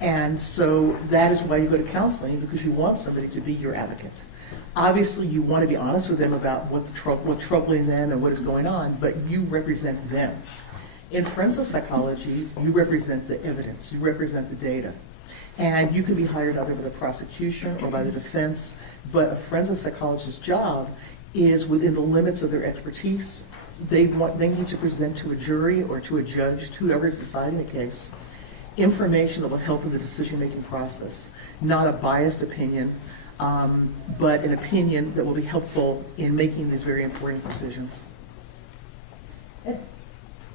And so that is why you go to counseling, because you want somebody to be your advocate. Obviously, you want to be honest with them about what's troubling them and what is going on, but you represent them. In forensic psychology, you represent the evidence, you represent the data. And you can be hired either by the prosecution or by the defense, but a forensic psychologist's job is within the limits of their expertise. They need to present to a jury or to a judge, to whoever is deciding the case, information that will help in the decision-making process. Not a biased opinion, but an opinion that will be helpful in making these very important decisions.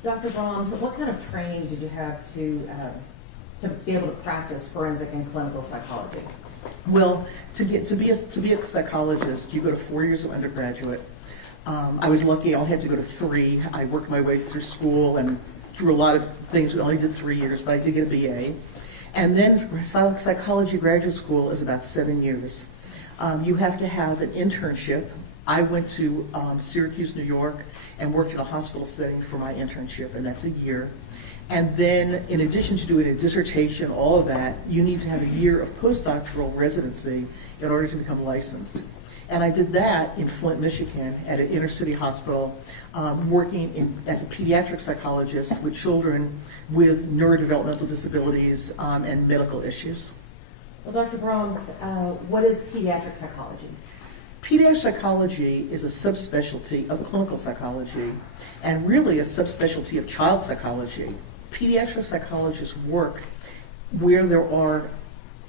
Dr. Brahms, what kind of training did you have to be able to practice forensic and clinical psychology? Well, to be a psychologist, you go to 4 years of undergraduate. I was lucky; I only had to go to 3. I worked my way through school and through a lot of things. We only did 3 years, but I did get a BA. And then psychology graduate school is about 7 years. You have to have an internship. I went to Syracuse, New York, and worked in a hospital setting for my internship, and that's a year. And then, in addition to doing a dissertation, all of that, you need to have a year of postdoctoral residency in order to become licensed. And I did that in Flint, Michigan, at an inner city hospital, working as a pediatric psychologist with children with neurodevelopmental disabilities and medical issues. Well, Dr. Brahms, what is pediatric psychology? Pediatric psychology is a subspecialty of clinical psychology and really a subspecialty of child psychology. Pediatric psychologists work where there are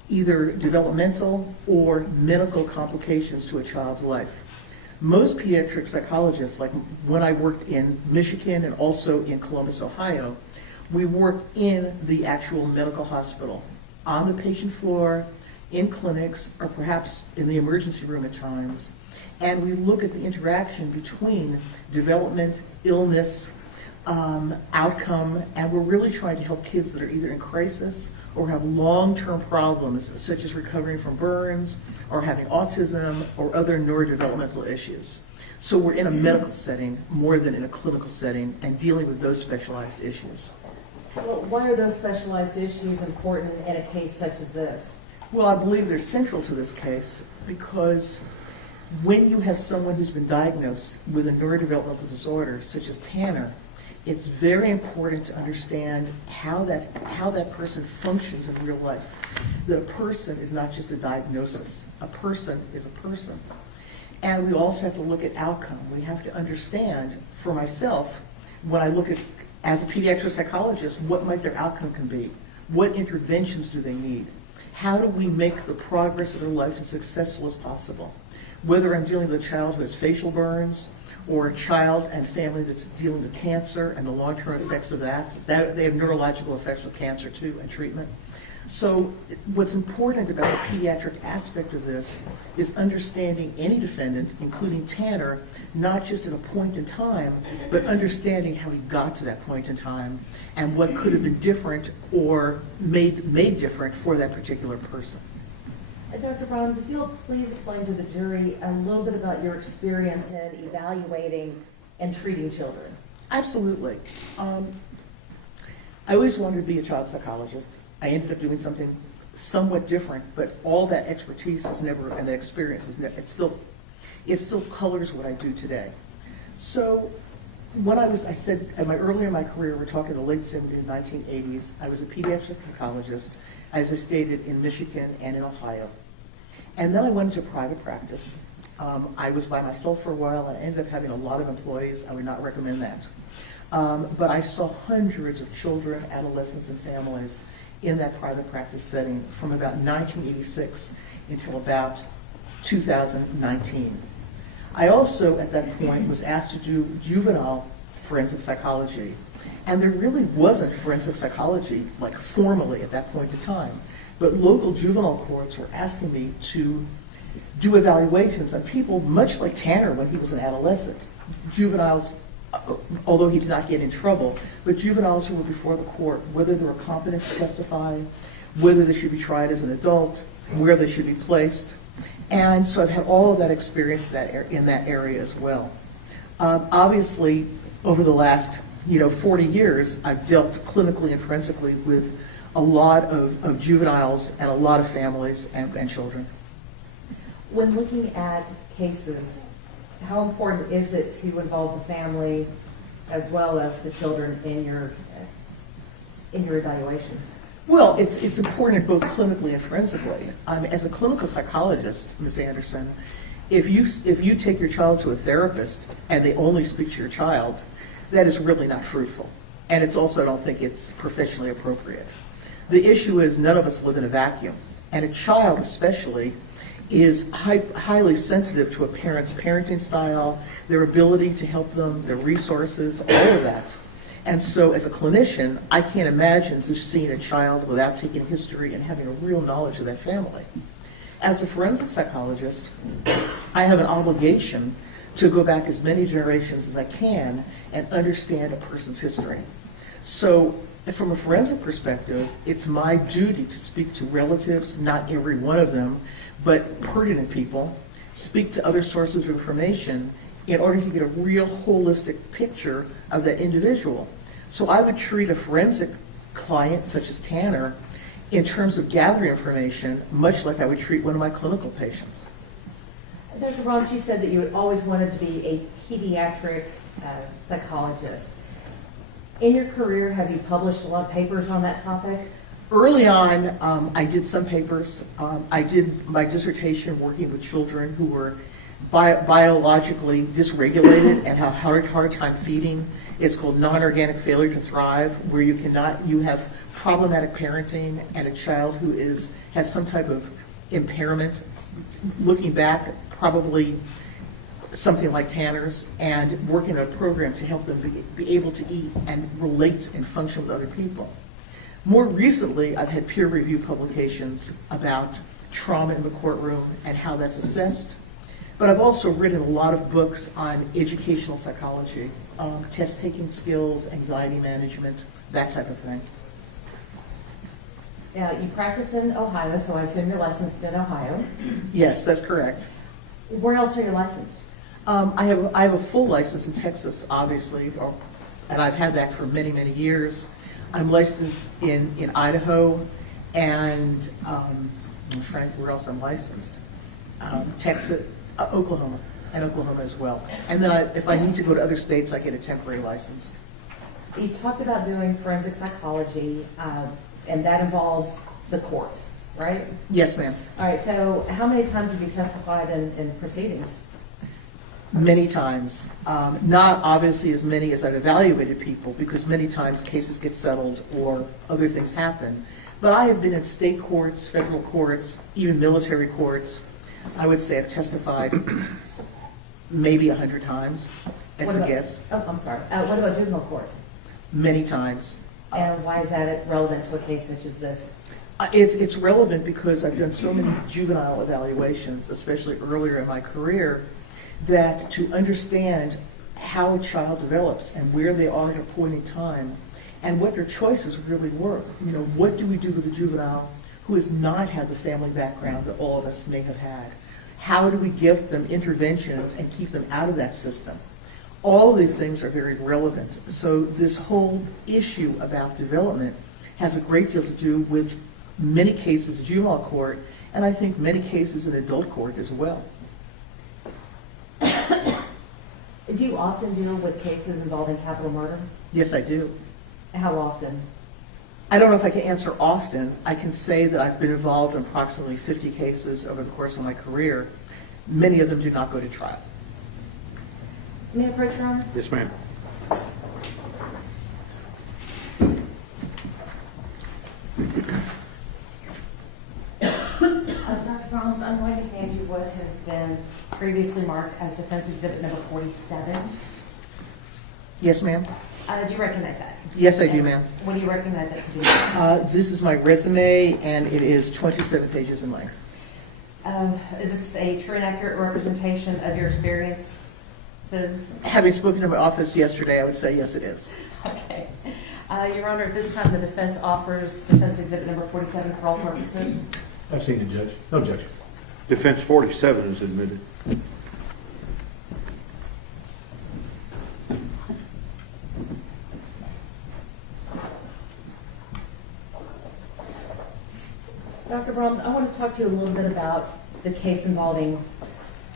either developmental or medical complications to a child's life. Most pediatric psychologists, like when I worked in Michigan and also in Columbus, Ohio, we worked in the actual medical hospital, on the patient floor, in clinics, or perhaps in the emergency room at times. And we look at the interaction between development, illness, outcome, and we're really trying to help kids that are either in crisis or have long-term problems, such as recovering from burns or having autism or other neurodevelopmental issues. So we're in a medical setting more than in a clinical setting and dealing with those specialized issues. Well, why are those specialized issues important in a case such as this? Well, I believe they're central to this case because when you have someone who's been diagnosed with a neurodevelopmental disorder, such as Tanner, it's very important to understand how that person functions in real life. That a person is not just a diagnosis. A person is a person. And we also have to look at outcome. We have to understand, for myself, when I look at, as a pediatric psychologist, what might their outcome can be? What interventions do they need? How do we make the progress of their life as successful as possible? Whether I'm dealing with a child who has facial burns, or a child and family that's dealing with cancer and the long-term effects of that. They have neurological effects with cancer too and treatment. So what's important about the pediatric aspect of this is understanding any defendant, including Tanner, not just at a point in time, but understanding how he got to that point in time and what could have been different or made different for that particular person. Dr. Brahms, if you'll please explain to the jury a little bit about your experience in evaluating and treating children. Absolutely. I always wanted to be a child psychologist. I ended up doing something somewhat different, but all that expertise is never, and the experience is never, it still colors what I do today. So when I said earlier in my career, we're talking the late 70s and 1980s, I was a pediatric psychologist, as I stated, in Michigan and in Ohio. And then I went into private practice. I was by myself for a while and I ended up having a lot of employees. I would not recommend that. But I saw hundreds of children, adolescents, and families in that private practice setting from about 1986 until about 2019. I also, at that point, was asked to do juvenile forensic psychology. And there really wasn't forensic psychology, like formally at that point in time. But local juvenile courts were asking me to do evaluations on people much like Tanner when he was an adolescent. Juveniles, although he did not get in trouble, but juveniles who were before the court, whether they were competent to testify, whether they should be tried as an adult, where they should be placed. And so I've had all of that experience in that area as well. Obviously, over the last 40 years, I've dealt clinically and forensically with a lot of juveniles and a lot of families and children. When looking at cases, how important is it to involve the family as well as the children in your evaluations? Well, it's important both clinically and forensically. As a clinical psychologist, Ms. Anderson, if you take your child to a therapist and they only speak to your child, that is really not fruitful. And it's also, I don't think it's professionally appropriate. The issue is none of us live in a vacuum. And a child especially is highly sensitive to a parent's parenting style, their ability to help them, their resources, all of that. And so as a clinician, I can't imagine just seeing a child without taking history and having a real knowledge of that family. As a forensic psychologist, I have an obligation to go back as many generations as I can and understand a person's history. So from a forensic perspective, it's my duty to speak to relatives, not every one of them, but pertinent people, speak to other sources of information in order to get a real holistic picture of that individual. So I would treat a forensic client, such as Tanner, in terms of gathering information, much like I would treat one of my clinical patients. Dr. Braun, you said that you had always wanted to be a pediatric psychologist. In your career, have you published a lot of papers on that topic? Early on, I did some papers. I did my dissertation working with children who were biologically dysregulated and have hard time feeding. It's called non-organic failure to thrive, where you have problematic parenting and a child who has some type of impairment. Looking back, probably something like Tanner's, and working on a program to help them be able to eat and relate and function with other people. More recently, I've had peer review publications about trauma in the courtroom and how that's assessed. But I've also written a lot of books on educational psychology, test-taking skills, anxiety management, that type of thing. Now, you practice in Ohio, so I assume you're licensed in Ohio. Yes, that's correct. Where else are you licensed? I have a full license in Texas, obviously, and I've had that for many, many years. I'm licensed in Idaho, and I'm trying to think where else I'm licensed. Texas, Oklahoma, and Oklahoma as well. And then if I need to go to other states, I get a temporary license. You talked about doing forensic psychology, and that involves the courts, right? Yes, ma'am. All right, so how many times have you testified in proceedings? Many times. Not obviously as many as I've evaluated people, because many times cases get settled or other things happen. But I have been in state courts, federal courts, even military courts. I would say I've testified maybe 100 times. That's a guess. Oh, I'm sorry. What about juvenile court? Many times. And why is that relevant to a case such as this? It's relevant because I've done so many juvenile evaluations, especially earlier in my career, that to understand how a child develops and where they are at a point in time and what their choices really were. You know, what do we do with a juvenile who has not had the family background that all of us may have had? How do we give them interventions and keep them out of that system? All of these things are very relevant. So this whole issue about development has a great deal to do with many cases in juvenile court, and I think many cases in adult court as well. Do you often deal with cases involving capital murder? Yes, I do. How often? I don't know if I can answer often. I can say that I've been involved in approximately 50 cases over the course of my career. Many of them do not go to trial. May I approach, Your Honor? Yes, ma'am. Dr. Brahms, I'm going to hand you what has been previously marked as defense exhibit number 47. Yes, ma'am. Do you recognize that? Yes, I do, ma'am. What do you recognize it to be? This is my resume, and it is 27 pages in length. Is this a true and accurate representation of your experiences? Having spoken to my office yesterday, I would say yes, it is. Okay. Your Honor, at this time, the defense offers defense exhibit number 47 for all purposes. I've seen it, Judge. No objection. Defense 47 is admitted. Dr. Brahms, I want to talk to you a little bit about the case involving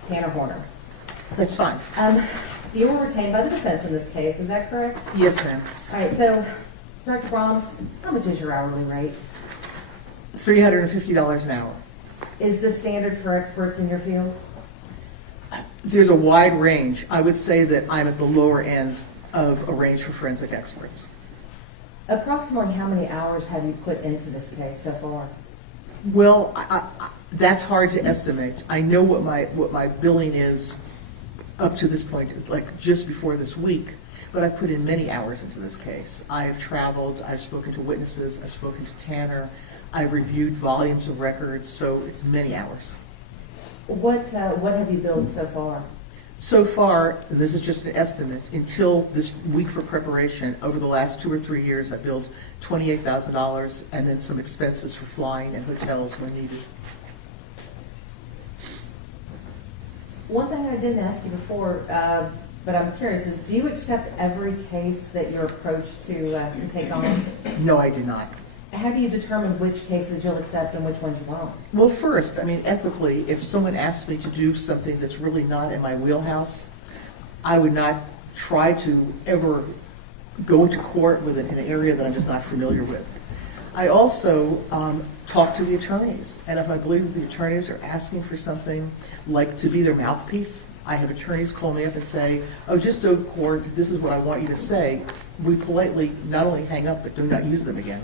Tanner Horner. That's fine. You were retained by the defense in this case, is that correct? Yes, ma'am. All right, so, Dr. Brahms, how much is your hourly rate? $350 an hour. Is this standard for experts in your field? There's a wide range. I would say that I'm at the lower end of a range for forensic experts. Approximately how many hours have you put into this case so far? Well, that's hard to estimate. I know what my billing is up to this point, like just before this week, but I've put in many hours into this case. I have traveled, I've spoken to witnesses, I've spoken to Tanner, I've reviewed volumes of records, so it's many hours. What have you billed so far? So far, this is just an estimate, until this week for preparation, over the last 2 or 3 years, I billed $28,000 and then some expenses for flying and hotels when needed. One thing I didn't ask you before, but I'm curious, is do you accept every case that you're approached to take on? No, I do not. How do you determine which cases you'll accept and which ones you won't? Well, first, I mean, ethically, if someone asks me to do something that's really not in my wheelhouse, I would not try to ever go into court with it in an area that I'm just not familiar with. I also talk to the attorneys, and if I believe that the attorneys are asking for something like to be their mouthpiece, I have attorneys call me up and say, oh, just go to court, this is what I want you to say. We politely not only hang up, but do not use them again.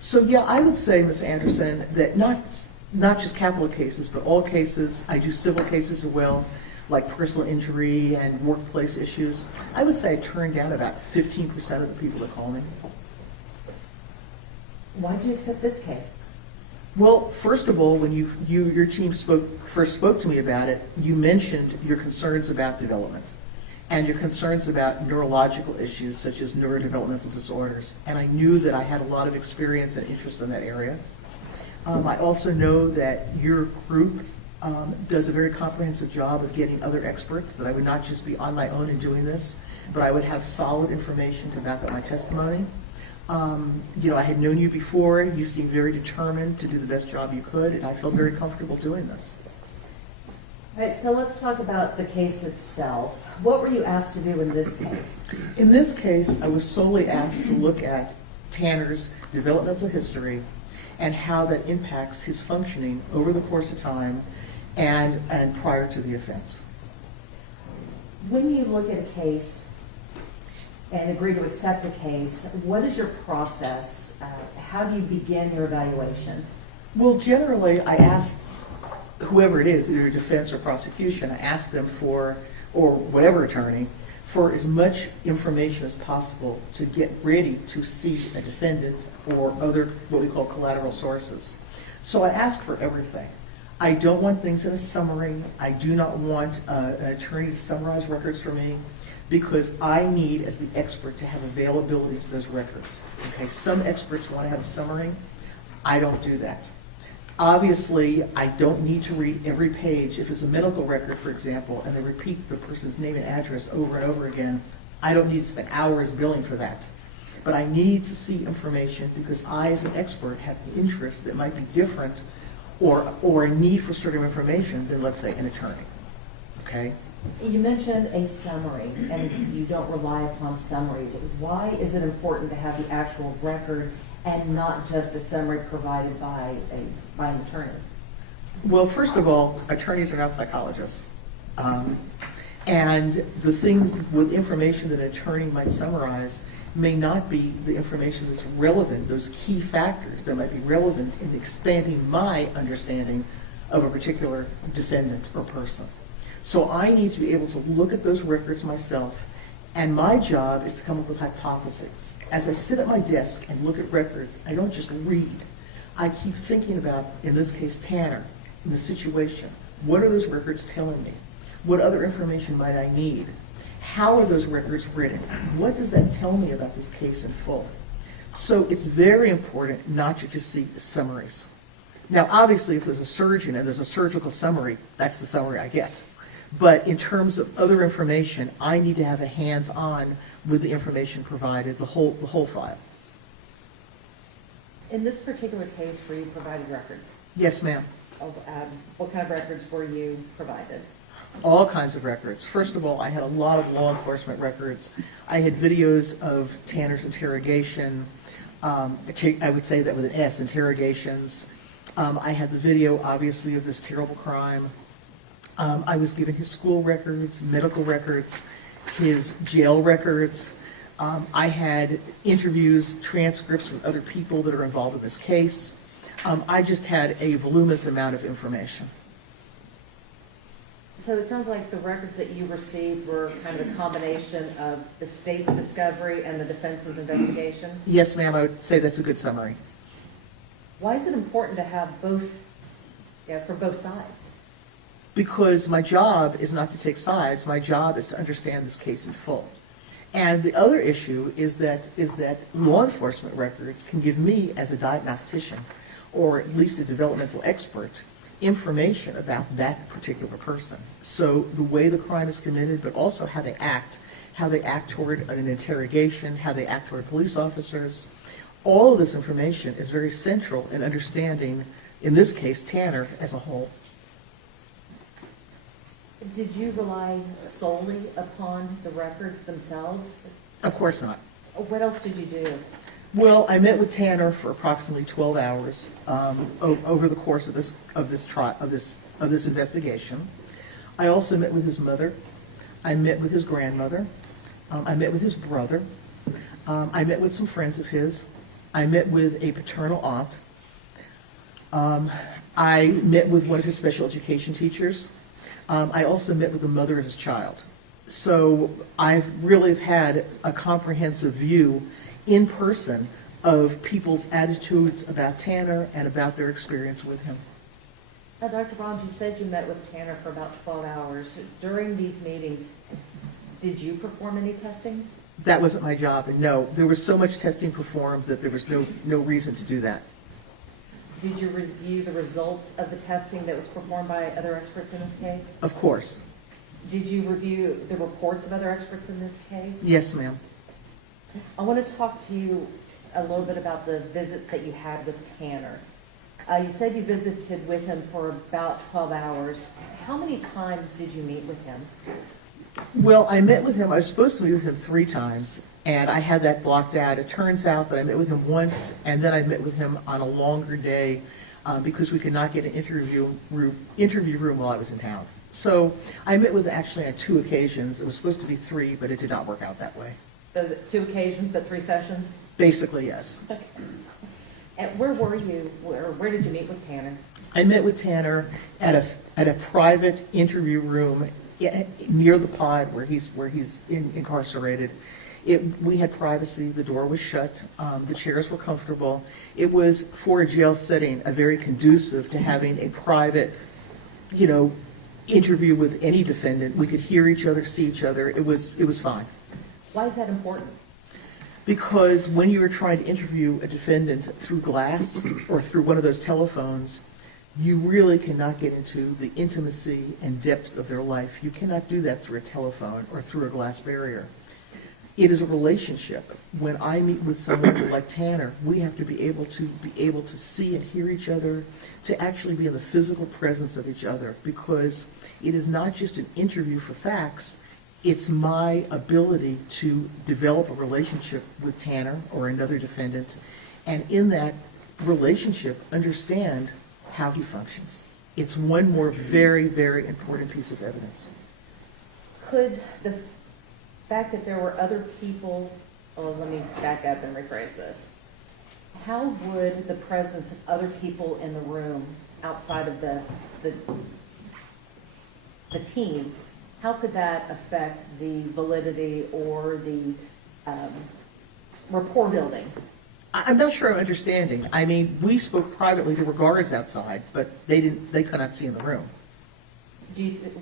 So yeah, I would say, Ms. Anderson, that not just capital cases, but all cases. I do civil cases as well, like personal injury and workplace issues. I would say I turn down about 15% of the people that call me. Why did you accept this case? Well, first of all, when your team first spoke to me about it, you mentioned your concerns about development and your concerns about neurological issues such as neurodevelopmental disorders. And I knew that I had a lot of experience and interest in that area. I also know that your group does a very comprehensive job of getting other experts, that I would not just be on my own in doing this, but I would have solid information to back up my testimony. I had known you before. You seemed very determined to do the best job you could, and I felt very comfortable doing this. All right, so let's talk about the case itself. What were you asked to do in this case? In this case, I was solely asked to look at Tanner's developmental history and how that impacts his functioning over the course of time and prior to the offense. When you look at a case and agree to accept a case, what is your process? How do you begin your evaluation? Well, generally, I ask whoever it is, either defense or prosecution, I ask them for, or whatever attorney, for as much information as possible to get ready to see a defendant or other, what we call collateral sources. So I ask for everything. I don't want things in a summary. I do not want an attorney to summarize records for me, because I need, as the expert, to have availability to those records. Okay, some experts want to have a summary. I don't do that. Obviously, I don't need to read every page. If it's a medical record, for example, and they repeat the person's name and address over and over again, I don't need to spend hours billing for that. But I need to see information because I, as an expert, have an interest that might be different or a need for certain information than, let's say, an attorney. Okay? You mentioned a summary, and you don't rely upon summaries. Why is it important to have the actual record and not just a summary provided by an attorney? Well, first of all, attorneys are not psychologists. And the things with information that an attorney might summarize may not be the information that's relevant, those key factors that might be relevant in expanding my understanding of a particular defendant or person. So I need to be able to look at those records myself, and my job is to come up with hypotheses. As I sit at my desk and look at records, I don't just read. I keep thinking about, in this case, Tanner, in the situation. What are those records telling me? What other information might I need? How are those records written? What does that tell me about this case in full? So it's very important not to just see summaries. Now, obviously, if there's a surgeon and there's a surgical summary, that's the summary I get. But in terms of other information, I need to have a hands-on with the information provided, the whole file. In this particular case where you provided records, Yes, ma'am. what kind of records were you provided? All kinds of records. First of all, I had a lot of law enforcement records. I had videos of Tanner's interrogation. I would say that with an S, interrogations. I had the video, obviously, of this terrible crime. I was given his school records, medical records, his jail records. I had interviews, transcripts with other people that are involved in this case. I just had a voluminous amount of information. So it sounds like the records that you received were kind of a combination of the state's discovery and the defense's investigation? Yes, ma'am, I would say that's a good summary. Why is it important to have both, for both sides? Because my job is not to take sides. My job is to understand this case in full. And the other issue is that law enforcement records can give me, as a diagnostician, or at least a developmental expert, information about that particular person. So the way the crime is committed, but also how they act toward an interrogation, how they act toward police officers. All of this information is very central in understanding, in this case, Tanner as a whole. Did you rely solely upon the records themselves? Of course not. What else did you do? Well, I met with Tanner for approximately 12 hours over the course of this investigation. I also met with his mother. I met with his grandmother. I met with his brother. I met with some friends of his. I met with a paternal aunt. I met with one of his special education teachers. I also met with the mother of his child. So I've really had a comprehensive view in person of people's attitudes about Tanner and about their experience with him. Now, Dr. Brahms, you said you met with Tanner for about 12 hours. During these meetings, did you perform any testing? That wasn't my job, and no, there was so much testing performed that there was no reason to do that. Did you review the results of the testing that was performed by other experts in this case? Of course. Did you review the reports of other experts in this case? Yes, ma'am. I want to talk to you a little bit about the visits that you had with Tanner. You said you visited with him for about 12 hours. How many times did you meet with him? Well, I met with him, I was supposed to meet with him 3 times, and I had that blocked out. It turns out that I met with him once, and then I met with him on a longer day because we could not get an interview room while I was in town. So I met with him actually on 2 occasions. It was supposed to be 3, but it did not work out that way. So 2 occasions, but 3 sessions? Basically, yes. Okay. And where were you, where did you meet with Tanner? I met with Tanner at a private interview room near the pod where he's incarcerated. We had privacy. The door was shut. The chairs were comfortable. It was, for a jail setting, very conducive to having a private, interview with any defendant. We could hear each other, see each other. It was fine. Why is that important? Because when you are trying to interview a defendant through glass or through one of those telephones, you really cannot get into the intimacy and depths of their life. You cannot do that through a telephone or through a glass barrier. It is a relationship. When I meet with someone like Tanner, we have to be able to see and hear each other, to actually be in the physical presence of each other, because it is not just an interview for facts. It's my ability to develop a relationship with Tanner or another defendant, and in that relationship, understand how he functions. It's one more very, very important piece of evidence. Could the fact that there were other people, let me back up and rephrase this. How would the presence of other people in the room outside of the team, how could that affect the validity or the rapport building? I'm not sure I'm understanding. I mean, we spoke privately. There were guards outside, but they could not see in the room.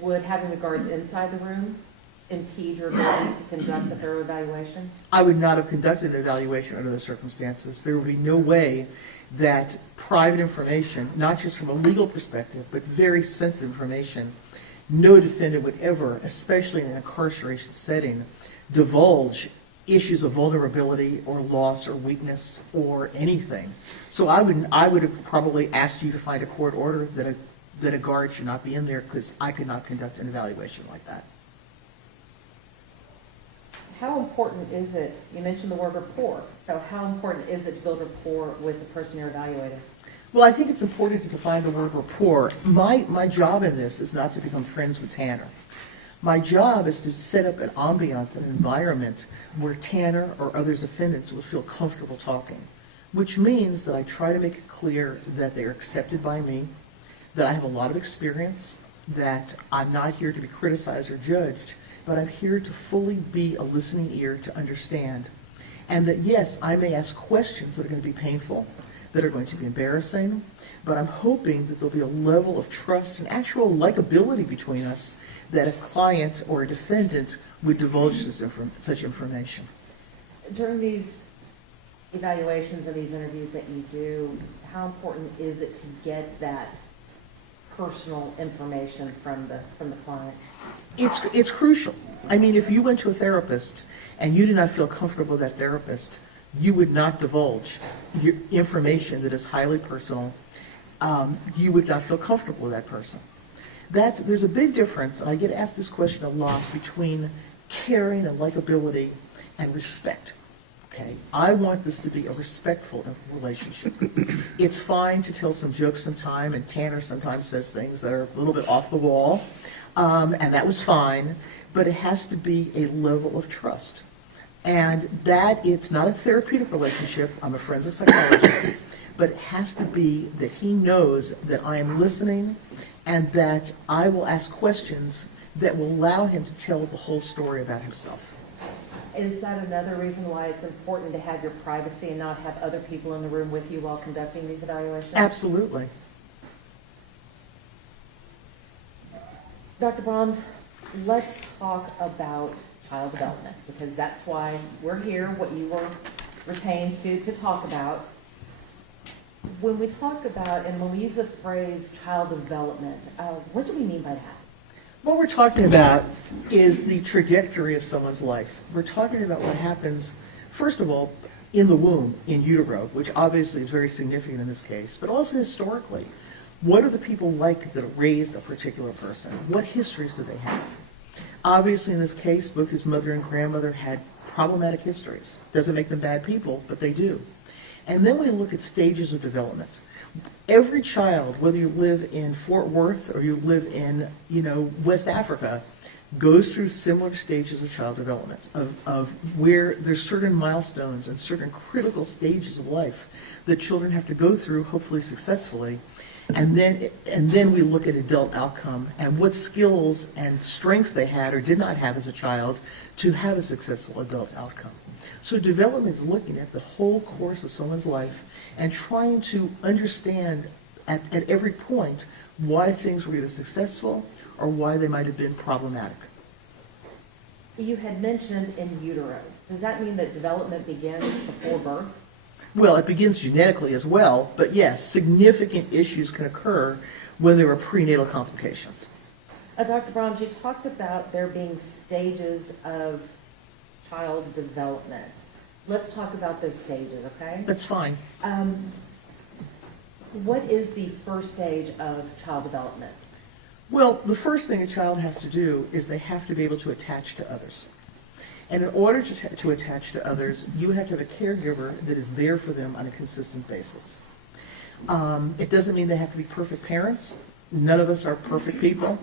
Would having the guards inside the room impede your ability to conduct a thorough evaluation? I would not have conducted an evaluation under those circumstances. There would be no way that private information, not just from a legal perspective, but very sensitive information, no defendant would ever, especially in an incarceration setting, divulge issues of vulnerability or loss or weakness or anything. So I would have probably asked you to find a court order that a guard should not be in there, because I could not conduct an evaluation like that. How important is it, you mentioned the word rapport, so how important is it to build rapport with the person you're evaluating? Well, I think it's important to define the word rapport. My job in this is not to become friends with Tanner. My job is to set up an ambiance, an environment where Tanner or other defendants will feel comfortable talking, which means that I try to make it clear that they are accepted by me, that I have a lot of experience, that I'm not here to be criticized or judged, but I'm here to fully be a listening ear to understand. And that, yes, I may ask questions that are going to be painful, that are going to be embarrassing, but I'm hoping that there'll be a level of trust and actual likability between us that a client or a defendant would divulge such information. During these evaluations and these interviews that you do, how important is it to get that personal information from the client? It's crucial. I mean, if you went to a therapist and you did not feel comfortable with that therapist, you would not divulge your information that is highly personal. You would not feel comfortable with that person. There's a big difference, and I get asked this question a lot, between caring and likability and respect. Okay? I want this to be a respectful relationship. It's fine to tell some jokes sometime, and Tanner sometimes says things that are a little bit off the wall, and that was fine, but it has to be a level of trust. And that it's not a therapeutic relationship, I'm a forensic psychologist, but it has to be that he knows that I am listening and that I will ask questions that will allow him to tell the whole story about himself. Is that another reason why it's important to have your privacy and not have other people in the room with you while conducting these evaluations? Absolutely. Dr. Brahms, let's talk about child development, because that's why we're here, what you were retained to talk about. When we talk about, and when we use the phrase child development, what do we mean by that? What we're talking about is the trajectory of someone's life. We're talking about what happens, first of all, in the womb, in utero, which obviously is very significant in this case, but also historically. What are the people like that raised a particular person? What histories do they have? Obviously, in this case, both his mother and grandmother had problematic histories. Doesn't make them bad people, but they do. And then we look at stages of development. Every child, whether you live in Fort Worth or you live in, West Africa, goes through similar stages of child development, of where there's certain milestones and certain critical stages of life that children have to go through, hopefully successfully. And then we look at adult outcome and what skills and strengths they had or did not have as a child to have a successful adult outcome. So development is looking at the whole course of someone's life and trying to understand at every point why things were either successful or why they might have been problematic. You had mentioned in utero. Does that mean that development begins before birth? Well, it begins genetically as well, but yes, significant issues can occur when there are prenatal complications. Dr. Brahms, you talked about there being stages of child development. Let's talk about those stages, okay? That's fine. What is the first stage of child development? Well, the first thing a child has to do is they have to be able to attach to others. And in order to attach to others, you have to have a caregiver that is there for them on a consistent basis. It doesn't mean they have to be perfect parents. None of us are perfect people.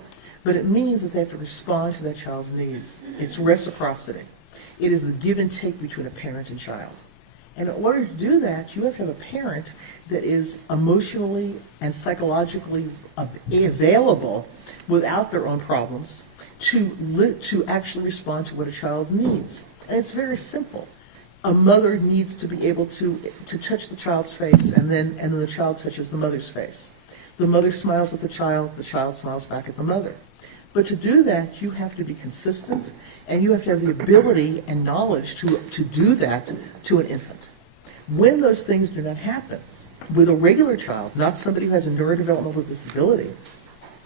But it means that they have to respond to that child's needs. It's reciprocity. It is the give and take between a parent and child. And in order to do that, you have to have a parent that is emotionally and psychologically available without their own problems to actually respond to what a child needs. And it's very simple. A mother needs to be able to touch the child's face, and then the child touches the mother's face. The mother smiles at the child smiles back at the mother. But to do that, you have to be consistent, and you have to have the ability and knowledge to do that to an infant. When those things do not happen, with a regular child, not somebody who has a neurodevelopmental disability,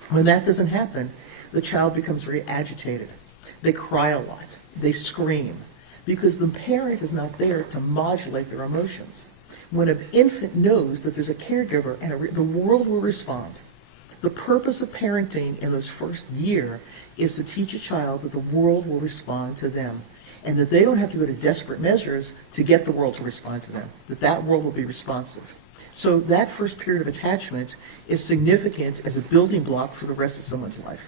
when that doesn't happen, the child becomes very agitated. They cry a lot. They scream. because the parent is not there to modulate their emotions. When an infant knows that there's a caregiver and the world will respond, the purpose of parenting in those first year is to teach a child that the world will respond to them and that they don't have to go to desperate measures to get the world to respond to them, that world will be responsive. So that first period of attachment is significant as a building block for the rest of someone's life.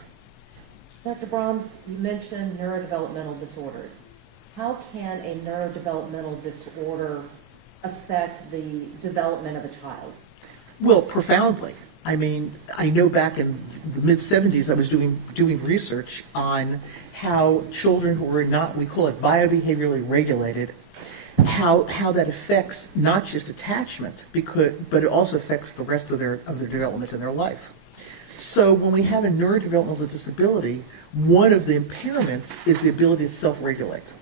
Dr. Brahms, you mentioned neurodevelopmental disorders. How can a neurodevelopmental disorder affect the development of a child? Well, profoundly. I mean, I know back in the mid-'70s I was doing research on how children who are not, we call it biobehaviorally regulated, how that affects not just attachment, but it also affects the rest of their development in their life. So when we have a neurodevelopmental disability, one of the impairments is the ability to self-regulate.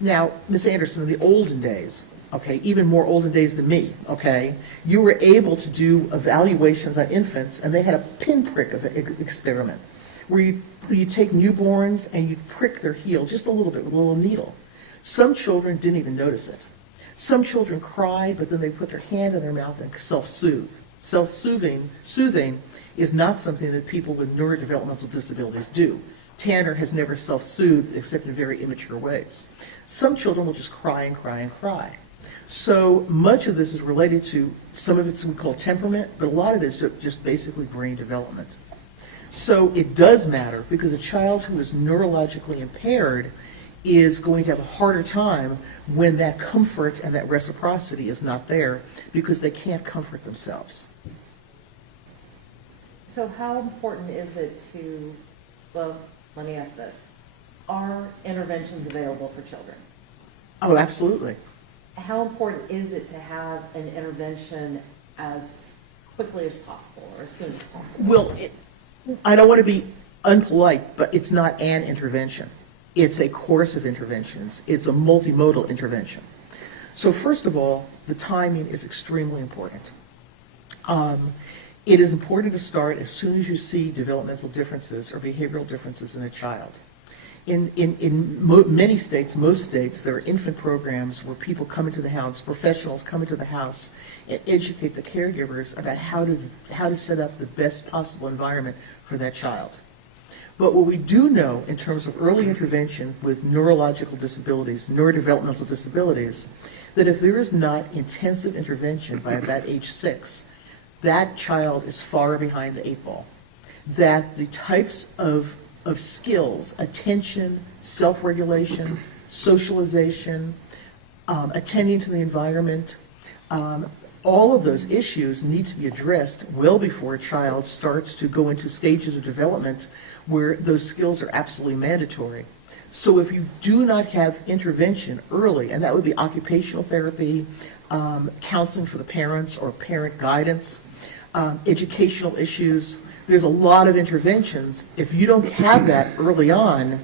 Now, Ms. Anderson, in the olden days, okay, even more olden days than me, okay, you were able to do evaluations on infants, and they had a pinprick of an experiment where you take newborns and you prick their heel just a little bit with a little needle. Some children didn't even notice it. Some children cried, but then they put their hand in their mouth and self-soothe. Self-soothing is not something that people with neurodevelopmental disabilities do. Tanner has never self-soothed except in very immature ways. Some children will just cry and cry and cry. So much of this is related to, some of it's what we call temperament, but a lot of it is just basically brain development. So it does matter because a child who is neurologically impaired is going to have a harder time when that comfort and that reciprocity is not there because they can't comfort themselves. So how important is it to, well, let me ask this. Are interventions available for children? Oh, absolutely. How important is it to have an intervention as quickly as possible or as soon as possible? Well, I don't want to be unpolite, but it's not an intervention. It's a course of interventions. It's a multimodal intervention. So first of all, the timing is extremely important. It is important to start as soon as you see developmental differences or behavioral differences in a child. In many states, most states, there are infant programs where people come into the house, professionals come into the house and educate the caregivers about how to set up the best possible environment for that child. But what we do know in terms of early intervention with neurological disabilities, neurodevelopmental disabilities, that if there is not intensive intervention by about age 6, that child is far behind the 8 ball. That the types of skills, attention, self-regulation, socialization, attending to the environment, all of those issues need to be addressed well before a child starts to go into stages of development where those skills are absolutely mandatory. So if you do not have intervention early, and that would be occupational therapy, counseling for the parents or parent guidance, educational issues, there's a lot of interventions. If you don't have that early on,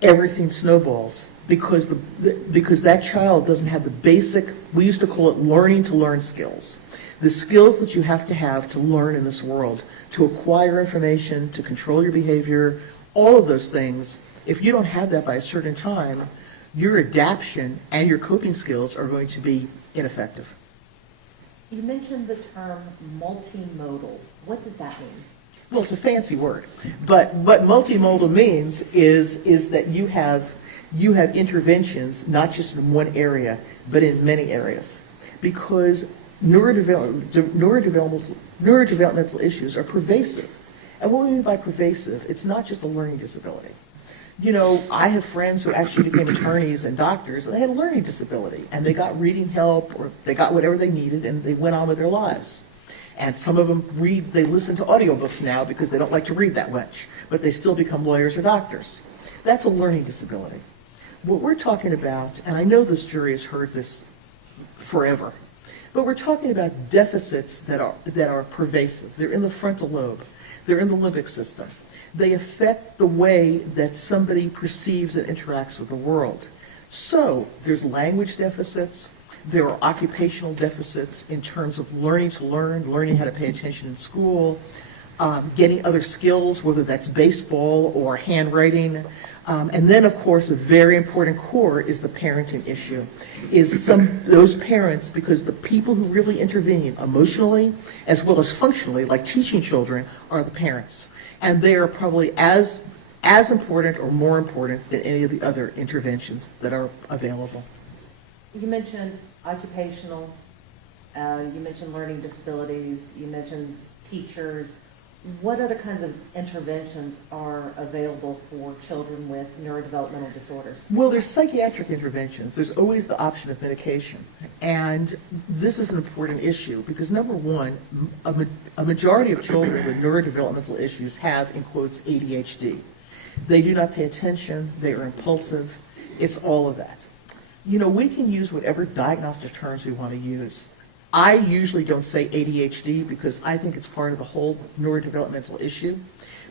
everything snowballs because that child doesn't have the basic, we used to call it learning to learn skills. The skills that you have to learn in this world, to acquire information, to control your behavior, all of those things, if you don't have that by a certain time, your adaptation and your coping skills are going to be ineffective. You mentioned the term multimodal. What does that mean? Well, it's a fancy word, but what multimodal means is that you have interventions not just in one area, but in many areas, because neurodevelopmental issues are pervasive. And what we mean by pervasive, it's not just a learning disability. You know, I have friends who actually became attorneys and doctors, and they had a learning disability, and they got reading help, or they got whatever they needed, and they went on with their lives. And some of them they listen to audiobooks now because they don't like to read that much, but they still become lawyers or doctors. That's a learning disability. What we're talking about, and I know this jury has heard this forever, but we're talking about deficits that are pervasive. They're in the frontal lobe. They're in the limbic system. They affect the way that somebody perceives and interacts with the world. So there's language deficits. There are occupational deficits in terms of learning to learn, learning how to pay attention in school. getting other skills, whether that's baseball or handwriting. And then, of course, a very important core is the parenting issue. Those parents, because the people who really intervene emotionally as well as functionally, like teaching children, are the parents. And they are probably as important or more important than any of the other interventions that are available. You mentioned occupational, you mentioned learning disabilities, you mentioned teachers. What other kinds of interventions are available for children with neurodevelopmental disorders? Well, there's psychiatric interventions. There's always the option of medication. And this is an important issue because, number one, a majority of children with neurodevelopmental issues have, in quotes, ADHD. They do not pay attention. They are impulsive. It's all of that. You know, we can use whatever diagnostic terms we want to use. I usually don't say ADHD because I think it's part of the whole neurodevelopmental issue,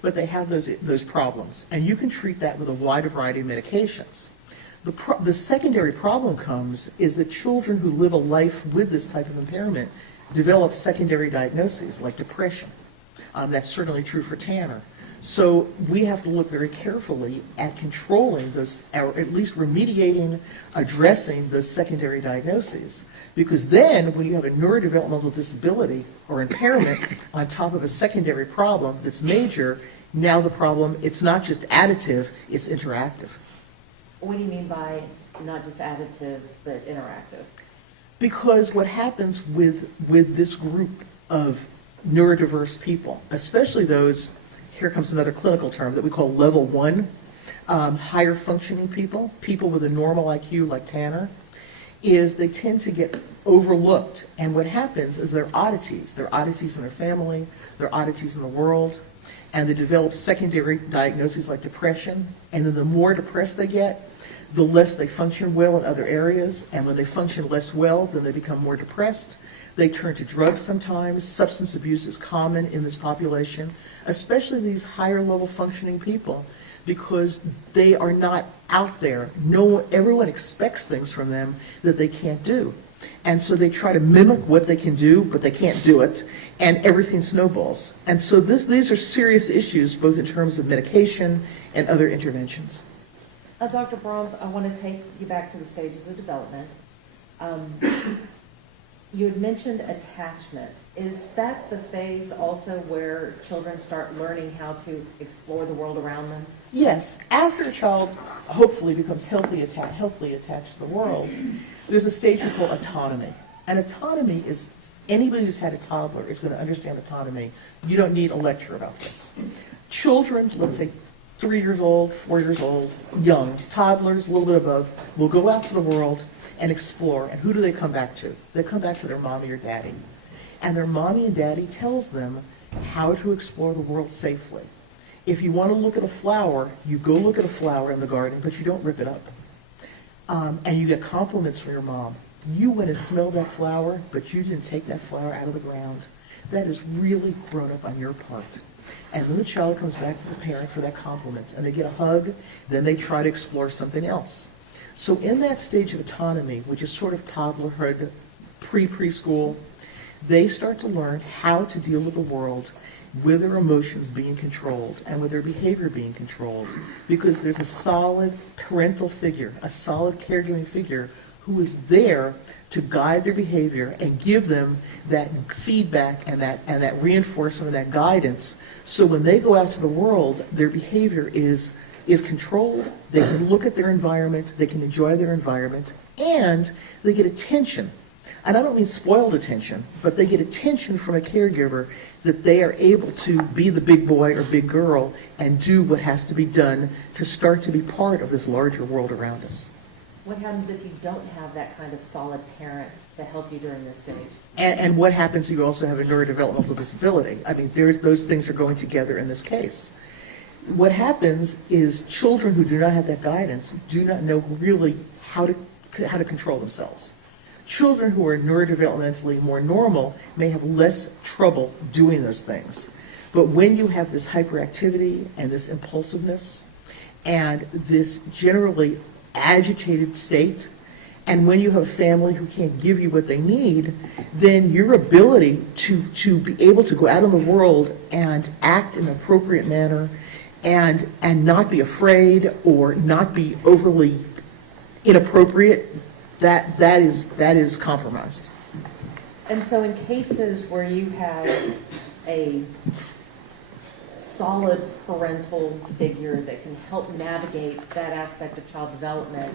but they have those problems. And you can treat that with a wide variety of medications. The secondary problem comes is that children who live a life with this type of impairment develop secondary diagnoses like depression. That's certainly true for Tanner. So we have to look very carefully at controlling those, or at least remediating, addressing those secondary diagnoses. Because then when you have a neurodevelopmental disability or impairment on top of a secondary problem that's major, now the problem, it's not just additive, it's interactive. What do you mean by not just additive, but interactive? Because what happens with this group of neurodiverse people, especially those, here comes another clinical term that we call level 1, higher functioning people, people with a normal IQ like Tanner, is they tend to get overlooked. And what happens is they're oddities. They're oddities in their family, they're oddities in the world, and they develop secondary diagnoses like depression. And then the more depressed they get, the less they function well in other areas. And when they function less well, then they become more depressed. They turn to drugs sometimes. Substance abuse is common in this population, especially these higher level functioning people, because they are not out there. Everyone expects things from them that they can't do. And so they try to mimic what they can do, but they can't do it, and everything snowballs. And so these are serious issues, both in terms of medication and other interventions. Dr. Brahms, I want to take you back to the stages of development. You had mentioned attachment. Is that the phase also where children start learning how to explore the world around them? Yes. After a child hopefully becomes healthily attached to the world, there's a stage we call autonomy. And autonomy is, anybody who's had a toddler is going to understand autonomy. You don't need a lecture about this. Children, let's say 3 years old, 4 years old, young, toddlers, a little bit above, will go out to the world and explore. And who do they come back to? They come back to their mommy or daddy. And their mommy and daddy tells them how to explore the world safely. If you want to look at a flower, you go look at a flower in the garden, but you don't rip it up. And you get compliments from your mom. You went and smelled that flower, but you didn't take that flower out of the ground. That is really grown up on your part. And then the child comes back to the parent for that compliment, and they get a hug, then they try to explore something else. So in that stage of autonomy, which is sort of toddlerhood, preschool, they start to learn how to deal with the world with their emotions being controlled and with their behavior being controlled, because there's a solid parental figure, a solid caregiving figure who is there to guide their behavior and give them that feedback and that reinforcement, that guidance, so when they go out to the world, their behavior is controlled, they can look at their environment, they can enjoy their environment, and they get attention. And I don't mean spoiled attention, but they get attention from a caregiver that they are able to be the big boy or big girl and do what has to be done to start to be part of this larger world around us. What happens if you don't have that kind of solid parent to help you during this stage? And what happens if you also have a neurodevelopmental disability? I mean, those things are going together in this case. What happens is children who do not have that guidance do not know really how to control themselves. Children who are neurodevelopmentally more normal may have less trouble doing those things. But when you have this hyperactivity and this impulsiveness and this generally agitated state, And when you have a family who can't give you what they need, then your ability to be able to go out in the world and act in an appropriate manner and not be afraid or not be overly inappropriate, that is compromised. And so in cases where you have a solid parental figure that can help navigate that aspect of child development,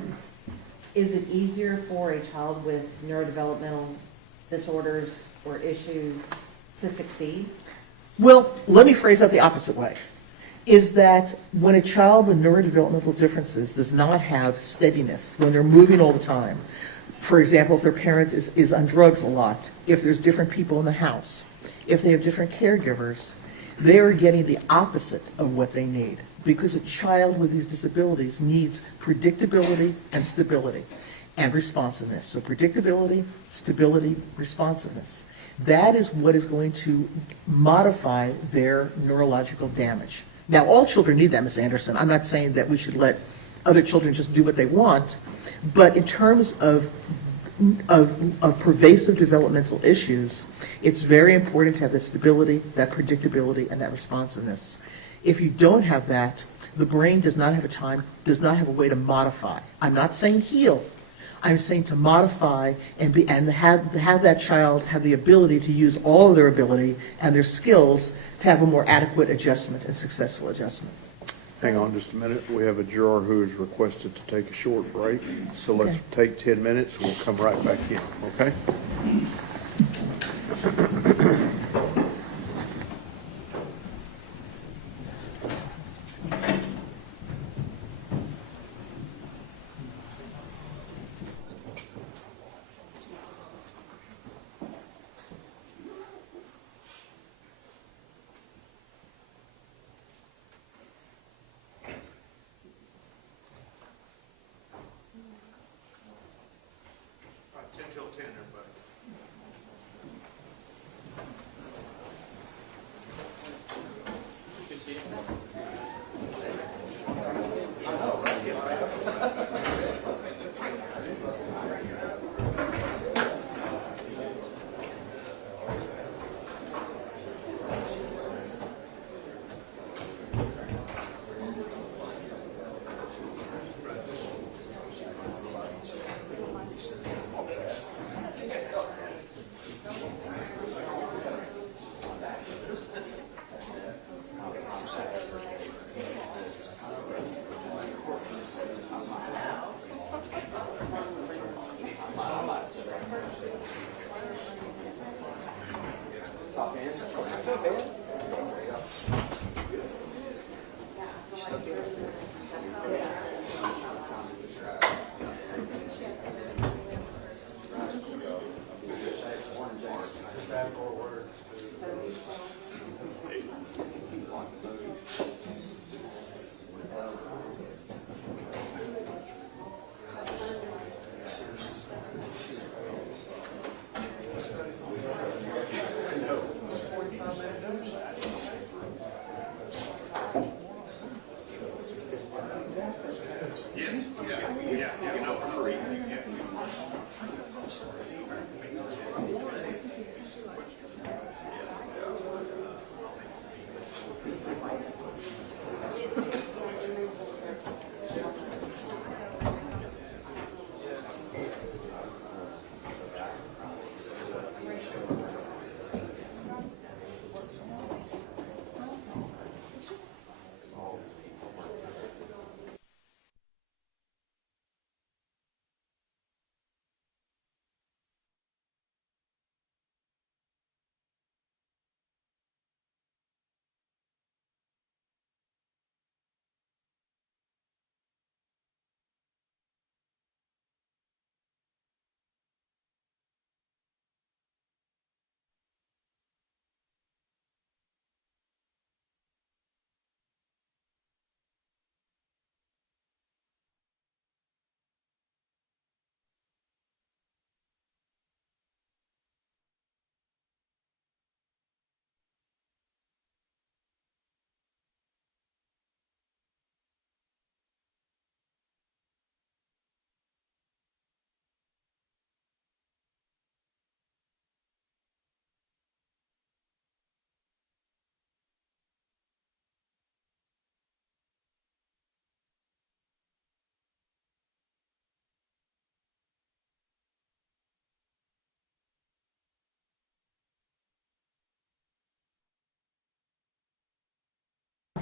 is it easier for a child with neurodevelopmental disorders or issues to succeed? Well, let me phrase that the opposite way, is that when a child with neurodevelopmental differences does not have steadiness, when they're moving all the time, for example, if their parent is on drugs a lot, if there's different people in the house, if they have different caregivers, they are getting the opposite of what they need, because a child with these disabilities needs predictability and stability and responsiveness. So predictability, stability, responsiveness. That is what is going to modify their neurological damage. Now, all children need that, Ms. Anderson. I'm not saying that we should let other children just do what they want, but in terms of pervasive developmental issues, it's very important to have that stability, that predictability, and that responsiveness. If you don't have that, the brain does not have a way to modify. I'm not saying heal. I'm saying to modify and have that child have the ability to use all of their ability and their skills to have a more adequate adjustment and successful adjustment. Hang on just a minute. We have a juror who has requested to take a short break. So let's take 10 minutes. We'll come right back in, okay?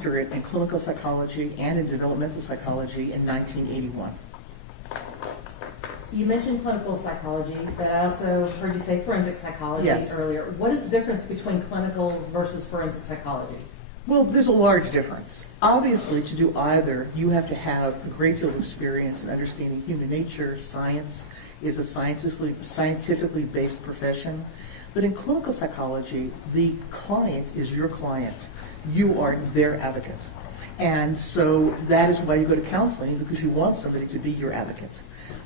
doctorate in clinical psychology and in developmental psychology in 1981. You mentioned clinical psychology, but I also heard you say forensic psychology Yes. earlier. What is the difference between clinical versus forensic psychology? Well, there's a large difference. Obviously, to do either, you have to have a great deal of experience in understanding human nature. Science is a scientifically based profession. But in clinical psychology, the client is your client. You are their advocate. And so that is why you go to counseling, because you want somebody to be your advocate.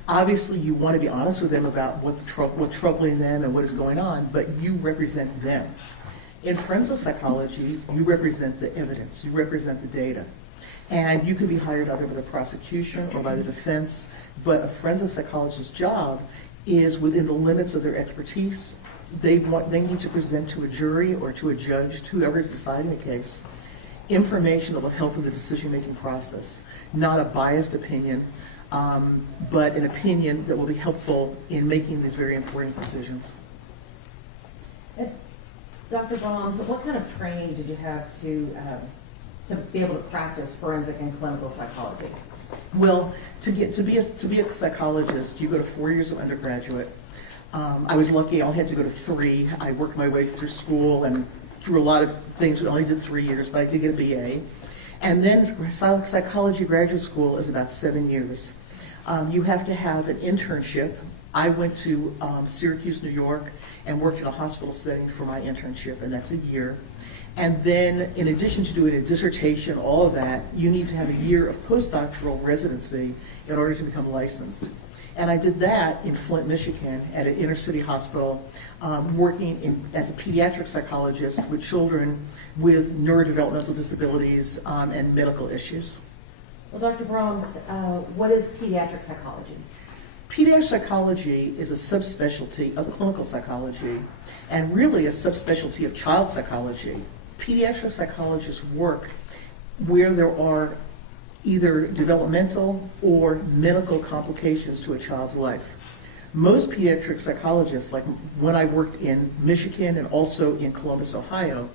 Obviously, you want to be honest with them about what's troubling them and what is going on, but you represent them. In forensic psychology, you represent the evidence, you represent the data. And you can be hired either by the prosecution or by the defense, but a forensic psychologist's job is within the limits of their expertise. They need to present to a jury or to a judge, to whoever is deciding the case, information that will help with the decision-making process, not a biased opinion, but an opinion that will be helpful in making these very important decisions. Dr. Baum, so what kind of training did you have to be able to practice forensic and clinical psychology? Well, to be a psychologist, you go to 4 years of undergraduate. I was lucky; I only had to go to 3. I worked my way through school and through a lot of things. We only did 3 years, but I did get a BA. And then psychology graduate school is about 7 years. You have to have an internship. I went to Syracuse, New York, and worked in a hospital setting for my internship, and that's a year. And then, in addition to doing a dissertation, all of that, you need to have a year of postdoctoral residency in order to become licensed. And I did that in Flint, Michigan, at an inner city hospital, working as a pediatric psychologist with children with neurodevelopmental disabilities and medical issues. Well, Dr. Brahms, what is pediatric psychology? Pediatric psychology is a subspecialty of clinical psychology and really a subspecialty of child psychology. Pediatric psychologists work where there are either developmental or medical complications to a child's life. Most pediatric psychologists, like when I worked in Michigan and also in Columbus, Ohio,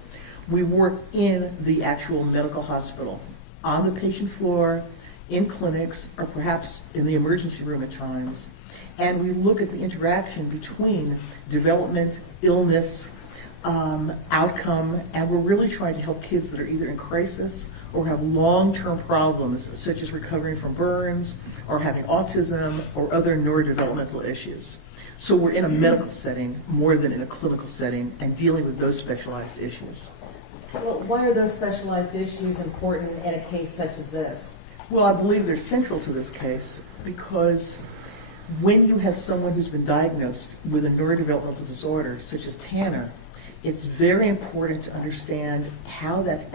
we work in the actual medical hospital, on the patient floor, in clinics, or perhaps in the emergency room at times. And we look at the interaction between development, illness, outcome, and we're really trying to help kids that are either in crisis or have long-term problems, such as recovering from burns or having autism or other neurodevelopmental issues. So we're in a medical setting more than in a clinical setting and dealing with those specialized issues. Well, why are those specialized issues important in a case such as this? Well, I believe they're central to this case because when you have someone who's been diagnosed with a neurodevelopmental disorder, such as Tanner, it's very important to understand how that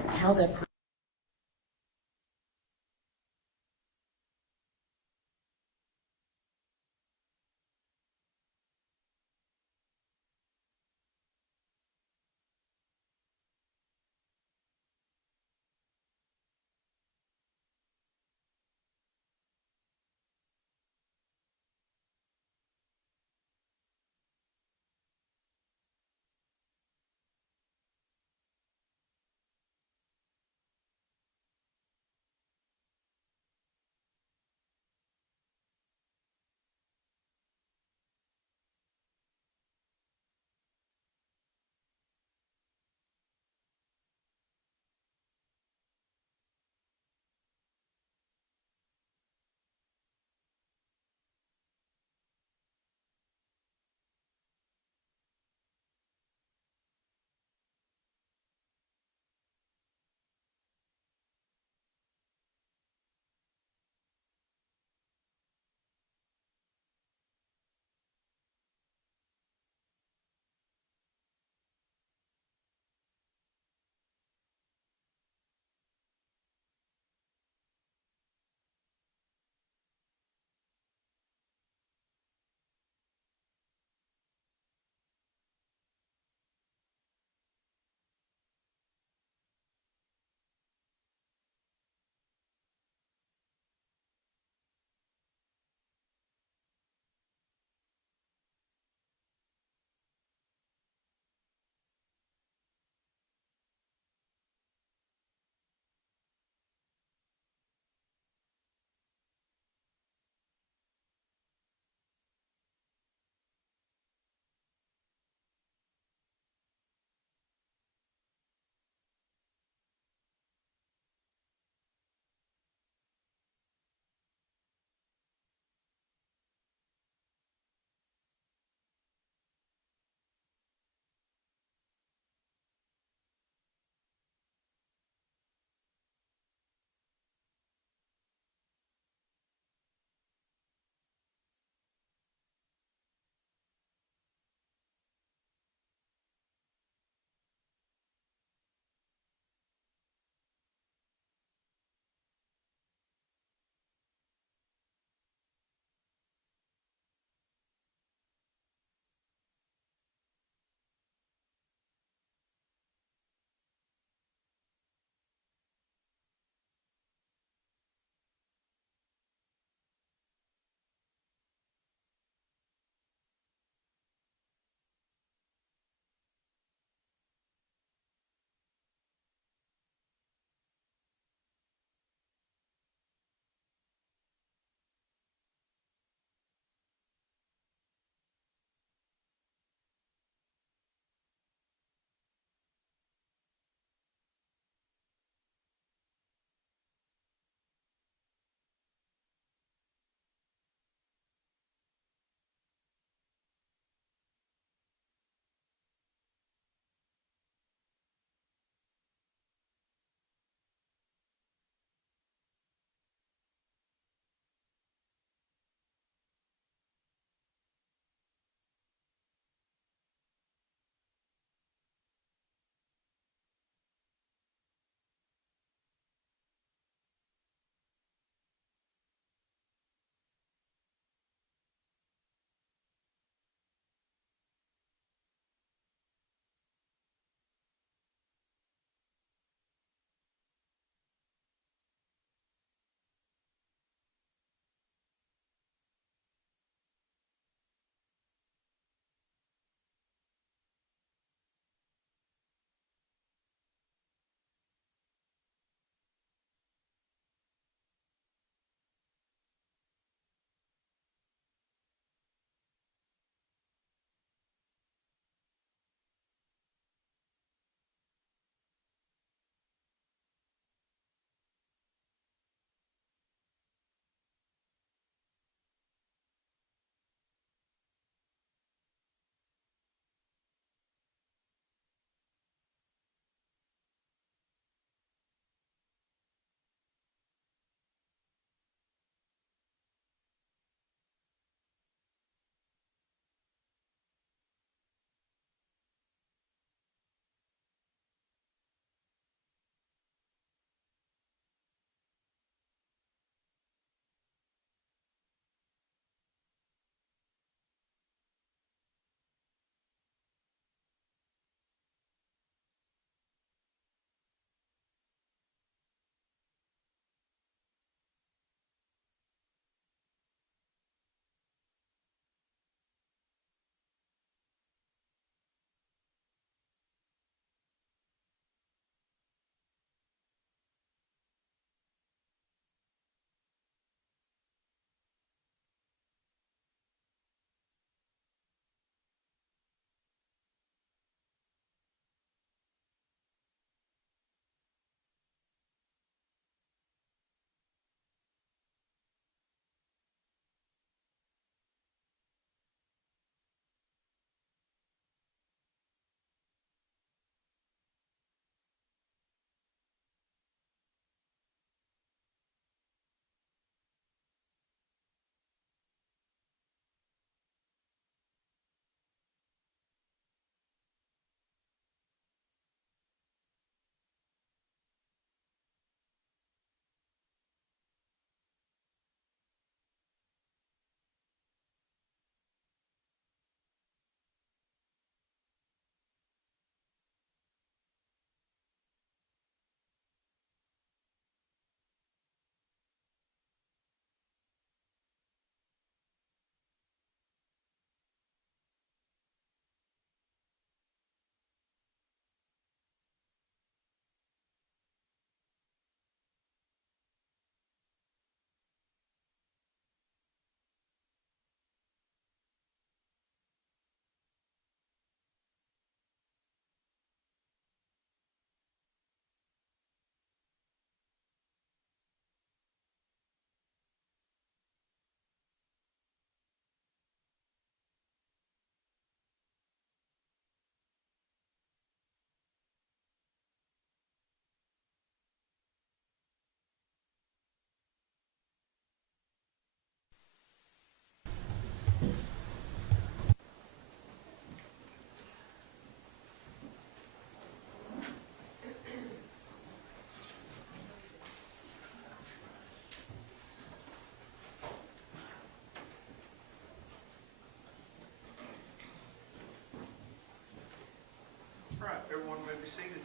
Everyone may be seated.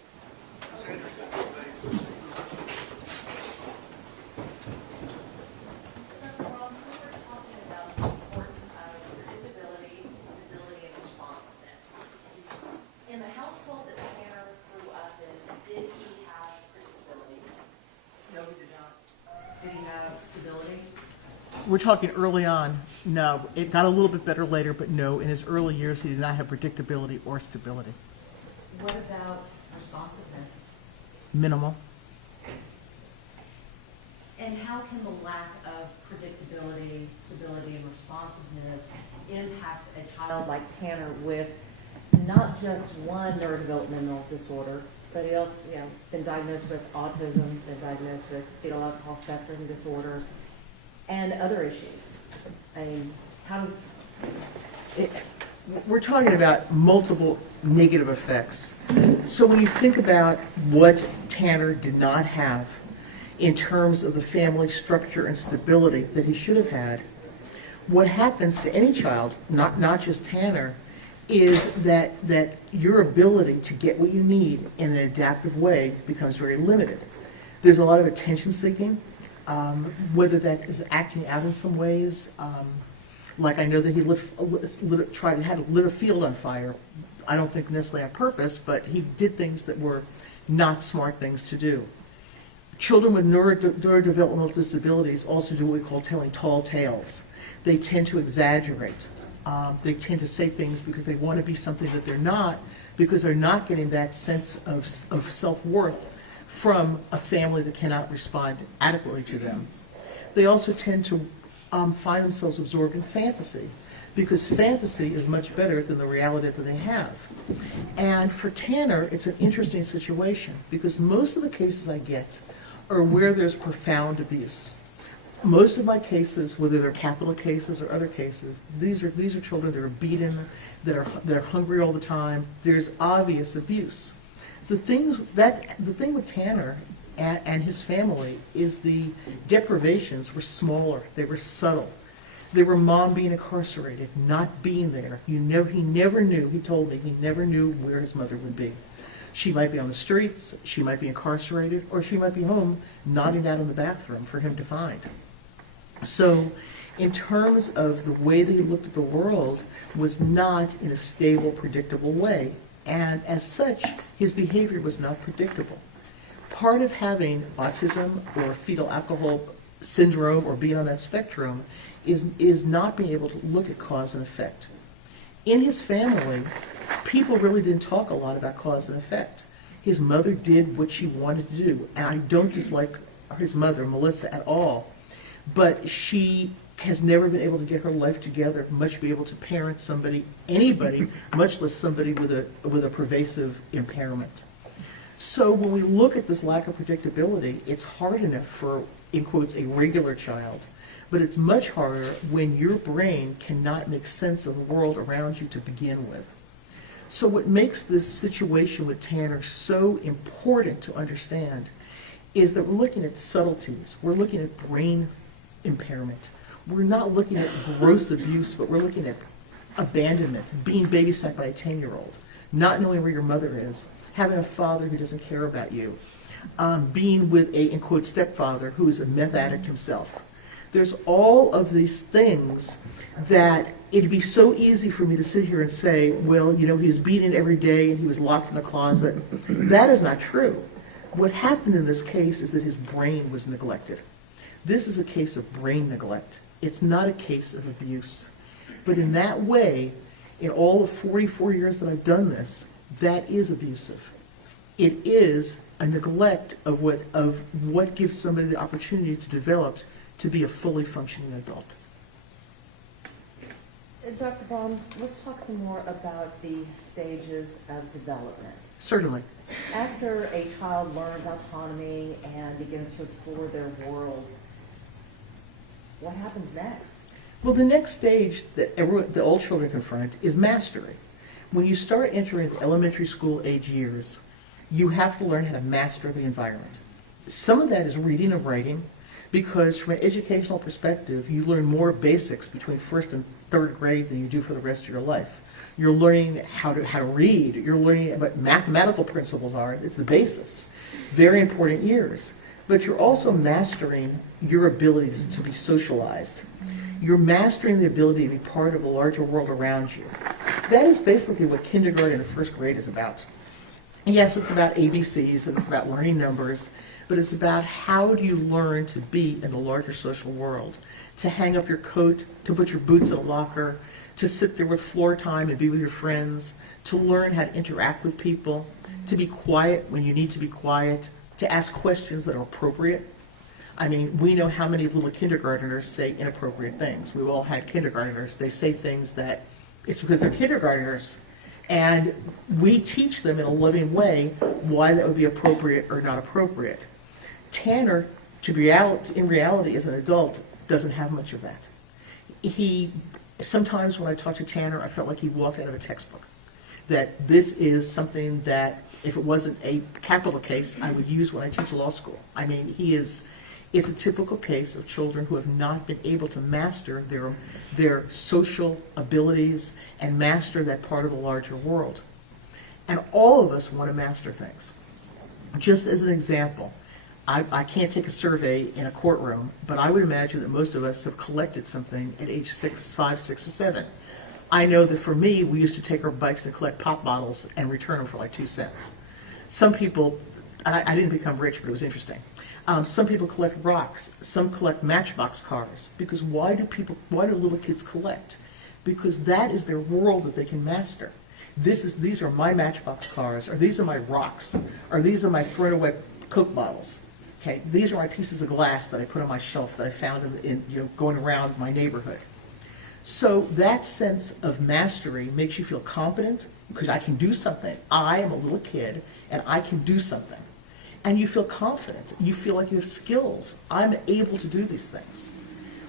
Ms. Anderson, you may proceed. Dr. Ross, we were talking about the importance of predictability, stability, and responsiveness. In the household that Tanner grew up in, did he have predictability? No, we did not. Did he have stability? We're talking early on. No, it got a little bit better later, but no, in his early years, he did not have predictability or stability. What about responsiveness? Minimal. And how can the lack of predictability, stability, and responsiveness impact a child like Tanner with not just one neurodevelopmental disorder, but he also, been diagnosed with autism, been diagnosed with fetal alcohol spectrum disorder, and other issues? I mean, how does... We're talking about multiple negative effects. So when you think about what Tanner did not have in terms of the family structure and stability that he should have had, what happens to any child, not just Tanner, is that your ability to get what you need in an adaptive way becomes very limited. There's a lot of attention seeking, whether that is acting out in some ways. Like I know that he had to lit a field on fire. I don't think necessarily on purpose, but he did things that were not smart things to do. Children with neurodevelopmental disabilities also do what we call telling tall tales. They tend to exaggerate. They tend to say things because they want to be something that they're not, because they're not getting that sense of self-worth from a family that cannot respond adequately to them. They also tend to find themselves absorbed in fantasy, because fantasy is much better than the reality that they have. And for Tanner, it's an interesting situation, because most of the cases I get are where there's profound abuse. Most of my cases, whether they're capital cases or other cases, these are children that are beaten, that are hungry all the time. There's obvious abuse. The thing with Tanner and his family is the deprivations were smaller. They were subtle. They were mom being incarcerated, not being there. He never knew. He told me he never knew where his mother would be. She might be on the streets, she might be incarcerated, or she might be home nodding out in the bathroom for him to find. So in terms of the way that he looked at the world was not in a stable, predictable way. And as such, his behavior was not predictable. Part of having autism or fetal alcohol syndrome or being on that spectrum is not being able to look at cause and effect. In his family, people really didn't talk a lot about cause and effect. His mother did what she wanted to do, and I don't dislike his mother, Melissa, at all, but she has never been able to get her life together, much be able to parent somebody, anybody, much less somebody with a pervasive impairment. So when we look at this lack of predictability, it's hard enough for, in quotes, a regular child, but it's much harder when your brain cannot make sense of the world around you to begin with. So what makes this situation with Tanner so important to understand is that we're looking at subtleties. We're looking at brain impairment. We're not looking at gross abuse, but we're looking at abandonment, being babysat by a 10-year-old, not knowing where your mother is, having a father who doesn't care about you, being with a, in quote, stepfather who is a meth addict himself. There's all of these things that it'd be so easy for me to sit here and say, well, he was beaten every day and he was locked in a closet. That is not true. What happened in this case is that his brain was neglected. This is a case of brain neglect. It's not a case of abuse. But in that way, in all the 44 years that I've done this, that is abusive. It is a neglect of what gives somebody the opportunity to develop to be a fully functioning adult. Dr. Baums, let's talk some more about the stages of development. Certainly. After a child learns autonomy and begins to explore their world, what happens next? Well, the next stage that all children confront is mastery. When you start entering the elementary school age years, you have to learn how to master the environment. Some of that is reading and writing, because from an educational perspective, you learn more basics between first and third grade than you do for the rest of your life. You're learning how to read. You're learning what mathematical principles are. It's the basis. Very important years. But you're also mastering your abilities to be socialized. You're mastering the ability to be part of the larger world around you. That is basically what kindergarten and first grade is about. Yes, it's about ABCs, and it's about learning numbers, but it's about how do you learn to be in the larger social world, to hang up your coat, to put your boots in a locker, to sit there with floor time and be with your friends, to learn how to interact with people, to be quiet when you need to be quiet, to ask questions that are appropriate. I mean, we know how many little kindergartners say inappropriate things. We've all had kindergartners. They say things that it's because they're kindergartners. And we teach them in a loving way why that would be appropriate or not appropriate. Tanner, in reality, as an adult, doesn't have much of that. Sometimes when I talk to Tanner, I felt like he walked out of a textbook. That this is something that, if it wasn't a capital case, I would use when I teach law school. I mean, it's a typical case of children who have not been able to master their social abilities and master that part of the larger world. And all of us want to master things. Just as an example, I can't take a survey in a courtroom, but I would imagine that most of us have collected something at age 5, 6, or 7. I know that for me, we used to take our bikes and collect pop bottles and return them for like 2 cents. Some people, I didn't become rich, but it was interesting. Some people collect rocks. Some collect Matchbox cars. Because why do little kids collect? Because that is their world that they can master. These are my Matchbox cars, or these are my rocks, or these are my thrown away Coke bottles. Okay, these are my pieces of glass that I put on my shelf that I found in going around my neighborhood. So that sense of mastery makes you feel competent because I can do something. I am a little kid and I can do something. And you feel confident. You feel like you have skills. I'm able to do these things.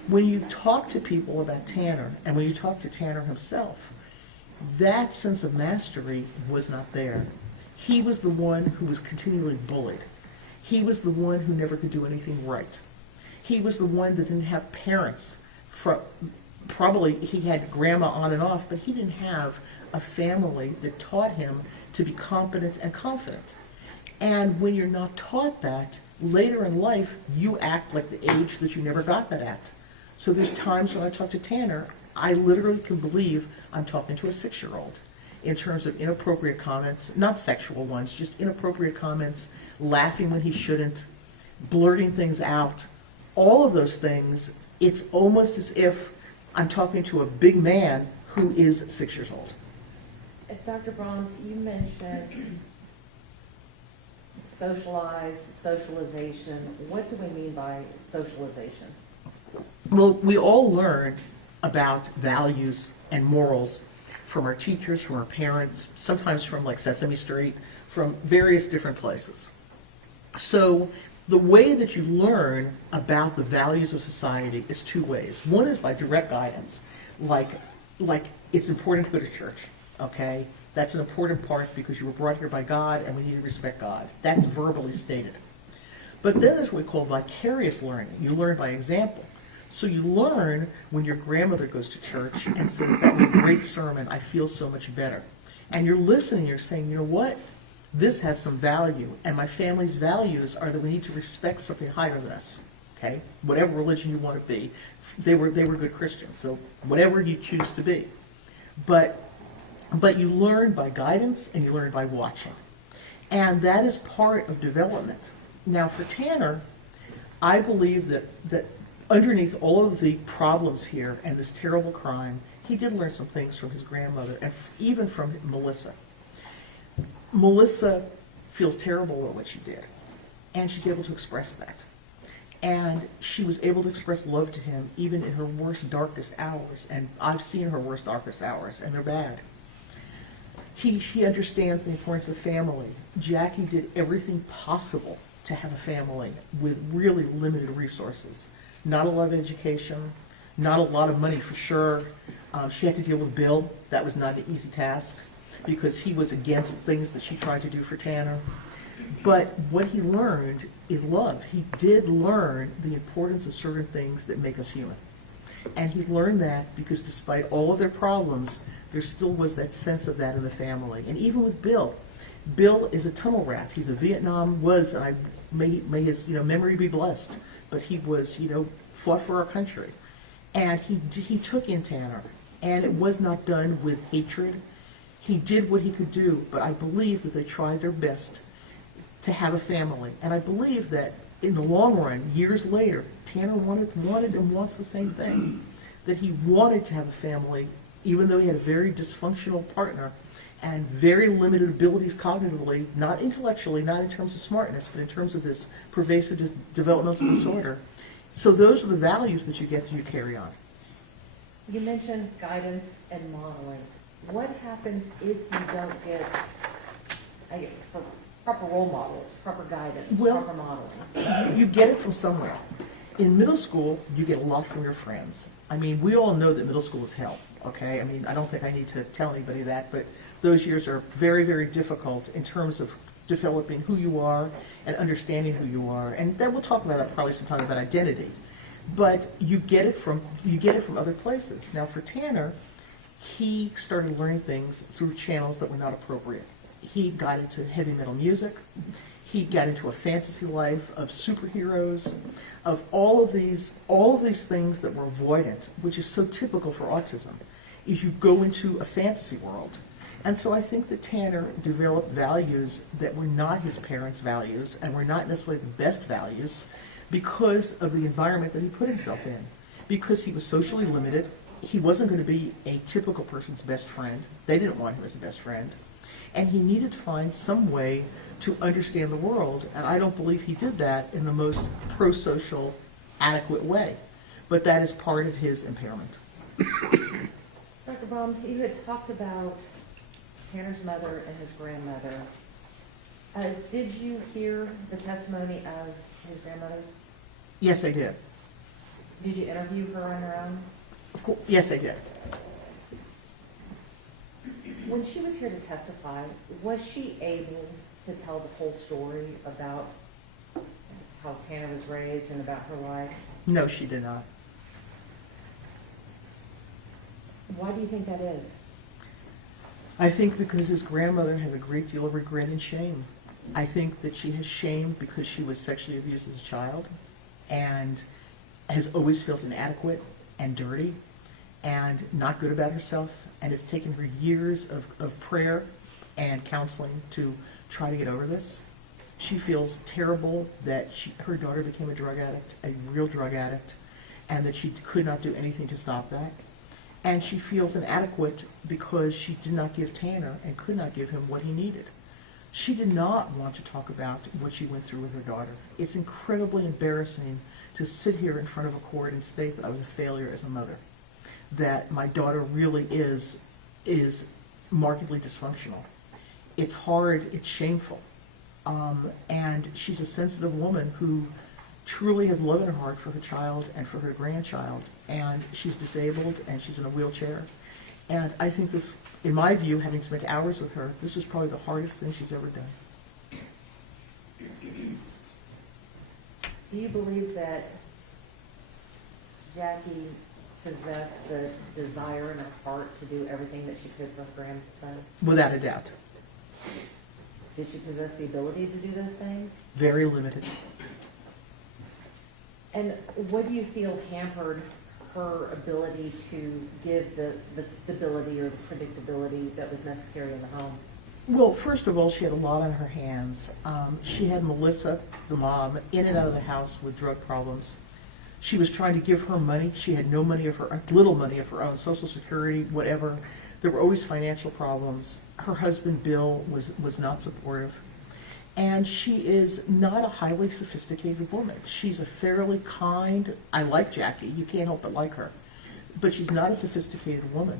When you talk to people about Tanner, and when you talk to Tanner himself, that sense of mastery was not there. He was the one who was continually bullied. He was the one who never could do anything right. He was the one that didn't have parents. Probably he had grandma on and off, but he didn't have a family that taught him to be competent and confident. And when you're not taught that, later in life, you act like the age that you never got that at. So there's times when I talk to Tanner, I literally can believe I'm talking to a 6-year-old in terms of inappropriate comments, not sexual ones, just inappropriate comments, laughing when he shouldn't, blurting things out, all of those things. It's almost as if I'm talking to a big man who is 6 years old. Dr. Brahms, you mentioned socialization. What do we mean by socialization? Well, we all learn about values and morals from our teachers, from our parents, sometimes from like Sesame Street, from various different places. So the way that you learn about the values of society is 2 ways. One is by direct guidance, like it's important to go to church, okay? That's an important part because you were brought here by God and we need to respect God. That's verbally stated. But then there's what we call vicarious learning. You learn by example. So you learn when your grandmother goes to church and says, that was a great sermon, I feel so much better. And you're listening, you're saying, you know what? This has some value, and my family's values are that we need to respect something higher than us, okay? Whatever religion you want to be. They were good Christians, so whatever you choose to be. But you learn by guidance and you learn by watching. And that is part of development. Now for Tanner, I believe that underneath all of the problems here and this terrible crime, he did learn some things from his grandmother and even from Melissa. Melissa feels terrible about what she did, and she's able to express that. And she was able to express love to him even in her worst, darkest hours. And I've seen her worst, darkest hours, and they're bad. She understands the importance of family. Jackie did everything possible to have a family with really limited resources. Not a lot of education, not a lot of money for sure. She had to deal with Bill. That was not an easy task because he was against things that she tried to do for Tanner. But what he learned is love. He did learn the importance of certain things that make us human. And he learned that because despite all of their problems, there still was that sense of that in the family. And even with Bill, Bill is a tunnel rat. He's a and I may his memory be blessed, but he was fought for our country, and he took in Tanner, and it was not done with hatred. He did what he could do, but I believe that they tried their best to have a family, and I believe that in the long run, years later, Tanner wanted and wants the same thing, that he wanted to have a family, even though he had a very dysfunctional partner and very limited abilities cognitively, not intellectually, not in terms of smartness, but in terms of this pervasive developmental disorder. So those are the values that you get that you carry on. You mentioned guidance and modeling. What happens if you don't get proper role models, proper guidance, proper modeling? You get it from somewhere. In middle school, you get a lot from your friends. I mean, we all know that middle school is hell, okay? I mean, I don't think I need to tell anybody that, but those years are very, very difficult in terms of developing who you are and understanding who you are. And then we'll talk about that probably sometime about identity. But you get it from other places. Now for Tanner, he started learning things through channels that were not appropriate. He got into heavy metal music. He got into a fantasy life of superheroes, of all of these things that were avoidant, which is so typical for autism, is you go into a fantasy world. And so I think that Tanner developed values that were not his parents' values and were not necessarily the best values because of the environment that he put himself in. Because he was socially limited, he wasn't going to be a typical person's best friend. They didn't want him as a best friend. And he needed to find some way to understand the world, and I don't believe he did that in the most pro-social, adequate way. But that is part of his impairment. Dr. Baums, you had talked about Tanner's mother and his grandmother. Did you hear the testimony of his grandmother? Yes, I did. Did you interview her on your own? Of course, yes, I did. When she was here to testify, was she able to tell the whole story about how Tanner was raised and about her life? No, she did not. Why do you think that is? I think because his grandmother has a great deal of regret and shame. I think that she has shame because she was sexually abused as a child and has always felt inadequate and dirty and not good about herself, and it's taken her years of prayer and counseling to try to get over this. She feels terrible that her daughter became a drug addict, a real drug addict, and that she could not do anything to stop that. And she feels inadequate because she did not give Tanner and could not give him what he needed. She did not want to talk about what she went through with her daughter. It's incredibly embarrassing to sit here in front of a court and state that I was a failure as a mother, that my daughter really is markedly dysfunctional. It's hard, it's shameful. And she's a sensitive woman who truly has love in her heart for her child and for her grandchild, and she's disabled and she's in a wheelchair. And I think this, in my view, having spent hours with her, this was probably the hardest thing she's ever done. Do you believe that Jackie possessed the desire in her heart to do everything that she could for her grandson? Without a doubt. Did she possess the ability to do those things? Very limited. And what do you feel hampered her ability to give the stability or the predictability that was necessary in the home? Well, first of all, she had a lot on her hands. She had Melissa, the mom, in and out of the house with drug problems. She was trying to give her money. She had no money of her, little money of her own, Social Security, whatever. There were always financial problems. Her husband, Bill, was not supportive. And she is not a highly sophisticated woman. She's a fairly kind, I like Jackie, you can't help but like her, but she's not a sophisticated woman.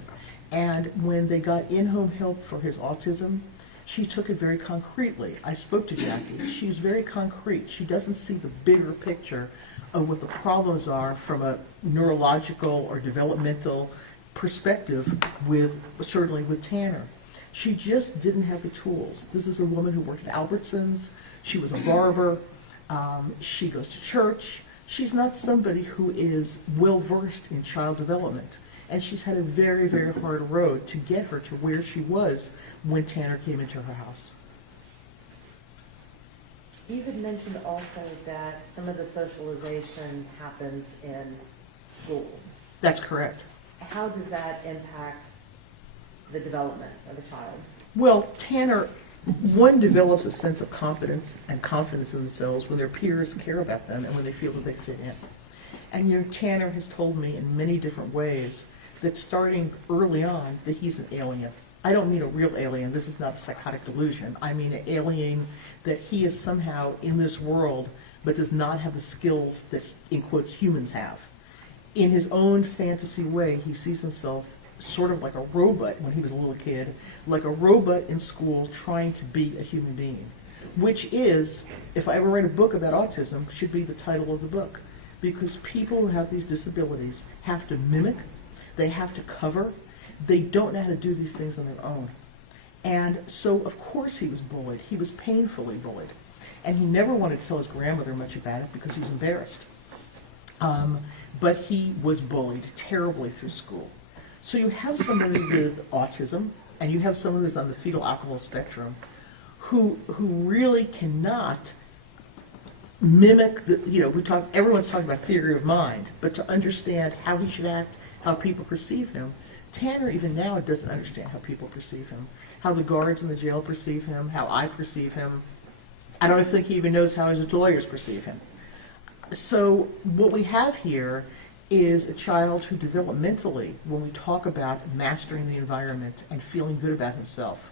And when they got in-home help for his autism, she took it very concretely. I spoke to Jackie. She's very concrete. She doesn't see the bigger picture of what the problems are from a neurological or developmental perspective certainly with Tanner. She just didn't have the tools. This is a woman who worked at Albertsons. She was a barber. She goes to church. She's not somebody who is well-versed in child development. And she's had a very, very hard road to get her to where she was when Tanner came into her house. You had mentioned also that some of the socialization happens in school. That's correct. How does that impact the development of a child? Well, Tanner, one develops a sense of confidence and confidence in themselves when their peers care about them and when they feel that they fit in. And Tanner has told me in many different ways that starting early on that he's an alien. I don't mean a real alien. This is not a psychotic delusion. I mean an alien that he is somehow in this world but does not have the skills that, in quotes, humans have. In his own fantasy way, he sees himself sort of like a robot when he was a little kid, like a robot in school trying to be a human being, which is, if I ever write a book about autism, should be the title of the book. Because people who have these disabilities have to mimic, they have to cover, they don't know how to do these things on their own. And so, of course, he was bullied. He was painfully bullied. And he never wanted to tell his grandmother much about it because he was embarrassed. But he was bullied terribly through school. So you have somebody with autism, and you have someone who's on the fetal alcohol spectrum, who really cannot mimic the, everyone's talking about theory of mind, but to understand how he should act, how people perceive him. Tanner, even now, doesn't understand how people perceive him, how the guards in the jail perceive him, how I perceive him. I don't think he even knows how his lawyers perceive him. So what we have here is a child who developmentally, when we talk about mastering the environment and feeling good about himself,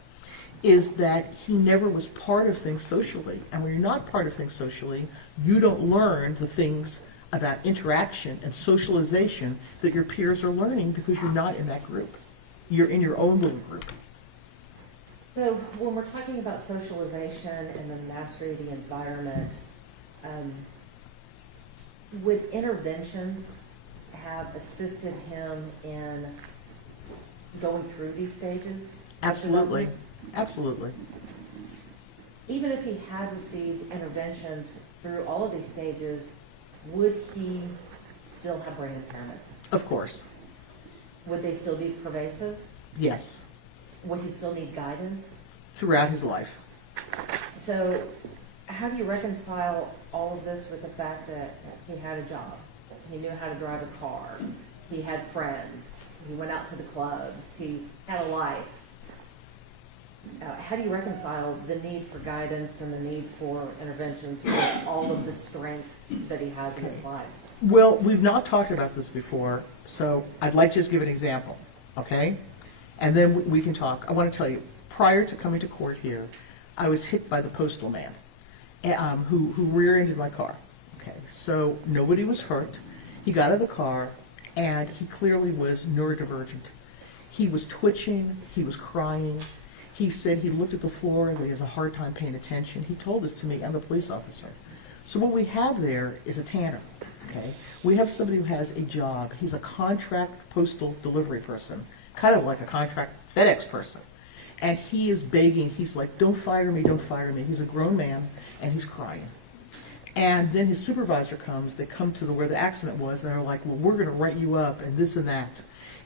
is that he never was part of things socially. And when you're not part of things socially, you don't learn the things about interaction and socialization that your peers are learning because you're not in that group. You're in your own little group. So when we're talking about socialization and the mastery of the environment, would interventions have assisted him in going through these stages? Absolutely. Absolutely. Even if he had received interventions through all of these stages, would he still have brain impairments? Of course. Would they still be pervasive? Yes. Would he still need guidance? Throughout his life. So how do you reconcile all of this with the fact that he had a job? He knew how to drive a car. He had friends. He went out to the clubs. He had a life. How do you reconcile the need for guidance and the need for interventions with all of the strengths that he has in his life? Well, we've not talked about this before, so I'd like to just give an example, okay? And then we can talk. I want to tell you, prior to coming to court here, I was hit by the postal man who rear-ended my car. Okay, so nobody was hurt. He got out of the car, and he clearly was neurodivergent. He was twitching. He was crying. He said he looked at the floor and that he has a hard time paying attention. He told this to me. I'm a police officer. So what we have there is a Tanner. Okay, we have somebody who has a job. He's a contract postal delivery person, kind of like a contract FedEx person. And he is begging. He's like, don't fire me, don't fire me. He's a grown man, and he's crying. And then his supervisor comes. They come to where the accident was, and they're like, well, we're going to write you up, and this and that.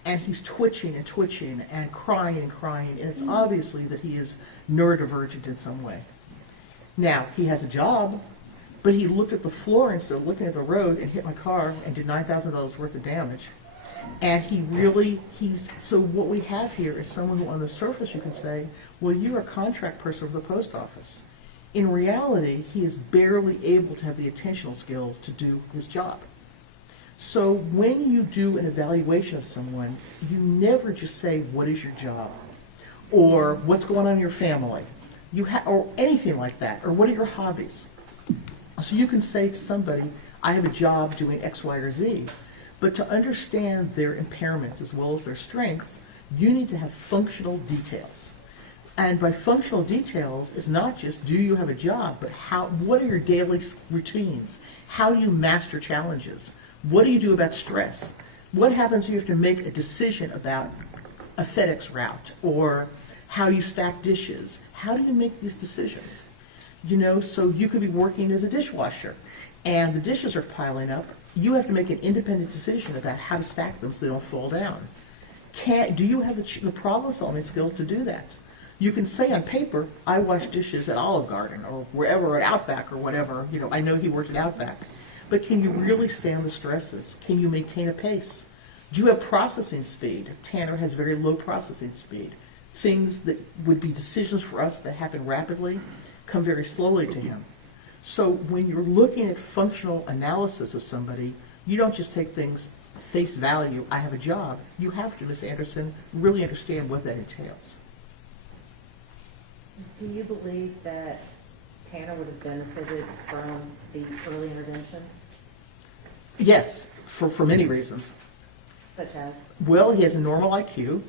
And he's twitching and twitching and crying, and it's obviously that he is neurodivergent in some way. Now, he has a job, but he looked at the floor instead of looking at the road and hit my car and did $9,000 worth of damage. And so what we have here is someone who on the surface you can say, well, you're a contract person for the post office. In reality, he is barely able to have the attentional skills to do his job. So when you do an evaluation of someone, you never just say, what is your job? Or what's going on in your family? Or anything like that. Or what are your hobbies? So you can say to somebody, I have a job doing X, Y, or Z. But to understand their impairments as well as their strengths, you need to have functional details. And by functional details, it's not just do you have a job, but what are your daily routines? How do you master challenges? What do you do about stress? What happens if you have to make a decision about a FedEx route or how you stack dishes? How do you make these decisions? So you could be working as a dishwasher and the dishes are piling up. You have to make an independent decision about how to stack them so they don't fall down. do you have the problem-solving skills to do that? You can say on paper, I wash dishes at Olive Garden or wherever, at Outback or whatever. You know, I know he worked at Outback. But can you really stand the stresses? Can you maintain a pace? Do you have processing speed? Tanner has very low processing speed. Things that would be decisions for us that happen rapidly come very slowly to him. So when you're looking at functional analysis of somebody, you don't just take things face value, I have a job. You have to, Ms. Anderson, really understand what that entails. Do you believe that Tanner would have benefited from the early interventions, Yes, for many reasons. such as? Well, he has a normal IQ.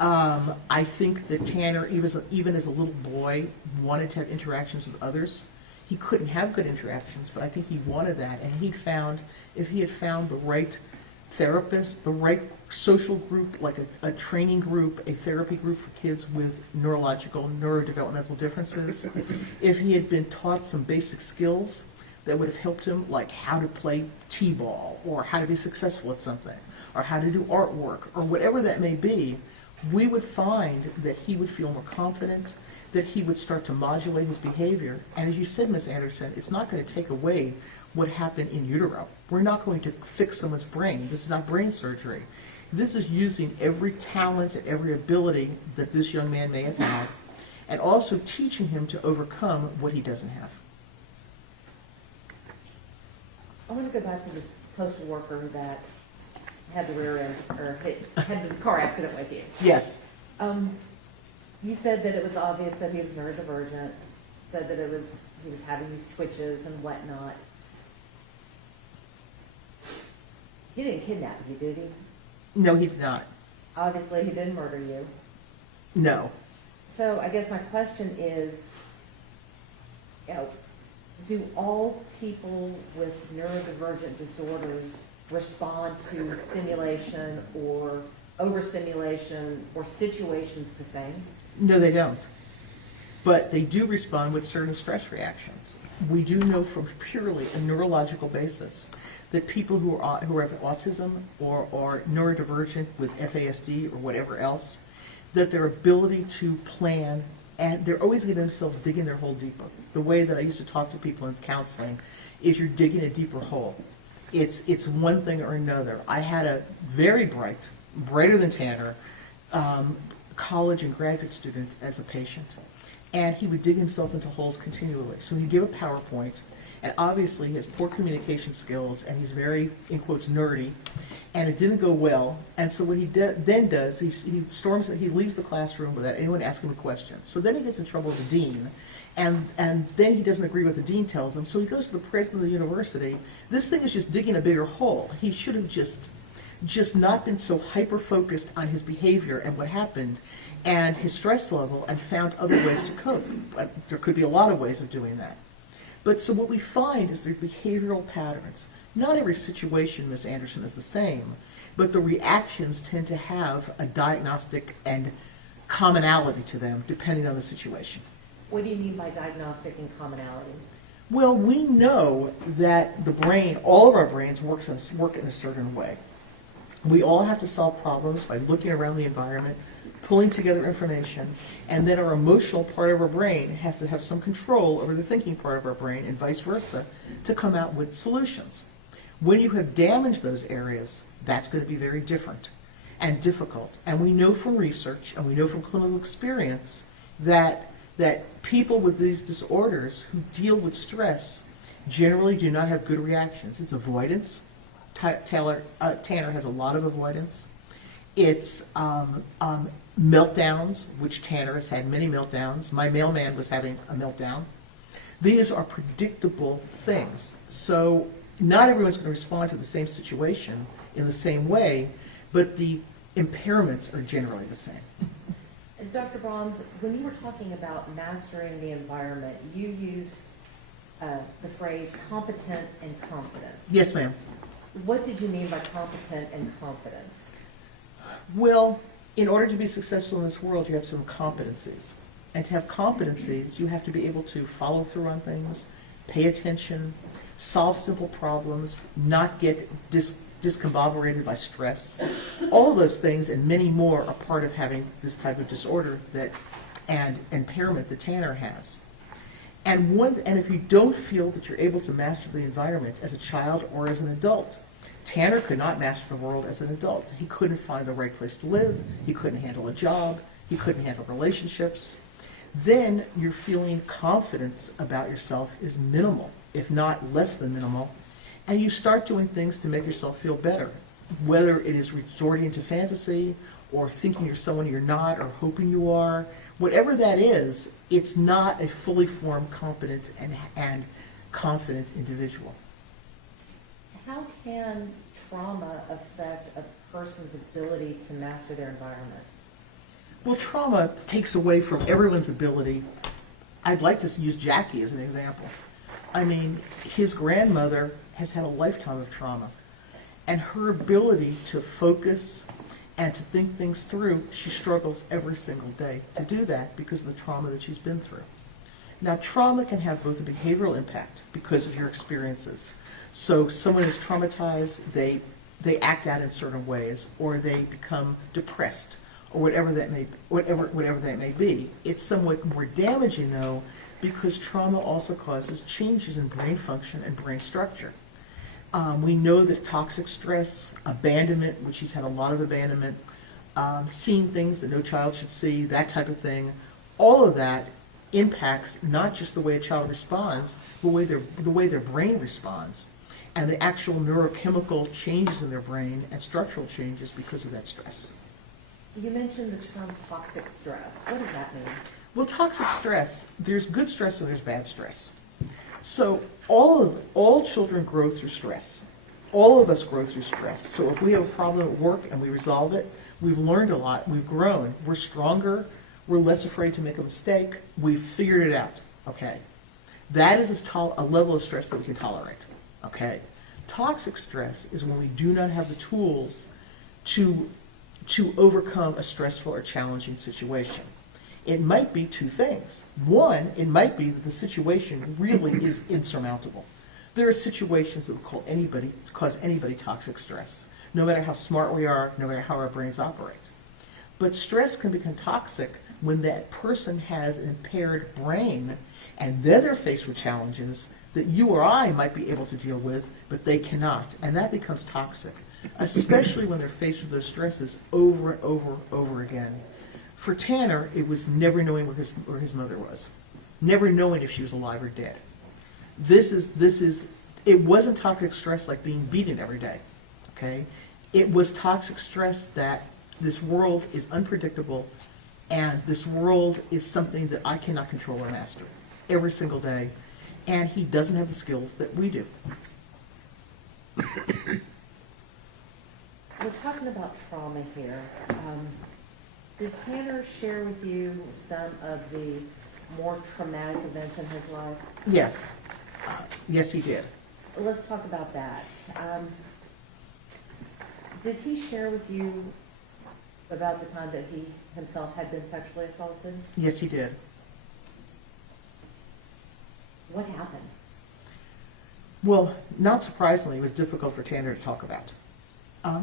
I think that Tanner, even as a little boy, wanted to have interactions with others. He couldn't have good interactions, but I think he wanted that. And if he had found the right therapist, the right social group, like a training group, a therapy group for kids with neurodevelopmental differences, if he had been taught some basic skills that would have helped him, like how to play t-ball, or how to be successful at something, or how to do artwork, or whatever that may be, we would find that he would feel more confident, that he would start to modulate his behavior. And as you said, Ms. Anderson, it's not going to take away what happened in utero. We're not going to fix someone's brain. This is not brain surgery. This is using every talent and every ability that this young man may have had, and also teaching him to overcome what he doesn't have. I want to go back to this postal worker that had the rear end, or had the car accident with you. Yes. You said that it was obvious that he was neurodivergent, said that he was having these twitches and whatnot. He didn't kidnap you, did he? No, he did not. Obviously, he didn't murder you. No. So I guess my question is, do all people with neurodivergent disorders respond to stimulation or overstimulation or situations the same? No, they don't. But they do respond with certain stress reactions. We do know from purely a neurological basis that people who have autism or are neurodivergent with FASD or whatever else, that their ability to plan, and they're always getting themselves digging their hole deeper. The way that I used to talk to people in counseling is you're digging a deeper hole. It's one thing or another. I had a very brighter than Tanner, college and graduate student as a patient, and he would dig himself into holes continually. So he'd give a PowerPoint, and obviously he has poor communication skills, and he's very, in quotes, nerdy, and it didn't go well. And so what he then does, he leaves the classroom without anyone asking him questions. So then he gets in trouble with the dean, and then he doesn't agree with what the dean tells him, so he goes to the president of the university. This thing is just digging a bigger hole. He should have just not been so hyper-focused on his behavior and what happened and his stress level, and found other ways to cope. There could be a lot of ways of doing that. But so what we find is their behavioral patterns. Not every situation, Ms. Anderson, is the same, but the reactions tend to have a diagnostic and commonality to them depending on the situation. What do you mean by diagnostic and commonality? Well, we know that the brain, all of our brains work in a certain way. We all have to solve problems by looking around the environment, pulling together information, and then our emotional part of our brain has to have some control over the thinking part of our brain, and vice versa, to come out with solutions. When you have damaged those areas, that's going to be very different and difficult. And we know from research, and we know from clinical experience, that people with these disorders who deal with stress generally do not have good reactions. It's avoidance. Tanner has a lot of avoidance. It's meltdowns, which Tanner has had many meltdowns. My mailman was having a meltdown. These are predictable things. So not everyone's going to respond to the same situation in the same way, but the impairments are generally the same. Dr. Brahms, when you were talking about mastering the environment, you used the phrase competent and confidence. Yes, ma'am. What did you mean by competent and confidence? Well, in order to be successful in this world, you have some competencies. And to have competencies, you have to be able to follow through on things, pay attention, solve simple problems, not get discombobulated by stress. All of those things and many more are part of having this type of disorder and impairment that Tanner has. And if you don't feel that you're able to master the environment as a child or as an adult, Tanner could not master the world as an adult. He couldn't find the right place to live. He couldn't handle a job. He couldn't handle relationships. Then your feeling confidence about yourself is minimal, if not less than minimal, and you start doing things to make yourself feel better, whether it is resorting to fantasy or thinking you're someone you're not or hoping you are. Whatever that is, it's not a fully formed, competent, and confident individual. How can trauma affect a person's ability to master their environment? Well, trauma takes away from everyone's ability. I'd like to use Jackie as an example. I mean, his grandmother has had a lifetime of trauma, and her ability to focus and to think things through, she struggles every single day to do that because of the trauma that she's been through. Now, trauma can have both a behavioral impact because of your experiences. So someone is traumatized, they act out in certain ways, or they become depressed, or whatever that may be. It's somewhat more damaging, though, because trauma also causes changes in brain function and brain structure. We know that toxic stress, abandonment, which he's had a lot of abandonment, seeing things that no child should see, that type of thing, all of that impacts not just the way a child responds, but the way their brain responds, and the actual neurochemical changes in their brain and structural changes because of that stress. You mentioned the term toxic stress. What does that mean? Well, toxic stress, there's good stress and there's bad stress. So all children grow through stress. All of us grow through stress. So if we have a problem at work and we resolve it, we've learned a lot, we've grown, we're stronger, we're less afraid to make a mistake, we've figured it out, okay? That is a level of stress that we can tolerate, okay? Toxic stress is when we do not have the tools to overcome a stressful or challenging situation. It might be two things. One, it might be that the situation really is insurmountable. There are situations that will cause anybody toxic stress, no matter how smart we are, no matter how our brains operate. But stress can become toxic when that person has an impaired brain and then they're faced with challenges that you or I might be able to deal with, but they cannot. And that becomes toxic, especially when they're faced with those stresses over and over again. For Tanner, it was never knowing where his mother was, never knowing if she was alive or dead. It wasn't toxic stress like being beaten every day, okay? It was toxic stress that this world is unpredictable and this world is something that I cannot control or master every single day, and he doesn't have the skills that we do. We're talking about trauma here. Did Tanner share with you some of the more traumatic events in his life? Yes. Yes, he did. Let's talk about that. Did he share with you about the time that he himself had been sexually assaulted? Yes, he did. What happened? Well, not surprisingly, it was difficult for Tanner to talk about.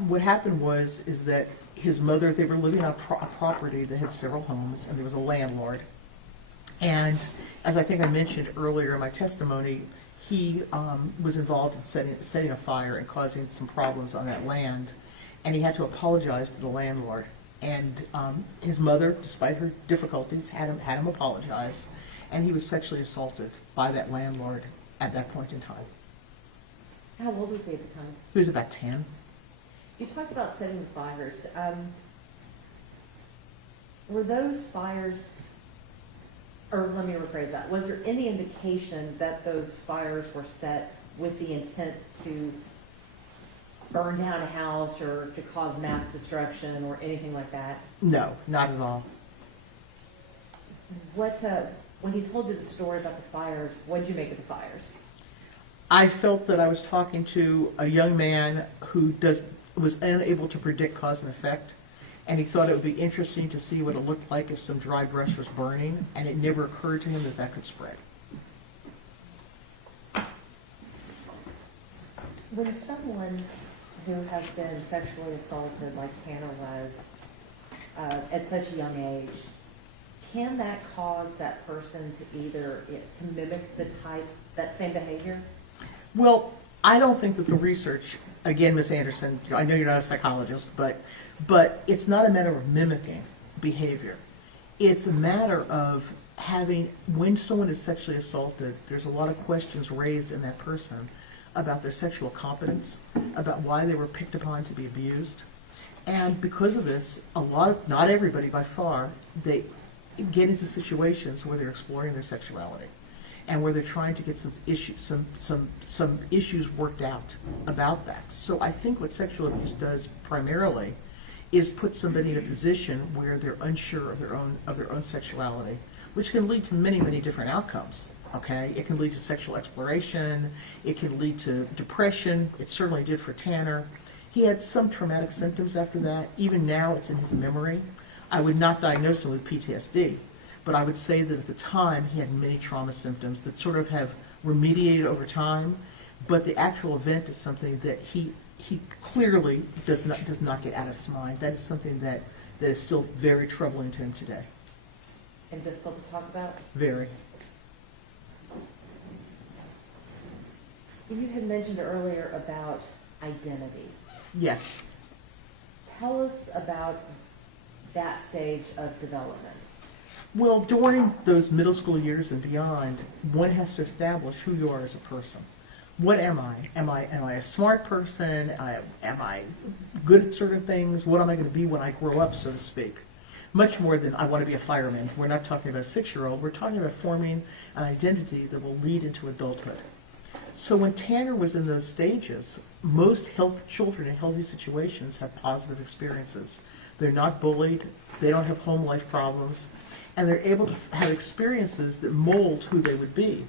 What happened is that his mother, they were living on a property that had several homes, and there was a landlord. And as I think I mentioned earlier in my testimony, he was involved in setting a fire and causing some problems on that land, and he had to apologize to the landlord. And his mother, despite her difficulties, had him apologize, and he was sexually assaulted by that landlord at that point in time. How old was he at the time? He was about 10. You talked about setting the fires. Were those fires, or let me rephrase that, was there any indication that those fires were set with the intent to burn down a house or to cause mass destruction or anything like that? No, not at all. When he told you the story about the fires, what did you make of the fires? I felt that I was talking to a young man who was unable to predict cause and effect, and he thought it would be interesting to see what it looked like if some dry brush was burning, and it never occurred to him that that could spread. When someone who has been sexually assaulted like Hannah was at such a young age, can that cause that person to either, to mimic that same behavior? Well, I don't think that the research, again, Ms. Anderson, I know you're not a psychologist, but it's not a matter of mimicking behavior. It's a matter of having, when someone is sexually assaulted, there's a lot of questions raised in that person about their sexual competence, about why they were picked upon to be abused. And because of this, not everybody by far, they get into situations where they're exploring their sexuality and where they're trying to get some issues worked out about that. So I think what sexual abuse does primarily is put somebody in a position where they're unsure of their own sexuality, which can lead to many, many different outcomes. Okay, it can lead to sexual exploration. It can lead to depression. It certainly did for Tanner. He had some traumatic symptoms after that. Even now, it's in his memory. I would not diagnose him with PTSD, but I would say that at the time he had many trauma symptoms that sort of have remediated over time. But the actual event is something that he clearly does not get out of his mind. That is something that is still very troubling to him today. And difficult to talk about? Very. You had mentioned earlier about identity. Yes. Tell us about that stage of development. Well, during those middle school years and beyond, one has to establish who you are as a person. What am I? Am I a smart person? Am I good at certain things? What am I going to be when I grow up, so to speak? Much more than I want to be a fireman. We're not talking about a 6-year-old. We're talking about forming an identity that will lead into adulthood. So when Tanner was in those stages, most children in healthy situations have positive experiences. They're not bullied, they don't have home life problems, and they're able to have experiences that mold who they would be.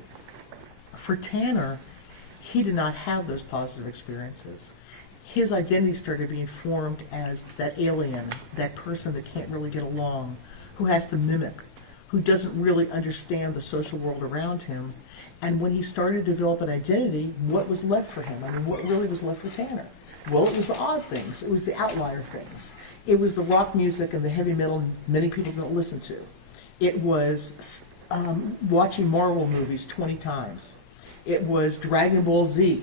For Tanner, he did not have those positive experiences. His identity started being formed as that alien, that person that can't really get along, who has to mimic, who doesn't really understand the social world around him. And when he started to develop an identity, what was left for him? I mean, what really was left for Tanner? Well, it was the odd things. It was the outlier things. It was the rock music and the heavy metal many people don't listen to. It was watching Marvel movies 20 times. It was Dragon Ball Z.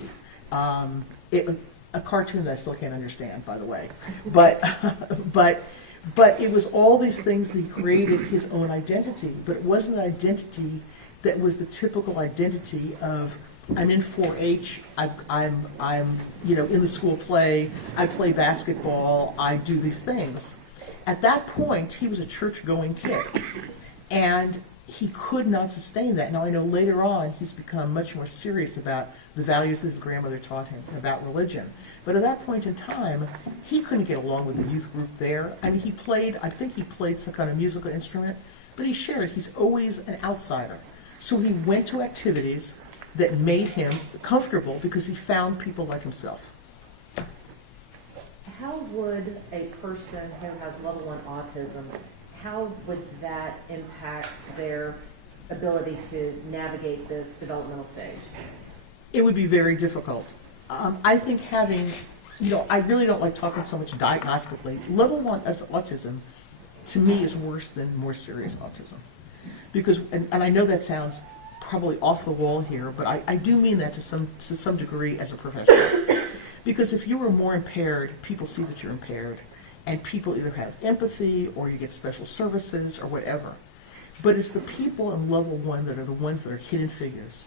A cartoon that I still can't understand, by the way. But it was all these things that he created his own identity. But it wasn't an identity that was the typical identity of, I'm in 4-H, I'm in the school play, I play basketball, I do these things. At that point, he was a church-going kid, and he could not sustain that. Now, I know later on he's become much more serious about the values his grandmother taught him about religion. But at that point in time, he couldn't get along with the youth group there. I mean, I think he played some kind of musical instrument, but he shared, he's always an outsider. So he went to activities that made him comfortable because he found people like himself. How would a person who has level 1 autism, how would that impact their ability to navigate this developmental stage? It would be very difficult. I think having, I really don't like talking so much diagnostically. Level 1 autism, to me, is worse than more serious autism. Because, and I know that sounds probably off the wall here, but I do mean that to some degree as a professional. Because if you are more impaired, people see that you're impaired, and people either have empathy or you get special services or whatever. But it's the people in level 1 that are the ones that are hidden figures.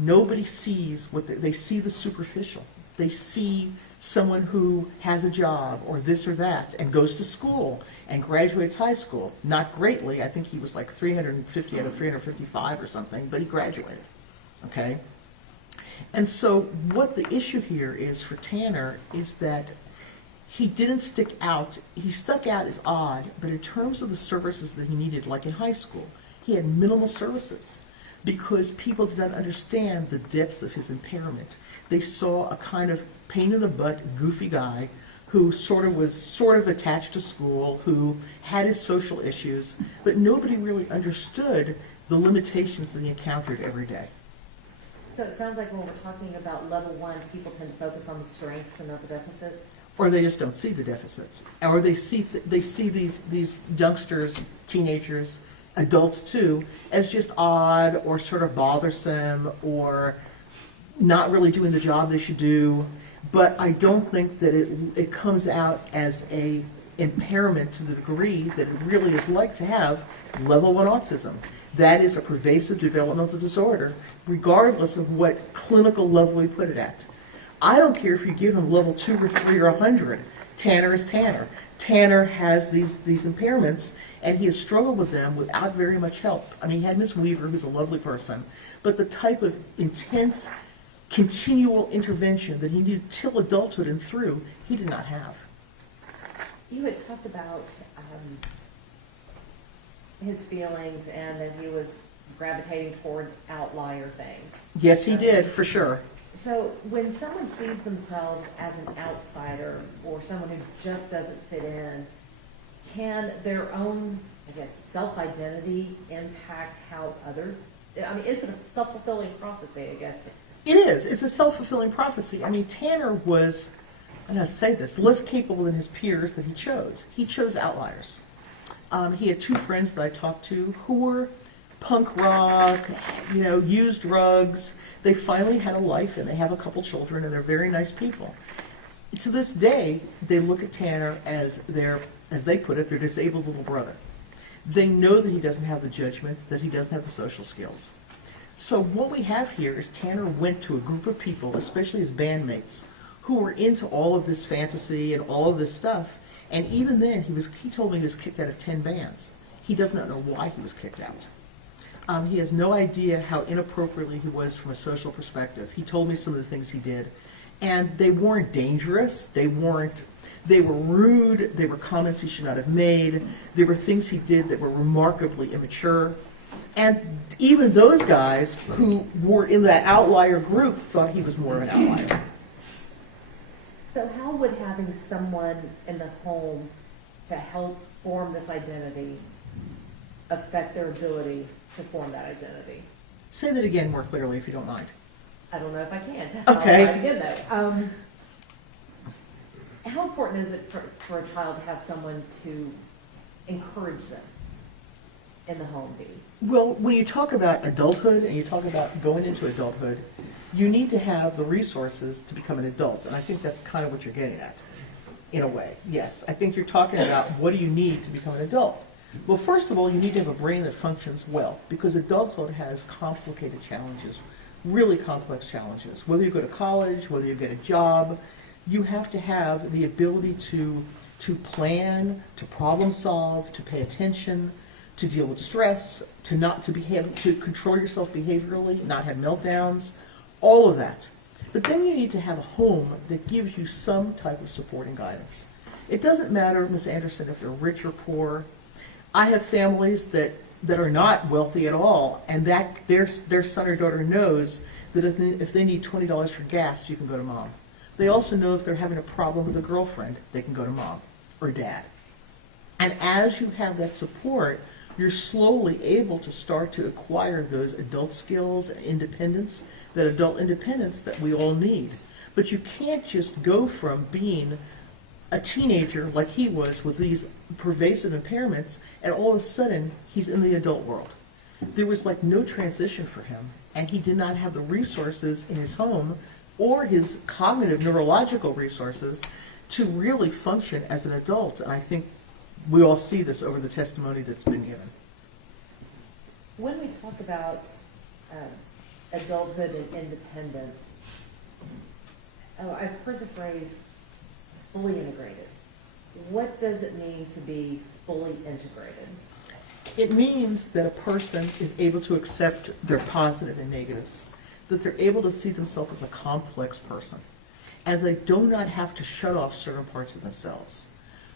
Nobody sees they see the superficial. They see someone who has a job or this or that and goes to school and graduates high school. Not greatly. I think he was like 350 out of 355 or something, but he graduated. Okay? And so what the issue here is for Tanner is that he didn't stick out. He stuck out as odd, but in terms of the services that he needed, like in high school, he had minimal services because people did not understand the depths of his impairment. They saw a kind of pain-in-the-butt, goofy guy who was sort of attached to school, who had his social issues, but nobody really understood the limitations that he encountered every day. So it sounds like when we're talking about level one, people tend to focus on the strengths and not the deficits. Or they just don't see the deficits, or they see these youngsters, teenagers, adults too, as just odd or sort of bothersome or not really doing the job they should do. But I don't think that it comes out as a impairment to the degree that it really is like to have level one autism. That is a pervasive developmental disorder, regardless of what clinical level we put it at. I don't care if you give him level 2 or 3 or 100. Tanner is Tanner. Tanner has these impairments, and he has struggled with them without very much help. I mean, he had Miss Weaver, who's a lovely person, but the type of intense, continual intervention that he needed till adulthood and through, he did not have. You had talked about his feelings and that he was gravitating towards outlier things. Yes, he did, for sure. So when someone sees themselves as an outsider or someone who just doesn't fit in, can their own, I guess, self-identity impact how others, I mean, is it a self-fulfilling prophecy, I guess? It is. It's a self-fulfilling prophecy. I mean, Tanner was, I'm going to say this, less capable than his peers that he chose. He chose outliers. He had 2 friends that I talked to who were punk rock, used drugs. They finally had a life, and they have a couple children, and they're very nice people. To this day, they look at Tanner as as they put it, their disabled little brother. They know that he doesn't have the judgment, that he doesn't have the social skills. So what we have here is Tanner went to a group of people, especially his bandmates, who were into all of this fantasy and all of this stuff. And even then, he told me he was kicked out of 10 bands. He does not know why he was kicked out. He has no idea how inappropriately he was from a social perspective. He told me some of the things he did. And they weren't dangerous. They were rude. They were comments he should not have made. There were things he did that were remarkably immature. And even those guys who were in that outlier group thought he was more of an outlier. So how would having someone in the home to help form this identity affect their ability to form that identity? Say that again more clearly, if you don't mind. I don't know if I can. Okay. I'll try again, though. How important is it for a child to have someone to encourage them in the home, Dee? Well, when you talk about adulthood and you talk about going into adulthood, you need to have the resources to become an adult. And I think that's kind of what you're getting at, in a way. Yes, I think you're talking about what do you need to become an adult. Well, first of all, you need to have a brain that functions well, because adulthood has complicated challenges, really complex challenges. Whether you go to college, whether you get a job, you have to have the ability to plan, to problem solve, to pay attention, to deal with stress, to control yourself behaviorally, not have meltdowns, all of that. But then you need to have a home that gives you some type of support and guidance. It doesn't matter, Ms. Anderson, if they're rich or poor. I have families that are not wealthy at all, and that their son or daughter knows that if they need $20 for gas, you can go to mom. They also know if they're having a problem with a girlfriend, they can go to mom or dad. And as you have that support, you're slowly able to start to acquire those adult skills and independence, that adult independence that we all need. But you can't just go from being a teenager like he was with these pervasive impairments, and all of a sudden he's in the adult world. There was like no transition for him, and he did not have the resources in his home or his cognitive neurological resources to really function as an adult. And I think we all see this over the testimony that's been given. When we talk about adulthood and independence, I've heard the phrase fully integrated. What does it mean to be fully integrated? It means that a person is able to accept their positive and negatives, that they're able to see themselves as a complex person, and they do not have to shut off certain parts of themselves.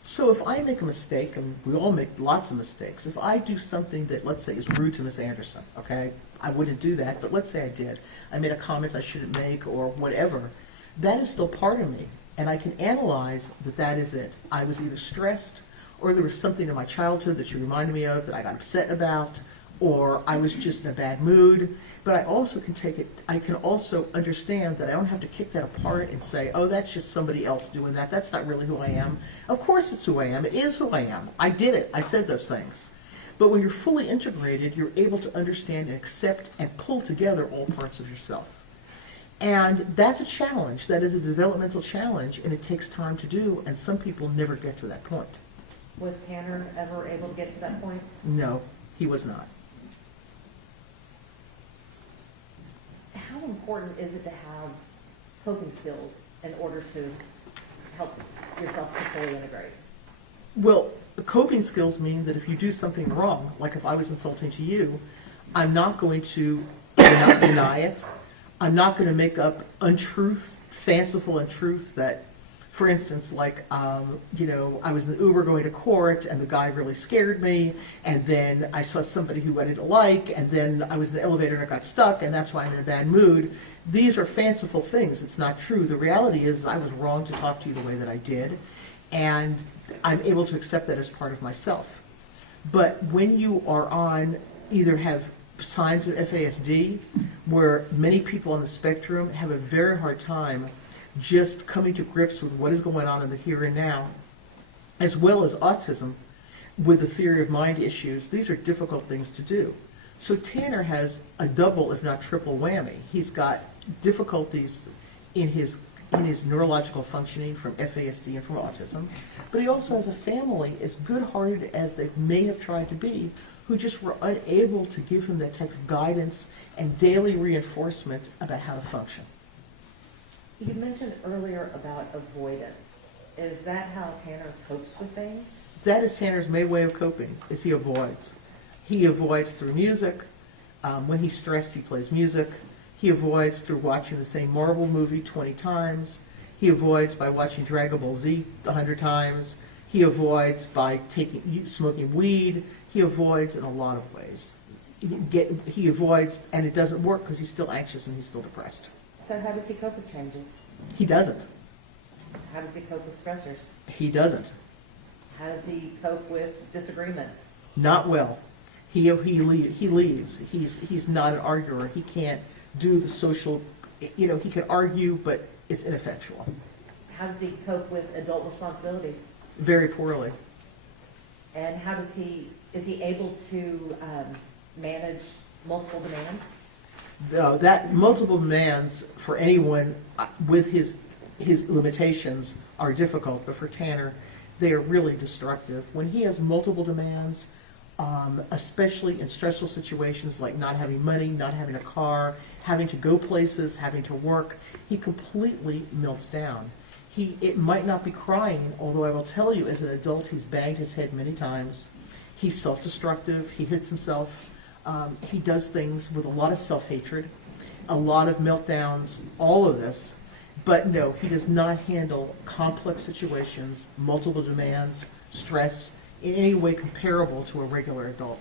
So if I make a mistake, and we all make lots of mistakes, if I do something that, let's say, is rude to Miss Anderson, okay, I wouldn't do that, but let's say I did. I made a comment I shouldn't make or whatever. That is still part of me, and I can analyze that is it. I was either stressed, or there was something in my childhood that you reminded me of that I got upset about, or I was just in a bad mood. But I also can take it, I can also understand that I don't have to kick that apart and say, oh, that's just somebody else doing that. That's not really who I am. Of course it's who I am. It is who I am. I did it. I said those things. But when you're fully integrated, you're able to understand and accept and pull together all parts of yourself. And that's a challenge. That is a developmental challenge, and it takes time to do, and some people never get to that point. Was Tanner ever able to get to that point? No, he was not. How important is it to have coping skills in order to help yourself to fully integrate? Well, coping skills mean that if you do something wrong, like if I was insulting to you, I'm not going to not deny it. I'm not going to make up untruths, fanciful untruths that, for instance, like, I was in the Uber going to court and the guy really scared me, and then I saw somebody who I didn't like, and then I was in the elevator and I got stuck, and that's why I'm in a bad mood. These are fanciful things. It's not true. The reality is I was wrong to talk to you the way that I did, and I'm able to accept that as part of myself. But when you are on, either have signs of FASD, where many people on the spectrum have a very hard time just coming to grips with what is going on in the here and now, as well as autism with the theory of mind issues, these are difficult things to do. So Tanner has a double, if not triple whammy. He's got difficulties in his neurological functioning from FASD and from autism, but he also has a family, as good-hearted as they may have tried to be, who just were unable to give him that type of guidance and daily reinforcement about how to function. You mentioned earlier about avoidance. Is that how Tanner copes with things? That is Tanner's main way of coping, is he avoids. He avoids through music. When he's stressed, he plays music. He avoids through watching the same Marvel movie 20 times. He avoids by watching Dragon Ball Z 100 times. He avoids by smoking weed. He avoids in a lot of ways. He avoids, and it doesn't work because he's still anxious and he's still depressed. So how does he cope with changes? He doesn't. How does he cope with stressors? He doesn't. How does he cope with disagreements? Not well. He leaves. He's not an arguer. He can't do the social, he can argue, but it's ineffectual. How does he cope with adult responsibilities? Very poorly. And how does is he able to manage multiple demands? That multiple demands for anyone with his limitations are difficult, but for Tanner, they are really destructive. When he has multiple demands, especially in stressful situations like not having money, not having a car, having to go places, having to work, he completely melts down. It might not be crying, although I will tell you, as an adult, he's banged his head many times. He's self-destructive. He hits himself. He does things with a lot of self-hatred, a lot of meltdowns, all of this. But no, he does not handle complex situations, multiple demands, stress, in any way comparable to a regular adult.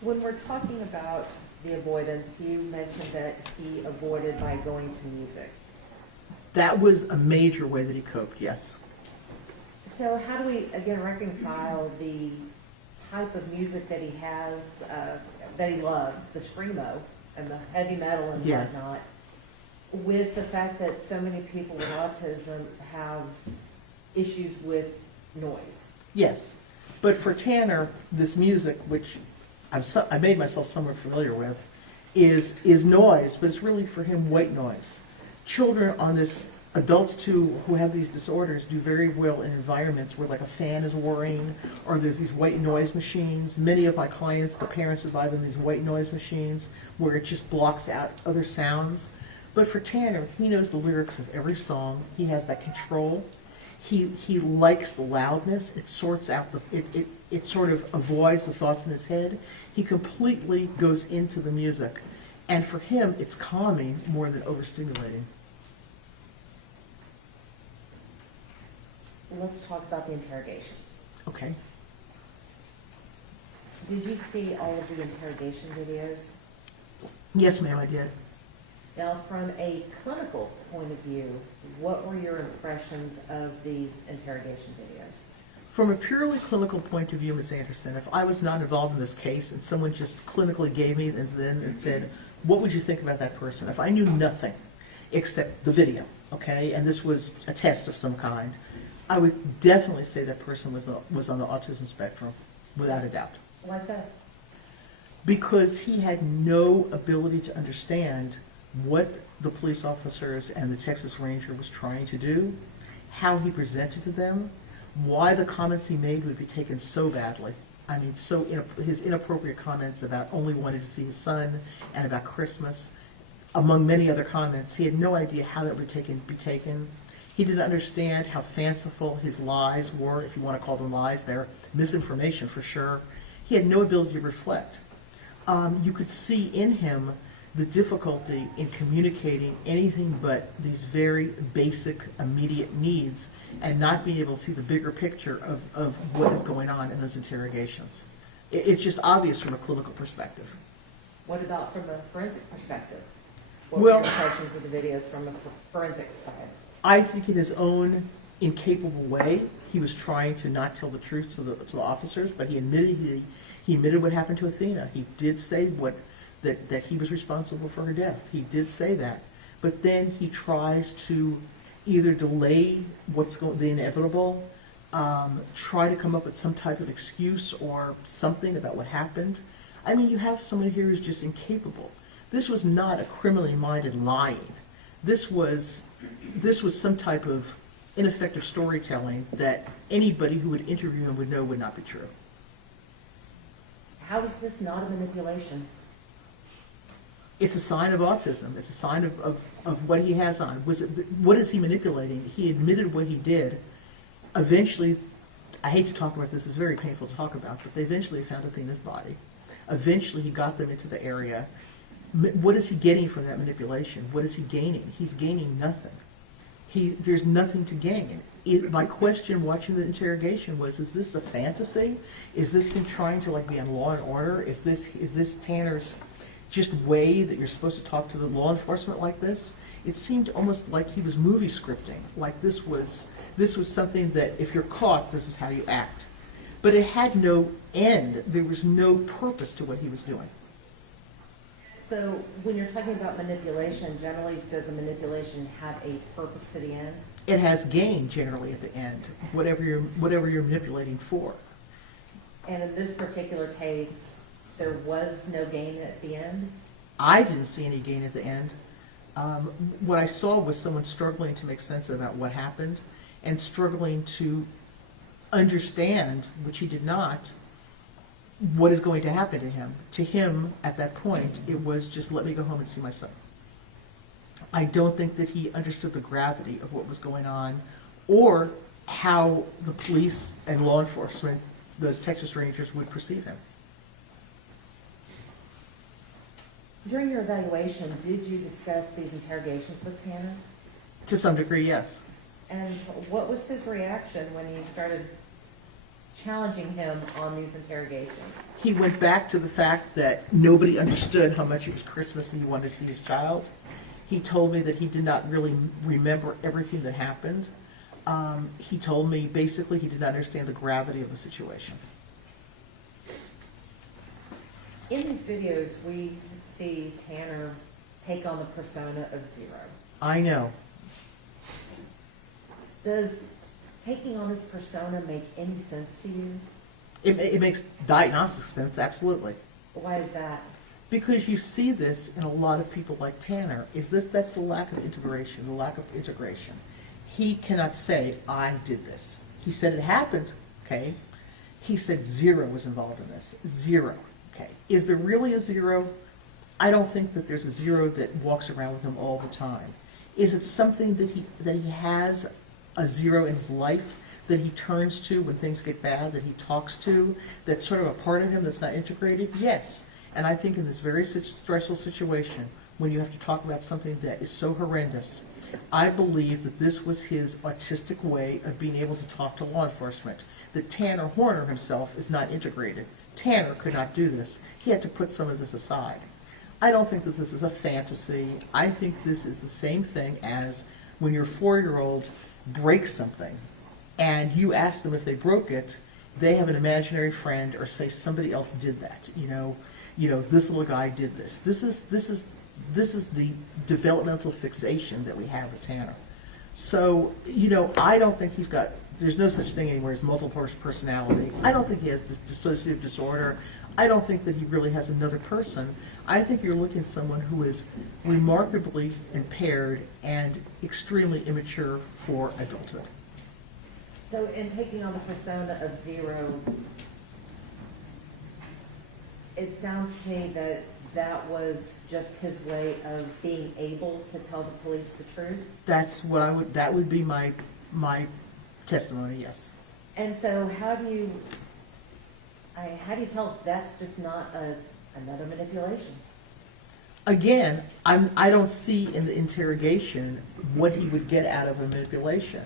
When we're talking about the avoidance, you mentioned that he avoided by going to music. That was a major way that he coped, yes. So how do we, again, reconcile the type of music that he has, that he loves, the screamo and the heavy metal and Yes. whatnot, with the fact that so many people with autism have issues with noise? Yes, but for Tanner, this music, which I made myself somewhat familiar with, is noise, but it's really for him white noise. Children on this, adults too, who have these disorders do very well in environments where like a fan is whirring or there's these white noise machines. Many of my clients, the parents would buy them these white noise machines where it just blocks out other sounds. But for Tanner, he knows the lyrics of every song. He has that control. He likes the loudness. It sorts out it sort of avoids the thoughts in his head. He completely goes into the music. And for him, it's calming more than overstimulating. Let's talk about the interrogations. Okay. Did you see all of the interrogation videos? Yes, ma'am, I did. Now, from a clinical point of view, what were your impressions of these interrogation videos? From a purely clinical point of view, Ms. Anderson, if I was not involved in this case and someone just clinically gave me and said, what would you think about that person? If I knew nothing except the video, okay, and this was a test of some kind, I would definitely say that person was on the autism spectrum, without a doubt. Why is that? Because he had no ability to understand what the police officers and the Texas Ranger was trying to do, how he presented to them, why the comments he made would be taken so badly. I mean, his inappropriate comments about only wanting to see his son and about Christmas, among many other comments, he had no idea how that would be taken. He didn't understand how fanciful his lies were, if you want to call them lies. They're misinformation for sure. He had no ability to reflect. You could see in him the difficulty in communicating anything but these very basic, immediate needs and not being able to see the bigger picture of what is going on in those interrogations. It's just obvious from a clinical perspective. What about from a forensic perspective? What Well- were your impressions of the videos from a forensic side? I think in his own incapable way, he was trying to not tell the truth to the officers, but he admitted what happened to Athena. He did say that he was responsible for her death. He did say that. But then he tries to either delay the inevitable, try to come up with some type of excuse or something about what happened. I mean, you have somebody here who's just incapable. This was not a criminally minded lying. This was some type of ineffective storytelling that anybody who would interview him would know would not be true. How is this not a manipulation? It's a sign of autism. It's a sign of what he has on. What is he manipulating? He admitted what he did. Eventually, I hate to talk about this, it's very painful to talk about, but they eventually found Athena's body. Eventually, he got them into the area. What is he getting from that manipulation? What is he gaining? He's gaining nothing. There's nothing to gain. My question watching the interrogation was, is this a fantasy? Is this him trying to be on Law and Order? Is this Tanner's just way that you're supposed to talk to the law enforcement like this? It seemed almost like he was movie scripting, like this was something that if you're caught, this is how you act. But it had no end. There was no purpose to what he was doing. So when you're talking about manipulation, generally does a manipulation have a purpose to the end? It has gain generally at the end, whatever you're manipulating for. And in this particular case, there was no gain at the end? I didn't see any gain at the end. What I saw was someone struggling to make sense about what happened and struggling to understand, which he did not, what is going to happen to him. To him, at that point, it was just let me go home and see my son. I don't think that he understood the gravity of what was going on or how the police and law enforcement, those Texas Rangers, would perceive him. During your evaluation, did you discuss these interrogations with Tanner? To some degree, yes. And what was his reaction when you started challenging him on these interrogations? He went back to the fact that nobody understood how much it was Christmas and he wanted to see his child. He told me that he did not really remember everything that happened. He told me basically he did not understand the gravity of the situation. In these videos, we see Tanner take on the persona of Zero. I know. Does taking on this persona make any sense to you? It makes diagnostic sense, absolutely. Why is that? Because you see this in a lot of people like Tanner, that's the lack of integration, the lack of integration. He cannot say, I did this. He said it happened, okay? He said Zero was involved in this. Zero, okay? Is there really a Zero? I don't think that there's a Zero that walks around with him all the time. Is it something that he has a Zero in his life that he turns to when things get bad, that he talks to, that's sort of a part of him that's not integrated? Yes. And I think in this very stressful situation, when you have to talk about something that is so horrendous, I believe that this was his autistic way of being able to talk to law enforcement, that Tanner Horner himself is not integrated. Tanner could not do this. He had to put some of this aside. I don't think that this is a fantasy. I think this is the same thing as when your 4-year-old breaks something and you ask them if they broke it, they have an imaginary friend or say somebody else did that. This little guy did this. This is the developmental fixation that we have with Tanner. So, I don't think there's no such thing anymore as multiple personality. I don't think he has dissociative disorder. I don't think that he really has another person. I think you're looking at someone who is remarkably impaired and extremely immature for adulthood. So in taking on the persona of Zero, it sounds to me that that was just his way of being able to tell the police the truth. That would be my testimony, yes. And so how do you tell if that's just not another manipulation? Again, I don't see in the interrogation what he would get out of a manipulation.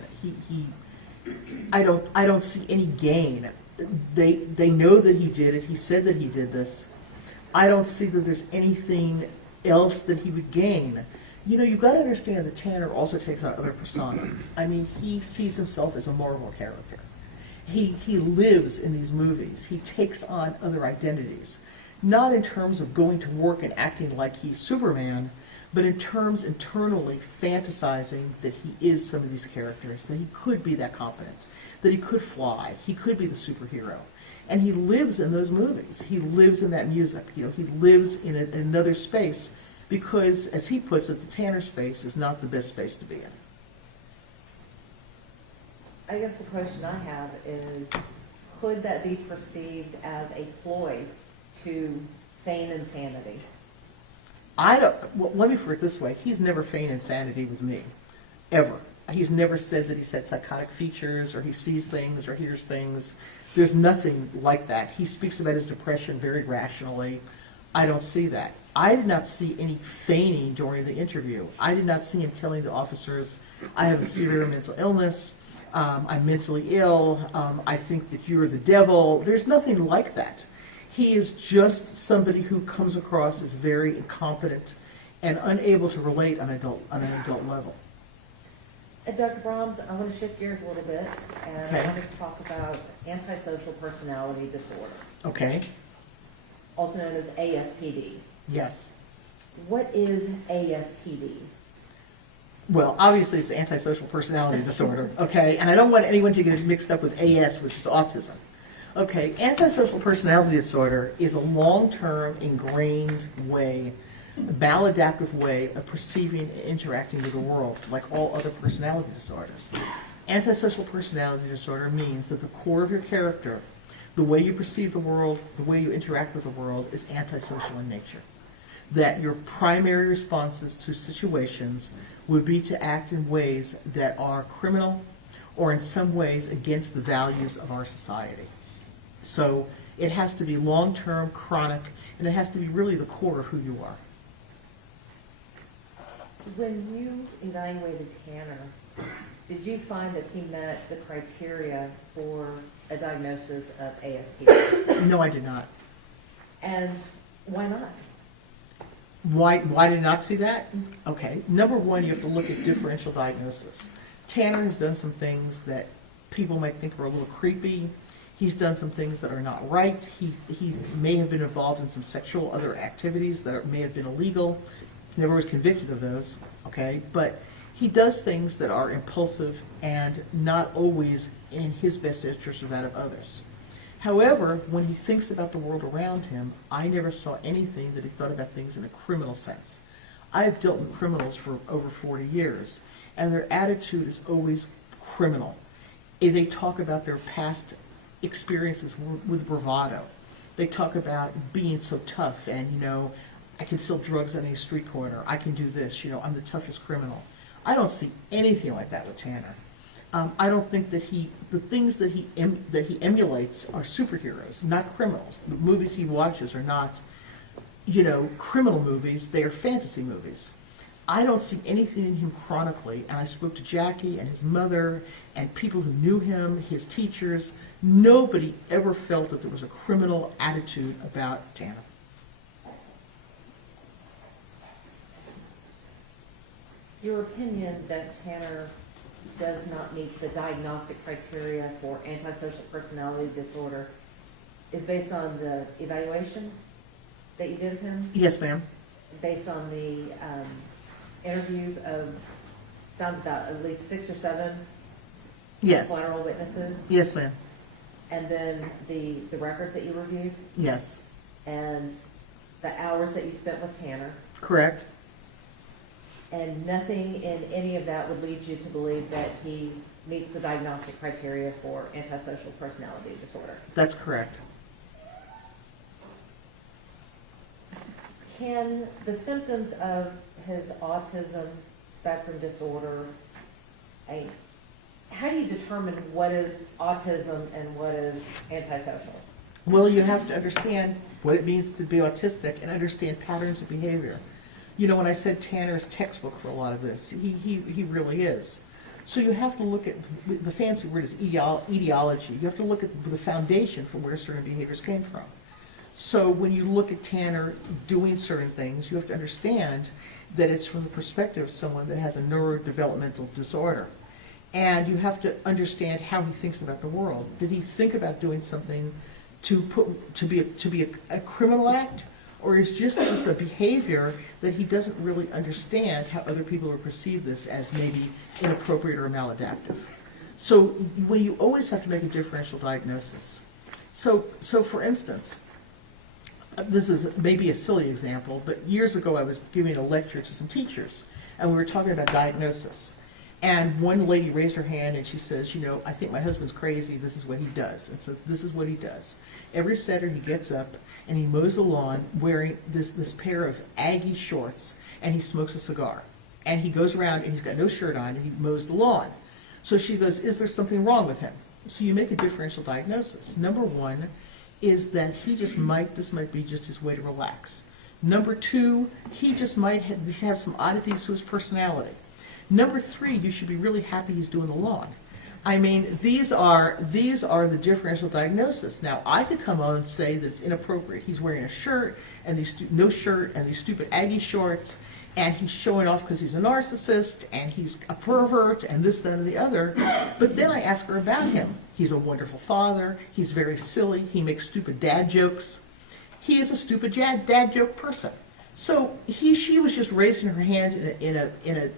I don't see any gain. They know that he did it. He said that he did this. I don't see that there's anything else that he would gain. You've got to understand that Tanner also takes on other persona. I mean, he sees himself as a Marvel character. He lives in these movies. He takes on other identities. Not in terms of going to work and acting like he's Superman, but in terms internally fantasizing that he is some of these characters, that he could be that competent, that he could fly, he could be the superhero. And he lives in those movies. He lives in that music. He lives in another space because, as he puts it, the Tanner space is not the best space to be in. I guess the question I have is, could that be perceived as a ploy to feign insanity? Let me put it this way. He's never feigned insanity with me, ever. He's never said that he's had psychotic features or he sees things or hears things. There's nothing like that. He speaks about his depression very rationally. I don't see that. I did not see any feigning during the interview. I did not see him telling the officers, I have a severe mental illness, I'm mentally ill, I think that you're the devil. There's nothing like that. He is just somebody who comes across as very incompetent and unable to relate on an adult level. Dr. Brahms, I want to shift gears a little bit, and Okay. I want to talk about antisocial personality disorder, Okay? also known as ASPD. Yes. What is ASPD? Well, obviously it's antisocial personality disorder, okay? And I don't want anyone to get it mixed up with AS, which is autism. Okay, antisocial personality disorder is a long-term, ingrained way, a maladaptive way of perceiving and interacting with the world, like all other personality disorders. Antisocial personality disorder means that the core of your character, the way you perceive the world, the way you interact with the world, is antisocial in nature. That your primary responses to situations would be to act in ways that are criminal or in some ways against the values of our society. So it has to be long-term, chronic, and it has to be really the core of who you are. When you evaluated Tanner, did you find that he met the criteria for a diagnosis of ASPD? No, I did not. And why not? Why did I not see that? Okay, number one, you have to look at differential diagnosis. Tanner has done some things that people might think are a little creepy. He's done some things that are not right. He may have been involved in some sexual other activities that may have been illegal. Never was convicted of those, okay? But he does things that are impulsive and not always in his best interest or that of others. However, when he thinks about the world around him, I never saw anything that he thought about things in a criminal sense. I have dealt with criminals for over 40 years, and their attitude is always criminal. They talk about their past experiences with bravado. They talk about being so tough and, I can sell drugs on any street corner. I can do this, I'm the toughest criminal. I don't see anything like that with Tanner. I don't think that the things that he emulates are superheroes, not criminals. The movies he watches are not, criminal movies. They are fantasy movies. I don't see anything in him chronically, and I spoke to Jackie and his mother and people who knew him, his teachers. Nobody ever felt that there was a criminal attitude about Tanner. Your opinion that Tanner does not meet the diagnostic criteria for antisocial personality disorder is based on the evaluation that you did of him, Yes, ma'am. based on the interviews of, sounds about at least 6 or 7 Yes. collateral witnesses, Yes, ma'am. and then the records that you reviewed, Yes. and the hours that you spent with Tanner, Correct. and nothing in any of that would lead you to believe that he meets the diagnostic criteria for antisocial personality disorder. That's correct. Can the symptoms of his autism spectrum disorder, how do you determine what is autism and what is antisocial? Well, you have to understand what it means to be autistic and understand patterns of behavior. You know, when I said Tanner's textbook for a lot of this, he really is. So you have to look at, the fancy word is etiology. You have to look at the foundation for where certain behaviors came from. So when you look at Tanner doing certain things, you have to understand that it's from the perspective of someone that has a neurodevelopmental disorder. And you have to understand how he thinks about the world. Did he think about doing something to be a criminal act? Or is just this a behavior that he doesn't really understand how other people will perceive this as maybe inappropriate or maladaptive? So when you always have to make a differential diagnosis. So for instance, this is maybe a silly example, but years ago I was giving a lecture to some teachers, and we were talking about diagnosis. And one lady raised her hand and she says, you know, I think my husband's crazy, this is what he does. And so this is what he does. Every Saturday he gets up and he mows the lawn wearing this pair of Aggie shorts, and he smokes a cigar. And he goes around and he's got no shirt on and he mows the lawn. So she goes, is there something wrong with him? So you make a differential diagnosis. Number one is that this might be just his way to relax. Number two, he just might have some oddities to his personality. Number three, you should be really happy he's doing the lawn. I mean, these are the differential diagnosis. Now, I could come on and say that it's inappropriate. He's wearing a shirt and no shirt and these stupid Aggie shorts, and he's showing off because he's a narcissist and he's a pervert and this, that, and the other. But then I ask her about him. He's a wonderful father. He's very silly. He makes stupid dad jokes. He is a stupid dad joke person. So she was just raising her hand in a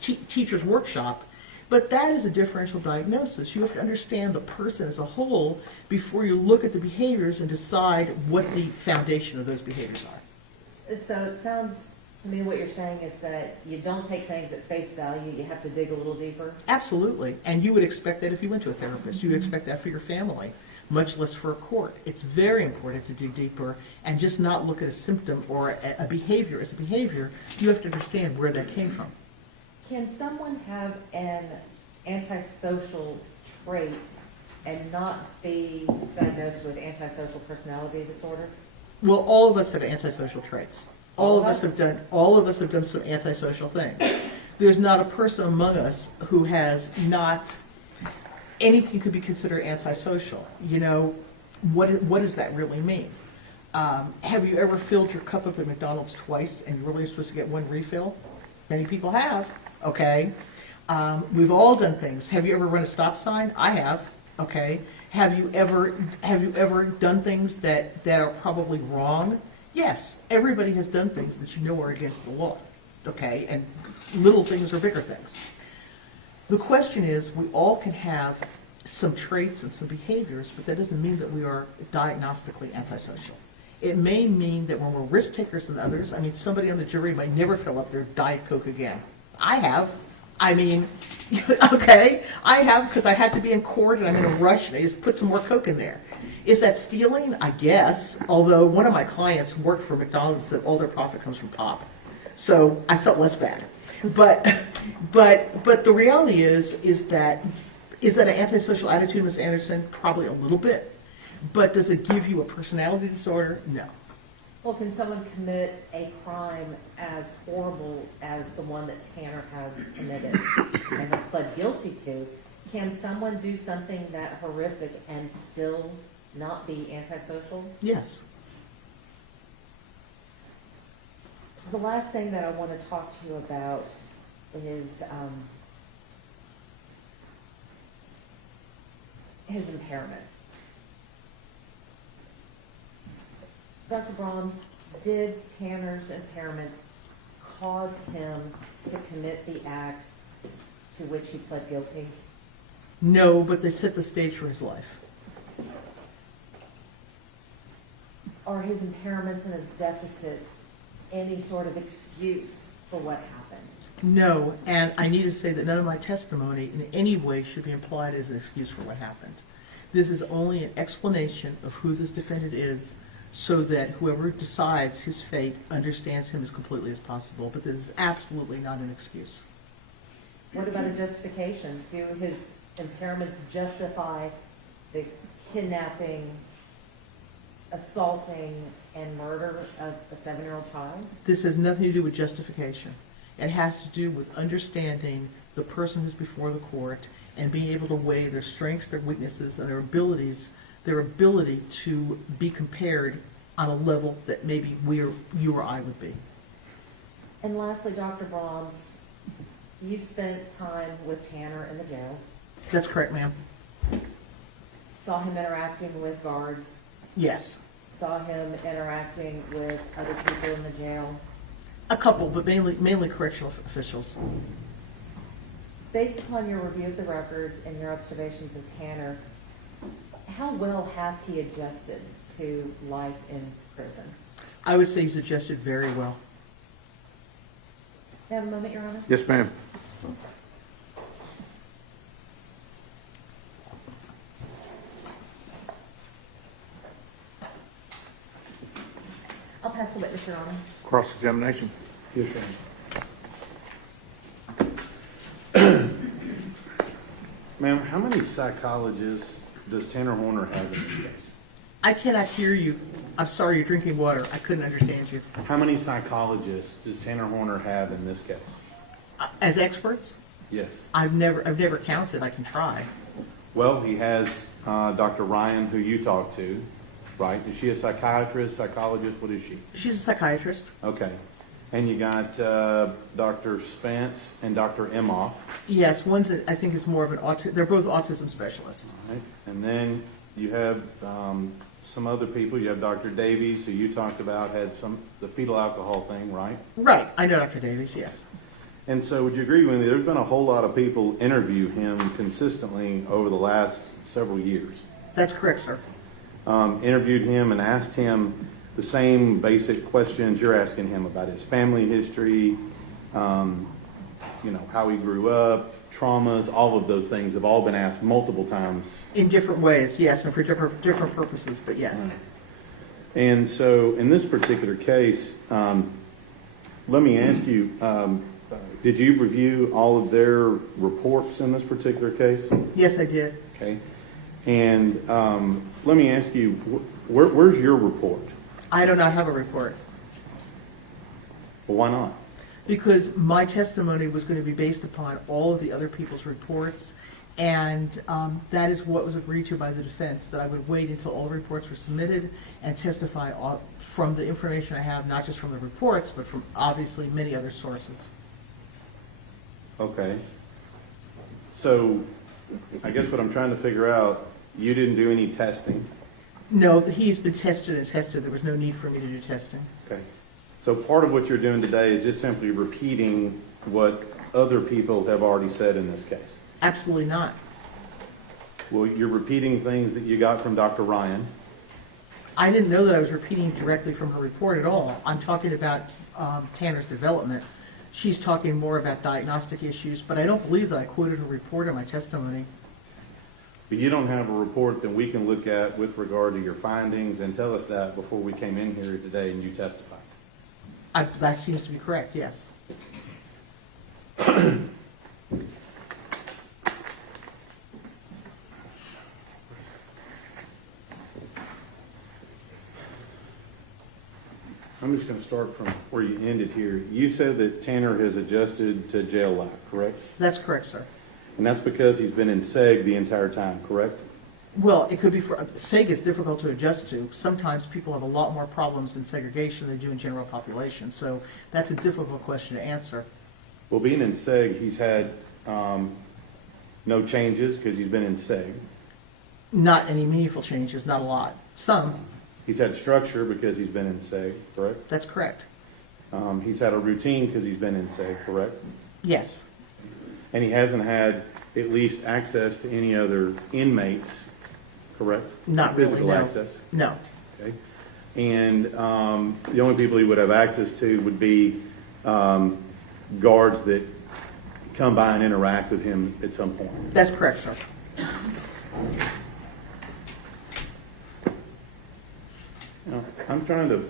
teacher's workshop, but that is a differential diagnosis. You have to understand the person as a whole before you look at the behaviors and decide what the foundation of those behaviors are. So it sounds to me what you're saying is that you don't take things at face value, you have to dig a little deeper. Absolutely, and you would expect that if you went to a therapist. You would expect that for your family, much less for a court. It's very important to dig deeper and just not look at a symptom or a behavior as a behavior. You have to understand where that came from. Can someone have an antisocial trait and not be diagnosed with antisocial personality disorder? Well, all of us have antisocial traits. All of us have done some antisocial things. There's not a person among us who has not anything could be considered antisocial. You know, what does that really mean? Have you ever filled your cup up at McDonald's twice and you're really supposed to get one refill? Many people have. Okay. We've all done things. Have you ever run a stop sign? I have. Okay. Have you ever done things that are probably wrong? Yes. Everybody has done things that you know are against the law. Okay. And little things or bigger things. The question is, we all can have some traits and some behaviors, but that doesn't mean that we are diagnostically antisocial. It may mean that when we're risk takers than others, I mean, somebody on the jury might never fill up their Diet Coke again. I have. I mean, okay, I have because I had to be in court and I'm in a rush and I just put some more Coke in there. Is that stealing? I guess. Although one of my clients worked for McDonald's and said all their profit comes from pop. So I felt less bad. But the reality is that an antisocial attitude, Ms. Anderson? Probably a little bit. But does it give you a personality disorder? No. Well, can someone commit a crime as horrible as the one that Tanner has committed and has pled guilty to? Can someone do something that horrific and still not be antisocial? Yes. The last thing that I want to talk to you about is his impairments. Dr. Brahms, did Tanner's impairments cause him to commit the act to which he pled guilty? No, but they set the stage for his life. Are his impairments and his deficits any sort of excuse for what happened? No, and I need to say that none of my testimony in any way should be implied as an excuse for what happened. This is only an explanation of who this defendant is so that whoever decides his fate understands him as completely as possible, but this is absolutely not an excuse. What about a justification? Do his impairments justify the kidnapping, assaulting, and murder of a 7-year-old child? This has nothing to do with justification. It has to do with understanding the person who's before the court and being able to weigh their strengths, their weaknesses, and their ability to be compared on a level that maybe you or I would be. And lastly, Dr. Brahms, you spent time with Tanner in the jail, That's correct, ma'am. saw him interacting with guards, Yes. saw him interacting with other people in the jail. A couple, but mainly correctional officials. Based upon your review of the records and your observations of Tanner, how well has he adjusted to life in prison? I would say he's adjusted very well. May I have a moment, Your Honor? Yes, ma'am. I'll pass the witness, Your Honor. Cross-examination. Yes, Your Ma'am, how many psychologists does Tanner Horner have in this case? I cannot hear you. I'm sorry, you're drinking water. I couldn't understand you. How many psychologists does Tanner Horner have in this case? As experts, Yes. I've never counted. I can try. Well, he has Dr. Ryan, who you talked to, right? Is she a psychiatrist, psychologist? What is she? She's a psychiatrist. Okay. And you got Dr. Spence and Dr. Emhoff. Yes, one's I think is more of an autism. They're both autism specialists. Right. And then you have some other people. You have Dr. Davies, who you talked about, had the fetal alcohol thing, right? Right. I know Dr. Davies. Yes. And so would you agree with me, there's been a whole lot of people interview him consistently over the last several years. That's correct, sir. Interviewed him and asked him the same basic questions you're asking him about his family history, how he grew up, traumas, all of those things have all been asked multiple times. In different ways, yes, and for different purposes, but yes. Right. And so in this particular case, let me ask you, did you review all of their reports in this particular case? Yes, I did. Okay. And let me ask you, where's your report? I do not have a report Well, why not? because my testimony was going to be based upon all of the other people's reports, and that is what was agreed to by the defense, that I would wait until all the reports were submitted and testify from the information I have, not just from the reports, but from obviously many other sources. Okay. So I guess what I'm trying to figure out, you didn't do any testing. No, he's been tested and tested. There was no need for me to do testing. Okay. So part of what you're doing today is just simply repeating what other people have already said in this case. Absolutely not. Well, you're repeating things that you got from Dr. Ryan. I didn't know that I was repeating directly from her report at all. I'm talking about Tanner's development. She's talking more about diagnostic issues, but I don't believe that I quoted her report in my testimony. But you don't have a report that we can look at with regard to your findings and tell us that before we came in here today and you testified. That seems to be correct, yes. I'm just going to start from where you ended here. You said that Tanner has adjusted to jail life, correct? That's correct, sir. And that's because he's been in SEG the entire time, correct? Well, it could be SEG is difficult to adjust to. Sometimes people have a lot more problems in segregation than they do in general population, so that's a difficult question to answer. Well, being in SEG, he's had no changes because he's been in SEG. Not any meaningful changes, not a lot. Some, He's had structure because he's been in SEG, correct? that's correct. He's had a routine because he's been in SEG, correct? Yes, And he hasn't had at least access to any other inmates, correct? not really, Physical no. access, No, okay? And the only people he would have access to would be guards that come by and interact with him at some point. that's correct, sir. Now, I'm trying to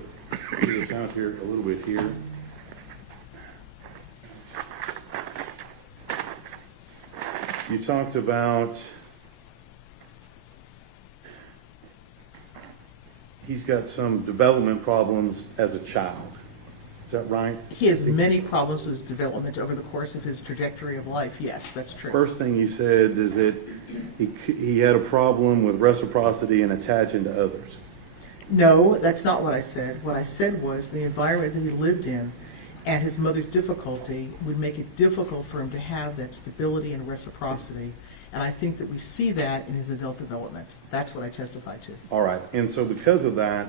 figure this out here a little bit here. You talked about he's got some development problems as a child. Is that right? He has many problems with his development over the course of his trajectory of life. Yes, that's true. First thing you said is that he had a problem with reciprocity and attaching to others. No, that's not what I said. What I said was the environment that he lived in and his mother's difficulty would make it difficult for him to have that stability and reciprocity. And I think that we see that in his adult development. That's what I testified to. All right. And so because of that,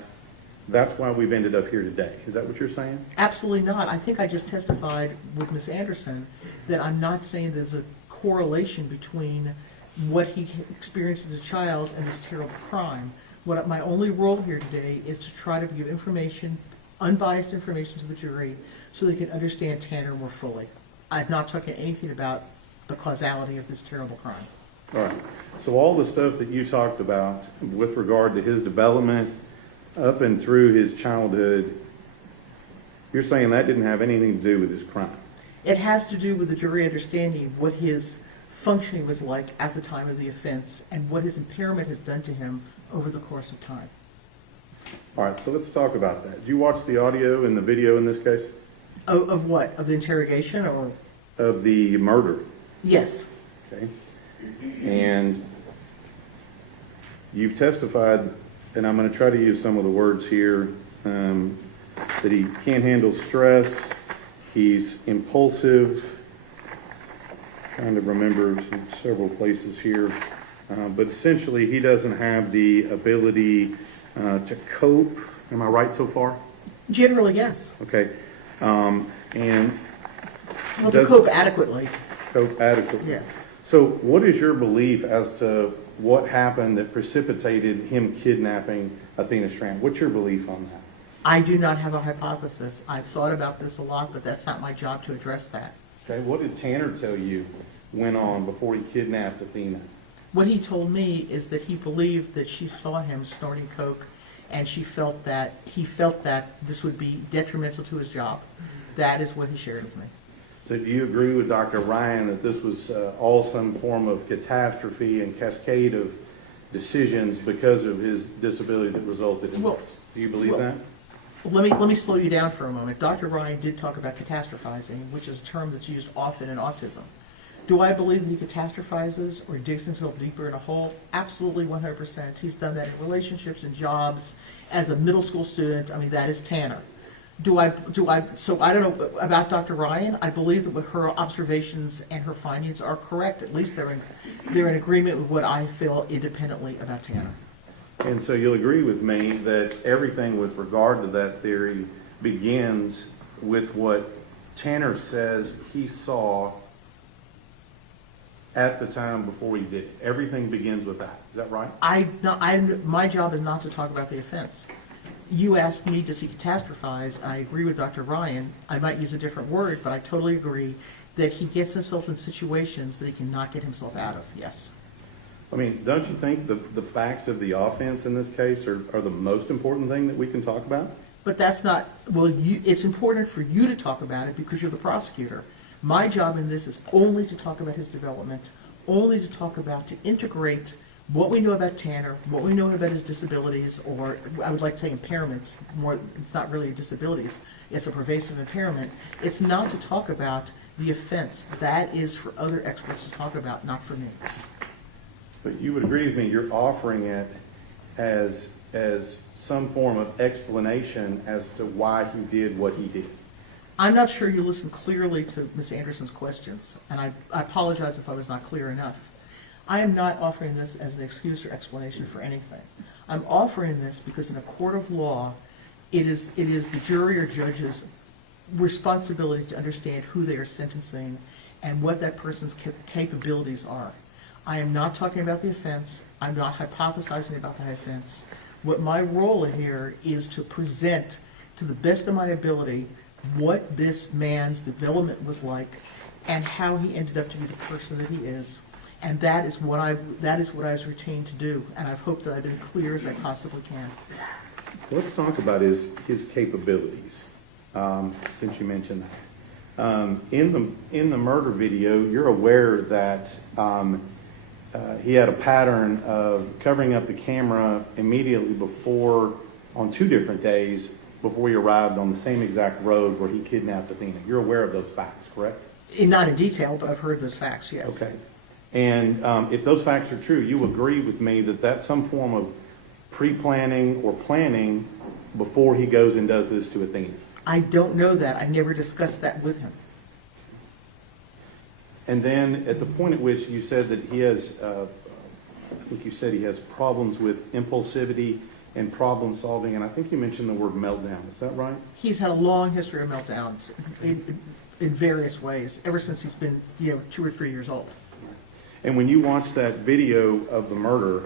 that's why we've ended up here today. Is that what you're saying? Absolutely not. I think I just testified with Ms. Anderson that I'm not saying there's a correlation between what he experienced as a child and this terrible crime. My only role here today is to try to give information, unbiased information to the jury so they can understand Tanner more fully. I've not talked anything about the causality of this terrible crime. All right. So all the stuff that you talked about with regard to his development up and through his childhood, you're saying that didn't have anything to do with his crime? It has to do with the jury understanding what his functioning was like at the time of the offense and what his impairment has done to him over the course of time. All right, so let's talk about that. Did you watch the audio and the video in this case? Of what? Of the interrogation or? Of the murder, Yes. okay? And you've testified, and I'm going to try to use some of the words here, that he can't handle stress, he's impulsive, trying to remember several places here, but essentially he doesn't have the ability to cope. Am I right so far? Generally, yes. Okay. And Well, to cope adequately, cope adequately. yes. So what is your belief as to what happened that precipitated him kidnapping Athena Strand? What's your belief on that? I do not have a hypothesis. I've thought about this a lot, but that's not my job to address that. Okay, what did Tanner tell you went on before he kidnapped Athena? What he told me is that he believed that she saw him snorting coke, and he felt that this would be detrimental to his job. That is what he shared with me. So do you agree with Dr. Ryan that this was all some form of catastrophe and cascade of decisions because of his disability that resulted in Well, this? Do you believe well, that? Let me slow you down for a moment. Dr. Ryan did talk about catastrophizing, which is a term that's used often in autism. Do I believe that he catastrophizes or digs himself deeper in a hole? Absolutely, 100%. He's done that in relationships and jobs. As a middle school student, I mean, that is Tanner. So I don't know about Dr. Ryan. I believe that what her observations and her findings are correct. At least they're in agreement with what I feel independently about Tanner. And so you'll agree with me that everything with regard to that theory begins with what Tanner says he saw at the time before he did it. Everything begins with that. Is that right? My job is not to talk about the offense. You asked me, does he catastrophize? I agree with Dr. Ryan. I might use a different word, but I totally agree that he gets himself in situations that he cannot get himself out of, yes. I mean, don't you think the facts of the offense in this case are the most important thing that we can talk about? But that's not, it's important for you to talk about it because you're the prosecutor. My job in this is only to talk about his development, only to integrate what we know about Tanner, what we know about his disabilities, or I would like to say impairments. More, it's not really disabilities, it's a pervasive impairment. It's not to talk about the offense. That is for other experts to talk about, not for me. But you would agree with me, you're offering it as some form of explanation as to why he did what he did. I'm not sure you listened clearly to Ms. Anderson's questions, and I apologize if I was not clear enough. I am not offering this as an excuse or explanation for anything. I'm offering this because in a court of law, it is the jury or judge's responsibility to understand who they are sentencing and what that person's capabilities are. I am not talking about the offense. I'm not hypothesizing about the offense. What my role here is to present to the best of my ability what this man's development was like and how he ended up to be the person that he is. And that is what I was retained to do, and I've hoped that I've been clear as I possibly can. Let's talk about his capabilities, since you mentioned that. In the murder video, you're aware that he had a pattern of covering up the camera immediately before, on 2 different days, before he arrived on the same exact road where he kidnapped Athena. You're aware of those facts, correct? Not in detail, but I've heard those facts, yes. Okay. And if those facts are true, you agree with me that that's some form of pre-planning or planning before he goes and does this to Athena? I don't know that. I never discussed that with him. And then at the point at which you said that he has, I think you said he has problems with impulsivity and problem solving, and I think you mentioned the word meltdown. Is that right? He's had a long history of meltdowns in various ways, ever since he's been, 2 or 3 years old. And when you watch that video of the murder,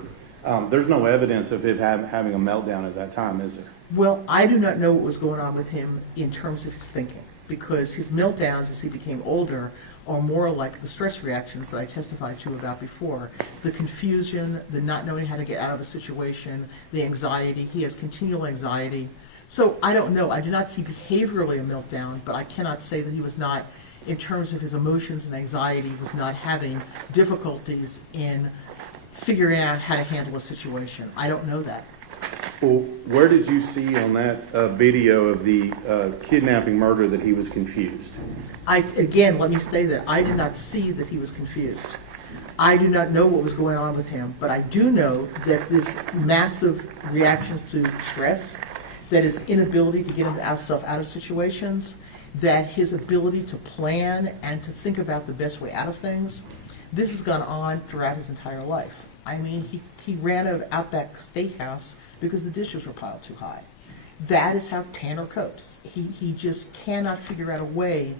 there's no evidence of him having a meltdown at that time, is there? Well, I do not know what was going on with him in terms of his thinking, because his meltdowns as he became older are more like the stress reactions that I testified to about before. The confusion, the not knowing how to get out of a situation, the anxiety. He has continual anxiety. So I don't know. I do not see behaviorally a meltdown, but I cannot say that he was not, in terms of his emotions and anxiety, was not having difficulties in figuring out how to handle a situation. I don't know that. Well, where did you see on that video of the kidnapping murder that he was confused? Again, let me say that I did not see that he was confused. I do not know what was going on with him, but I do know that this massive reactions to stress, that his inability to get himself out of situations, that his ability to plan and to think about the best way out of things, this has gone on throughout his entire life. I mean, he ran out of Outback Steakhouse because the dishes were piled too high. That is how Tanner copes. He just cannot figure out a way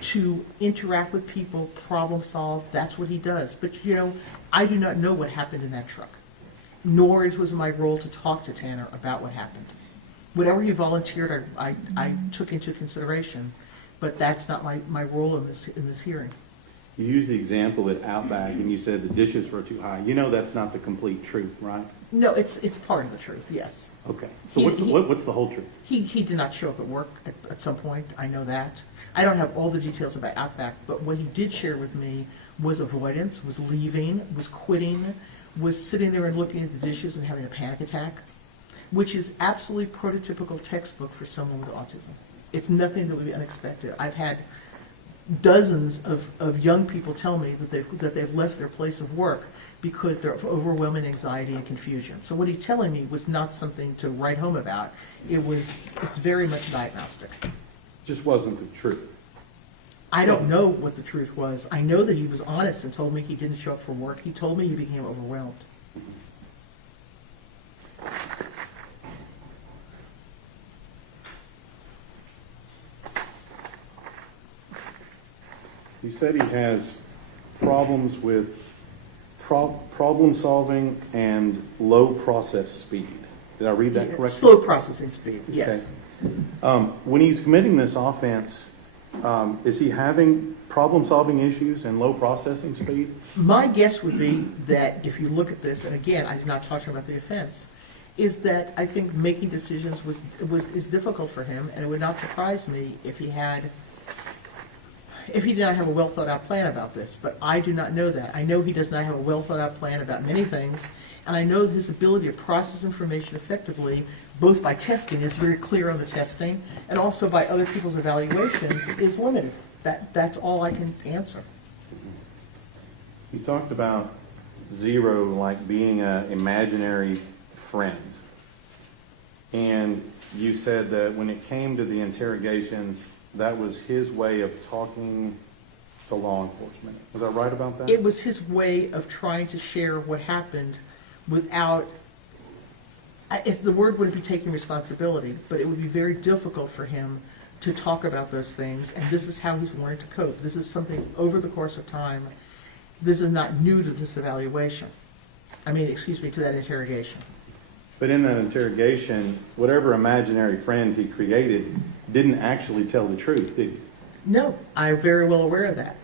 to interact with people, problem solve. That's what he does. But, I do not know what happened in that truck, nor it was my role to talk to Tanner about what happened. Whatever he volunteered, I took into consideration, but that's not my role in this hearing. You used the example at Outback, and you said the dishes were too high. You know that's not the complete truth, right? No, it's part of the truth, yes. Okay. So what's the whole truth? He did not show up at work at some point. I know that. I don't have all the details about Outback, but what he did share with me was avoidance, was leaving, was quitting, was sitting there and looking at the dishes and having a panic attack, which is absolutely prototypical textbook for someone with autism. It's nothing that would be unexpected. I've had dozens of young people tell me that they've left their place of work because they're of overwhelming anxiety and confusion. So what he's telling me was not something to write home about. It's very much diagnostic. Just wasn't the truth. I don't know what the truth was. I know that he was honest and told me he didn't show up for work. He told me he became overwhelmed. You said he has problems with problem solving and low process speed. Did I read that correctly? Slow processing speed, yes. Okay. When he's committing this offense, is he having problem solving issues and low processing speed? My guess would be that if you look at this, and again, I did not talk to him about the offense, is that I think making decisions is difficult for him, and it would not surprise me if he did not have a well thought out plan about this, but I do not know that. I know he does not have a well thought out plan about many things, and I know his ability to process information effectively, both by testing, is very clear on the testing, and also by other people's evaluations, is limited. That's all I can answer. You talked about Zero like being an imaginary friend, and you said that when it came to the interrogations, that was his way of talking to law enforcement. Was I right about that? It was his way of trying to share what happened without, the word wouldn't be taking responsibility, but it would be very difficult for him to talk about those things, and this is how he's learned to cope. This is something over the course of time. This is not new to this evaluation. To that interrogation. But in that interrogation, whatever imaginary friend he created didn't actually tell the truth, did he? No, I'm very well aware of that.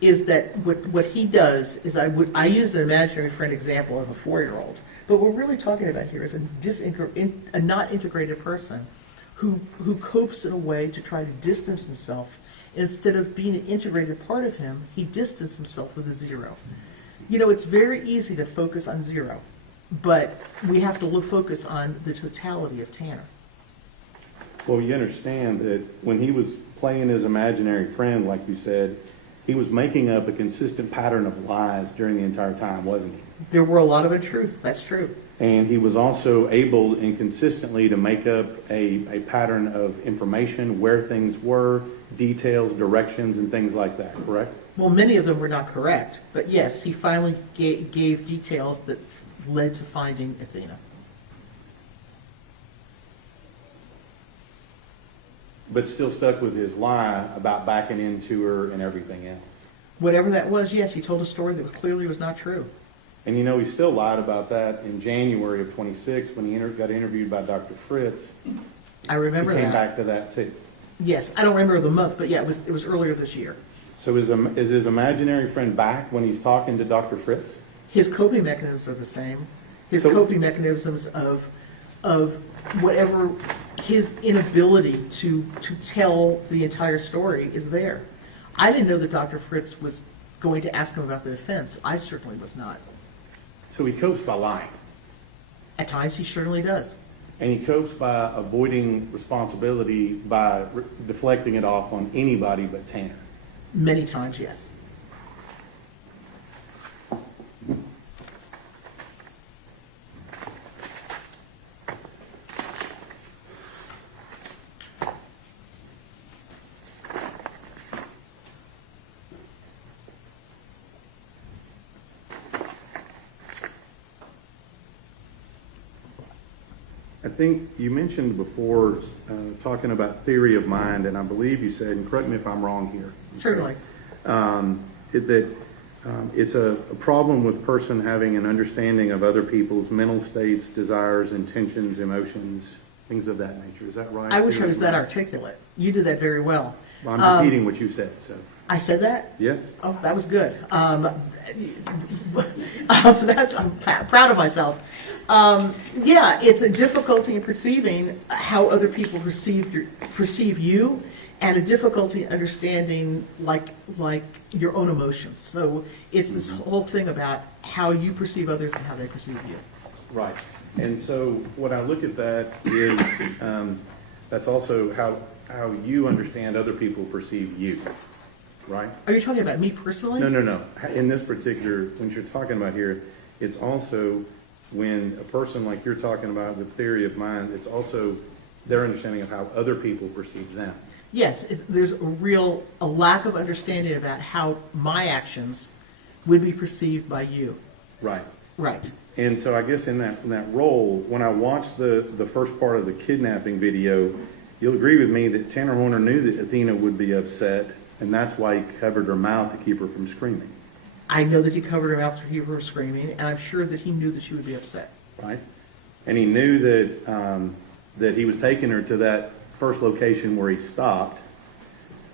Is that what he does is I used an imaginary friend example of a 4-year-old, but what we're really talking about here is a not integrated person who copes in a way to try to distance himself. Instead of being an integrated part of him, he distanced himself with a 0. It's very easy to focus on 0, but we have to focus on the totality of Tanner. Well, you understand that when he was playing his imaginary friend, like you said, he was making up a consistent pattern of lies during the entire time, wasn't he? There were a lot of untruths, that's true. And he was also able and consistently to make up a pattern of information, where things were, details, directions, and things like that, correct? Well, many of them were not correct, but yes, he finally gave details that led to finding Athena. But still stuck with his lie about backing into her and everything else. Whatever that was, yes, he told a story that clearly was not true. And he still lied about that in January of 26 when he got interviewed by Dr. Fritz. I remember He came that. back to that too. Yes, I don't remember the month, but yeah, it was earlier this year. So is his imaginary friend back when he's talking to Dr. Fritz? His coping mechanisms are the same. His So- coping mechanisms of whatever his inability to tell the entire story is there. I didn't know that Dr. Fritz was going to ask him about the defense. I certainly was not. So he copes by lying. At times, he certainly does. And he copes by avoiding responsibility by deflecting it off on anybody but Tanner. Many times, yes. I think you mentioned before talking about theory of mind, and I believe you said, and correct me if I'm wrong here. Certainly. It's a problem with a person having an understanding of other people's mental states, desires, intentions, emotions, things of that nature. Is that right? I wish I was that articulate. You did that very well. Well, I'm repeating what you said, so. I said that? Yes? Oh, that was good. I'm proud of myself. Yeah, it's a difficulty in perceiving how other people perceive you, and a difficulty in understanding like your own emotions. So it's this whole thing about how you perceive others and how they perceive you. Right. And so what I look at that is that's also how you understand other people perceive you, right? Are you talking about me personally? No. In this particular, when you're talking about here, it's also when a person like you're talking about with theory of mind, it's also their understanding of how other people perceive them. Yes, there's a lack of understanding about how my actions would be perceived by you. Right. Right. And so I guess in that role, when I watched the first part of the kidnapping video, you'll agree with me that Tanner Horner knew that Athena would be upset, and that's why he covered her mouth to keep her from screaming. I know that he covered her mouth to keep her from screaming, and I'm sure that he knew that she would be upset. Right? And he knew that he was taking her to that first location where he stopped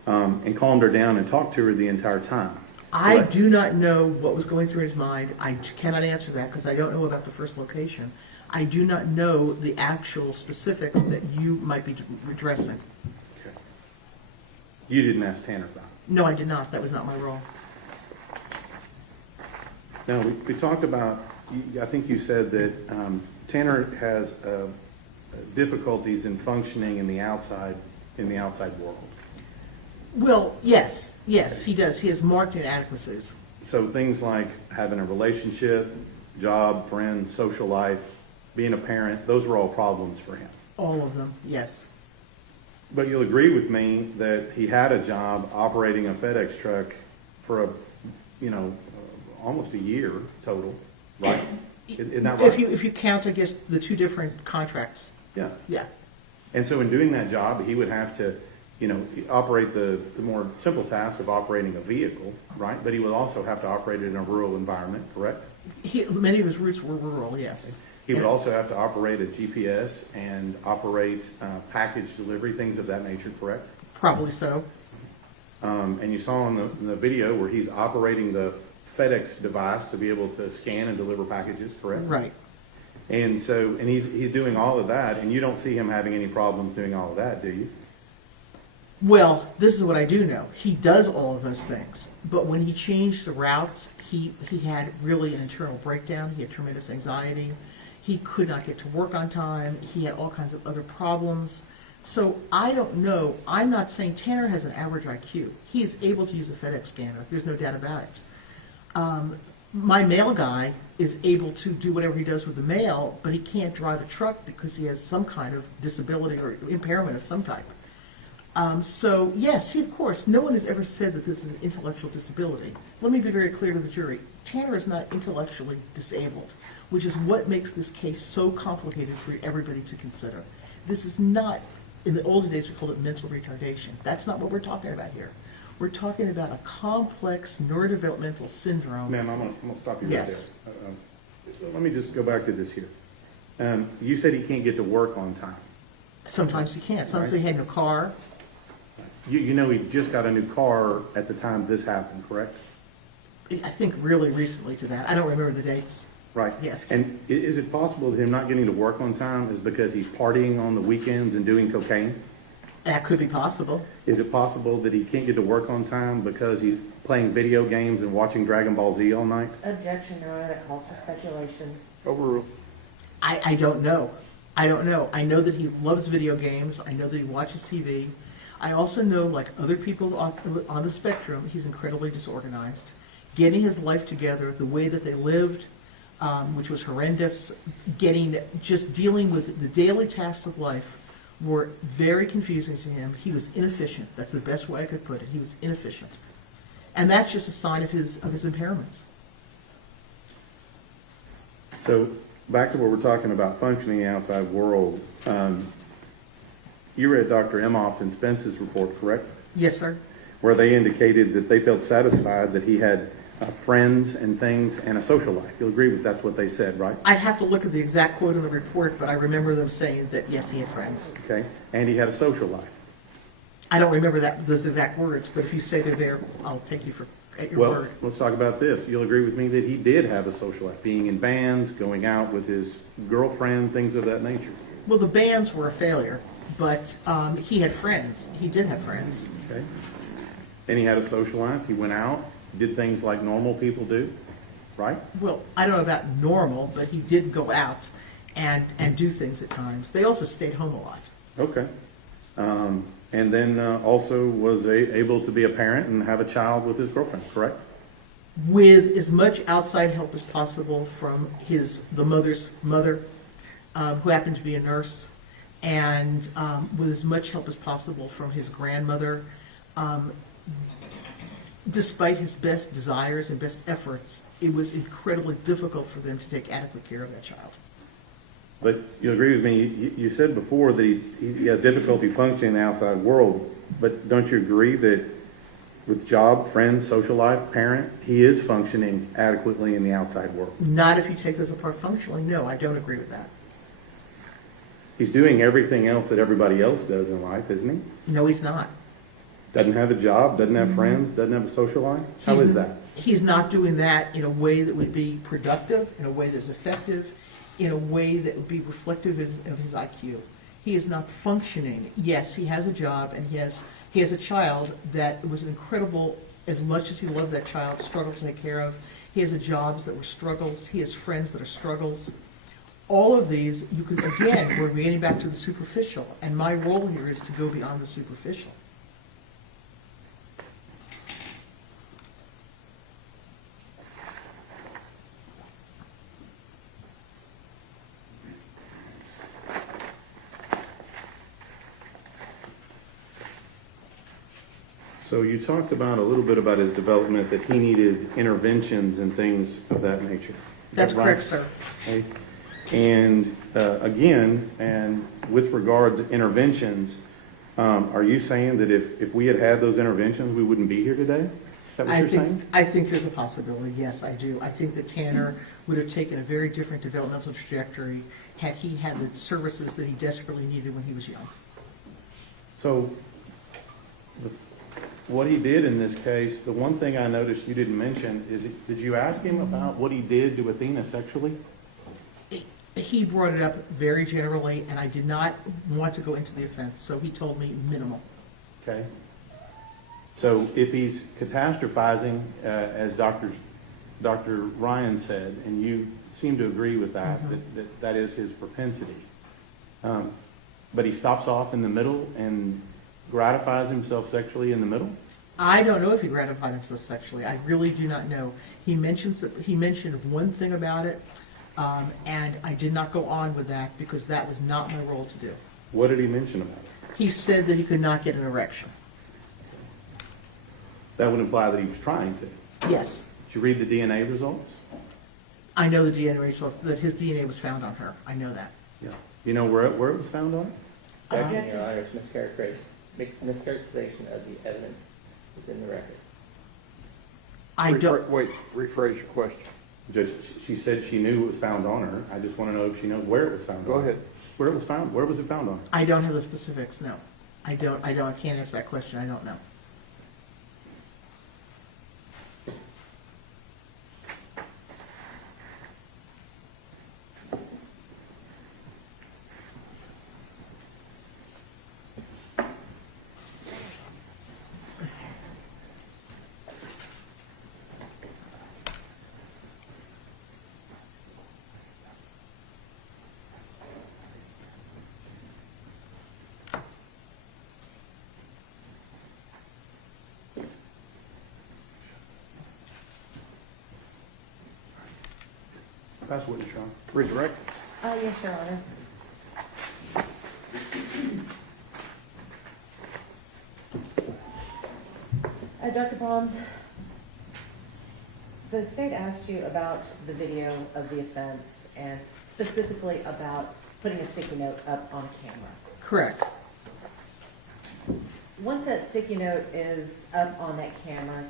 and calmed her down and talked to her the entire time. I Correct? do not know what was going through his mind. I cannot answer that because I don't know about the first location. I do not know the actual specifics that you might be addressing. Okay. You didn't ask Tanner about it. No, I did not. That was not my role. Now, we talked about, I think you said that Tanner has difficulties in functioning in the outside world. Well, yes, he does. He has marked inadequacies. So things like having a relationship, job, friends, social life, being a parent, those are all problems for him. All of them, yes. But you'll agree with me that he had a job operating a FedEx truck for almost a year total, right? Isn't that If right? if you count, I guess, the two different contracts, Yeah. yeah. And so in doing that job, he would have to, operate the more simple task of operating a vehicle, right? But he would also have to operate it in a rural environment, correct? Many of his roots were rural, yes. He would also have to operate a GPS and operate package delivery, things of that nature, correct? Probably so. And you saw in the video where he's operating the FedEx device to be able to scan and deliver packages, correct? Right. And he's doing all of that, and you don't see him having any problems doing all of that, do you? Well, this is what I do know. He does all of those things, but when he changed the routes, he had really an internal breakdown. He had tremendous anxiety. He could not get to work on time. He had all kinds of other problems. So I don't know. I'm not saying Tanner has an average IQ. He is able to use a FedEx scanner. There's no doubt about it. My mail guy is able to do whatever he does with the mail, but he can't drive a truck because he has some kind of disability or impairment of some type. So yes, of course, no one has ever said that this is an intellectual disability. Let me be very clear to the jury. Tanner is not intellectually disabled, which is what makes this case so complicated for everybody to consider. This is not, in the olden days we called it mental retardation. That's not what we're talking about here. We're talking about a complex neurodevelopmental syndrome. Ma'am, I'm gonna stop you right Yes. there. Let me just go back to this here. You said he can't get to work on time. Sometimes he can't. Sometimes he had no car. You know he just got a new car at the time this happened, correct? I think really recently to that. I don't remember the dates. Right. Yes. And is it possible that him not getting to work on time is because he's partying on the weekends and doing cocaine? That could be possible. Is it possible that he can't get to work on time because he's playing video games and watching Dragon Ball Z all night? Objection, Your Honor, that calls for speculation. Overruled. I don't know. I don't know. I know that he loves video games. I know that he watches TV. I also know, like other people on the spectrum, he's incredibly disorganized. Getting his life together, the way that they lived, which was horrendous, just dealing with the daily tasks of life were very confusing to him. He was inefficient. That's the best way I could put it. He was inefficient. And that's just a sign of his impairments. So back to what we're talking about, functioning in the outside world. You read Dr. Emhoff and Spence's report, correct? Yes, sir. Where they indicated that they felt satisfied that he had friends and things and a social life. You'll agree with that's what they said, right? I'd have to look at the exact quote in the report, but I remember them saying that, yes, he had friends. Okay. And he had a social life. I don't remember those exact words, but if you say they're there, I'll take you at your Well, word. let's talk about this. You'll agree with me that he did have a social life, being in bands, going out with his girlfriend, things of that nature. Well, the bands were a failure, but he had friends. He did have friends. Okay. And he had a social life. He went out, did things like normal people do, right? Well, I don't know about normal, but he did go out and do things at times. They also stayed home a lot. Okay. And then also was able to be a parent and have a child with his girlfriend, correct? With as much outside help as possible from the mother's mother, who happened to be a nurse, and with as much help as possible from his grandmother. Despite his best desires and best efforts, it was incredibly difficult for them to take adequate care of that child. But you'll agree with me, you said before that he has difficulty functioning in the outside world, but don't you agree that with job, friends, social life, parent, he is functioning adequately in the outside world? Not if you take those apart functionally. No, I don't agree with that. He's doing everything else that everybody else does in life, isn't he? No, he's not. Doesn't have a job, doesn't have friends, doesn't have a social life? How is that? He's not doing that in a way that would be productive, in a way that's effective, in a way that would be reflective of his IQ. He is not functioning. Yes, he has a job, and he has a child that was incredible, as much as he loved that child, struggled to take care of. He has jobs that were struggles. He has friends that are struggles. All of these, you can, again, we're getting back to the superficial, and my role here is to go beyond the superficial. So you talked about a little bit about his development, that he needed interventions and things of that nature. Is That's that right? correct, sir. Okay. And again, and with regard to interventions, are you saying that if we had had those interventions, we wouldn't be here today? Is that what you're saying? I think there's a possibility, yes, I do. I think that Tanner would have taken a very different developmental trajectory had he had the services that he desperately needed when he was young. So what he did in this case, the one thing I noticed you didn't mention is, did you ask him about what he did to Athena sexually? He brought it up very generally, and I did not want to go into the offense, so he told me minimal. Okay. So if he's catastrophizing, as Dr. Ryan said, and you seem to agree with that, that is his propensity, but he stops off in the middle and gratifies himself sexually in the middle? I don't know if he gratified himself sexually. I really do not know. He mentioned one thing about it, and I did not go on with that because that was not my role to do. What did he mention about it? He said that he could not get an erection. That would imply that he was trying to. Yes, Did you read the DNA results? I know the DNA result, that his DNA was found on her. I know that. Yeah. You know where it was found on? Objection, Your Honor, it's mischaracterization of the evidence within the record. I don't. Wait, rephrase your question. Judge, she said she knew it was found on her. I just want to know if she knows where it was found on her. Go ahead. Where it was found? Where was it found on her? I don't have the specifics. No, I can't answer that question. I don't know. Pass witness, Your Honor. Redirect. Yes, Your Honor. Dr. Brahms, the state asked you about the video of the offense and specifically about putting a sticky note up on camera. Correct. Once that sticky note is up on that camera,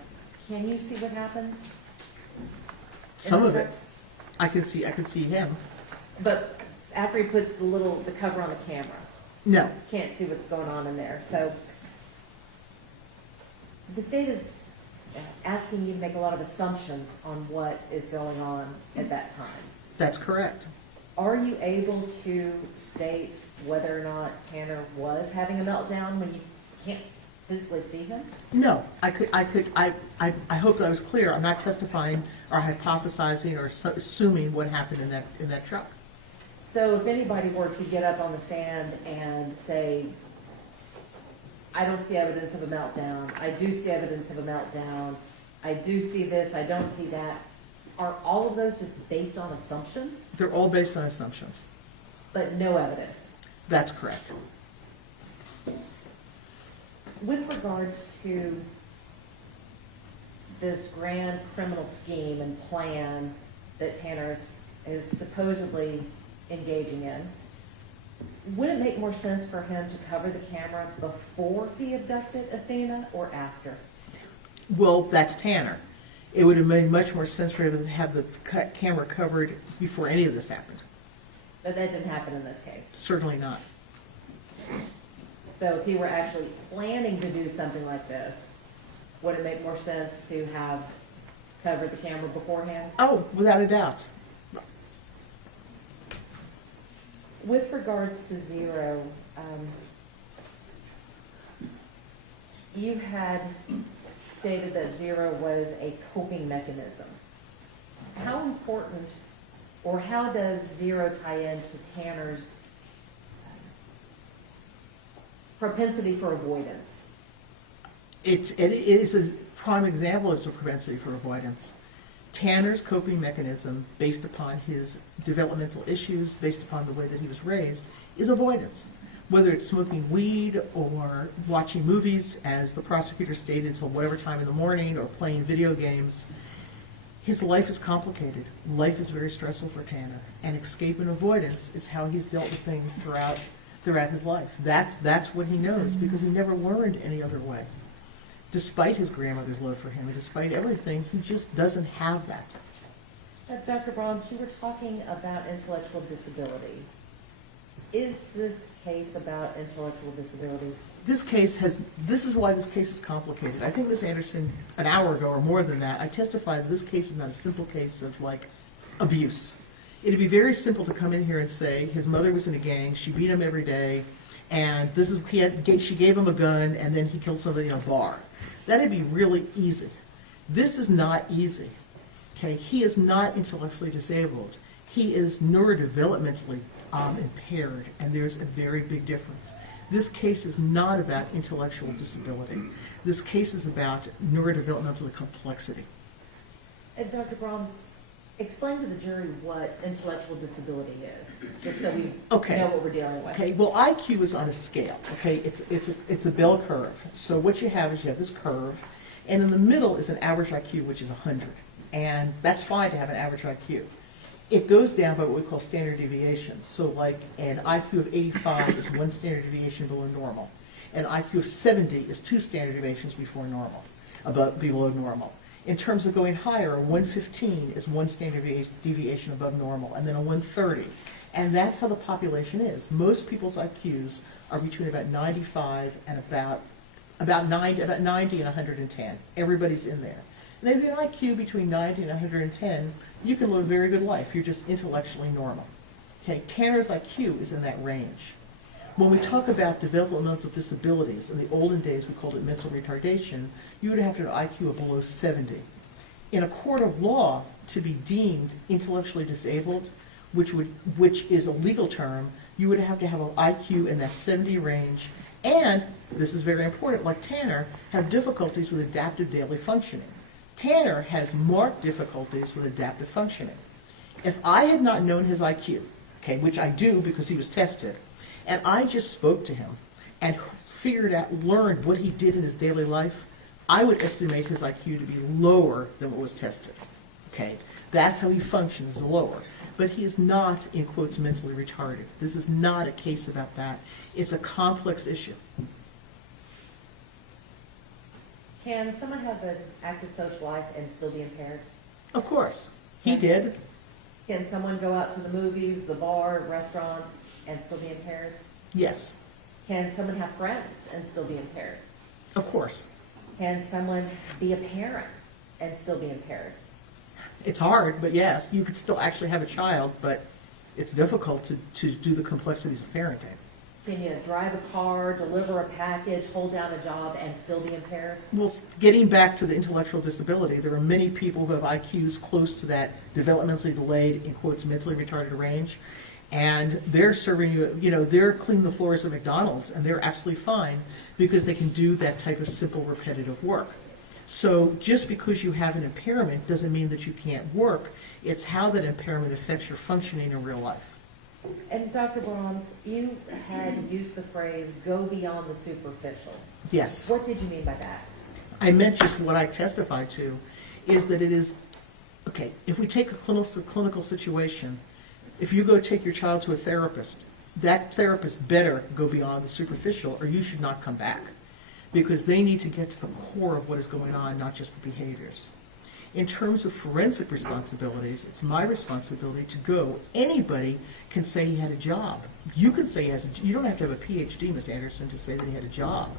can you see what happens? Some of it. I can see him. But after he puts the cover on the camera, No. can't see what's going on in there. So the state is asking you to make a lot of assumptions on what is going on at that time. That's correct. Are you able to state whether or not Tanner was having a meltdown when you can't physically see him? No, I hope that I was clear. I'm not testifying or hypothesizing or assuming what happened in that truck. So if anybody were to get up on the stand and say, I don't see evidence of a meltdown, I do see evidence of a meltdown, I do see this, I don't see that, are all of those just based on assumptions, They're all based on assumptions. but no evidence? That's correct. With regards to this grand criminal scheme and plan that Tanner is supposedly engaging in, would it make more sense for him to cover the camera before he abducted Athena or after? Well, that's Tanner. It would have made much more sense for him to have the camera covered before any of this happened. But that didn't happen in this case. Certainly not. So if he were actually planning to do something like this, would it make more sense to have covered the camera beforehand? Oh, without a doubt. With regards to Zero, you had stated that Zero was a coping mechanism. How important, or how does Zero tie into Tanner's propensity for avoidance? It is a prime example of a propensity for avoidance. Tanner's coping mechanism, based upon his developmental issues, based upon the way that he was raised, is avoidance. whether it's smoking weed or watching movies, as the prosecutor stated, until whatever time in the morning, or playing video games. His life is complicated. Life is very stressful for Tanner, and escape and avoidance is how he's dealt with things throughout his life. That's what he knows, because he never learned any other way. Despite his grandmother's love for him, and despite everything, he just doesn't have that. Dr. Brahms, you were talking about intellectual disability. Is this case about intellectual disability? This is why this case is complicated. I think Ms. Anderson, an hour ago or more than that, I testified that this case is not a simple case of like abuse. It'd be very simple to come in here and say his mother was in a gang, she beat him every day, and she gave him a gun, and then he killed somebody in a bar. That'd be really easy. This is not easy. Okay, he is not intellectually disabled. He is neurodevelopmentally impaired, and there's a very big difference. This case is not about intellectual disability. This case is about neurodevelopmental complexity. And Dr. Brahms, explain to the jury what intellectual disability is, just so we know what we're dealing with. Okay, well, IQ is on a scale, okay? It's a bell curve. So what you have is you have this curve, and in the middle is an average IQ, which is 100. And that's fine to have an average IQ. It goes down by what we call standard deviations. So like an IQ of 85 is one standard deviation below normal. An IQ of 70 is two standard deviations below normal. In terms of going higher, a 115 is one standard deviation above normal, and then a 130. And that's how the population is. Most people's IQs are between about 95 and about 90 and 110. Everybody's in there. And if you have an IQ between 90 and 110, you can live a very good life. You're just intellectually normal. Okay, Tanner's IQ is in that range. When we talk about developmental disabilities, in the olden days we called it mental retardation, you would have to have an IQ of below 70. In a court of law, to be deemed intellectually disabled, which is a legal term, you would have to have an IQ in that 70 range, and, this is very important, like Tanner, have difficulties with adaptive daily functioning. Tanner has marked difficulties with adaptive functioning. If I had not known his IQ, okay, which I do because he was tested, and I just spoke to him and learned what he did in his daily life, I would estimate his IQ to be lower than what was tested. Okay, that's how he functions, lower. But he is not, in quotes, mentally retarded. This is not a case about that. It's a complex issue. Can someone have an active social life and still be impaired? Of course, he did. Can someone go out to the movies, the bar, restaurants, and still be impaired? Yes, Can someone have friends and still be impaired? of course. Can someone be a parent and still be impaired? It's hard, but yes, you could still actually have a child, but it's difficult to do the complexities of parenting. Can you drive a car, deliver a package, hold down a job, and still be impaired? Well, getting back to the intellectual disability, there are many people who have IQs close to that developmentally delayed, in quotes, mentally retarded range, and they're serving you, they're cleaning the floors of McDonald's, and they're absolutely fine because they can do that type of simple, repetitive work. So just because you have an impairment doesn't mean that you can't work. It's how that impairment affects your functioning in real life. And Dr. Brahms, you had used the phrase, go beyond the superficial. Yes. What did you mean by that? I meant just what I testified to, is that it is, okay, if we take a clinical situation, if you go take your child to a therapist, that therapist better go beyond the superficial or you should not come back, because they need to get to the core of what is going on, not just the behaviors. In terms of forensic responsibilities, it's my responsibility to go. Anybody can say he had a job. You can say he has you don't have to have a PhD, Ms. Anderson, to say that he had a job,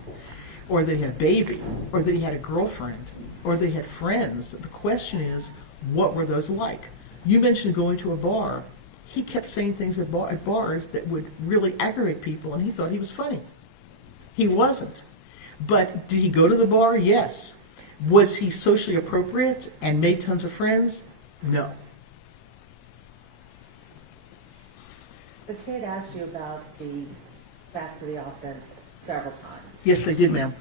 or that he had a baby, or that he had a girlfriend, or that he had friends. The question is, what were those like? You mentioned going to a bar. He kept saying things at bars that would really aggravate people, and he thought he was funny. He wasn't. But did he go to the bar? Yes. Was he socially appropriate and made tons of friends? No. The state asked you about the facts of the offense several times. Yes, they did, ma'am.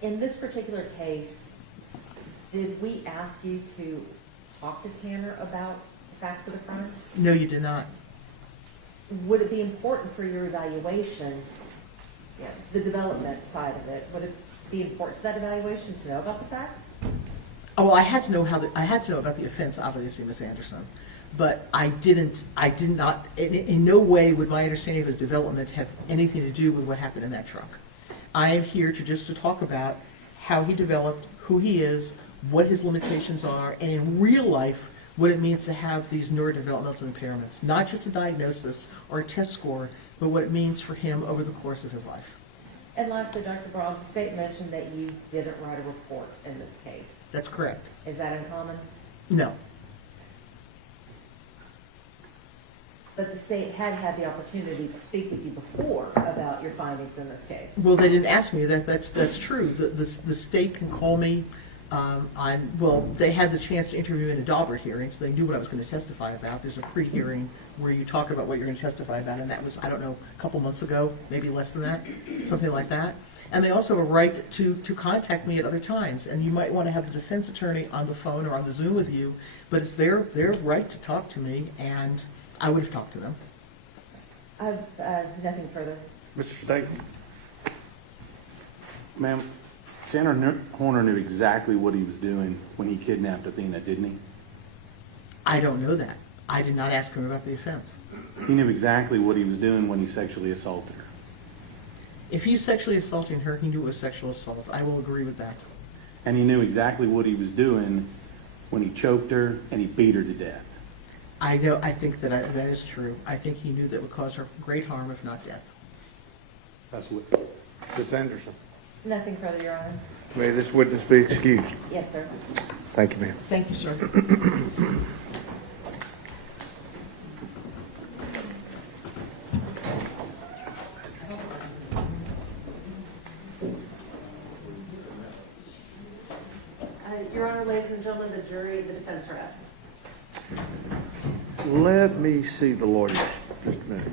In this particular case, did we ask you to talk to Tanner about the facts of the crime? No, you did not. would it be important for your evaluation, the development side of it, would it be important to that evaluation to know about the facts? Oh, well, I had to know I had to know about the offense, obviously, Miss Anderson. But I did not, in no way would my understanding of his development have anything to do with what happened in that truck. I am here to talk about how he developed, who he is, what his limitations are, and in real life, what it means to have these neurodevelopmental impairments. Not just a diagnosis or a test score, but what it means for him over the course of his life. And lastly, Dr. Braun, the state mentioned that you didn't write a report in this case. That's correct. Is that uncommon? No. But the state had the opportunity to speak with you before about your findings in this case. Well, they didn't ask me. That's true. The state can call me. They had the chance to interview in a Daubert hearing, so they knew what I was going to testify about. There's a pre-hearing where you talk about what you're going to testify about, and that was, I don't know, a couple months ago, maybe less than that, something like that. And they also have a right to contact me at other times, and you might want to have the defense attorney on the phone or on the Zoom with you, but it's their right to talk to me, and I would have talked to them. Nothing further. Mr. State? Ma'am, Tanner Horner knew exactly what he was doing when he kidnapped Athena, didn't he? I don't know that. I did not ask him about the offense. He knew exactly what he was doing when he sexually assaulted her. If he's sexually assaulting her, he knew it was sexual assault. I will agree with that. And he knew exactly what he was doing when he choked her and he beat her to death. I know. I think that is true. I think he knew that would cause her great harm, if not death. That's what, Ms. Anderson. Nothing further, Your Honor. May this witness be excused. Yes, sir. Thank you, ma'am. Thank you, sir. Your Honor, ladies and gentlemen, the jury, the defense rests. Let me see the lawyers just a minute.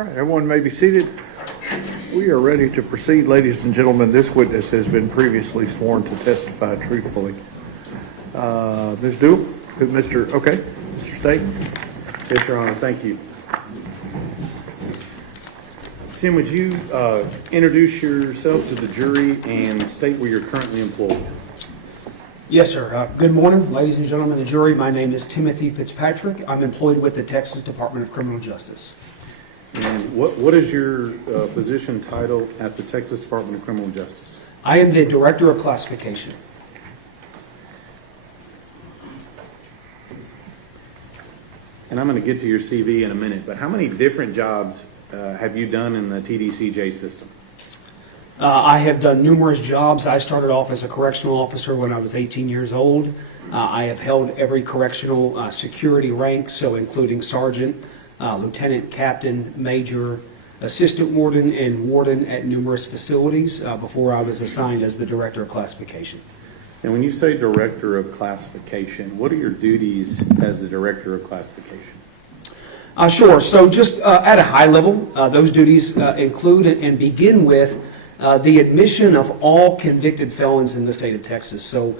All right, everyone may be seated. We are ready to proceed, ladies and gentlemen. This witness has been previously sworn to testify truthfully. Ms. Dool, Mr. State. Yes, Your Honor, thank you. Tim, would you introduce yourself to the jury and state where you're currently employed? Yes, sir. Good morning, ladies and gentlemen of the jury. My name is Timothy Fitzpatrick. I'm employed with the Texas Department of Criminal Justice. And what is your position title at the Texas Department of Criminal Justice? I am the Director of Classification. And I'm going to get to your CV in a minute, but how many different jobs have you done in the TDCJ system? I have done numerous jobs. I started off as a correctional officer when I was 18 years old. I have held every correctional security rank, so including sergeant, lieutenant, captain, major, assistant warden, and warden at numerous facilities before I was assigned as the Director of Classification. And when you say Director of Classification, what are your duties as the Director of Classification? Sure. So just at a high level, those duties include and begin with the admission of all convicted felons in the state of Texas. So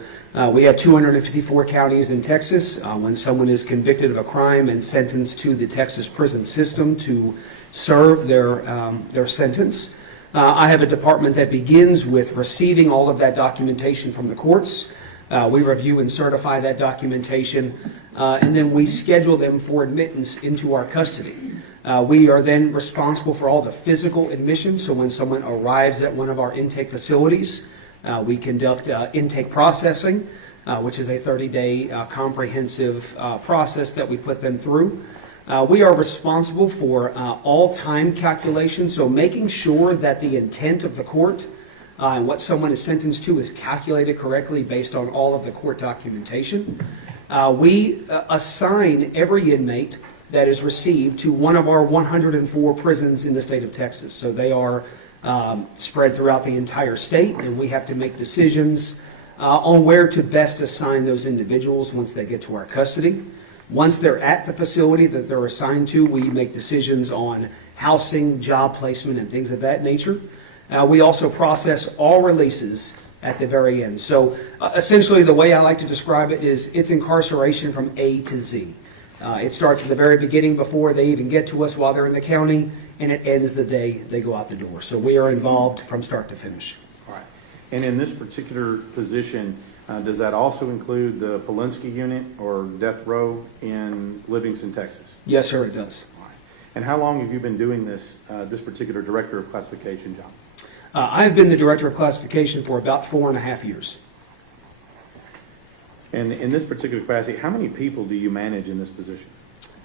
we have 254 counties in Texas. When someone is convicted of a crime and sentenced to the Texas prison system to serve their sentence, I have a department that begins with receiving all of that documentation from the courts. We review and certify that documentation, and then we schedule them for admittance into our custody. We are then responsible for all the physical admissions. So when someone arrives at one of our intake facilities, we conduct intake processing, which is a 30-day comprehensive process that we put them through. We are responsible for all time calculations, so making sure that the intent of the court and what someone is sentenced to is calculated correctly based on all of the court documentation. We assign every inmate that is received to one of our 104 prisons in the state of Texas. So they are spread throughout the entire state, and we have to make decisions on where to best assign those individuals once they get to our custody. Once they're at the facility that they're assigned to, we make decisions on housing, job placement, and things of that nature. We also process all releases at the very end. So essentially the way I like to describe it is it's incarceration from A to Z. It starts at the very beginning before they even get to us while they're in the county, and it ends the day they go out the door. So we are involved from start to finish. All right. And in this particular position, does that also include the Polinsky unit or death row in Livingston, Texas? Yes, sir, it does. All right. And how long have you been doing this particular Director of Classification job? I've been the Director of Classification for about 4.5 years. And in this particular capacity, how many people do you manage in this position?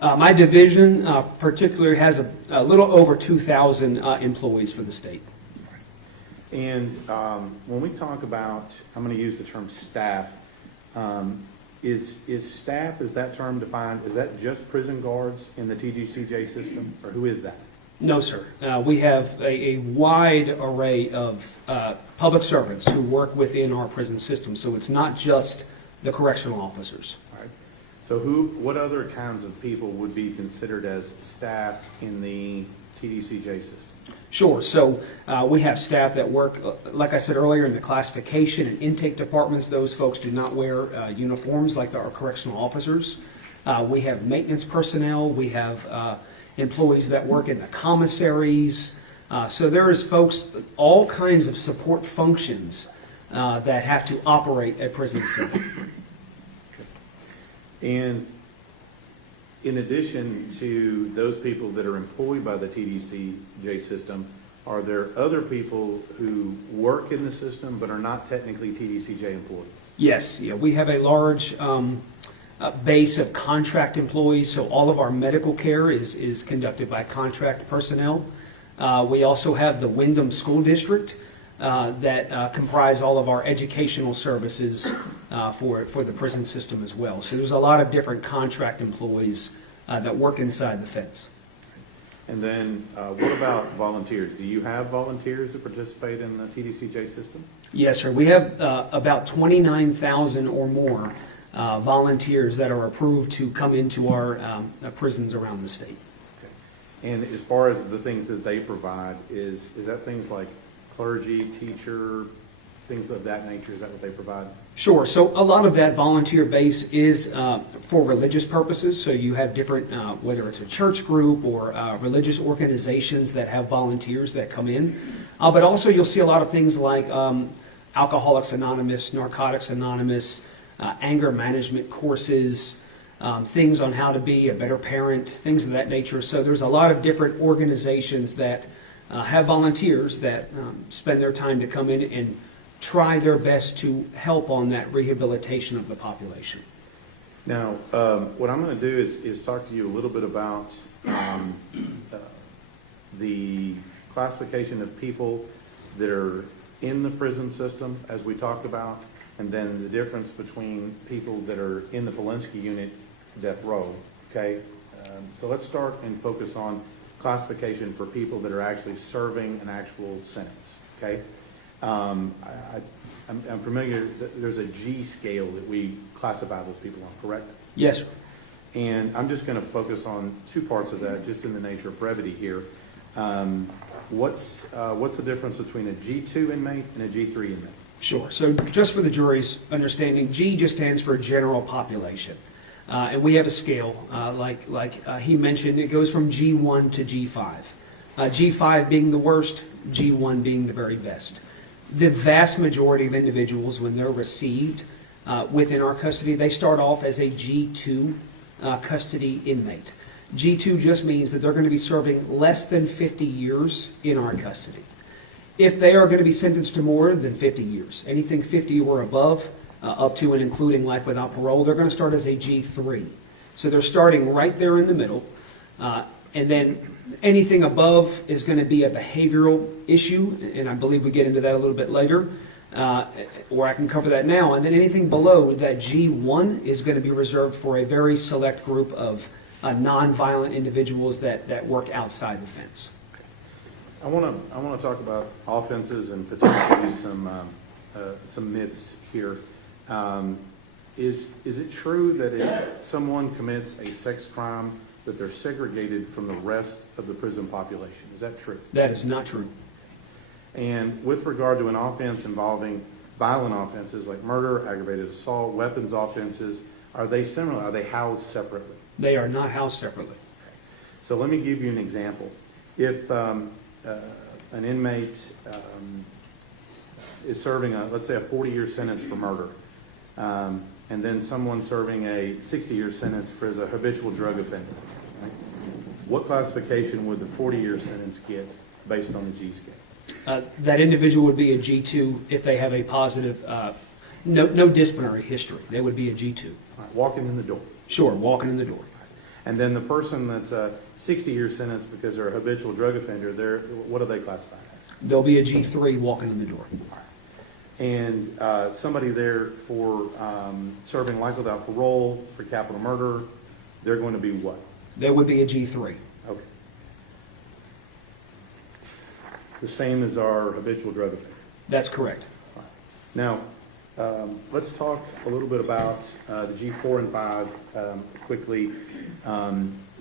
My division particularly has a little over 2,000 employees for the state. And when we talk about, I'm going to use the term staff, is staff, is that term defined, is that just prison guards in the TGCJ system, or who is that? No, sir. We have a wide array of public servants who work within our prison system, so it's not just the correctional officers. All right. So what other kinds of people would be considered as staff in the TDCJ system? Sure. So we have staff that work, like I said earlier, in the classification and intake departments. Those folks do not wear uniforms like our correctional officers. We have maintenance personnel. We have employees that work in the commissaries. So there is folks, all kinds of support functions that have to operate at prison center. And in addition to those people that are employed by the TDCJ system, are there other people who work in the system but are not technically TDCJ employees? Yes, yeah, we have a large base of contract employees, so all of our medical care is conducted by contract personnel. We also have the Windham School District that comprise all of our educational services for the prison system as well. So there's a lot of different contract employees that work inside the fence. And then what about volunteers? Do you have volunteers that participate in the TDCJ system? Yes, sir. We have about 29,000 or more volunteers that are approved to come into our prisons around the state. Okay. And as far as the things that they provide, is that things like clergy, teacher, things of that nature? Is that what they provide? Sure. So a lot of that volunteer base is for religious purposes. So you have different, whether it's a church group or religious organizations that have volunteers that come in. But also you'll see a lot of things like Alcoholics Anonymous, Narcotics Anonymous, anger management courses, things on how to be a better parent, things of that nature. So there's a lot of different organizations that have volunteers that spend their time to come in and try their best to help on that rehabilitation of the population. Now, what I'm going to do is talk to you a little bit about the classification of people that are in the prison system, as we talked about, and then the difference between people that are in the Polinsky unit, death row, okay? So let's start and focus on classification for people that are actually serving an actual sentence, okay? I'm familiar, there's a G scale that we classify those people on, correct? Yes, sir. And I'm just going to focus on two parts of that, just in the nature of brevity here. What's the difference between a G2 inmate and a G3 inmate? Sure. So just for the jury's understanding, G just stands for general population. And we have a scale, like he mentioned, it goes from G1 to G5. G5 being the worst, G1 being the very best. The vast majority of individuals, when they're received within our custody, they start off as a G2 custody inmate. G2 just means that they're going to be serving less than 50 years in our custody. If they are going to be sentenced to more than 50 years, anything 50 or above, up to and including life without parole, they're going to start as a G3. So they're starting right there in the middle. And then anything above is going to be a behavioral issue, and I believe we get into that a little bit later, or I can cover that now. And then anything below that G1 is going to be reserved for a very select group of non-violent individuals that work outside the fence. I want to talk about offenses and potentially some myths here. Is it true that if someone commits a sex crime, that they're segregated from the rest of the prison population? Is that true? That is not true. And with regard to an offense involving violent offenses like murder, aggravated assault, weapons offenses, are they similar? Are they housed separately? They are not housed separately. So let me give you an example. If an inmate is serving, let's say, a 40-year sentence for murder, and then someone serving a 60-year sentence for as a habitual drug offender, right? What classification would the 40-year sentence get based on the G scale? That individual would be a G2 if they have a positive, no disciplinary history. They would be a G2. All right, walking in the door. Sure, walking in the door. And then the person that's a 60-year sentence because they're a habitual drug offender, what are they classified as? They'll be a G3 walking in the door. And somebody there for serving life without parole for capital murder, they're going to be what? They would be a G3. Okay. The same as our habitual drug offender. That's correct. Now, let's talk a little bit about the G4 and 5 quickly.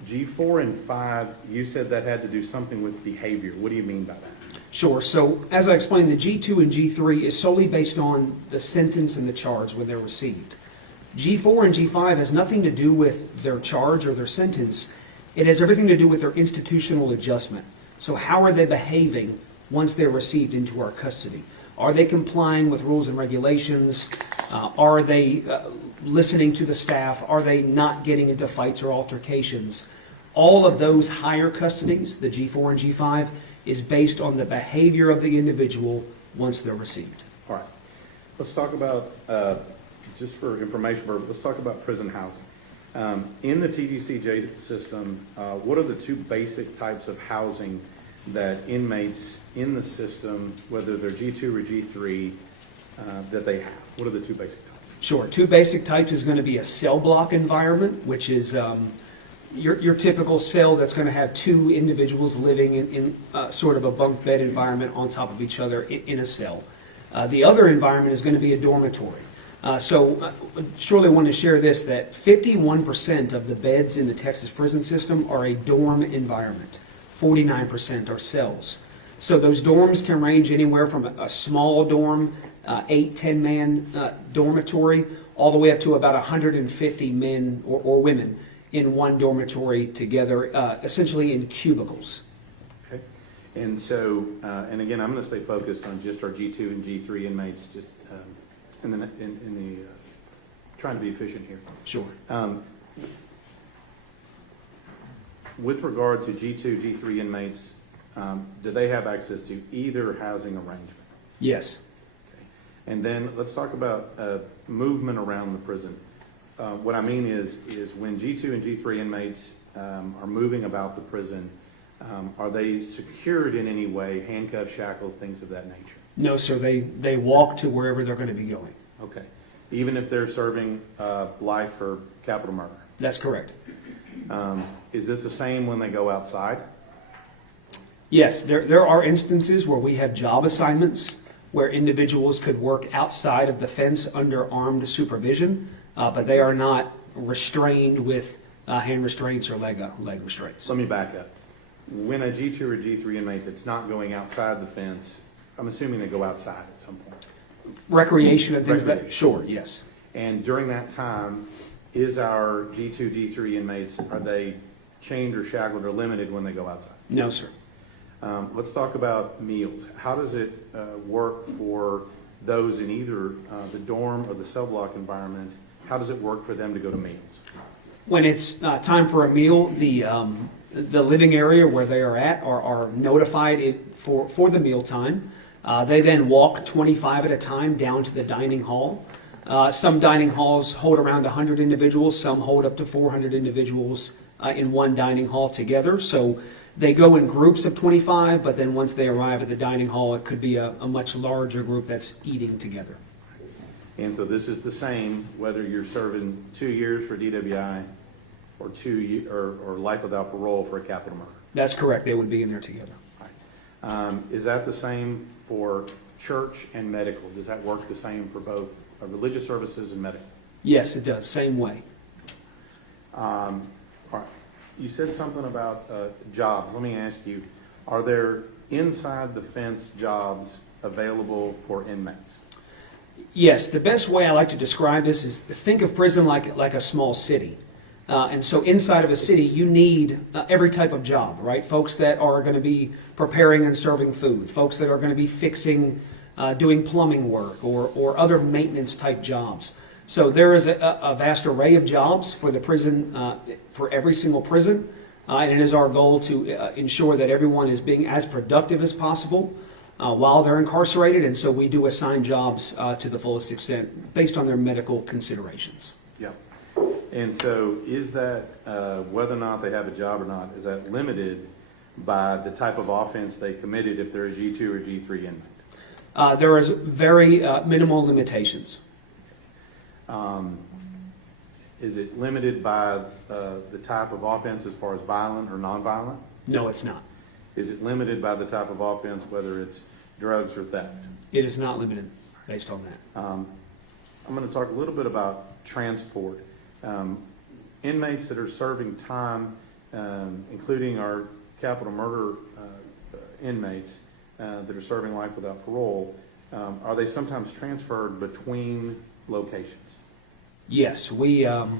G4 and 5, you said that had to do something with behavior. What do you mean by that? Sure. So as I explained, the G2 and G3 is solely based on the sentence and the charge when they're received. G4 and G5 has nothing to do with their charge or their sentence. It has everything to do with their institutional adjustment. So how are they behaving once they're received into our custody? Are they complying with rules and regulations? Are they listening to the staff? Are they not getting into fights or altercations? All of those higher custodies, the G4 and G5, is based on the behavior of the individual once they're received. All right. Let's talk about, just for information, let's talk about prison housing. In the TDCJ system, what are the two basic types of housing that inmates in the system, whether they're G2 or G3, that they have? What are the two basic types? Sure. Two basic types is going to be a cell block environment, which is your typical cell that's going to have two individuals living in sort of a bunk bed environment on top of each other in a cell. The other environment is going to be a dormitory. So surely want to share this, that 51% of the beds in the Texas prison system are a dorm environment. 49% are cells. So those dorms can range anywhere from a small dorm, 8, 10-man dormitory, all the way up to about 150 men or women in one dormitory together, essentially in cubicles. Okay. And so, and again, I'm going to stay focused on just our G2 and G3 inmates, just trying to be efficient here. Sure. With regard to G2, G3 inmates, do they have access to either housing arrangement? Yes. Okay. And then let's talk about movement around the prison. What I mean is when G2 and G3 inmates are moving about the prison, are they secured in any way, handcuffs, shackles, things of that nature? No, sir. They walk to wherever they're going to be going. Okay. Even if they're serving life for capital murder? That's correct. Is this the same when they go outside? Yes, there are instances where we have job assignments where individuals could work outside of the fence under armed supervision, but they are not restrained with hand restraints or leg restraints. Let me back up. When a G2 or G3 inmate that's not going outside the fence, I'm assuming they go outside at some point. Recreation and things like that? Recreation. Sure, yes. And during that time, is our G2, D3 inmates, are they chained or shackled or limited when they go outside? No, sir. Let's talk about meals. How does it work for those in either the dorm or the cell block environment? How does it work for them to go to meals? When it's time for a meal, the living area where they are at are notified for the meal time. They then walk 25 at a time down to the dining hall. Some dining halls hold around 100 individuals. Some hold up to 400 individuals in one dining hall together. So they go in groups of 25, but then once they arrive at the dining hall, it could be a much larger group that's eating together. And so this is the same whether you're serving 2 years for DWI or or life without parole for a capital murder. That's correct. They would be in there together. Is that the same for church and medical? Does that work the same for both religious services and medical? Yes, it does. Same way. All right. You said something about jobs. Let me ask you, are there inside the fence jobs available for inmates? Yes, the best way I like to describe this is think of prison like a small city. And so inside of a city, you need every type of job, right? Folks that are going to be preparing and serving food, folks that are going to be fixing, doing plumbing work or other maintenance type jobs. So there is a vast array of jobs for the prison, for every single prison. And it is our goal to ensure that everyone is being as productive as possible while they're incarcerated. And so we do assign jobs to the fullest extent based on their medical considerations. Yeah. And so is that, whether or not they have a job or not, is that limited by the type of offense they committed if they're a G2 or G3 inmate? There is very minimal limitations. Is it limited by the type of offense as far as violent or nonviolent? No, it's not. Is it limited by the type of offense, whether it's drugs or theft? It is not limited based on that. I'm going to talk a little bit about transport. Inmates that are serving time, including our capital murder inmates that are serving life without parole, are they sometimes transferred between locations? Yes, we as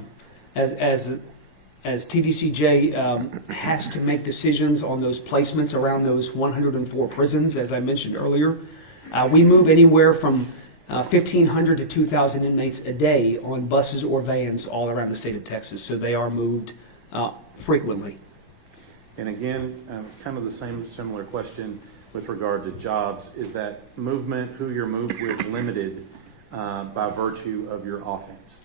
TDCJ has to make decisions on those placements around those 104 prisons, as I mentioned earlier. We move anywhere from 1,500 to 2,000 inmates a day on buses or vans all around the state of Texas, so they are moved frequently. And again, kind of the similar question with regard to jobs. Is that movement, who you're moved with, limited by virtue of your offense?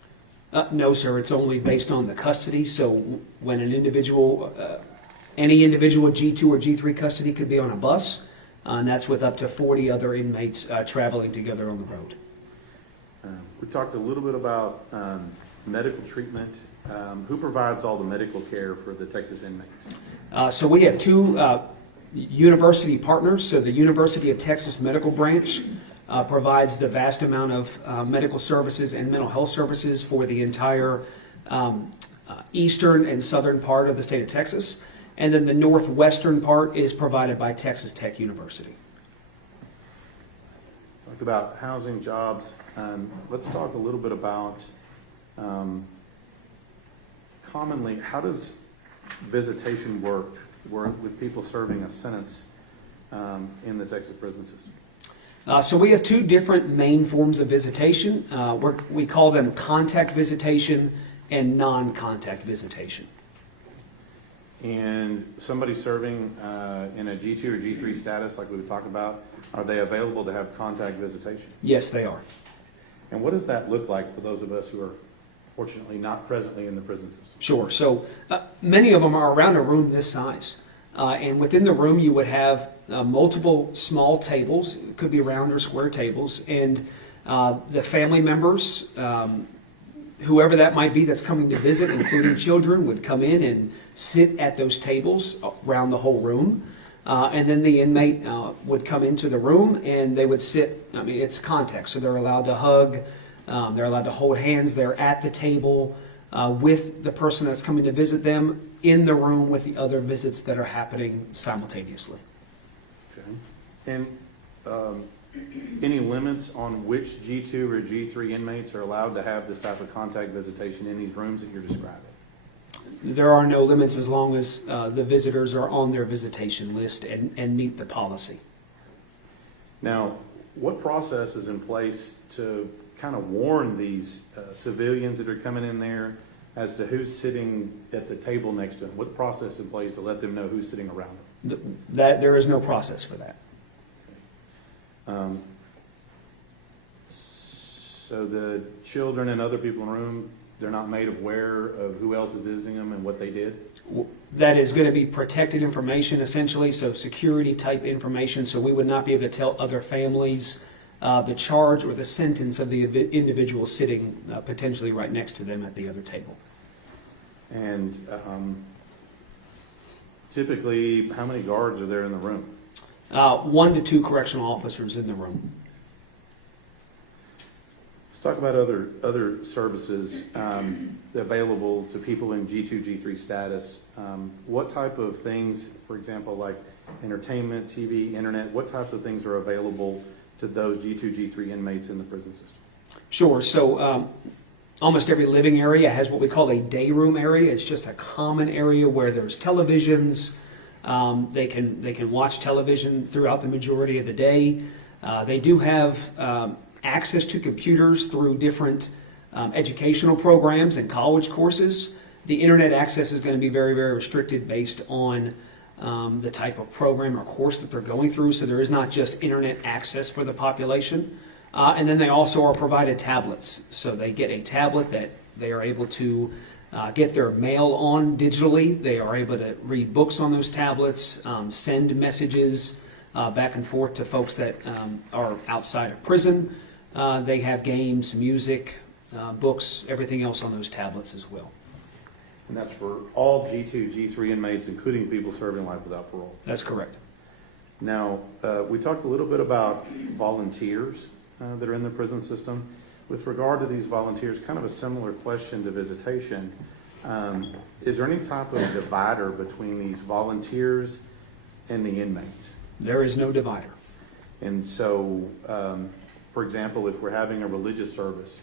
No, sir. It's only based on the custody. So when an individual, any individual G2 or G3 custody could be on a bus, and that's with up to 40 other inmates traveling together on the road. We talked a little bit about medical treatment. Who provides all the medical care for the Texas inmates? So we have two university partners. So the University of Texas Medical Branch provides the vast amount of medical services and mental health services for the entire eastern and southern part of the state of Texas. and then the northwestern part is provided by Texas Tech University. Talk about housing, jobs. Let's talk a little bit about commonly, how does visitation work with people serving a sentence in the Texas prison system? So we have two different main forms of visitation. We call them contact visitation and non-contact visitation. And somebody serving in a G2 or G3 status, like we would talk about, are they available to have contact visitation? Yes, they are. And what does that look like for those of us who are fortunately not presently in the prison system? Sure. So many of them are around a room this size. And within the room, you would have multiple small tables. It could be round or square tables. And the family members, whoever that might be that's coming to visit, including children, would come in and sit at those tables around the whole room. And then the inmate would come into the room and they would sit. I mean, it's contact, so they're allowed to hug. They're allowed to hold hands. They're at the table with the person that's coming to visit them in the room with the other visits that are happening simultaneously. Okay. And any limits on which G2 or G3 inmates are allowed to have this type of contact visitation in these rooms that you're describing? There are no limits as long as the visitors are on their visitation list and meet the policy. Now, what process is in place to kind of warn these civilians that are coming in there as to who's sitting at the table next to them? What process in place to let them know who's sitting around them? That there is no process for that. So the children and other people in the room, they're not made aware of who else is visiting them and what they did? That is going to be protected information, essentially, so security type information, so we would not be able to tell other families the charge or the sentence of the individual sitting potentially right next to them at the other table. And typically, how many guards are there in the room? 1 to 2 correctional officers in the room. Let's talk about other services available to people in G2, G3 status. What type of things, for example, like entertainment, TV, internet, what types of things are available to those G2, G3 inmates in the prison system? Sure. So almost every living area has what we call a day room area. It's just a common area where there's televisions. They can watch television throughout the majority of the day. They do have access to computers through different educational programs and college courses. The internet access is going to be very, very restricted based on the type of program or course that they're going through. So there is not just internet access for the population. And then they also are provided tablets. So they get a tablet that they are able to get their mail on digitally. They are able to read books on those tablets, send messages back and forth to folks that are outside of prison. They have games, music, books, everything else on those tablets as well. And that's for all G2, G3 inmates, including people serving life without parole. That's correct. Now, we talked a little bit about volunteers that are in the prison system. With regard to these volunteers, kind of a similar question to visitation. Is there any type of divider between these volunteers and the inmates? There is no divider. And so, for example, if we're having a religious service,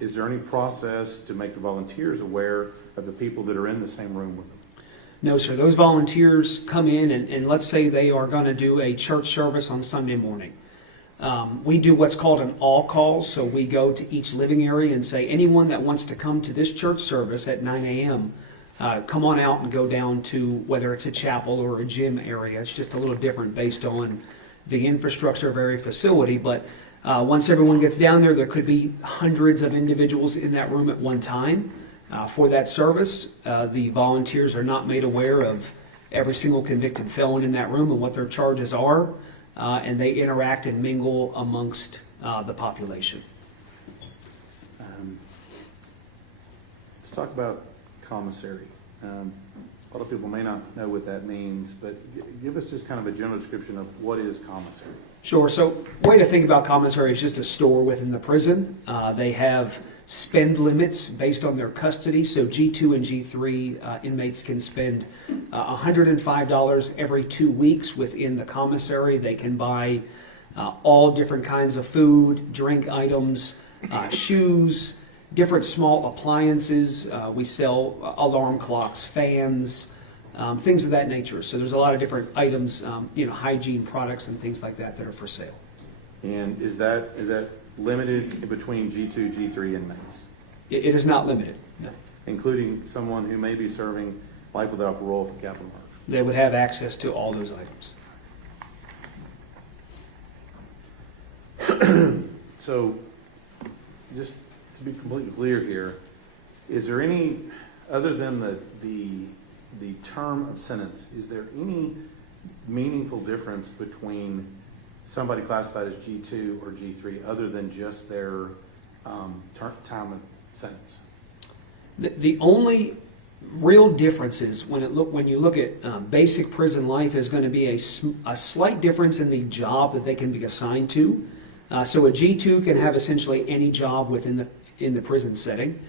is there any process to make the volunteers aware of the people that are in the same room with them? No, sir. Those volunteers come in and let's say they are going to do a church service on Sunday morning. We do what's called an all call, so we go to each living area and say, anyone that wants to come to this church service at 9 a.m., come on out and go down to whether it's a chapel or a gym area. It's just a little different based on the infrastructure of every facility, but once everyone gets down there, there could be hundreds of individuals in that room at one time. For that service, the volunteers are not made aware of every single convicted felon in that room and what their charges are, and they interact and mingle amongst the population. Let's talk about commissary. A lot of people may not know what that means, but give us just kind of a general description of what is commissary. Sure. So, way to think about commissary is just a store within the prison. They have spend limits based on their custody. So, G2 and G3 inmates can spend $105 every 2 weeks within the commissary. They can buy all different kinds of food, drink items, shoes, different small appliances. We sell alarm clocks, fans, things of that nature. So there's a lot of different items, hygiene products and things like that that are for sale. And is that limited between G2, G3 inmates, It is not limited, no. including someone who may be serving life without parole for capital murder? They would have access to all those items. So, just to be completely clear here, is there any, other than the term of sentence, is there any meaningful difference between somebody classified as G2 or G3 other than just their time of sentence? The only real difference is when you look at basic prison life is going to be a slight difference in the job that they can be assigned to. So a G2 can have essentially any job within the prison setting.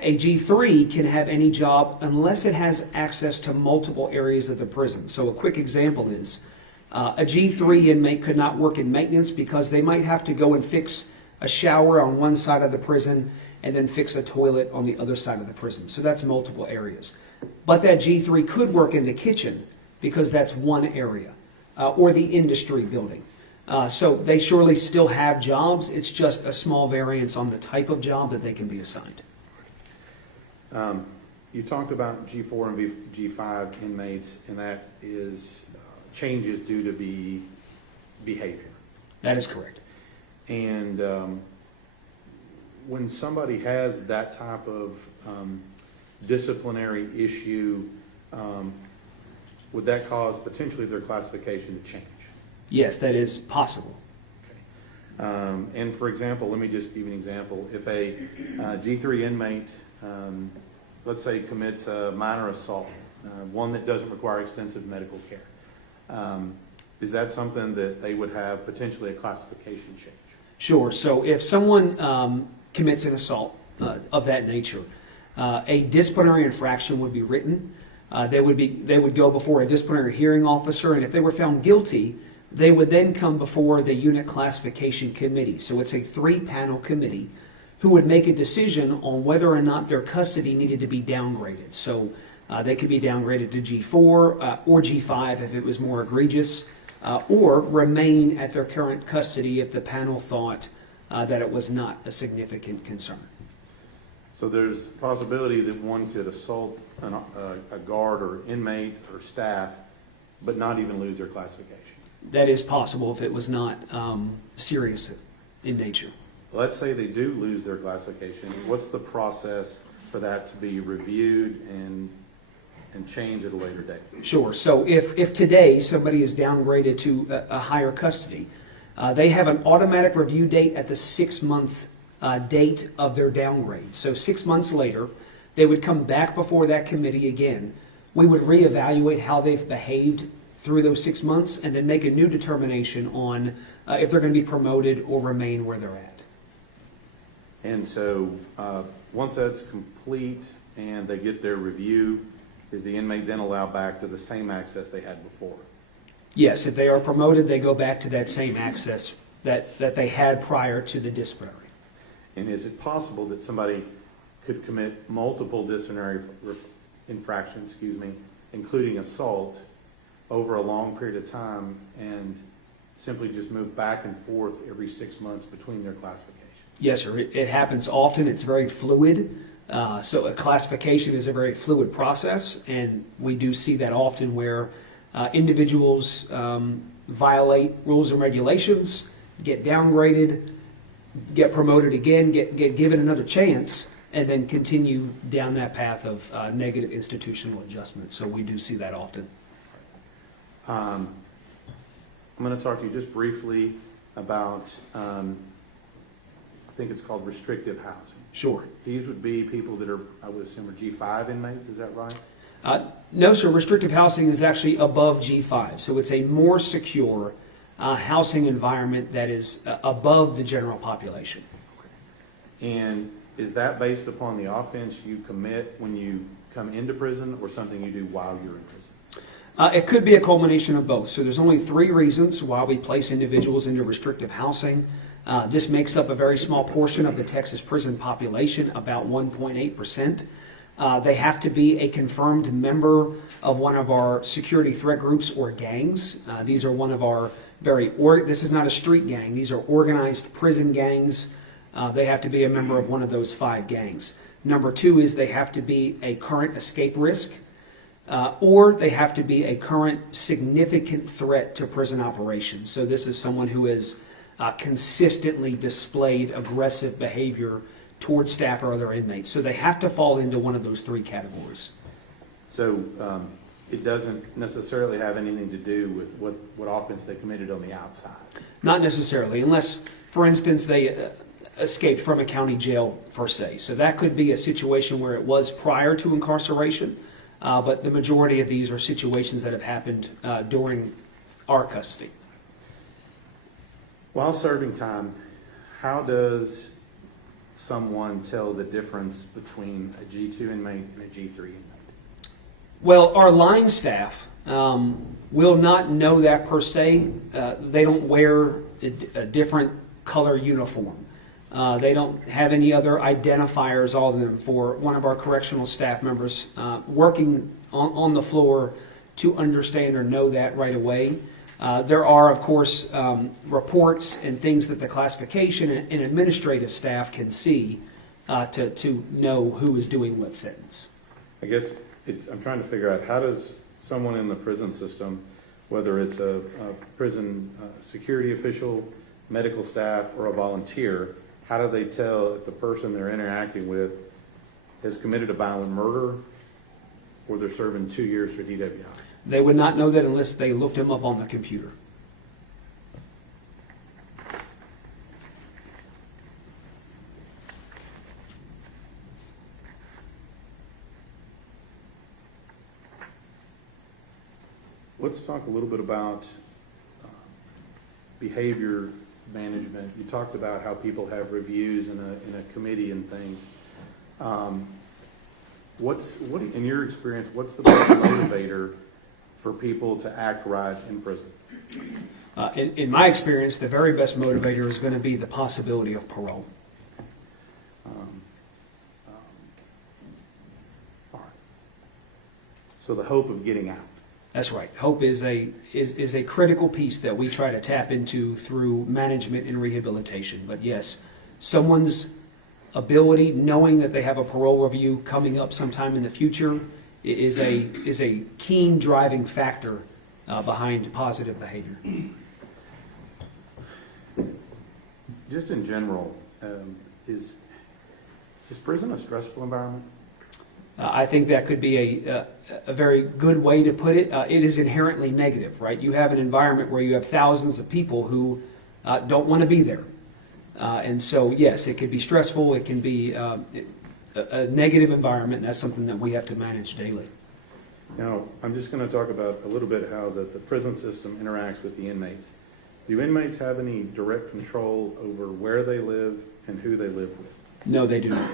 A G3 can have any job unless it has access to multiple areas of the prison. So a quick example is a G3 inmate could not work in maintenance because they might have to go and fix a shower on one side of the prison and then fix a toilet on the other side of the prison. So that's multiple areas. But that G3 could work in the kitchen because that's one area, or the industry building. So they surely still have jobs. It's just a small variance on the type of job that they can be assigned. You talked about G4 and G5 inmates, and that is changes due to behavior. That is correct. And when somebody has that type of disciplinary issue, would that cause potentially their classification to change? Yes, that is possible. And for example, let me just give you an example. If a G3 inmate, let's say, commits a minor assault, one that doesn't require extensive medical care, is that something that they would have potentially a classification change? Sure. So if someone commits an assault of that nature, a disciplinary infraction would be written. They would go before a disciplinary hearing officer, and if they were found guilty, they would then come before the unit classification committee. So it's a 3-panel committee who would make a decision on whether or not their custody needed to be downgraded. So they could be downgraded to G4 or G5 if it was more egregious, or remain at their current custody if the panel thought that it was not a significant concern. So there's a possibility that one could assault a guard or inmate or staff, but not even lose their classification. That is possible if it was not serious in nature. Let's say they do lose their classification. What's the process for that to be reviewed and change at a later date? Sure. So if today somebody is downgraded to a higher custody, they have an automatic review date at the 6-month date of their downgrade. So 6 months later, they would come back before that committee again. We would reevaluate how they've behaved through those 6 months and then make a new determination on if they're going to be promoted or remain where they're at. And so once that's complete and they get their review, is the inmate then allowed back to the same access they had before? Yes, if they are promoted, they go back to that same access that they had prior to the disciplinary. And is it possible that somebody could commit multiple disciplinary infractions, including assault, over a long period of time and simply just move back and forth every 6 months between their classifications? Yes, sir. It happens often. It's very fluid. So a classification is a very fluid process, and we do see that often where individuals violate rules and regulations, get downgraded, get promoted again, get given another chance, and then continue down that path of negative institutional adjustment. So we do see that often. I'm going to talk to you just briefly about, I think it's called restrictive housing. Sure. These would be people that are, I would assume, are G5 inmates, is that right? No, sir. Restrictive housing is actually above G5, so it's a more secure housing environment that is above the general population. And is that based upon the offense you commit when you come into prison, or something you do while you're in prison? It could be a culmination of both. So there's only 3 reasons why we place individuals into restrictive housing. This makes up a very small portion of the Texas prison population, about 1.8%. They have to be a confirmed member of one of our security threat groups or gangs. These are one of our this is not a street gang. These are organized prison gangs. They have to be a member of one of those 5 gangs. Number 2 is they have to be a current escape risk, or they have to be a current significant threat to prison operations. So this is someone who has consistently displayed aggressive behavior towards staff or other inmates. So they have to fall into one of those 3 categories. So it doesn't necessarily have anything to do with what offense they committed on the outside? Not necessarily, unless, for instance, they escaped from a county jail, per se. So that could be a situation where it was prior to incarceration, but the majority of these are situations that have happened during our custody. While serving time, how does someone tell the difference between a G2 inmate and a G3 inmate? Well, our line staff will not know that per se. They don't wear a different color uniform. They don't have any other identifiers other than for one of our correctional staff members working on the floor to understand or know that right away. There are, of course, reports and things that the classification and administrative staff can see to know who is doing what sentence. I guess I'm trying to figure out, how does someone in the prison system, whether it's a prison security official, medical staff, or a volunteer, how do they tell if the person they're interacting with has committed a violent murder or they're serving 2 years for DWI? They would not know that unless they looked him up on the computer. Let's talk a little bit about behavior management. You talked about how people have reviews in a committee and things. In your experience, what's the best motivator for people to act right in prison? In my experience, the very best motivator is going to be the possibility of parole. All right. So the hope of getting out. That's right. Hope is a critical piece that we try to tap into through management and rehabilitation. But yes, someone's ability, knowing that they have a parole review coming up sometime in the future, is a keen driving factor behind positive behavior. Just in general, is prison a stressful environment? I think that could be a very good way to put it. It is inherently negative, right? You have an environment where you have thousands of people who don't want to be there. And so, yes, it can be stressful. It can be a negative environment, and that's something that we have to manage daily. Now, I'm just going to talk about a little bit how the prison system interacts with the inmates. Do inmates have any direct control over where they live and who they live with? No, they do not.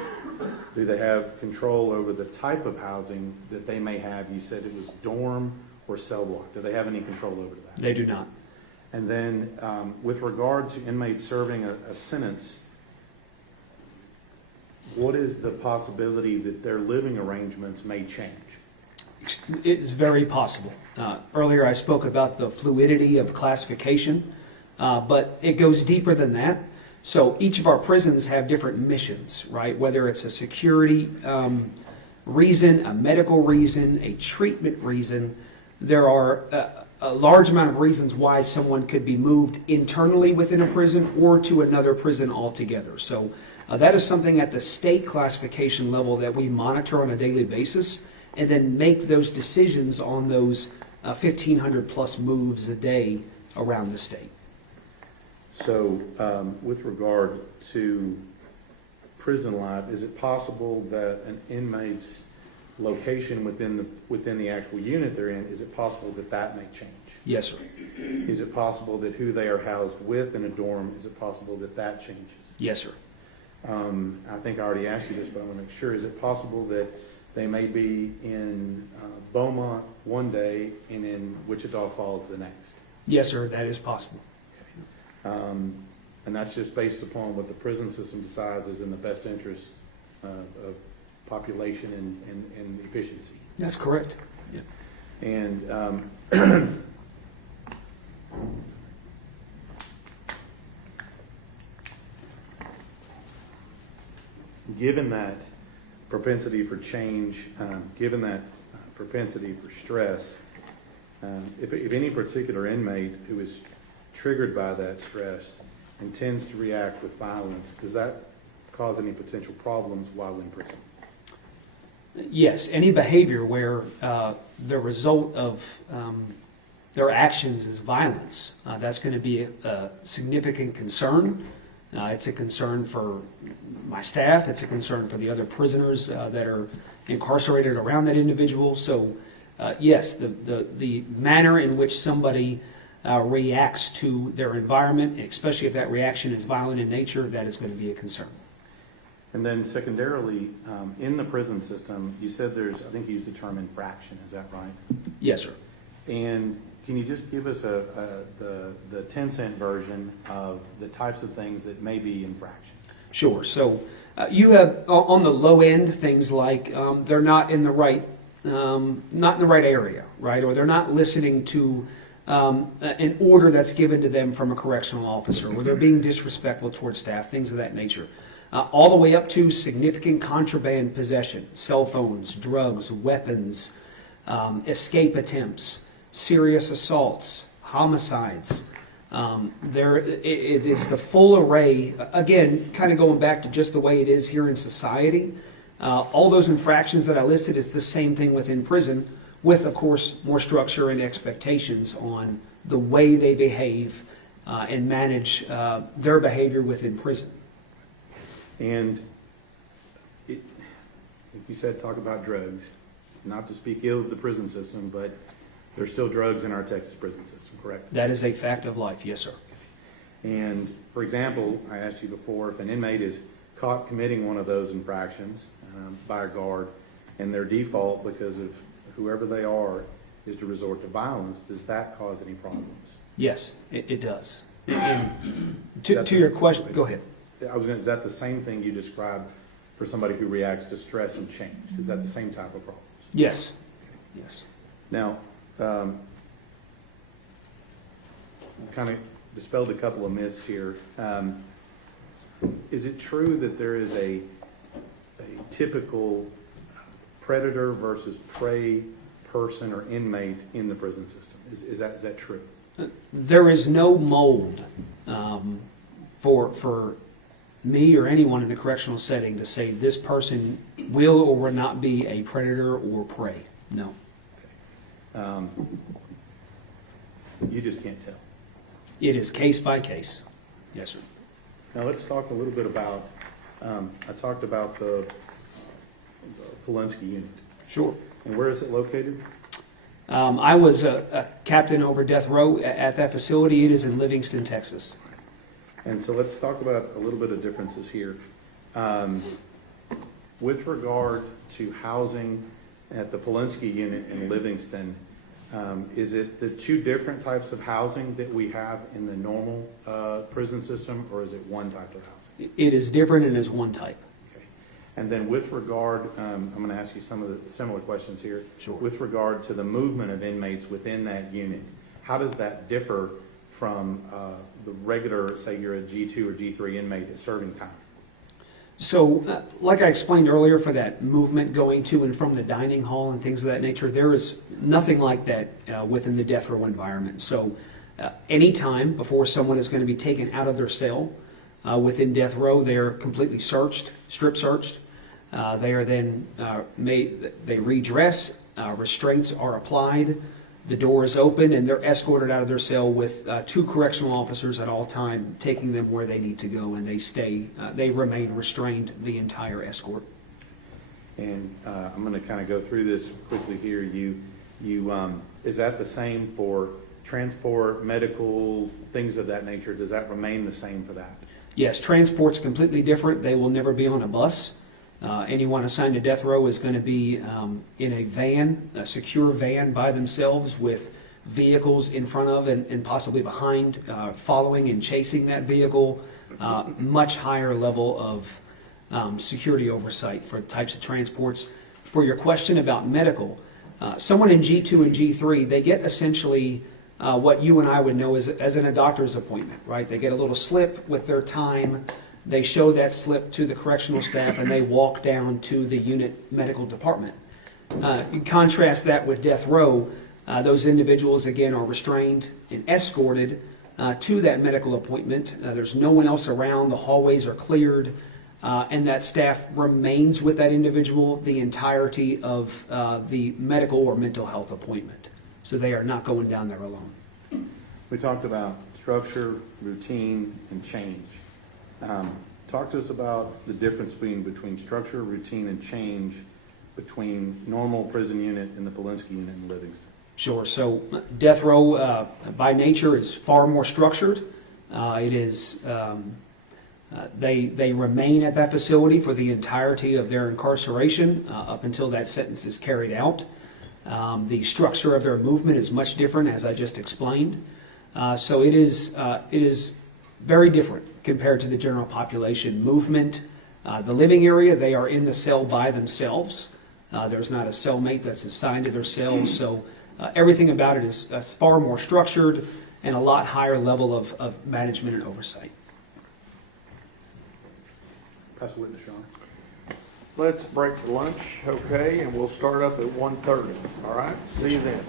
Do they have control over the type of housing that they may have? You said it was dorm or cell block. Do they have any control over that? They do not. And then with regard to inmates serving a sentence, what is the possibility that their living arrangements may change? It's very possible. Earlier I spoke about the fluidity of classification, but it goes deeper than that. So each of our prisons have different missions, right? Whether it's a security reason, a medical reason, a treatment reason, there are a large amount of reasons why someone could be moved internally within a prison or to another prison altogether. So that is something at the state classification level that we monitor on a daily basis and then make those decisions on those 1,500 plus moves a day around the state. So with regard to prison life, is it possible that an inmate's location within the actual unit they're in, is it possible that that may change? Yes, sir. Is it possible that who they are housed with in a dorm, is it possible that that changes? Yes, sir. I think I already asked you this, but I want to make sure. Is it possible that they may be in Beaumont one day and in Wichita Falls the next? Yes, sir, that is possible. And that's just based upon what the prison system decides is in the best interest of population and efficiency. That's correct. Yeah. And given that propensity for change, given that propensity for stress, if any particular inmate who is triggered by that stress and tends to react with violence, does that cause any potential problems while in prison? Yes, any behavior where the result of their actions is violence, that's going to be a significant concern. It's a concern for my staff. It's a concern for the other prisoners that are incarcerated around that individual. So, yes, the manner in which somebody reacts to their environment, especially if that reaction is violent in nature, that is going to be a concern. And then secondarily, in the prison system, you said there's, I think you used the term infraction, is that right? Yes, sir. And can you just give us the 10-cent version of the types of things that may be infractions? Sure. So you have on the low end things like they're not in the right area, right, or they're not listening to an order that's given to them from a correctional officer, or they're being disrespectful towards staff, things of that nature. All the way up to significant contraband possession, cell phones, drugs, weapons, escape attempts, serious assaults, homicides. It is the full array, again, kind of going back to just the way it is here in society. All those infractions that I listed, it's the same thing within prison, with, of course, more structure and expectations on the way they behave and manage their behavior within prison. And like you said, talk about drugs, not to speak ill of the prison system, but there's still drugs in our Texas prison system, correct? That is a fact of life, yes, sir. And, for example, I asked you before, if an inmate is caught committing one of those infractions by a guard, and their default, because of whoever they are, is to resort to violence, does that cause any problems? Yes, it does. And to your question, go ahead. Is that the same thing you described for somebody who reacts to stress and change? Is that the same type of problem? Yes. Yes. Now, kind of dispelled a couple of myths here. Is it true that there is a typical predator versus prey person or inmate in the prison system? Is that true? There is no mold for me or anyone in the correctional setting to say this person will or will not be a predator or prey. No. You just can't tell. It is case by case. Yes, sir. Now let's talk a little bit about, I talked about the Polinsky unit. Sure. And where is it located? I was a captain over death row at that facility. It is in Livingston, Texas. And so let's talk about a little bit of differences here. With regard to housing at the Polinsky unit in Livingston, is it the two different types of housing that we have in the normal prison system, or is it one type of housing? It is different and is one type. Okay. And then with regard, I'm going to ask you some of the similar questions here. Sure. With regard to the movement of inmates within that unit, how does that differ from the regular, say you're a G2 or G3 inmate at serving time? So, like I explained earlier, for that movement going to and from the dining hall and things of that nature, there is nothing like that within the death row environment. So, any time before someone is going to be taken out of their cell within death row, they're completely searched, strip searched. They are then they redress, restraints are applied, the door is open, and they're escorted out of their cell with two correctional officers at all time, taking them where they need to go, and they remain restrained the entire escort. And I'm going to kind of go through this quickly here. Is that the same for transport, medical, things of that nature, does that remain the same for that? Yes, transport's completely different. They will never be on a bus. Anyone assigned to death row is going to be in a van, a secure van by themselves with vehicles in front of and possibly behind, following and chasing that vehicle. Much higher level of security oversight for types of transports. For your question about medical, someone in G2 and G3, they get essentially what you and I would know as in a doctor's appointment, right? They get a little slip with their time. They show that slip to the correctional staff and they walk down to the unit medical department. You contrast that with death row. Those individuals, again, are restrained and escorted to that medical appointment. There's no one else around. The hallways are cleared. And that staff remains with that individual the entirety of the medical or mental health appointment. So they are not going down there alone. We talked about structure, routine, and change. Talk to us about the difference between structure, routine, and change between normal prison unit and the Polinsky unit in Livingston. Sure. So death row, by nature, is far more structured. It is they remain at that facility for the entirety of their incarceration up until that sentence is carried out. The structure of their movement is much different, as I just explained. So it is very different compared to the general population movement. The living area, they are in the cell by themselves. There's not a cellmate that's assigned to their cell. So everything about it is far more structured and a lot higher level of management and oversight. Pass the witness, Sean. Let's break for lunch, okay, and we'll start up at 1:30. All right, see you then.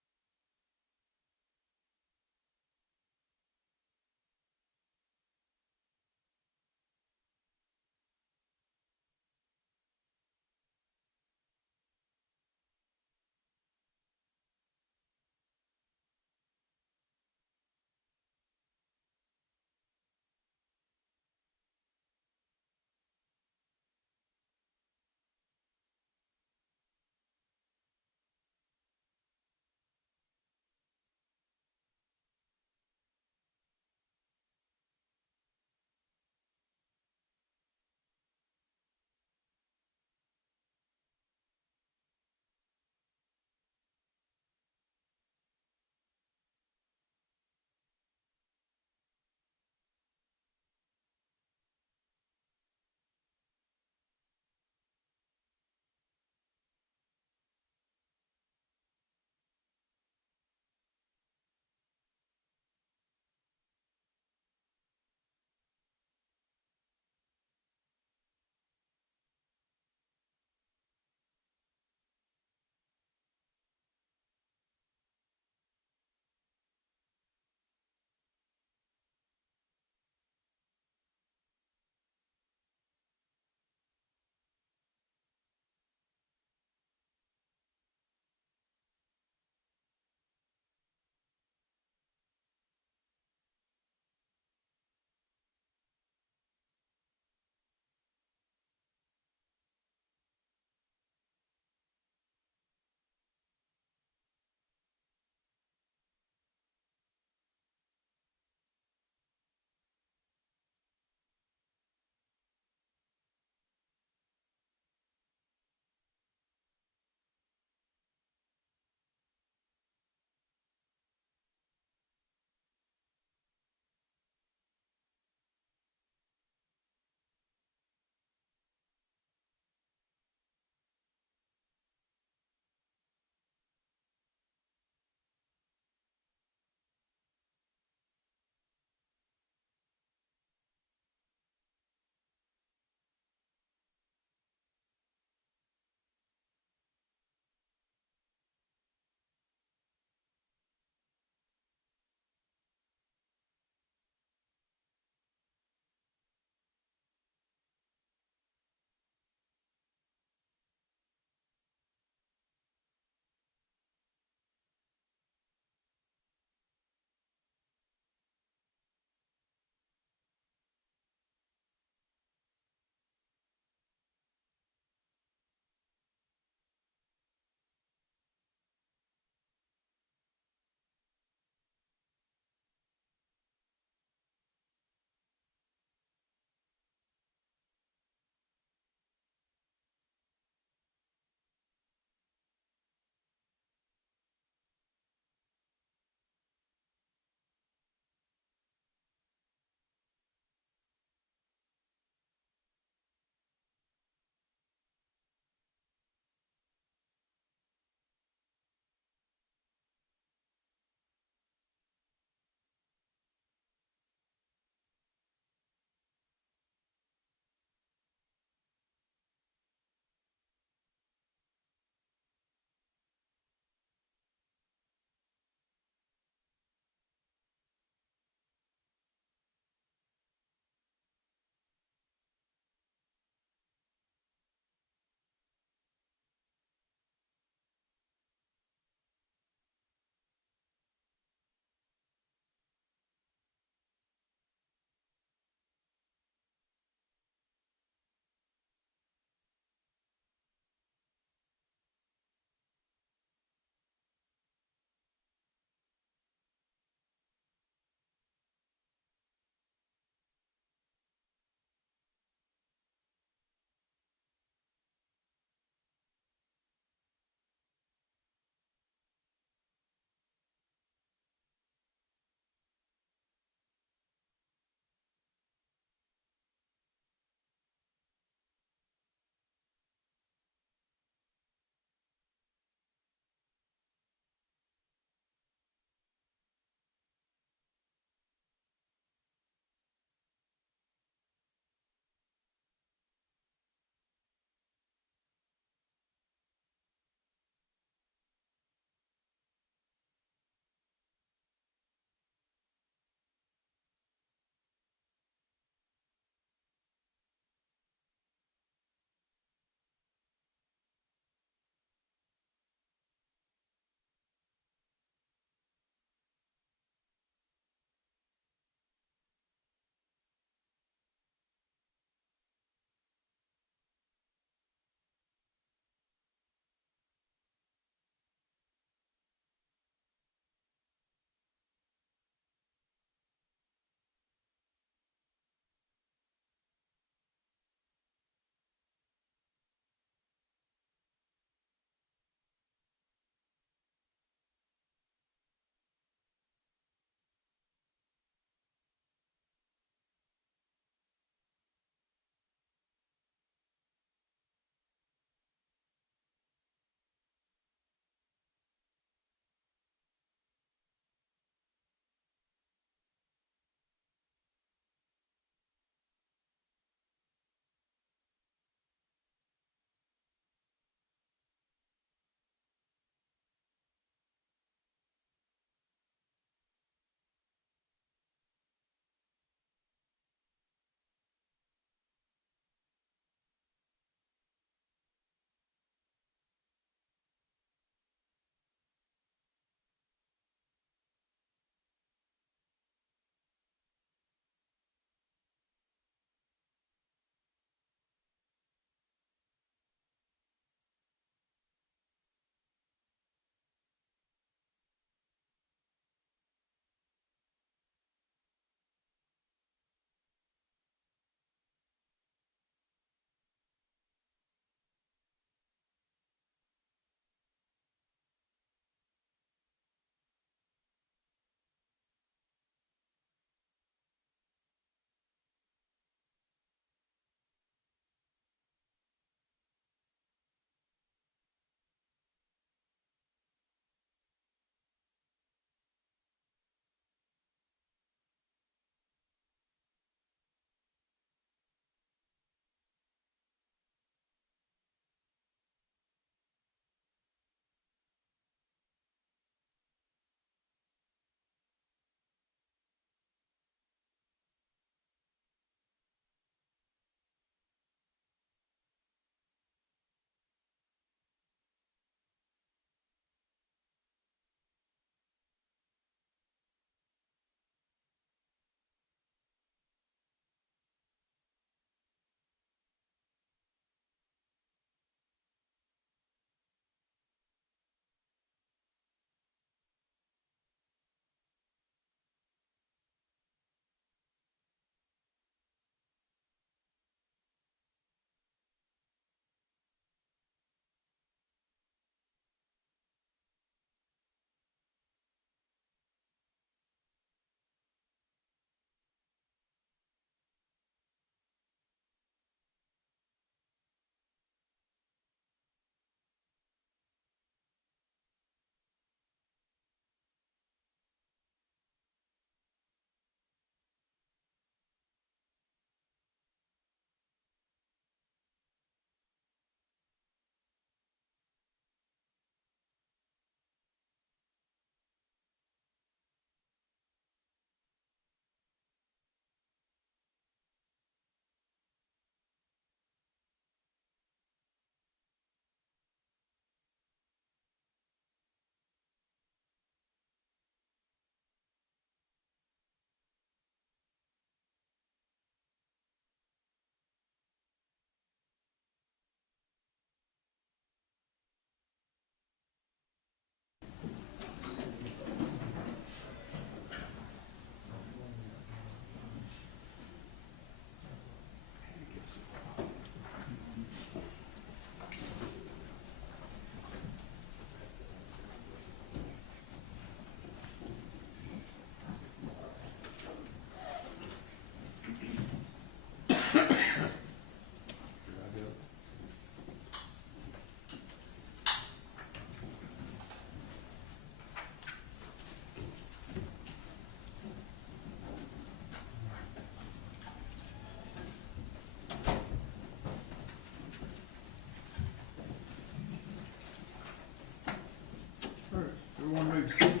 have a seat.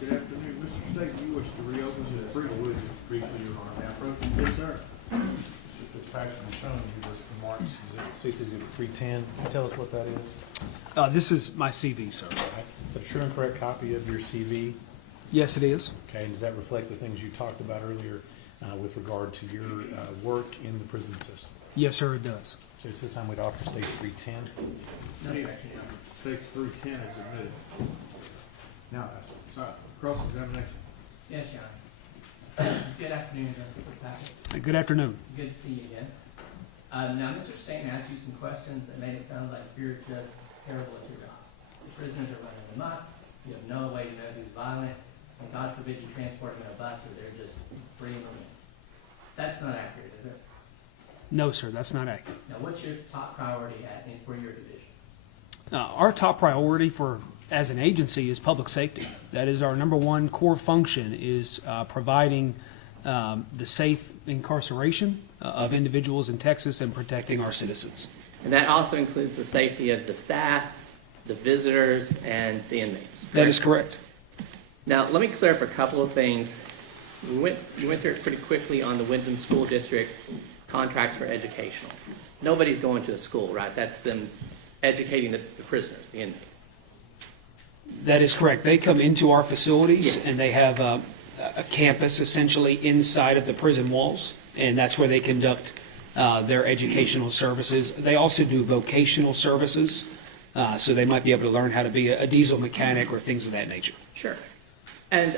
Good afternoon, Mr. State, you wish to reopen the Briefly, Your Honor, may I approach? Yes, sir. Mr. Fitzpatrick has shown you this from Mark's Exhibit 310. Can you tell us what that is? This is my CV, sir. All right. Is that a true and correct copy of your CV? Yes, it is. Okay, and does that reflect the things you talked about earlier with regard to your work in the prison system? Yes, sir, it does. So at this time, we'd offer State 310. Stakes 310 is admitted. Now, cross-examination. Yes, Your Honor. Good afternoon, Mr. Fitzpatrick. Good afternoon. Good to see you again. Now, Mr. Stanton asked you some questions that made it sound like you're just terrible at your job. The prisoners are running amok. You have no way to know who's violent. And God forbid you transport them in a bus or they're just breathing them in. That's not accurate, is it? No, sir, that's not accurate. Now, what's your top priority for your division? Our top priority as an agency is public safety. That is our number one core function, is providing the safe incarceration of individuals in Texas and protecting our citizens. And that also includes the safety of the staff, the visitors, and the inmates. That is correct. Now, let me clear up a couple of things. You went through it pretty quickly on the Wyndham School District contracts for educational. Nobody's going to a school, right? That's them educating the prisoners, the inmates. That is correct. They come into our facilities, Yes. and they have a campus essentially inside of the prison walls, and that's where they conduct their educational services. They also do vocational services, so they might be able to learn how to be a diesel mechanic or things of that nature. Sure. And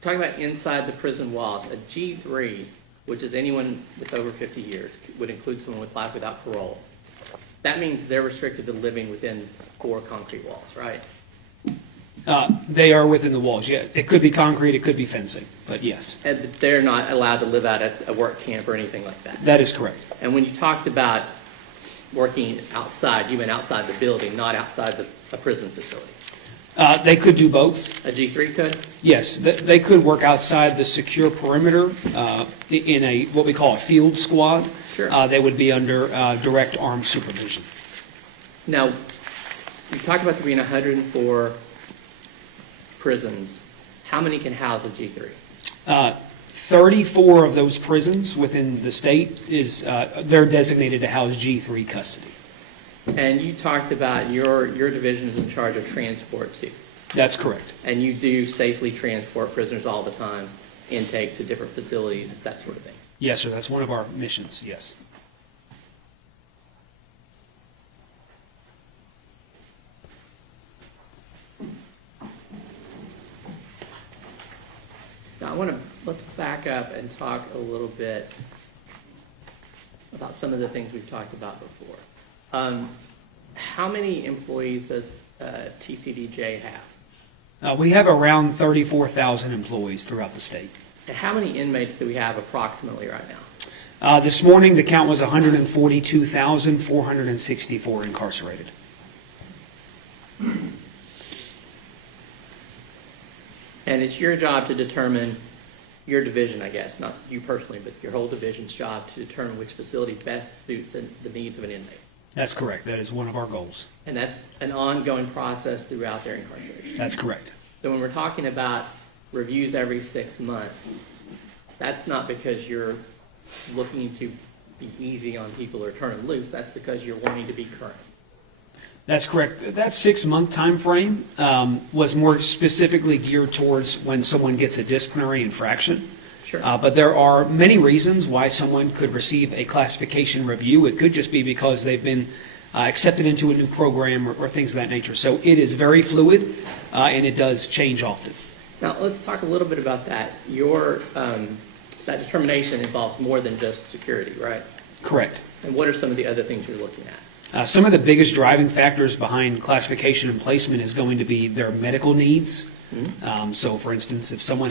talking about inside the prison walls, a G3, which is anyone with over 50 years, would include someone with life without parole. That means they're restricted to living within 4 concrete walls, right? They are within the walls, yeah. It could be concrete, it could be fencing, but yes. And they're not allowed to live out at a work camp or anything like that. That is correct. And when you talked about working outside, you meant outside the building, not outside a prison facility. They could do both. A G3 could? Yes, they could work outside the secure perimeter in what we call a field squad. Sure. They would be under direct armed supervision. Now, you talked about there being 104 prisons. How many can house a G3? 34 of those prisons within the state they're designated to house G3 custody. And you talked about your division is in charge of transport too. That's correct. And you do safely transport prisoners all the time, intake to different facilities, that sort of thing. Yes, sir. That's one of our missions, yes. Now, let's back up and talk a little bit about some of the things we've talked about before. How many employees does TCDJ have? We have around 34,000 employees throughout the state. And how many inmates do we have approximately right now? This morning, the count was 142,464 incarcerated. And it's your job to determine, your division, I guess, not you personally, but your whole division's job to determine which facility best suits the needs of an inmate. That's correct. That is one of our goals. And that's an ongoing process throughout their incarceration. That's correct. So when we're talking about reviews every 6 months, that's not because you're looking to be easy on people or turn them loose. That's because you're wanting to be current. That's correct. That 6-month time frame was more specifically geared towards when someone gets a disciplinary infraction. Sure. But there are many reasons why someone could receive a classification review. It could just be because they've been accepted into a new program or things of that nature. So it is very fluid, and it does change often. Now, let's talk a little bit about that. Your that determination involves more than just security, right? Correct. And what are some of the other things you're looking at? Some of the biggest driving factors behind classification and placement is going to be their medical needs. Mm-hmm. So, for instance, if someone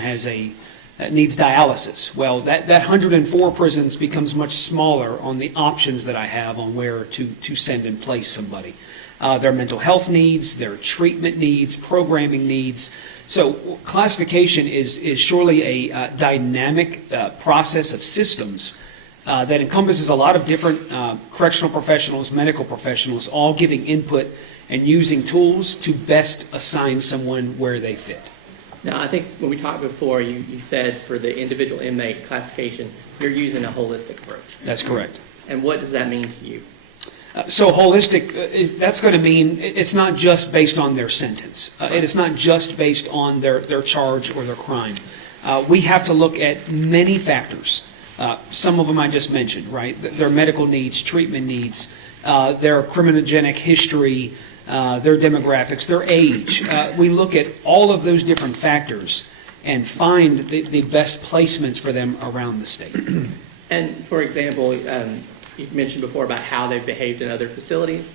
needs dialysis, well, that 104 prisons becomes much smaller on the options that I have on where to send and place somebody. Their mental health needs, their treatment needs, programming needs. So classification is surely a dynamic process of systems that encompasses a lot of different correctional professionals, medical professionals, all giving input and using tools to best assign someone where they fit. Now, I think when we talked before, you said for the individual inmate classification, you're using a holistic approach. That's correct. And what does that mean to you? So holistic, that's going to mean it's not just based on their sentence. It is not just based on their charge or their crime. We have to look at many factors. Some of them I just mentioned, right? Their medical needs, treatment needs, their criminogenic history, their demographics, their age. We look at all of those different factors and find the best placements for them around the state. And for example, you mentioned before about how they've behaved in other facilities.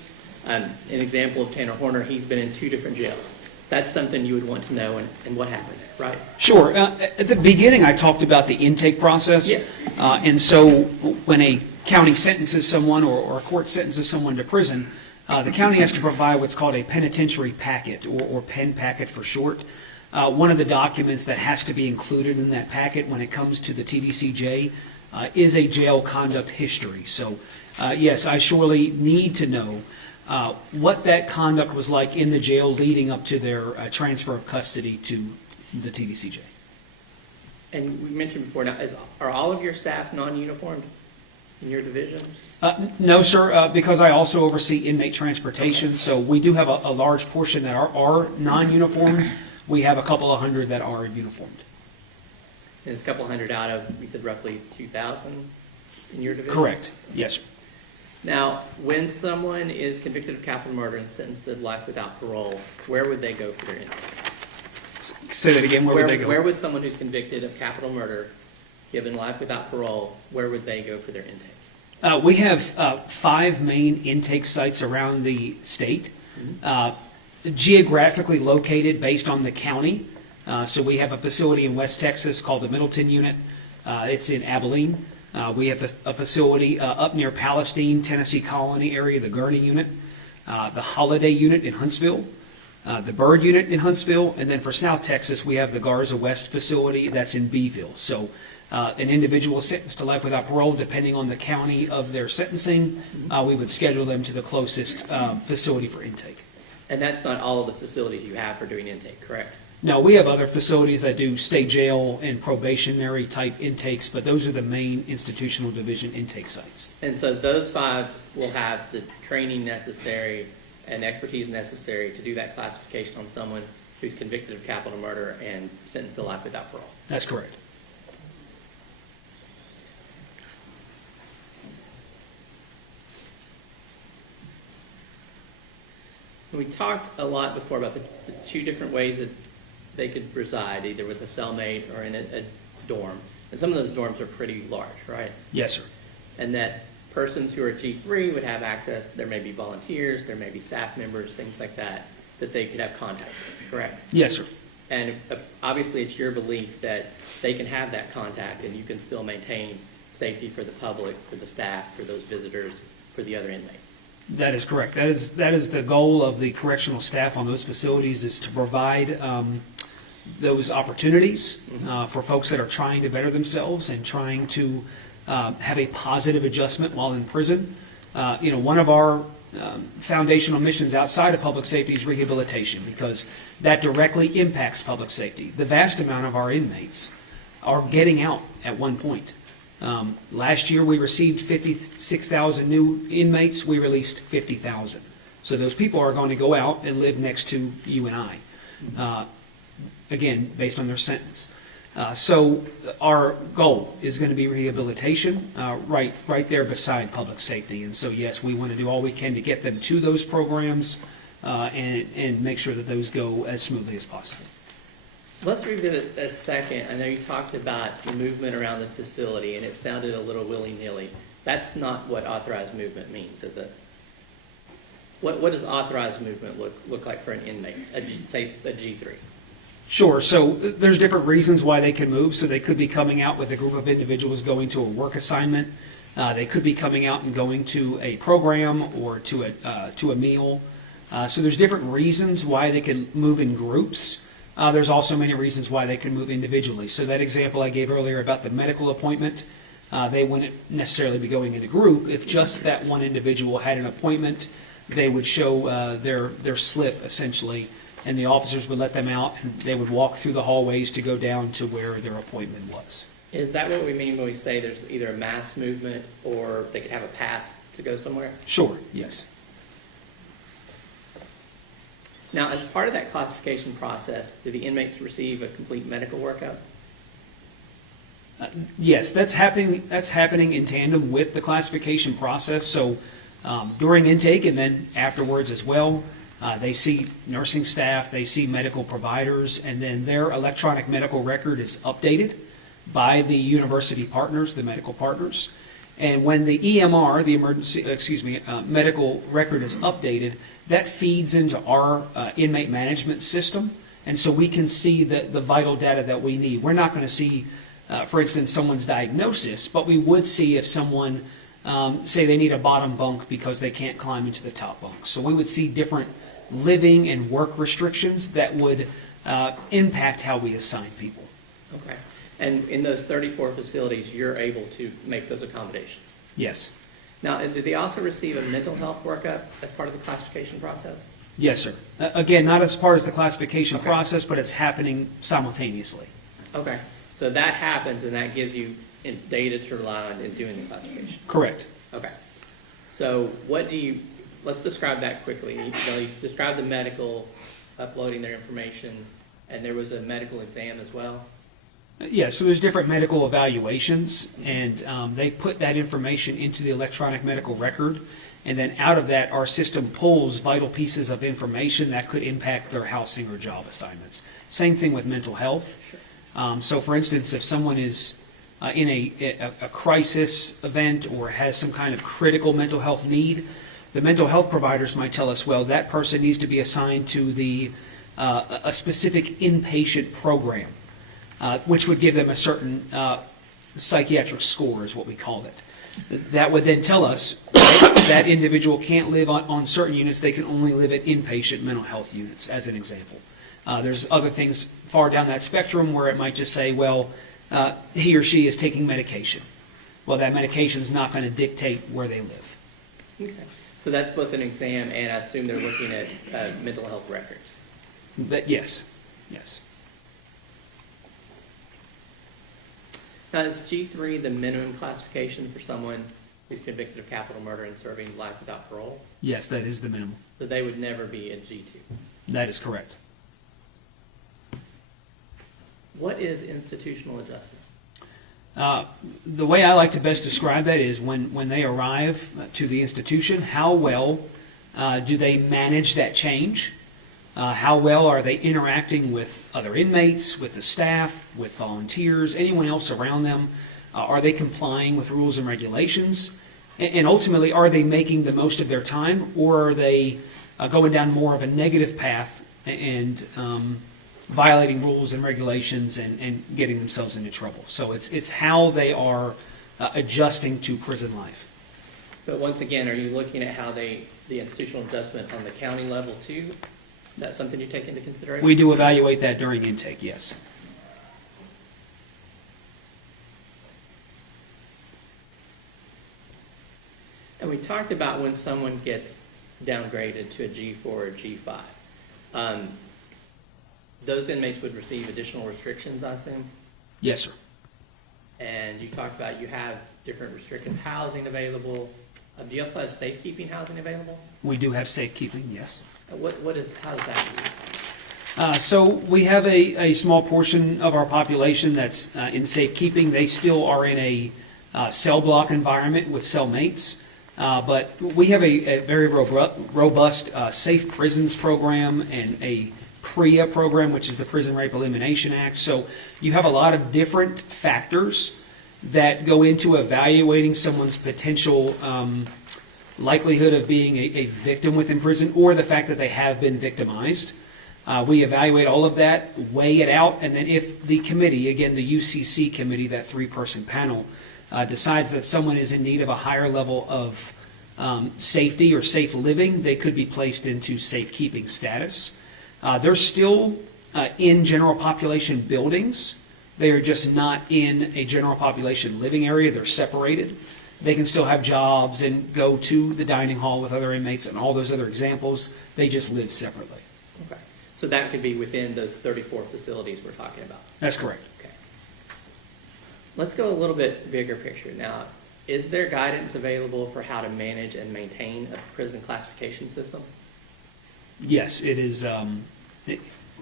An example of Tanner Horner, he's been in 2 different jails. That's something you would want to know and what happened there, right? Sure. At the beginning, I talked about the intake process. Yes. And so when a county sentences someone or a court sentences someone to prison, the county has to provide what's called a penitentiary packet, or PEN packet for short. One of the documents that has to be included in that packet when it comes to the TDCJ is a jail conduct history. So, yes, I surely need to know what that conduct was like in the jail leading up to their transfer of custody to the TDCJ. And we mentioned before, now, are all of your staff non-uniformed in your division? No, sir, because I also oversee inmate transportation, so we do have a large portion that are non-uniformed. We have a couple of hundred that are uniformed. And it's a couple hundred out of, you said roughly 2,000 in your division? Correct, yes, sir. Now, when someone is convicted of capital murder and sentenced to life without parole, where would they go for their intake? Say that again, where would they go? Where would someone who's convicted of capital murder, given life without parole, where would they go for their intake? We have 5 main intake sites around the state, geographically located based on the county. So we have a facility in West Texas called the Middleton Unit. It's in Abilene. We have a facility up near Palestine, Tennessee Colony area, the Gurney Unit, the Holiday Unit in Huntsville, the Byrd Unit in Huntsville, and then for South Texas, we have the Garza West facility that's in Beeville. So an individual sentenced to life without parole, depending on the county of their sentencing, we would schedule them to the closest facility for intake. And that's not all of the facilities you have for doing intake, correct? No, we have other facilities that do state jail and probationary type intakes, but those are the main institutional division intake sites. And so those 5 will have the training necessary and expertise necessary to do that classification on someone who's convicted of capital murder and sentenced to life without parole. That's correct. We talked a lot before about the 2 different ways that they could reside, either with a cellmate or in a dorm. And some of those dorms are pretty large, right? Yes, sir. And that persons who are G3 would have access, there may be volunteers, there may be staff members, things like that, that they could have contact with, correct? Yes, sir. And obviously it's your belief that they can have that contact and you can still maintain safety for the public, for the staff, for those visitors, for the other inmates. That is correct. That is the goal of the correctional staff on those facilities, is to provide those opportunities for folks that are trying to better themselves and trying to have a positive adjustment while in prison. One of our foundational missions outside of public safety is rehabilitation, because that directly impacts public safety. The vast amount of our inmates are getting out at one point. Last year we received 56,000 new inmates. We released 50,000. So those people are going to go out and live next to you and I, again, based on their sentence. So our goal is going to be rehabilitation, right there beside public safety. And so, yes, we want to do all we can to get them to those programs and make sure that those go as smoothly as possible. Let's revisit a second. I know you talked about movement around the facility, and it sounded a little willy-nilly. That's not what authorized movement means, is it? What does authorized movement look like for an inmate, say a G3? Sure. So there's different reasons why they can move. So they could be coming out with a group of individuals going to a work assignment. They could be coming out and going to a program or to a meal. So there's different reasons why they can move in groups. There's also many reasons why they can move individually. So that example I gave earlier about the medical appointment, they wouldn't necessarily be going in a group. If just that one individual had an appointment they would show their slip, essentially, and the officers would let them out, and they would walk through the hallways to go down to where their appointment was. Is that what we mean when we say there's either a mass movement or they could have a pass to go somewhere? Sure, yes. Now, as part of that classification process, do the inmates receive a complete medical workup? Yes, that's happening in tandem with the classification process. So during intake and then afterwards as well, they see nursing staff, they see medical providers, and then their electronic medical record is updated by the university partners, the medical partners. And when the EMR, the medical record is updated, that feeds into our inmate management system. And so we can see the vital data that we need. We're not going to see, for instance, someone's diagnosis, but we would see if someone, say they need a bottom bunk because they can't climb into the top bunk. So we would see different living and work restrictions that would impact how we assign people. Okay. And in those 34 facilities, you're able to make those accommodations? Yes. Now, do they also receive a mental health workup as part of the classification process? Yes, sir. Again, not as part of the classification Okay. process, but it's happening simultaneously. Okay. So that happens, and that gives you data to rely on in doing the classification? Correct. Okay. So let's describe that quickly. You described the medical, uploading their information, and there was a medical exam as well? Yeah, so there's different medical evaluations, and they put that information into the electronic medical record, and then out of that, our system pulls vital pieces of information that could impact their housing or job assignments. Same thing with mental health. So for instance, if someone is in a crisis event or has some kind of critical mental health need, the mental health providers might tell us, well, that person needs to be assigned to a specific inpatient program. Which would give them a certain psychiatric score, is what we call it. That would then tell us that individual can't live on certain units, they can only live at inpatient mental health units, as an example. There's other things far down that spectrum where it might just say, well, he or she is taking medication. Well, that medication is not going to dictate where they live. Okay. So that's both an exam, and I assume they're looking at mental health records? Yes. Now, is G3 the minimum classification for someone who's convicted of capital murder and serving life without parole? Yes, that is the minimum. So they would never be in G2? That is correct. What is institutional adjustment? The way I like to best describe that is when they arrive to the institution, how well do they manage that change? How well are they interacting with other inmates, with the staff, with volunteers, anyone else around them? Are they complying with rules and regulations? And ultimately, are they making the most of their time, or are they going down more of a negative path and violating rules and regulations and getting themselves into trouble? So it's how they are adjusting to prison life. But once again, are you looking at how the institutional adjustment on the county level too? Is that something you take into consideration? We do evaluate that during intake, yes. And we talked about when someone gets downgraded to a G4 or G5. Those inmates would receive additional restrictions, I assume? Yes, sir. And you talked about you have different restricted housing available. Do you also have safekeeping housing available? We do have safekeeping, yes. How does that use? So we have a small portion of our population that's in safekeeping. They still are in a cell block environment with cellmates. But we have a very robust Safe Prisons program and a PREA program, which is the Prison Rape Elimination Act. So you have a lot of different factors that go into evaluating someone's potential likelihood of being a victim within prison, or the fact that they have been victimized. We evaluate all of that, weigh it out, and then if the committee, again the UCC committee, that 3-person panel, decides that someone is in need of a higher level of safety or safe living, they could be placed into safekeeping status. They're still in general population buildings. They are just not in a general population living area. They're separated. they can still have jobs and go to the dining hall with other inmates and all those other examples. They just live separately. Okay. So that could be within those 34 facilities we're talking about? That's correct. Okay. Let's go a little bit bigger picture. Now, is there guidance available for how to manage and maintain a prison classification system? Yes, it is.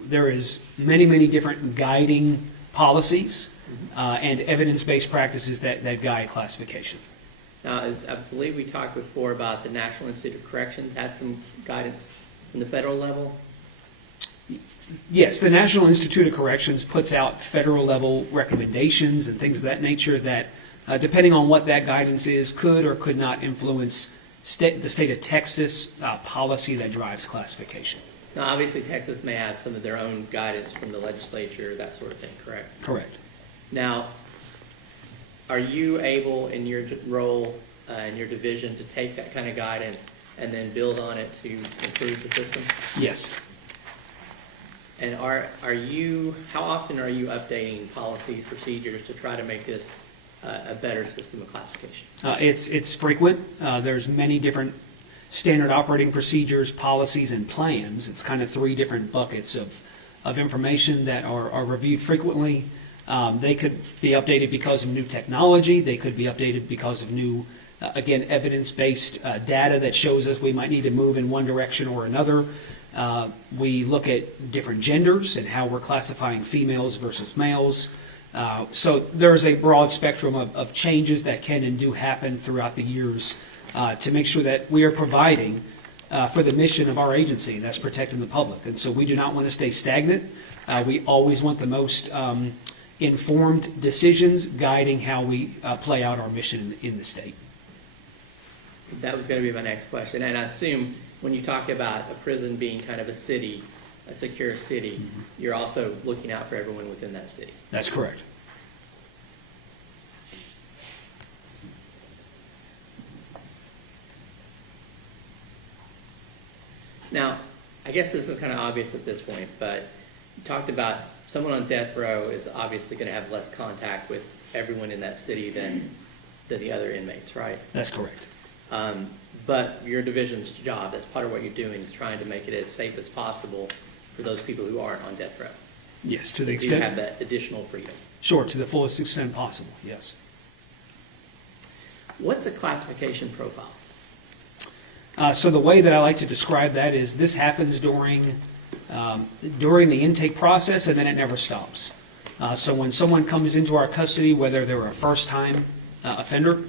There is many different guiding policies and evidence-based practices that guide classification. Now, I believe we talked before about the National Institute of Corrections had some guidance from the federal level. Yes, the National Institute of Corrections puts out federal level recommendations and things of that nature that, depending on what that guidance is, could or could not influence the state of Texas policy that drives classification. Now, obviously, Texas may have some of their own guidance from the legislature, that sort of thing, correct? Correct. Now, are you able, in your role, in your division, to take that kind of guidance and then build on it to improve the system? Yes. And how often are you updating policies, procedures to try to make this a better system of classification? It's frequent. There's many different standard operating procedures, policies, and plans. It's kind of 3 different buckets of information that are reviewed frequently. They could be updated because of new technology. They could be updated because of new, again, evidence-based data that shows us we might need to move in one direction or another. We look at different genders and how we're classifying females versus males. So there's a broad spectrum of changes that can and do happen throughout the years to make sure that we are providing for the mission of our agency, and that's protecting the public. And so we do not want to stay stagnant. We always want the most informed decisions guiding how we play out our mission in the state. That was going to be my next question. And I assume when you talk about a prison being kind of a city, a secure city, you're also looking out for everyone within that city. That's correct. Now, I guess this is kind of obvious at this point, but you talked about someone on death row is obviously going to have less contact with everyone in that city than the other inmates, right? That's correct. But your division's job, that's part of what you're doing, is trying to make it as safe as possible for those people who aren't on death row. Yes, to the You extent. have that additional freedom. Sure, to the fullest extent possible, yes. What's a classification profile? So the way that I like to describe that is this happens during the intake process, and then it never stops. So when someone comes into our custody, whether they're a first-time offender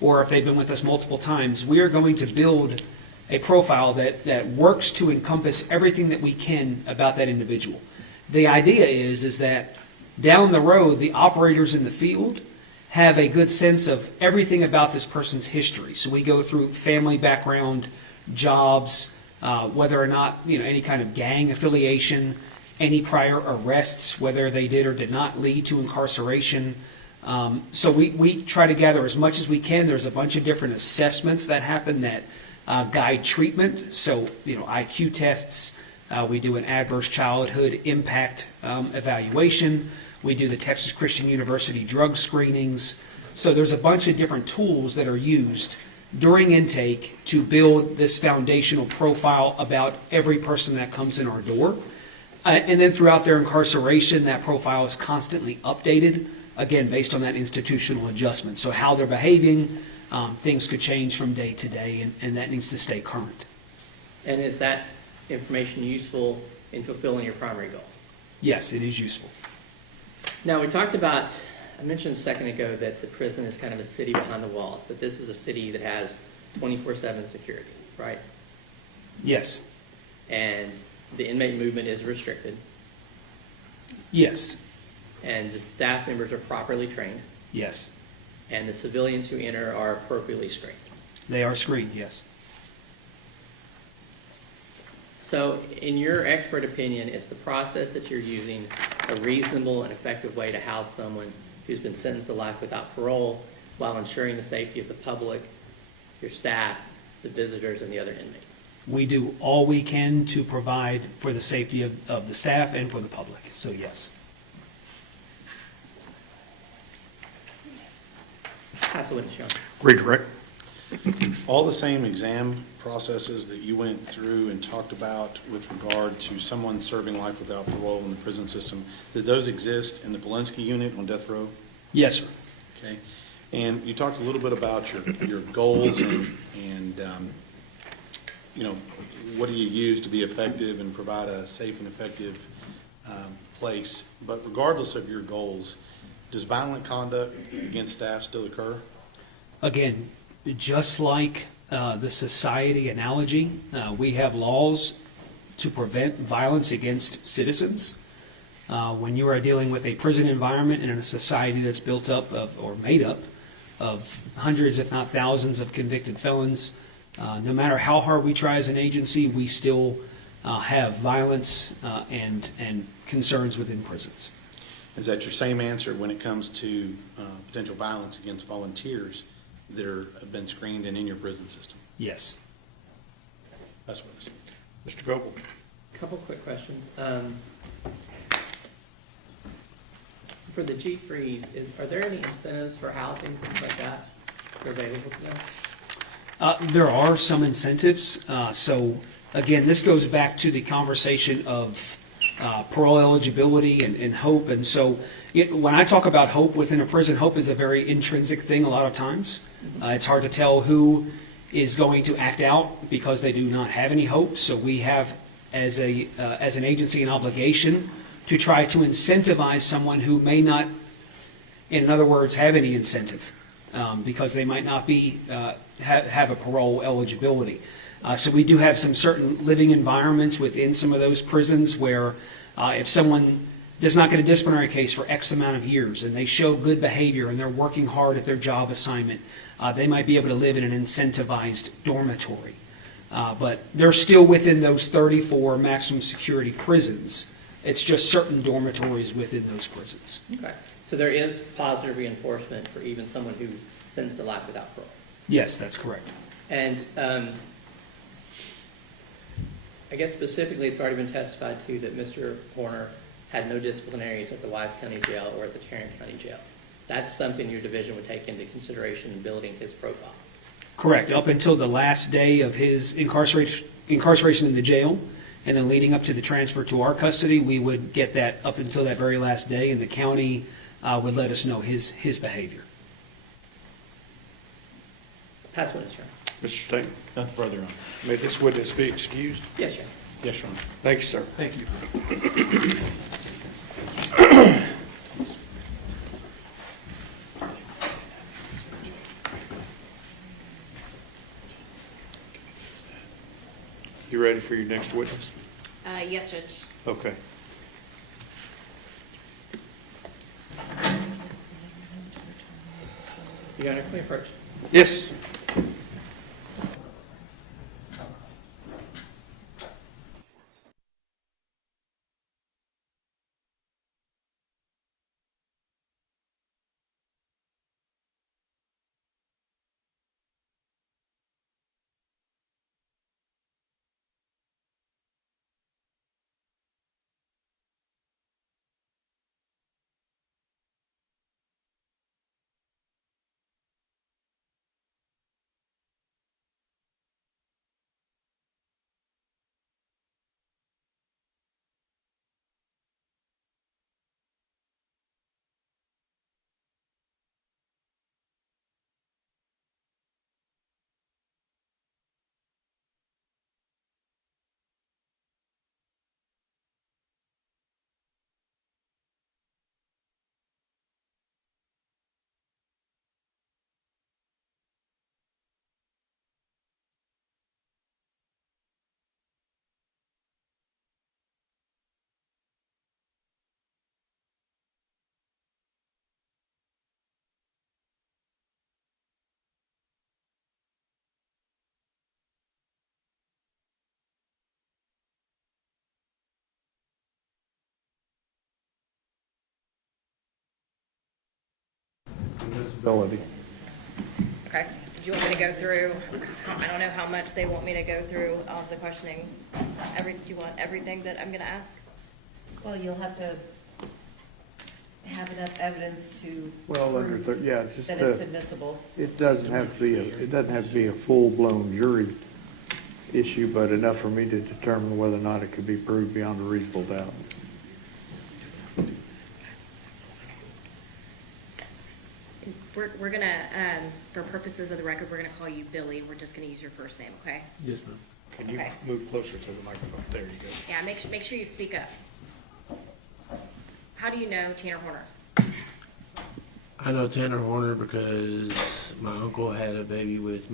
or if they've been with us multiple times, we are going to build a profile that works to encompass everything that we can about that individual. The idea is that down the road, the operators in the field have a good sense of everything about this person's history. So we go through family background, jobs, whether or not, any kind of gang affiliation, any prior arrests, whether they did or did not lead to incarceration. So we try to gather as much as we can. There's a bunch of different assessments that happen that guide treatment. So, IQ tests. We do an adverse childhood impact evaluation. We do the Texas Christian University drug screenings. So there's a bunch of different tools that are used during intake to build this foundational profile about every person that comes in our door. And then throughout their incarceration, that profile is constantly updated, again, based on that institutional adjustment. So how they're behaving, things could change from day to day, and that needs to stay current. And is that information useful in fulfilling your primary goal? Yes, it is useful. Now, we talked about, I mentioned a second ago that the prison is kind of a city behind the walls, but this is a city that has 24/7 security, right? Yes. And the inmate movement is restricted, Yes. and the staff members are properly trained, Yes. and the civilians who enter are appropriately screened. They are screened, yes. So, in your expert opinion, is the process that you're using a reasonable and effective way to house someone who's been sentenced to life without parole while ensuring the safety of the public, your staff, the visitors, and the other inmates? We do all we can to provide for the safety of the staff and for the public, so yes. Pass the witness, Your Honor. Redirect. All the same exam processes that you went through and talked about with regard to someone serving life without parole in the prison system, did those exist in the Polinsky unit on death row? Yes, sir. Okay. And you talked a little bit about your goals and what do you use to be effective and provide a safe and effective place. But regardless of your goals, does violent conduct against staff still occur? Again, just like the society analogy, we have laws to prevent violence against citizens. When you are dealing with a prison environment and in a society that's built up of, or made up of hundreds, if not thousands, of convicted felons, no matter how hard we try as an agency, we still have violence and concerns within prisons. Is that your same answer when it comes to potential violence against volunteers that have been screened and in your prison system? Yes. That's what it is. Mr. Goble. Couple quick questions. For the G3s, are there any incentives for housing, things like that, that are available to them? There are some incentives. So again, this goes back to the conversation of parole eligibility and hope. And so when I talk about hope within a prison, hope is a very intrinsic thing a lot of times. It's hard to tell who is going to act out because they do not have any hope. So we have, as an agency, an obligation to try to incentivize someone who may not, in other words, have any incentive because they might not be have a parole eligibility. So we do have some certain living environments within some of those prisons where if someone does not get a disciplinary case for X amount of years and they show good behavior and they're working hard at their job assignment, they might be able to live in an incentivized dormitory. But they're still within those 34 maximum security prisons. It's just certain dormitories within those prisons. Okay. So there is positive reinforcement for even someone who's sentenced to life without parole. Yes, that's correct. And I guess specifically it's already been testified to that Mr. Horner had no disciplinaries at the Wise County Jail or at the Tarrant County Jail. That's something your division would take into consideration in building his profile. Correct. Up until the last day of his incarceration in the jail, and then leading up to the transfer to our custody, we would get that up until that very last day, and the county would let us know his behavior. Pass witness, Your Honor. Mr. State. Nothing further on. May this witness be excused? Yes, Your Honor. Yes, Your Honor. Thank you, sir. Thank you. You ready for your next witness? Yes, Judge. Okay. Your Honor, can we approach? Yes. Disability. Okay. Do you want me to go through, I don't know how much they want me to go through of the questioning. Do you want everything that I'm going to ask? Well, you'll have to have enough evidence to Well, under, prove yeah, just, that it's admissible. it doesn't have to be, it doesn't have to be a full-blown jury issue, but enough for me to determine whether or not it could be proved beyond a reasonable doubt. We're gonna, for purposes of the record, we're gonna call you Billy. We're just gonna use your first name, okay? Yes, ma'am. Can you Okay. move closer to the microphone? There you go. Yeah, make sure you speak up. How do you know Tanner Horner? I know Tanner Horner because my uncle had a baby with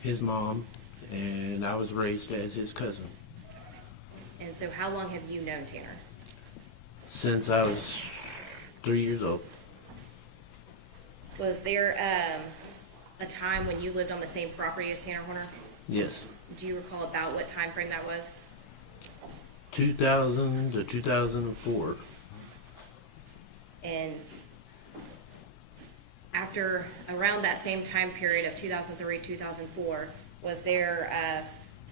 his mom, and I was raised as his cousin And so how long have you known Tanner? since I was 3 years old. Was there a time when you lived on the same property as Tanner Horner? Yes, Do you recall about what time frame that was? 2000 to 2004. And after, around that same time period of 2003, 2004, was there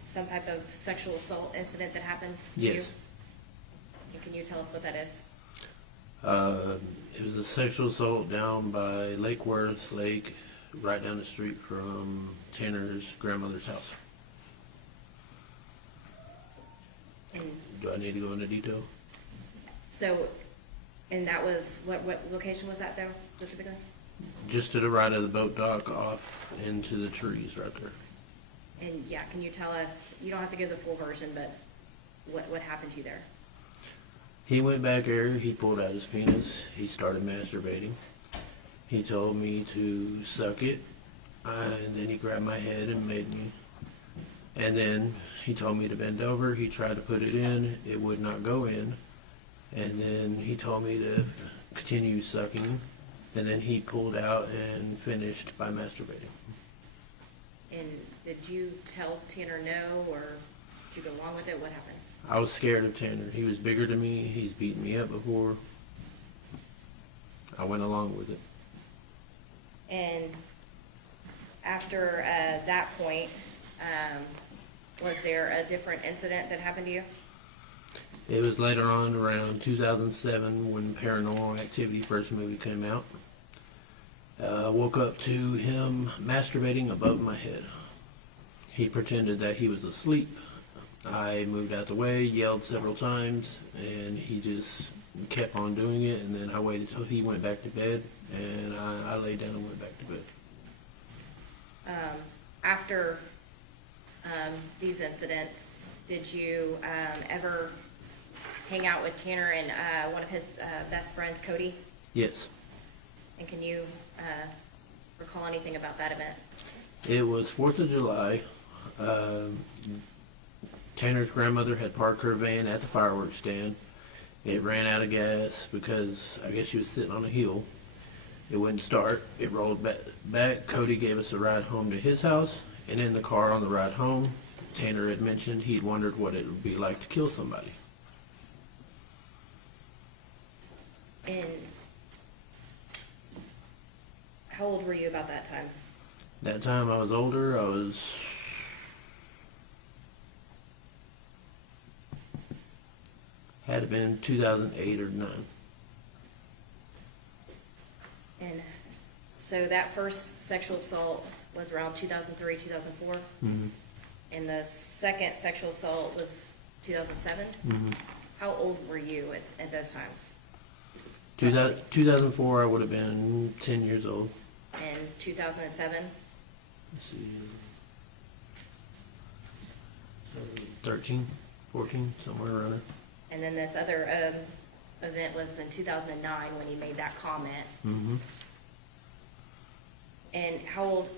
some type of sexual assault incident that happened to you? Yes. And can you tell us what that is? It was a sexual assault down by Lake Worth Lake, right down the street from Tanner's grandmother's house. And Do I need to go into detail? so, and that was, what location was that though, specifically? Just to the right of the boat dock, off into the trees right there. And yeah, can you tell us, you don't have to give the full version, but what happened to you there? He went back there, he pulled out his penis, he started masturbating. He told me to suck it, and then he grabbed my head and made me. And then he told me to bend over, he tried to put it in, it would not go in. And then he told me to continue sucking, and then he pulled out and finished by masturbating. And did you tell Tanner no, or did you go along with it? What happened? I was scared of Tanner. He was bigger than me, he's beaten me up before. I went along with it. And after that point, was there a different incident that happened to you? It was later on, around 2007, when Paranormal Activity first movie came out. I woke up to him masturbating above my head. He pretended that he was asleep. I moved out the way, yelled several times, and he just kept on doing it. And then I waited till he went back to bed, and I laid down and went back to bed. After these incidents, did you ever hang out with Tanner and one of his best friends, Cody? Yes. And can you recall anything about that event? It was 4th of July. Tanner's grandmother had parked her van at the fireworks stand. It ran out of gas because I guess she was sitting on a hill. It wouldn't start. It rolled back. Cody gave us a ride home to his house, and in the car on the ride home, Tanner had mentioned he'd wondered what it would be like to kill somebody. And how old were you about that time? That time I was older. I was had it been 2008 or 9. And so that first sexual assault was around 2003, 2004? Mm-hmm. And the second sexual assault was 2007? Mm-hmm. How old were you at those times? 2004, I would have been 10 years old. And 2007? Let's see. 13, 14, somewhere around there. And then this other event was in 2009 when you made that comment. Mm-hmm. And how old,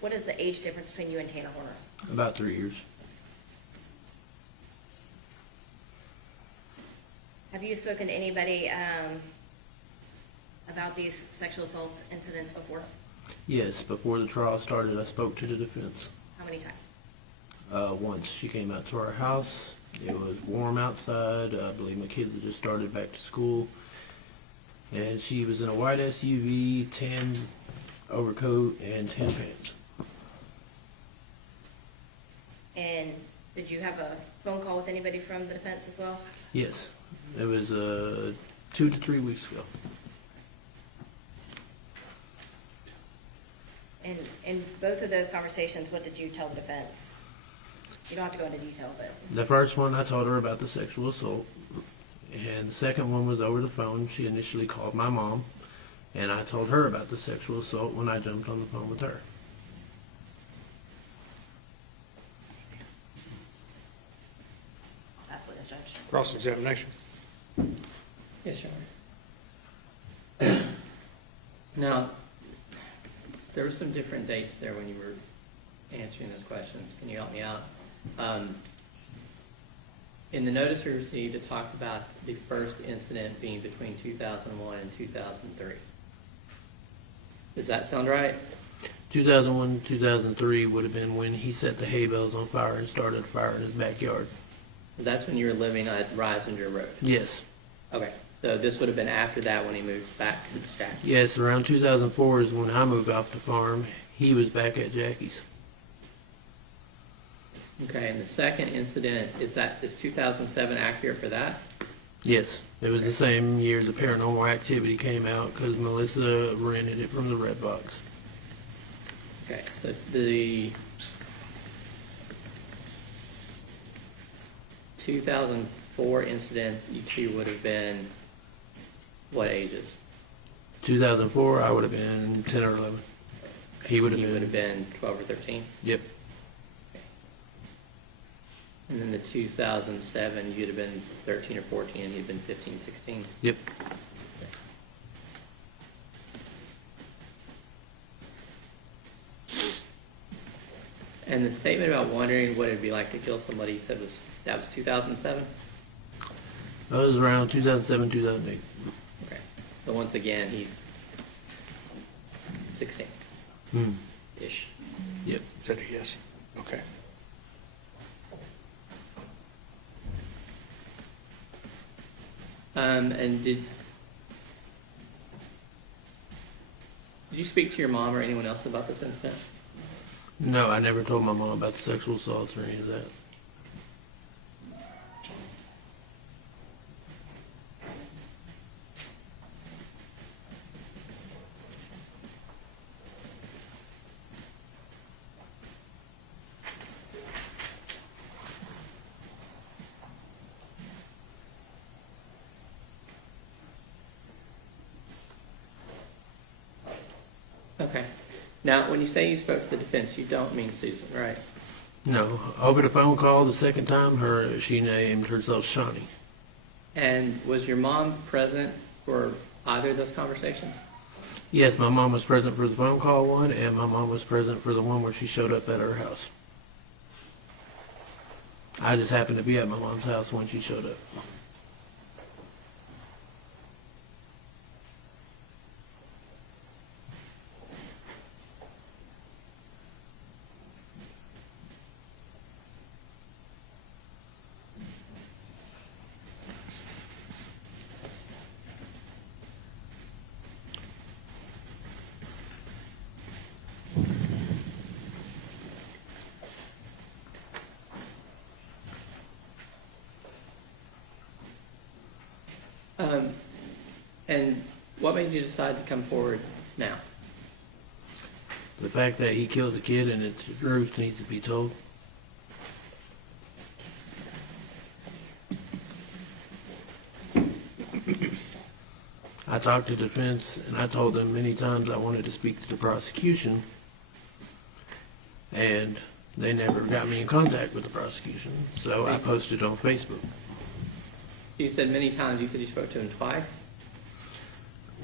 what is the age difference between you and Tanner Horner? About 3 years. Have you spoken to anybody about these sexual assault incidents before? Yes, before the trial started, I spoke to the defense. How many times? Once. She came out to our house. It was warm outside. I believe my kids had just started back to school. And she was in a white SUV, tan overcoat, and tan pants. And did you have a phone call with anybody from the defense as well? Yes. It was 2 to 3 weeks ago. in both of those conversations, what did you tell the defense? You don't have to go into detail, but. The first one, I told her about the sexual assault. And the second one was over the phone. She initially called my mom, and I told her about the sexual assault when I jumped on the phone with her. That's what the judge. Cross-examination. Yes, Your Honor. Now, there were some different dates there when you were answering those questions. Can you help me out? In the notice we received, it talked about the first incident being between 2001 and 2003. Does that sound right? 2001, 2003 would have been when he set the hay bales on fire and started a fire in his backyard. That's when you were living at Risinger Road? Yes. Okay, so this would have been after that when he moved back to Jackie's? Yes, around 2004 is when I moved off the farm. He was back at Jackie's. Okay, and the second incident, is 2007 accurate for that? Yes, it was the same year the paranormal activity came out because Melissa rented it from the Red Box. Okay, so the 2004 incident, you two would have been what ages? 2004, I would have been 10 or 11. He would have been 12 or 13? Yep. And then the 2007, you'd have been 13 or 14, and he'd been 15, 16? Yep. And the statement about wondering what it'd be like to kill somebody, you said that was 2007? That was around 2007, 2008. Okay. So once again, he's 16. Ish. Yep. Said a yes. Okay. And did you speak to your mom or anyone else about this incident? No, I never told my mom about the sexual assaults or any of that. Okay. Now, when you say you spoke to the defense, you don't mean Susan, right? No, over the phone call the second time, she named herself Shawnee. And was your mom present for either of those conversations? Yes, my mom was present for the phone call one, and my mom was present for the one where she showed up at her house. I just happened to be at my mom's house when she showed up. And what made you decide to come forward now? The fact that he killed the kid and the truth needs to be told. I talked to the defense and I told them many times I wanted to speak to the prosecution, and they never got me in contact with the prosecution, so I posted on Facebook. You said many times, you said you spoke to him twice?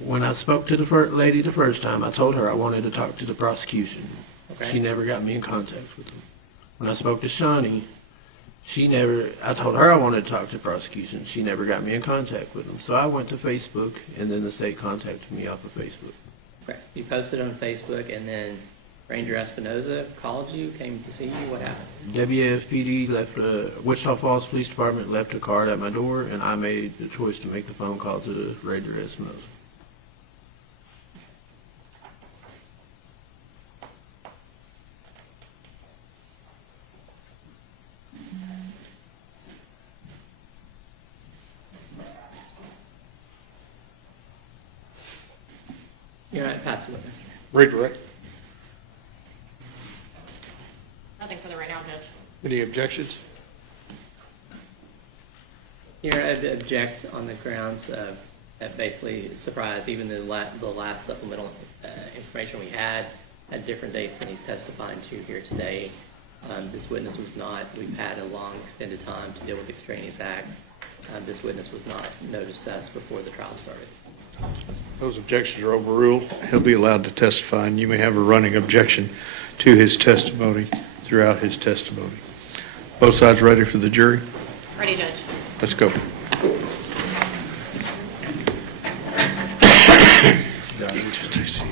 When I spoke to the lady the first time, I told her I wanted to talk to the prosecution. Okay. She never got me in contact with them. When I spoke to Shawnee, I told her I wanted to talk to the prosecution. She never got me in contact with them. So I went to Facebook, and then the state contacted me off of Facebook. Okay. You posted on Facebook, and then Ranger Espinoza called you, came to see you. What happened? WFPD Wichita Falls Police Department left a card at my door, and I made the choice to make the phone call to the Ranger Espinoza. You're not a passive witness. Redirect. it right now, Judge. Any objections? Your Honor, I object on the grounds of basically surprise. Even the last supplemental information we had different dates than he's testifying to here today. This witness was not, we've had a long extended time to deal with extraneous acts. This witness was not noticed to us before the trial started. Those objections are overruled. He'll be allowed to testify, and you may have a running objection to his testimony throughout his testimony. Both sides ready for the jury? Ready, Judge. Let's go. Just take a seat.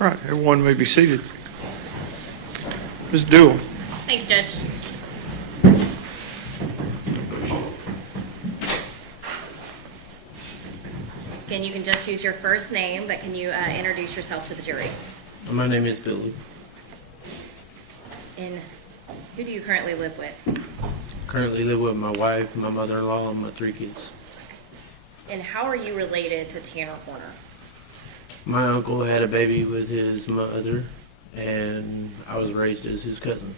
All right, everyone may be seated. Ms. Dewell. Thank you, Judge. Again, you can just use your first name, but can you introduce yourself to the jury? My name is Billy. And who do you currently live with? Currently live with my wife, my mother-in-law, and my 3 kids. And how are you related to Tanner Horner? My uncle had a baby with his mother, and I was raised as his cousin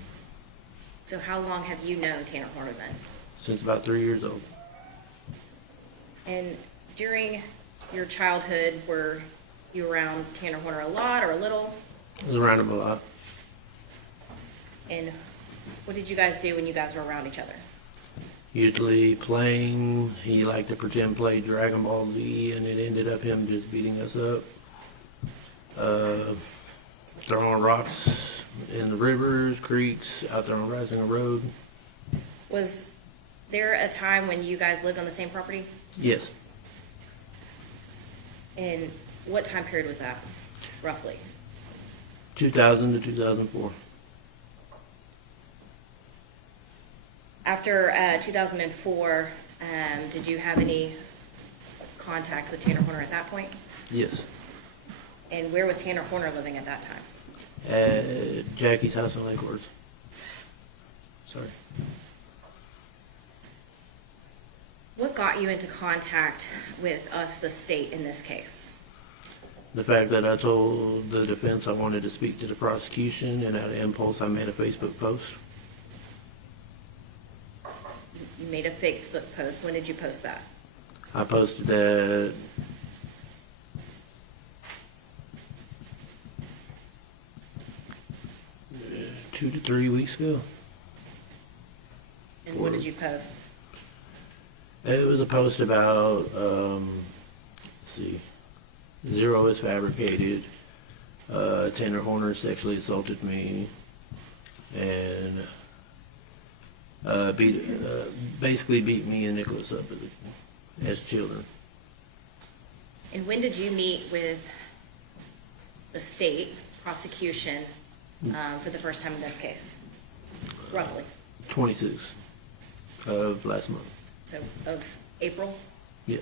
So how long have you known Tanner Horner then? since about 3 years old. And during your childhood, were you around Tanner Horner a lot or a little? I was around him a lot. And what did you guys do when you guys were around each other? Usually playing, he liked to pretend play Dragon Ball Z, and it ended up him just beating us up. Throwing rocks in the rivers, creeks, out there on Rising Road. Was there a time when you guys lived on the same property? Yes, And what time period was that, roughly? 2000 to 2004. After 2004, did you have any contact with Tanner Horner at that point? Yes, And where was Tanner Horner living at that time? at Jackie's house in Lake Worth. Sorry. What got you into contact with us, the state, in this case? The fact that I told the defense I wanted to speak to the prosecution, and out of impulse I made a Facebook post. You made a Facebook post. When did you post that? I posted that uh, 2 to 3 weeks ago. And what did you post? It was a post about, let's see, Zero is fabricated, Tanner Horner sexually assaulted me, and basically beat me and Nicholas up as children. And when did you meet with the state prosecution for the first time in this case? Roughly. 26th of last month. So of April? Yeah.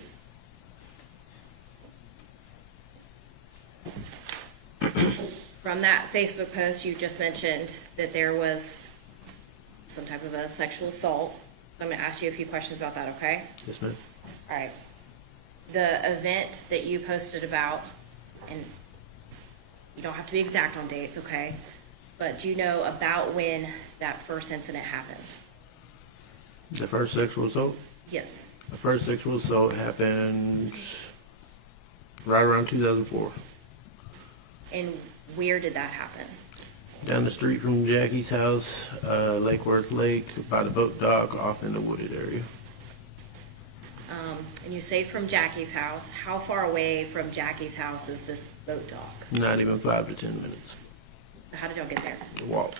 From that Facebook post, you just mentioned that there was some type of a sexual assault. I'm going to ask you a few questions about that, okay? Yes, ma'am. All right. The event that you posted about, and you don't have to be exact on dates, okay? But do you know about when that first incident happened? The first sexual assault? Yes. The first sexual assault happened right around 2004. And where did that happen? Down the street from Jackie's house, Lake Worth Lake, by the boat dock, off in the wooded area. And you say from Jackie's house. How far away from Jackie's house is this boat dock? Not even 5 to 10 minutes. How did y'all get there? The walk.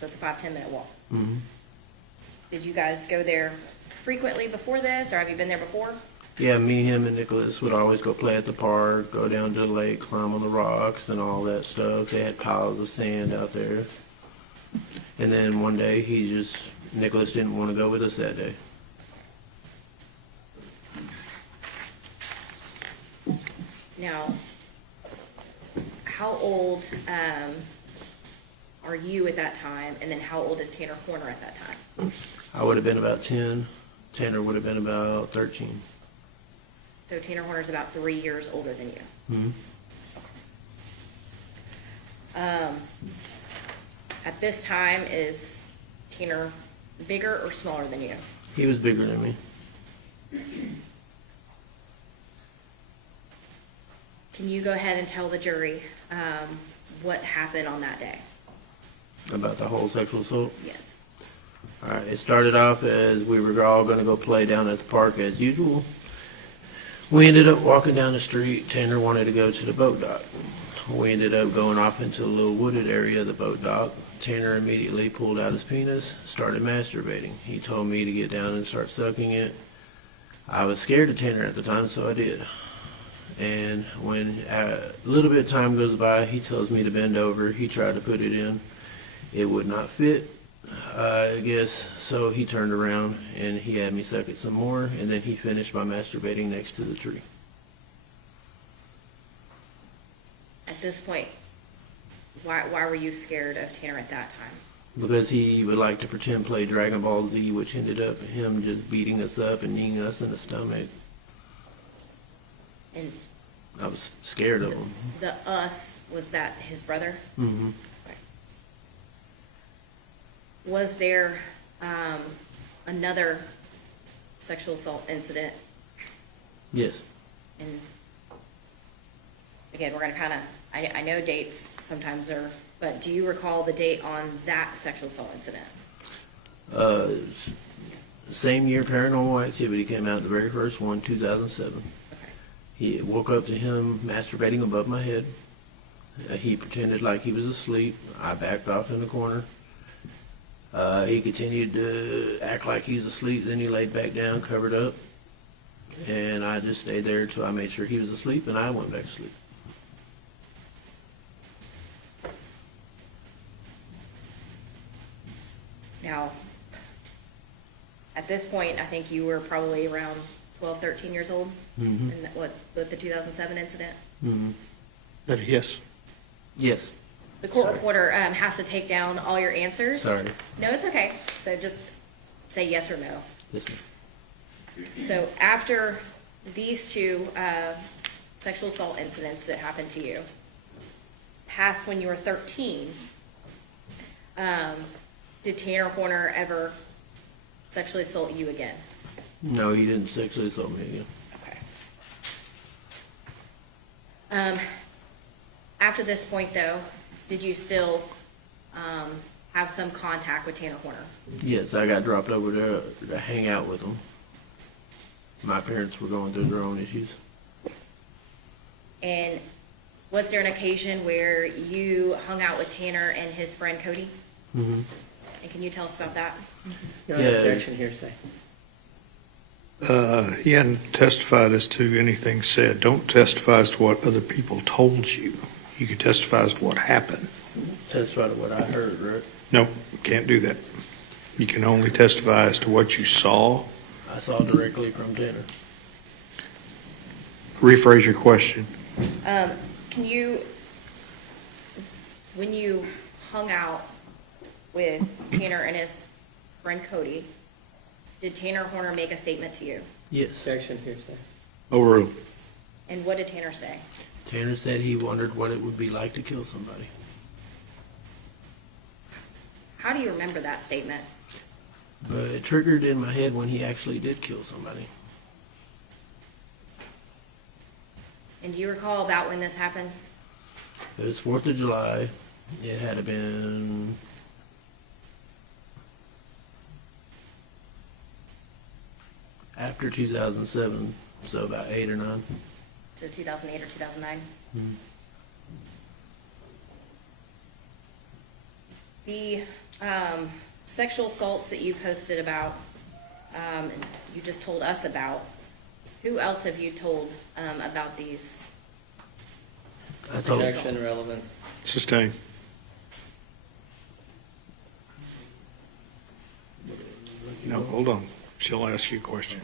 So it's a 5-10 minute walk. Mhm. Did you guys go there frequently before this, or have you been there before? Yeah, me, him, and Nicholas would always go play at the park, go down to the lake, climb on the rocks and all that stuff. They had piles of sand out there. And then one day, Nicholas didn't want to go with us that day. Now, how old are you at that time, and then how old is Tanner Horner at that time? I would have been about 10. Tanner would have been about 13. So Tanner Horner's about 3 years older than you. Mm-hmm. At this time, is Tanner bigger or smaller than you? He was bigger than me. Can you go ahead and tell the jury what happened on that day? About the whole sexual assault. Yes. All right, it started off as we were all going to go play down at the park as usual. We ended up walking down the street. Tanner wanted to go to the boat dock. We ended up going off into a little wooded area of the boat dock. Tanner immediately pulled out his penis, started masturbating. He told me to get down and start sucking it. I was scared of Tanner at the time, so I did. And when a little bit of time goes by, he tells me to bend over. He tried to put it in. It would not fit, I guess, so he turned around and he had me suck it some more, and then he finished by masturbating next to the tree. At this point, why were you scared of Tanner at that time? Because he would like to pretend play Dragon Ball Z, which ended up him just beating us up and kneeing us in the stomach. And I was scared of him. the us, was that his brother? Mm-hmm. Was there another sexual assault incident? Yes. And again, we're going to kind of, I know dates sometimes are, but do you recall the date on that sexual assault incident? Same year Paranormal Activity came out, the very first one, 2007. Okay. He woke up to him masturbating above my head. He pretended like he was asleep. I backed off in the corner. He continued to act like he was asleep. Then he laid back down, covered up. And I just stayed there until I made sure he was asleep, and I went back to sleep. Now, at this point, I think you were probably around 12, 13 years old, Mm-hmm. and with the 2007 incident. Mm-hmm. That yes. Yes. The court Sorry. reporter has to take down all your answers. Sorry. No, it's okay. So just say yes or no. Yes, ma'am. So after these two sexual assault incidents that happened to you, past when you were 13, did Tanner Horner ever sexually assault you again? No, he didn't sexually assault me again. Okay. After this point, though, did you still have some contact with Tanner Horner? Yes, I got dropped over there to hang out with him. My parents were going through their own issues. And was there an occasion where you hung out with Tanner and his friend Cody? Mm-hmm. And can you tell us about that? No Yeah. objection, hearsay. He hadn't testified as to anything said. Don't testify as to what other people told you. You can testify as to what happened. Testify to what I heard, right? No, can't do that. You can only testify as to what you saw. I saw directly from Tanner. Rephrase your question. Can you, when you hung out with Tanner and his friend Cody, did Tanner Horner make a statement to you? Yes. Objection, hearsay. Overruled. And what did Tanner say? Tanner said he wondered what it would be like to kill somebody. How do you remember that statement? But it triggered in my head when he actually did kill somebody. And do you recall about when this happened? It was 4th of July. It had been after 2007, so about 8 or 9. So 2008 or 2009? The sexual assaults that you posted about, and you just told us about, who else have you told about these? I told Objection, relevance. Sustain. No, hold on. She'll ask you a question.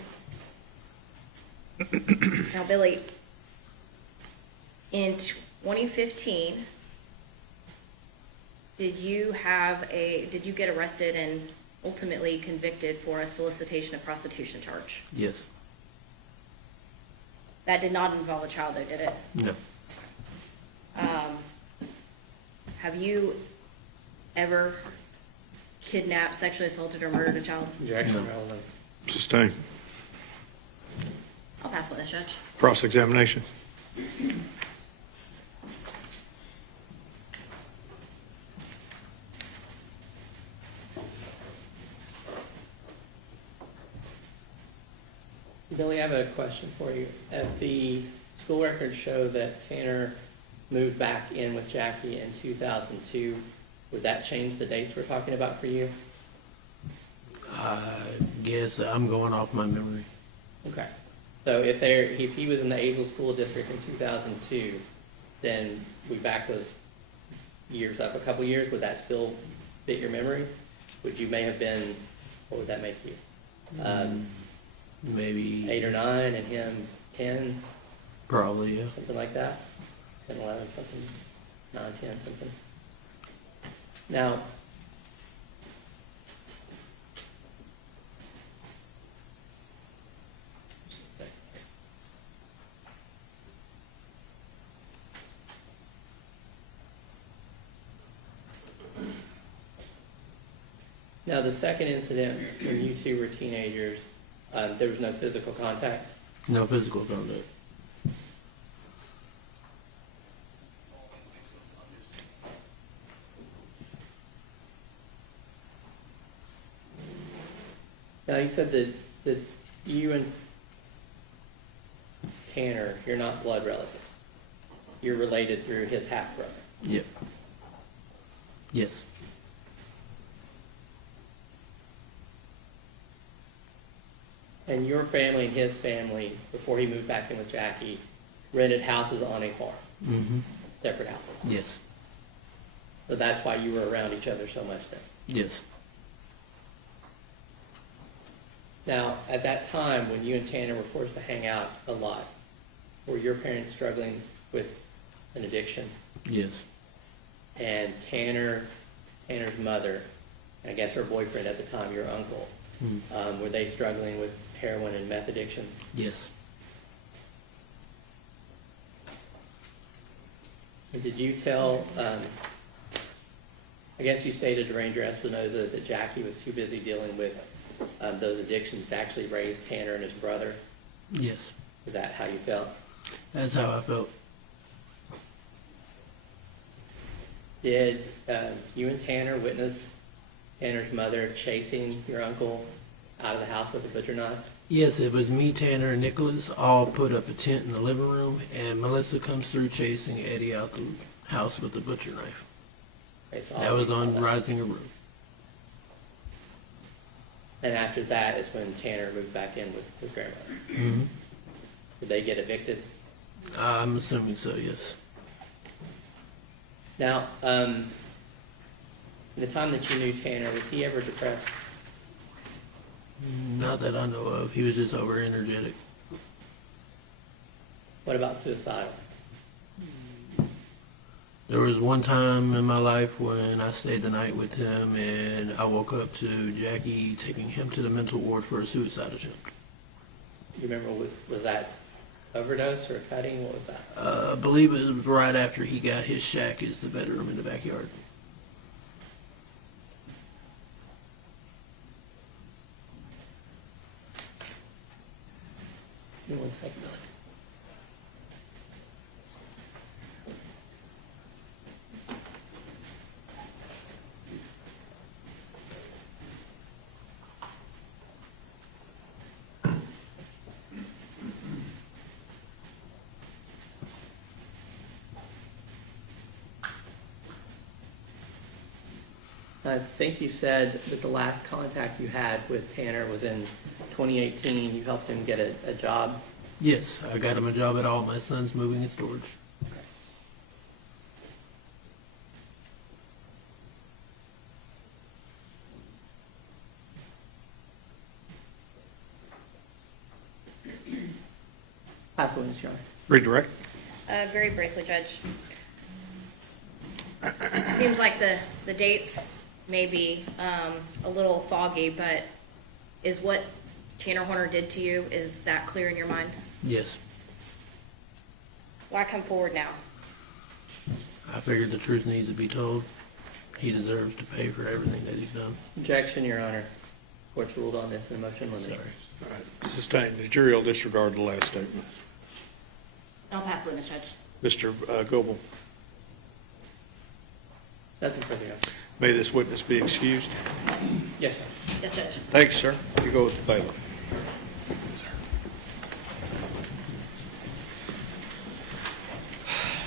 Now, Billy, in 2015, did you get arrested and ultimately convicted for a solicitation of prostitution charge? yes. That did not involve a child, though, did it? No. Have you ever kidnapped, sexually assaulted, or murdered a child? Objection, No. relevance. Sustain. I'll pass on this, Judge. Cross-examination. Billy, I have a question for you. If the school records show that Tanner moved back in with Jackie in 2002, would that change the dates we're talking about for you? I guess I'm going off my memory. Okay. So if he was in the Azle School District in 2002, then we back those years up a couple years, would that still fit your memory? Would you may have been, what would that make you? Maybe 8 or 9 and him 10, probably, yeah. something like that? 10, 11, something, 9, 10, something. Now, now the second incident when you two were teenagers, there was no physical contact? No physical contact. Now, you said that you and Tanner, you're not blood relatives. You're related through his half-brother. Yep. Yes. And your family and his family, before he moved back in with Jackie, rented houses on a farm, Mm-hmm. separate houses. Yes. So that's why you were around each other so much then. Yes. Now, at that time, when you and Tanner were forced to hang out a lot, were your parents struggling with an addiction? Yes. And Tanner's mother, and I guess her boyfriend at the time, your uncle, were they struggling with heroin and meth addiction? Yes. And did you tell, I guess you stated to Ranger Espinoza that Jackie was too busy dealing with those addictions to actually raise Tanner and his brother? Yes. Is that how you felt? That's how I felt. Did you and Tanner witness Tanner's mother chasing your uncle out of the house with a butcher knife? Yes, it was me, Tanner, and Nicholas all put up a tent in the living room, and Melissa comes through chasing Eddie out the house with a butcher knife. Okay, so That was on that. Risinger Road. And after that is when Tanner moved back in with his grandmother. Mm-hmm. Did they get evicted? I'm assuming so, yes. Now, the time that you knew Tanner, was he ever depressed? Not that I know of. He was just over energetic. What about suicidal? There was one time in my life when I stayed the night with him, and I woke up to Jackie taking him to the mental ward for a suicide attempt. You remember, was that overdose or cutting? What was that? I believe it was right after he got his shack is the bedroom in the backyard. Give me 1 second, Billy. I think you said that the last contact you had with Tanner was in 2018. You helped him get a job. Yes, I got him a job at all. My son's moving in storage. Pass the witness, Your Honor. Redirect. Very briefly, Judge. Seems like the dates may be a little foggy, but is what Tanner Horner did to you, is that clear in your mind? Yes. Why come forward now? I figured the truth needs to be told. He deserves to pay for everything that he's done. Objection, Your Honor. Court's ruled on this in a motion limiting. Sorry. All right. Sustained. The jury will disregard the last statement. I'll pass the witness, Judge. Mr. Goebel, Nothing further, Your Honor. may this witness be excused. Yes, sir. Yes, Judge. Thank you, sir. You go with the bailiff.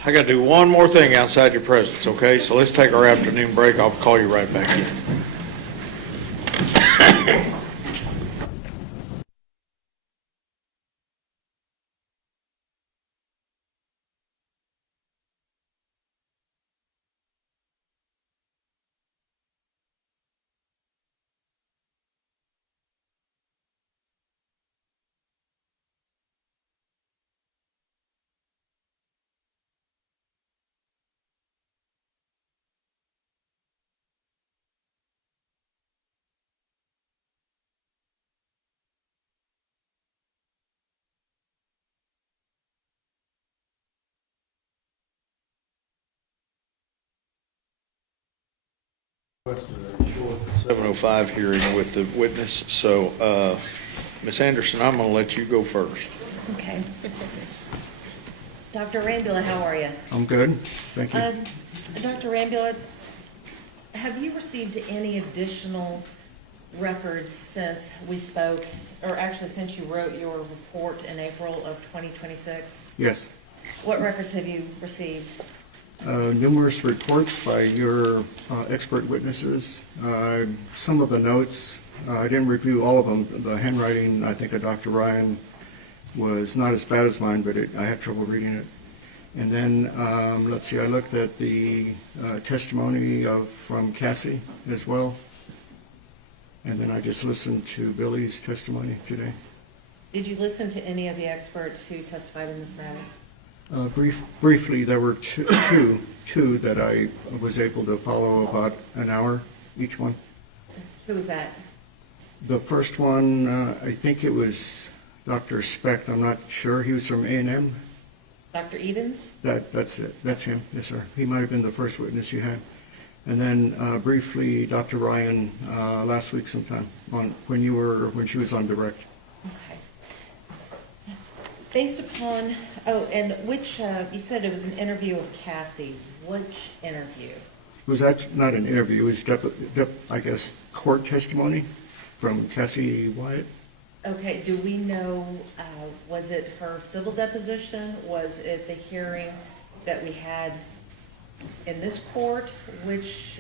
I got to do one more thing outside your presence, okay? So let's take our afternoon break. I'll call you right back in. Requested a short 7:05 hearing with the witness. So, Ms. Anderson, I'm going to let you go first. Okay. Dr. Rambula, how are you? I'm good. Thank you. Dr. Rambula, have you received any additional records since we spoke, or actually since you wrote your report in April of 2026? Yes. What records have you received? Numerous reports by your expert witnesses. Some of the notes, I didn't review all of them. The handwriting, I think, of Dr. Ryan was not as bad as mine, but I had trouble reading it. And then, let's see, I looked at the testimony from Cassie as well. And then I just listened to Billy's testimony today. Did you listen to any of the experts who testified in this matter? Briefly, there were two that I was able to follow about an hour each one. Who was that? The first one, I think it was Dr. Specht. I'm not sure. He was from A&M. Dr. Edens? That's it. That's him. Yes, sir. He might have been the first witness you had. And then briefly, Dr. Ryan last week sometime when she was on direct. Okay. Based upon, and which, you said it was an interview of Cassie. Which interview? It was actually not an interview. It was, I guess, court testimony from Cassie Wyatt. Okay, do we know, was it her civil deposition? Was it the hearing that we had in this court? Which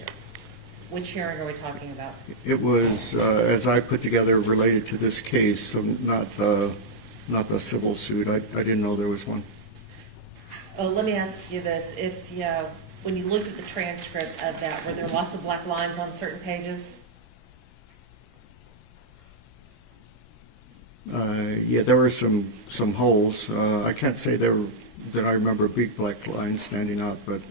hearing are we talking about? It was, as I put together, related to this case, so not the civil suit. I didn't know there was one. Oh, let me ask you this. When you looked at the transcript of that, were there lots of black lines on certain pages? Yeah, there were some holes. I can't say that I remember big black lines standing out, but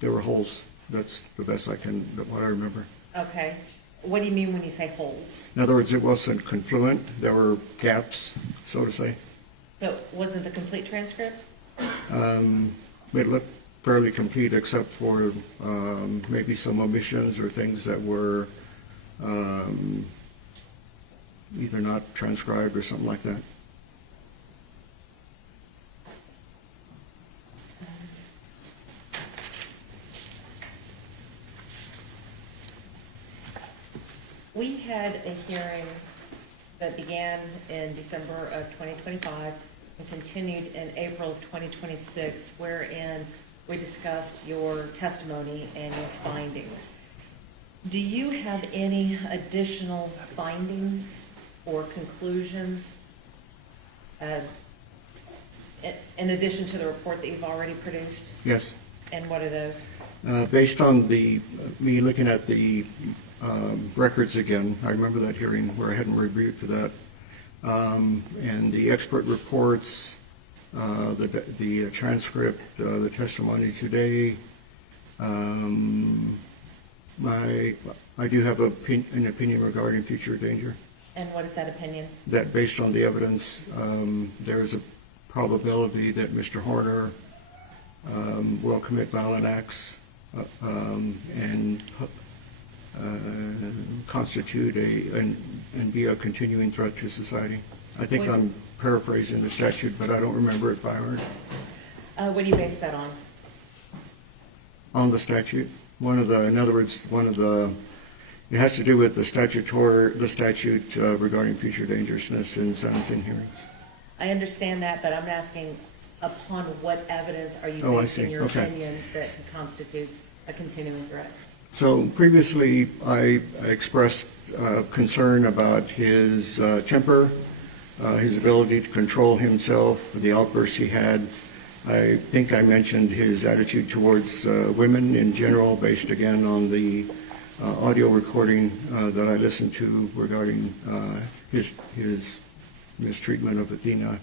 there were holes. That's the best what I remember. Okay. What do you mean when you say holes? In other words, it wasn't confluent. There were gaps, so to say. So it wasn't the complete transcript? It looked fairly complete except for maybe some omissions or things that were either not transcribed or something like that. We had a hearing that began in December of 2025 and continued in April of 2026, wherein we discussed your testimony and your findings. Do you have any additional findings or conclusions in addition to the report that you've already produced? Yes. And what are those? Based on me looking at the records again, I remember that hearing where I hadn't reviewed for that, and the expert reports, the transcript, the testimony today. I do have an opinion regarding future danger. And what is that opinion? That based on the evidence, there is a probability that Mr. Horner will commit violent acts and constitute and be a continuing threat to society. I think I'm paraphrasing the statute, but I don't remember it by heart. What do you base that on? On the statute. In other words, it has to do with the statute regarding future dangerousness in sentencing hearings. I understand that, but I'm asking upon what evidence are you basing your opinion that constitutes a continuing threat? So previously, I expressed concern about his temper, his ability to control himself, the outbursts he had. I think I mentioned his attitude towards women in general, based again on the audio recording that I listened to regarding his mistreatment of Athena.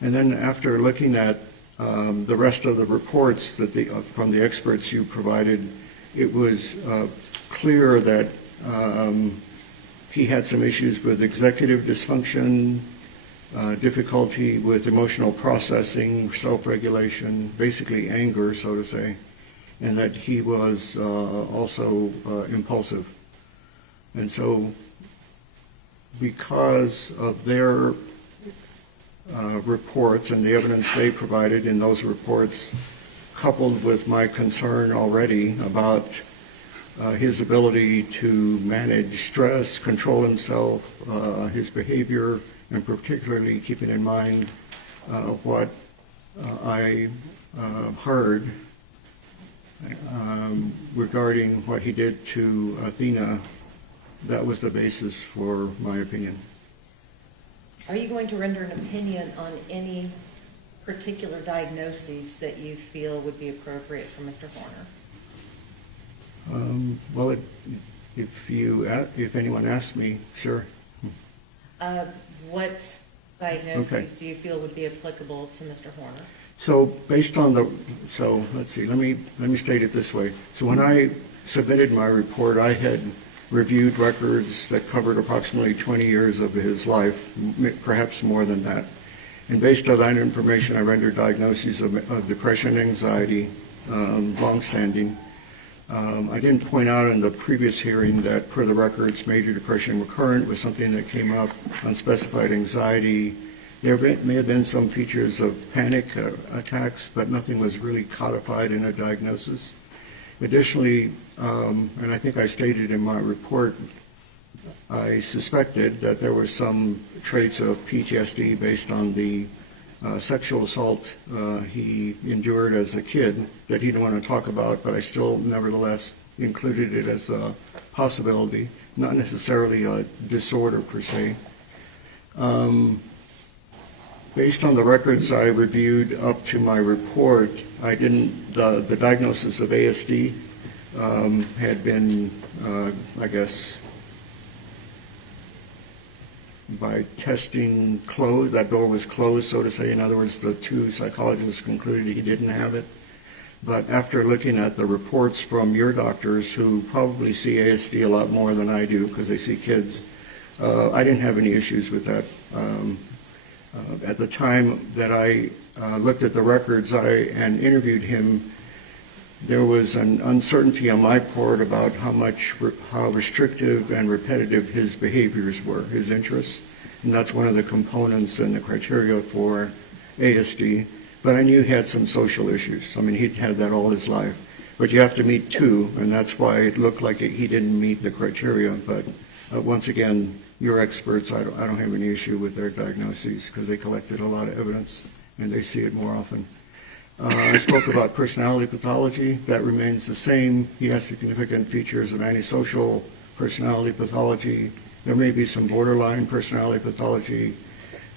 And then after looking at the rest of the reports that from the experts you provided, it was clear that he had some issues with executive dysfunction, difficulty with emotional processing, self-regulation, basically anger, so to say, and that he was also impulsive. And so because of their reports and the evidence they provided in those reports, coupled with my concern already about his ability to manage stress, control himself, his behavior, and particularly keeping in mind what I heard regarding what he did to Athena, that was the basis for my opinion. Are you going to render an opinion on any particular diagnoses that you feel would be appropriate for Mr. Horner? Well, if anyone asks me, sure. What diagnoses do you feel would be applicable to Mr. Horner? So based on let's see, let me state it this way. So when I submitted my report, I had reviewed records that covered approximately 20 years of his life, perhaps more than that. And based on that information, I rendered diagnoses of depression, anxiety, longstanding. I didn't point out in the previous hearing that per the records, major depression recurrent was something that came up, unspecified anxiety. There may have been some features of panic attacks, but nothing was really codified in a diagnosis. Additionally, and I think I stated in my report, I suspected that there were some traits of PTSD based on the sexual assault he endured as a kid that he didn't want to talk about, but I still nevertheless included it as a possibility, not necessarily a disorder per se. Based on the records I reviewed up to my report, the diagnosis of ASD had been, I guess, by testing closed, that door was closed, so to say. In other words, the two psychologists concluded he didn't have it. But after looking at the reports from your doctors, who probably see ASD a lot more than I do because they see kids, I didn't have any issues with that. At the time that I looked at the records and interviewed him, there was an uncertainty on my part about how restrictive and repetitive his behaviors were, his interests. And that's one of the components and the criteria for ASD. But I knew he had some social issues. I mean, he'd had that all his life. But you have to meet two, and that's why it looked like he didn't meet the criteria. But once again, your experts, I don't have any issue with their diagnoses because they collected a lot of evidence and they see it more often. I spoke about personality pathology. That remains the same. He has significant features of antisocial personality pathology. There may be some borderline personality pathology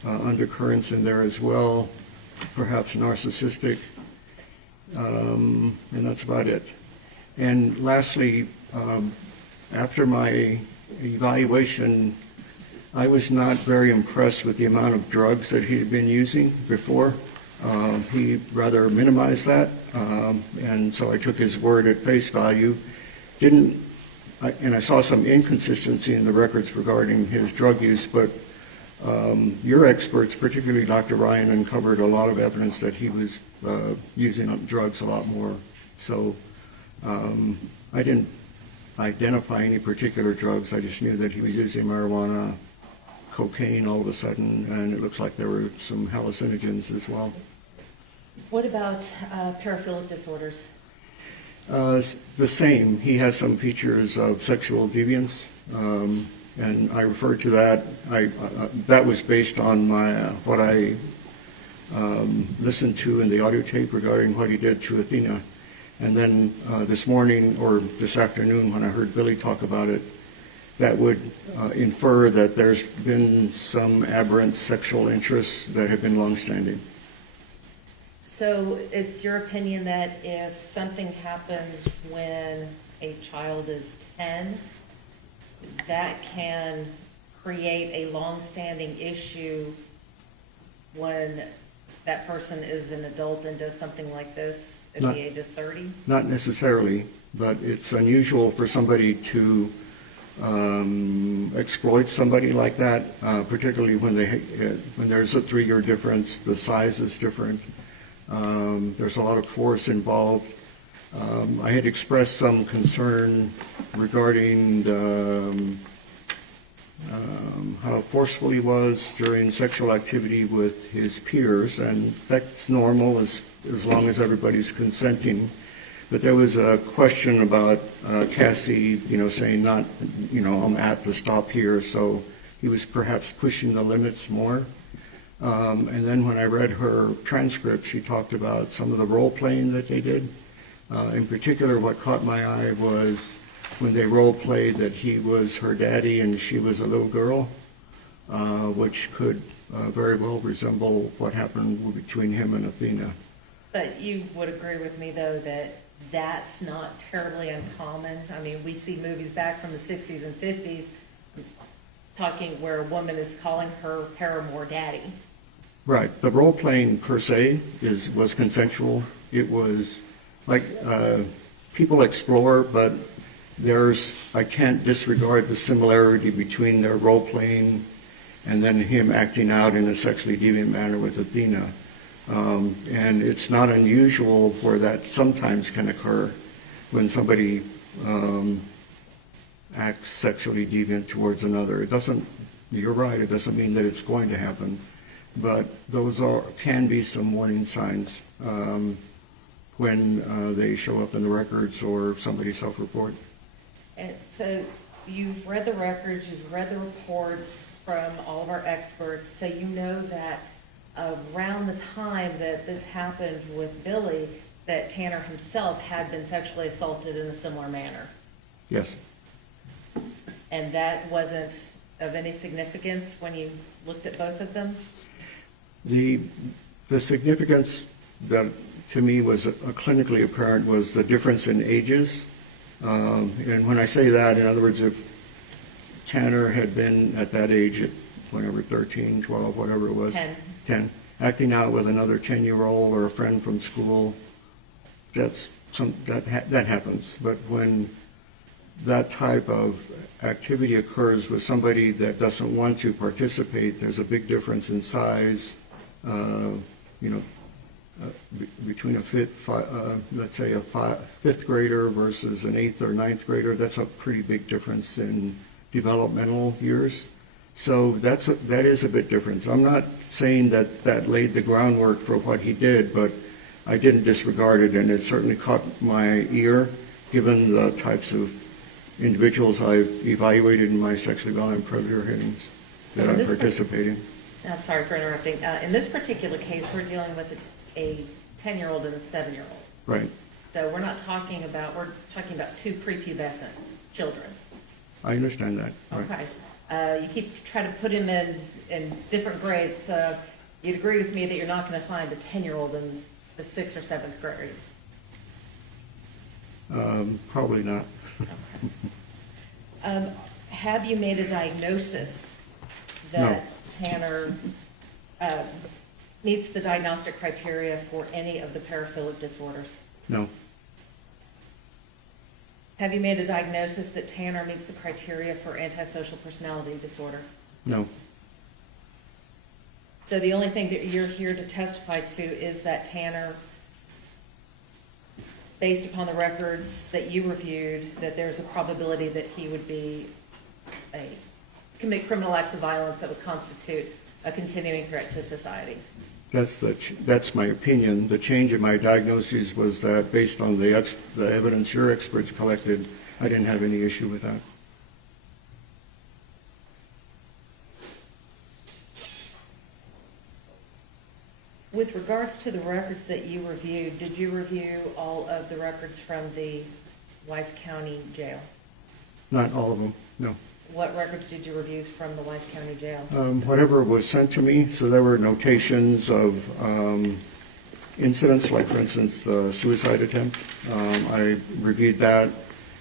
undercurrents in there as well, perhaps narcissistic, and that's about it. And lastly, after my evaluation, I was not very impressed with the amount of drugs that he had been using before. He rather minimized that, and so I took his word at face value. And I saw some inconsistency in the records regarding his drug use, but your experts, particularly Dr. Ryan, uncovered a lot of evidence that he was using drugs a lot more. So I didn't identify any particular drugs. I just knew that he was using marijuana, cocaine all of a sudden, and it looks like there were some hallucinogens as well. What about paraphilic disorders? The same. He has some features of sexual deviance, and I refer to that. That was based on what I listened to in the audio tape regarding what he did to Athena. And then this morning or this afternoon when I heard Billy talk about it, that would infer that there's been some aberrant sexual interests that have been longstanding. So it's your opinion that if something happens when a child is 10, that can create a long-standing issue when that person is an adult and does something like this at the age of 30? Not necessarily, but it's unusual for somebody to exploit somebody like that, particularly when there's a 3-year difference, the size is different. There's a lot of force involved. I had expressed some concern regarding how forceful he was during sexual activity with his peers, and that's normal as long as everybody's consenting. But there was a question about Cassie, saying I'm apt to stop here, so he was perhaps pushing the limits more. And then when I read her transcript, she talked about some of the role-playing that they did. In particular, what caught my eye was when they role-played that he was her daddy and she was a little girl, which could very well resemble what happened between him and Athena. But you would agree with me, though, that that's not terribly uncommon. I mean, we see movies back from the 60s and 50s talking where a woman is calling her paramour daddy. Right. The role-playing per se was consensual. It was like people explore, but I can't disregard the similarity between their role-playing and then him acting out in a sexually deviant manner with Athena. And it's not unusual where that sometimes can occur when somebody acts sexually deviant towards another. You're right, it doesn't mean that it's going to happen, but those can be some warning signs when they show up in the records or somebody self-report. And so you've read the records, you've read the reports from all of our experts, so you know that around the time that this happened with Billy, that Tanner himself had been sexually assaulted in a similar manner. Yes. And that wasn't of any significance when you looked at both of them? The significance that to me was clinically apparent was the difference in ages. And when I say that, in other words, if Tanner had been at that age at whatever, 13, 12, whatever it was. 10. Acting out with another 10-year-old or a friend from school, that happens. But when that type of activity occurs with somebody that doesn't want to participate, there's a big difference in size. Between let's say a fifth grader versus an 8th or 9th grader, that's a pretty big difference in developmental years. So that is a bit different. I'm not saying that laid the groundwork for what he did, but I didn't disregard it, and it certainly caught my ear, given the types of individuals I've evaluated in my sexually violent predator hearings that I'm participating. I'm sorry for interrupting. In this particular case, we're dealing with a 10-year-old and a 7-year-old. Right. So we're talking about two prepubescent children. I understand that. Right. Okay. You keep trying to put him in different grades, so you'd agree with me that you're not going to find a 10-year-old in the 6th or 7th grade? Probably not. Have you made a diagnosis that Tanner meets the diagnostic criteria for any of the paraphilic disorders? No. Have you made a diagnosis that Tanner meets the criteria for antisocial personality disorder? No. So the only thing that you're here to testify to is that Tanner, based upon the records that you reviewed, that there's a probability that he would commit criminal acts of violence that would constitute a continuing threat to society. That's my opinion. The change in my diagnosis was that based on the evidence your experts collected, I didn't have any issue with that. With regards to the records that you reviewed, did you review all of the records from the Wise County Jail? Not all of them, no. What records did you review from the Wise County Jail? Whatever was sent to me, so there were notations of incidents, like for instance, the suicide attempt. I reviewed that.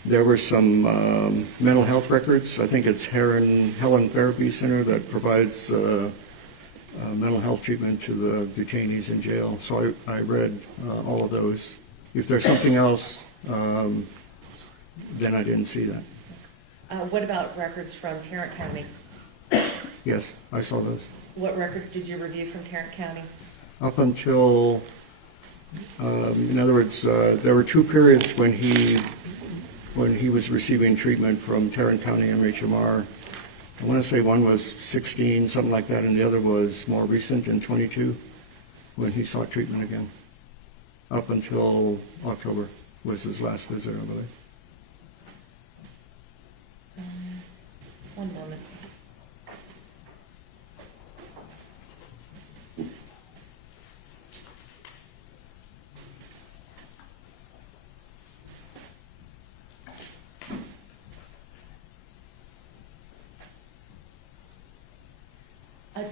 There were some mental health records. I think it's Helen Therapy Center that provides mental health treatment to the detainees in jail. So I read all of those. If there's something else, then I didn't see that. What about records from Tarrant County? Yes, I saw those. What records did you review from Tarrant County? Up until, in other words, there were two periods when he was receiving treatment from Tarrant County MHMR. I want to say one was 16, something like that, and the other was more recent in 22, when he sought treatment again. Up until October was his last visit, I believe. One moment.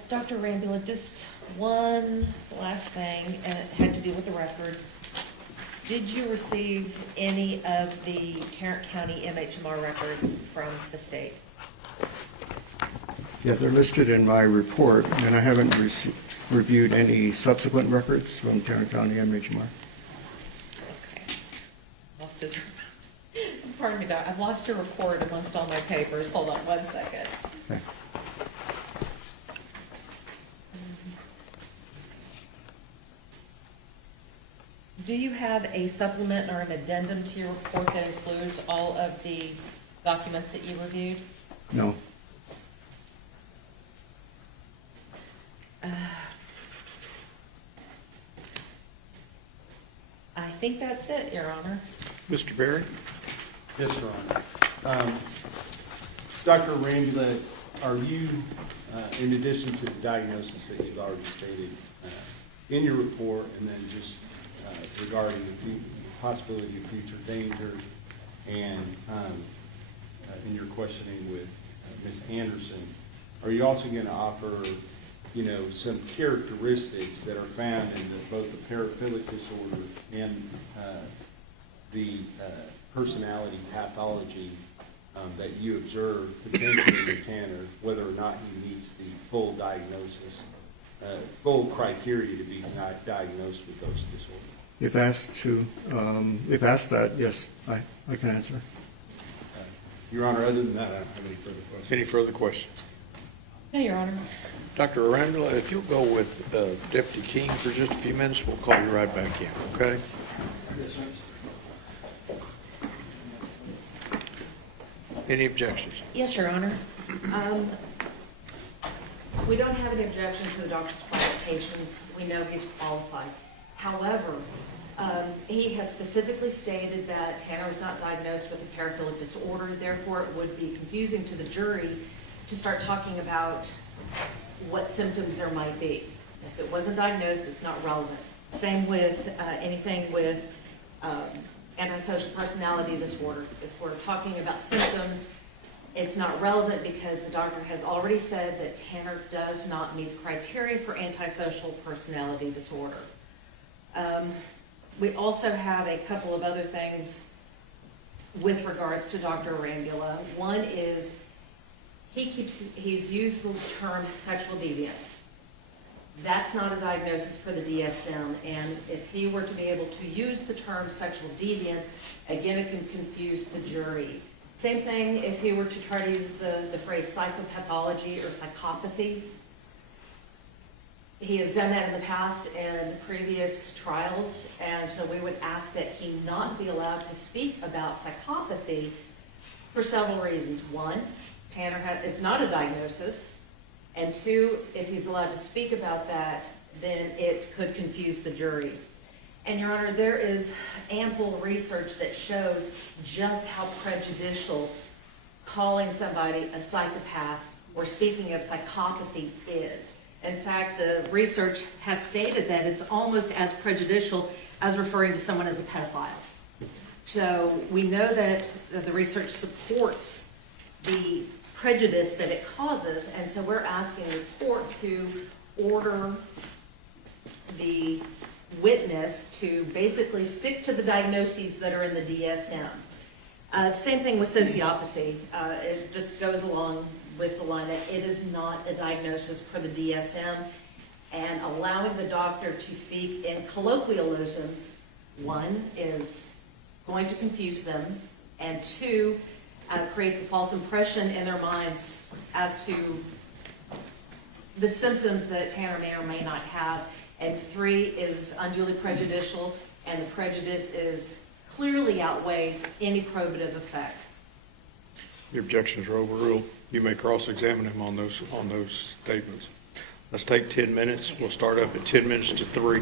Dr. Rambula, just one last thing, and it had to do with the records. Did you receive any of the Tarrant County MHMR records from the state? Yeah, they're listed in my report, and I haven't reviewed any subsequent records from Tarrant County MHMR. Okay. Lost his, pardon me, Doc. I've lost your report amongst all my papers. Hold on one second. Okay. Do you have a supplement or an addendum to your report that includes all of the documents that you reviewed? No. I think that's it, Your Honor. Mr. Berry? Yes, Your Honor. Dr. Rambula, are you, in addition to the diagnosis that you've already stated in your report, and then just regarding the possibility of future dangers, and in your questioning with Ms. Anderson, are you also going to offer, some characteristics that are found in both the paraphilic disorder and the personality pathology that you observe potentially in Tanner, whether or not he meets the full diagnosis, full criteria to be diagnosed with those disorders? If asked that, yes, I can answer. Your Honor, other than that, I don't have any further questions. Any further questions? No, Your Honor. Dr. Arandula, if you'll go with Deputy King for just a few minutes, we'll call you right back in, okay? Yes, sir. Any objections? Yes, Your Honor. We don't have any objection to the doctor's qualifications. We know he's qualified. However, he has specifically stated that Tanner was not diagnosed with a paraphilic disorder. Therefore, it would be confusing to the jury to start talking about what symptoms there might be. If it wasn't diagnosed, it's not relevant. Same with anything with antisocial personality disorder. If we're talking about symptoms, it's not relevant because the doctor has already said that Tanner does not meet the criteria for antisocial personality disorder. We also have a couple of other things with regards to Dr. Arambula. One is he's used the term sexual deviance. That's not a diagnosis for the DSM, and if he were to be able to use the term sexual deviance, again, it can confuse the jury. Same thing if he were to try to use the phrase psychopathology or psychopathy. He has done that in the past in previous trials, and so we would ask that he not be allowed to speak about psychopathy for several reasons. One, it's not a diagnosis, and two, if he's allowed to speak about that, then it could confuse the jury. And Your Honor, there is ample research that shows just how prejudicial calling somebody a psychopath or speaking of psychopathy is. In fact, the research has stated that it's almost as prejudicial as referring to someone as a pedophile. So we know that the research supports the prejudice that it causes, and so we're asking the court to order the witness to basically stick to the diagnoses that are in the DSM. Same thing with sociopathy. It just goes along with the line that it is not a diagnosis for the DSM, and allowing the doctor to speak in colloquialisms, one, is going to confuse them, and two, creates a false impression in their minds as to the symptoms that Tanner may or may not have, and three, is unduly prejudicial, and the prejudice clearly outweighs any probative effect. Your objections are overruled. You may cross-examine him on those statements. Let's take 10 minutes. We'll start up at 10 minutes to 3.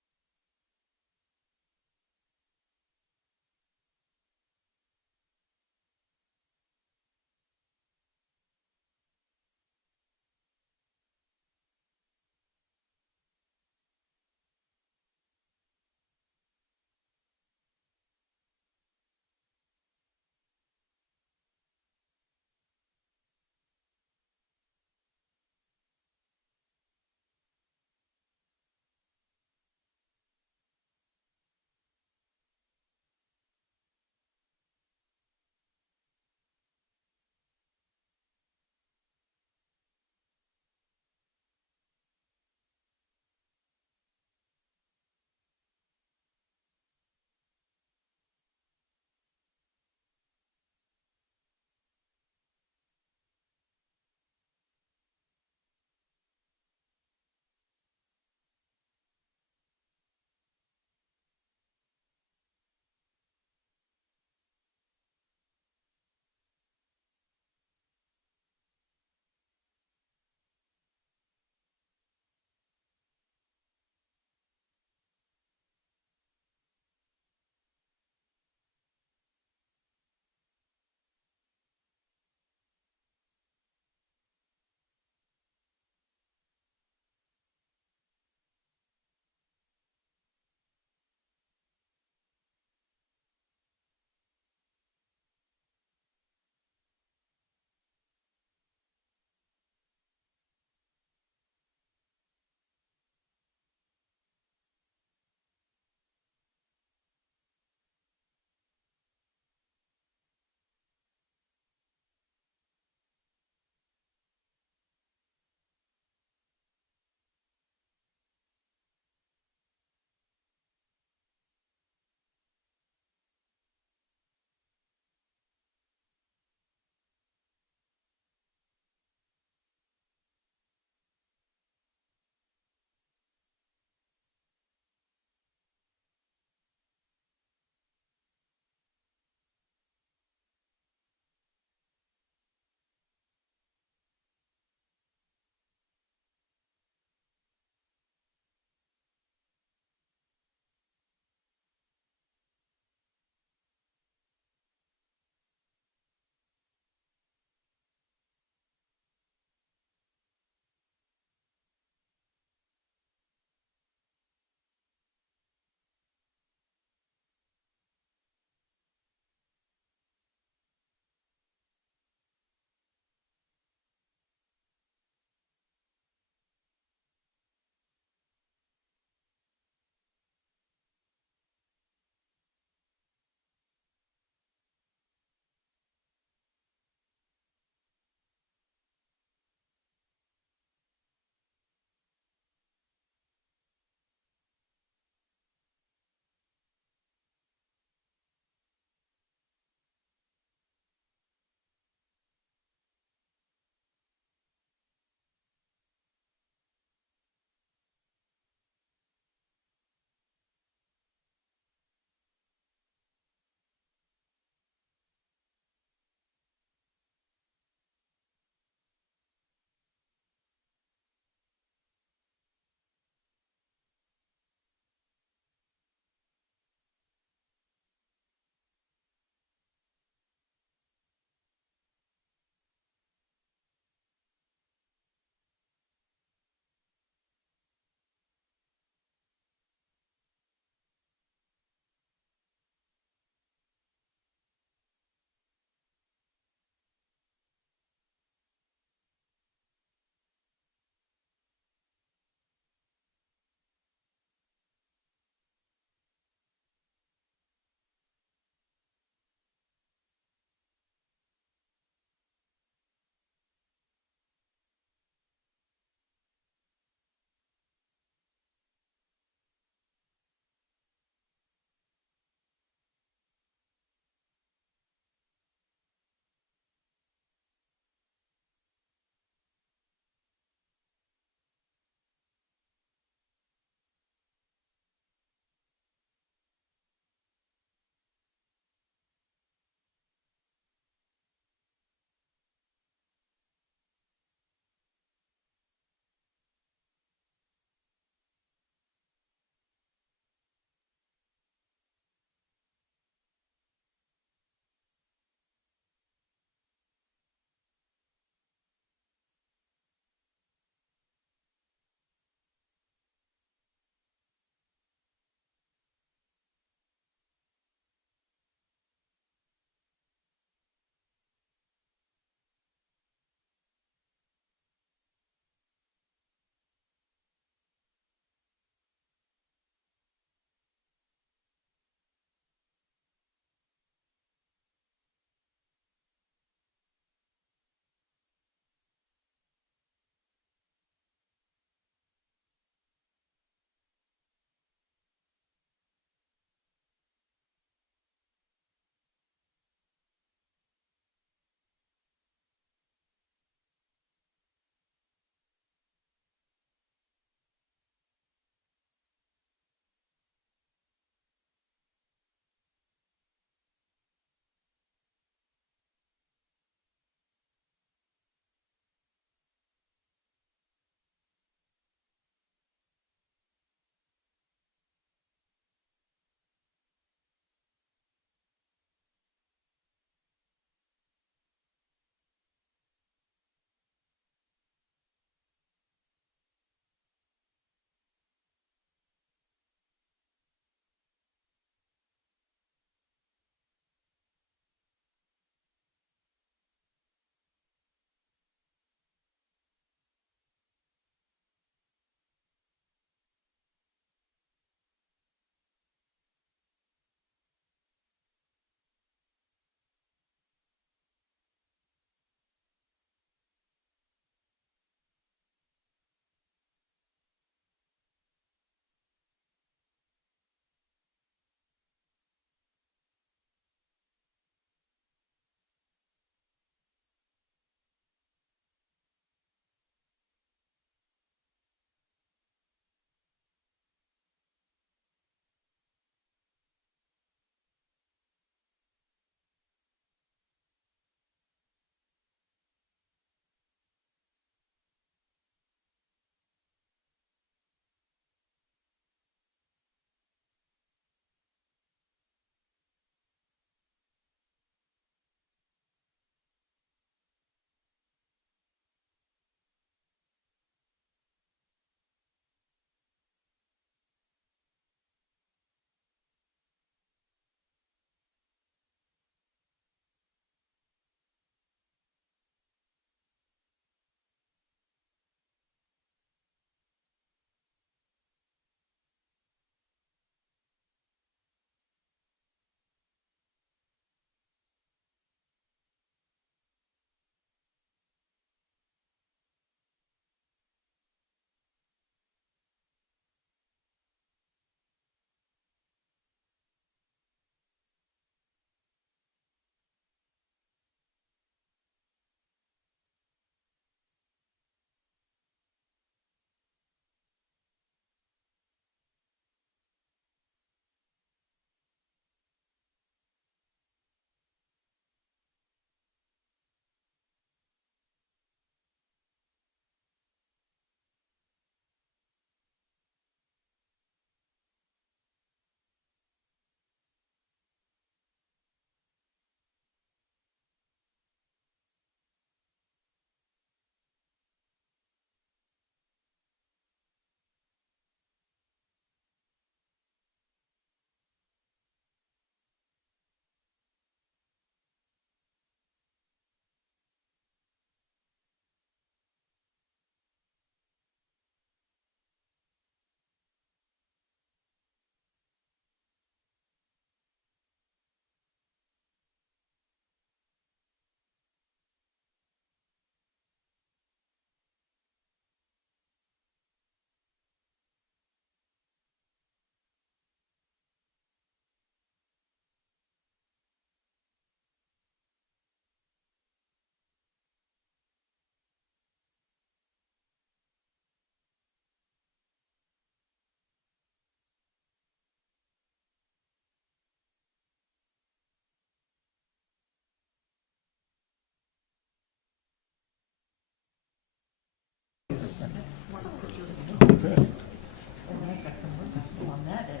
Okay. I've got some work on that end.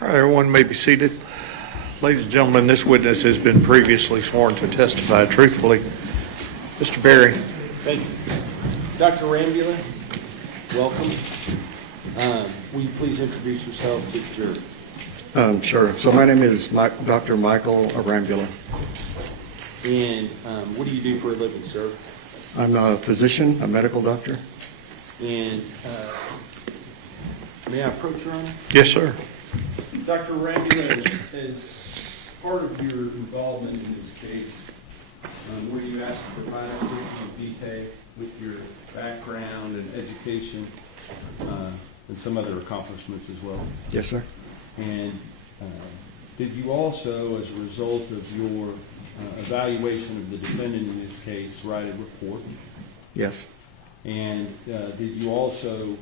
All right, everyone may be seated. Ladies and gentlemen, this witness has been previously sworn to testify truthfully. Mr. Berry. Thank you. Dr. Rambula, welcome. Will you please introduce yourself to the jury? Sure. So my name is Dr. Michael Arambula. And what do you do for a living, sir? I'm a physician, a medical doctor. And may I approach, Your Honor? Yes, sir. Dr. Rambula, as part of your involvement in this case, were you asked to provide a curriculum vitae with your background and education and some other accomplishments as well? Yes, sir. And did you also, as a result of your evaluation of the defendant in this case, write a report? Yes. And did you also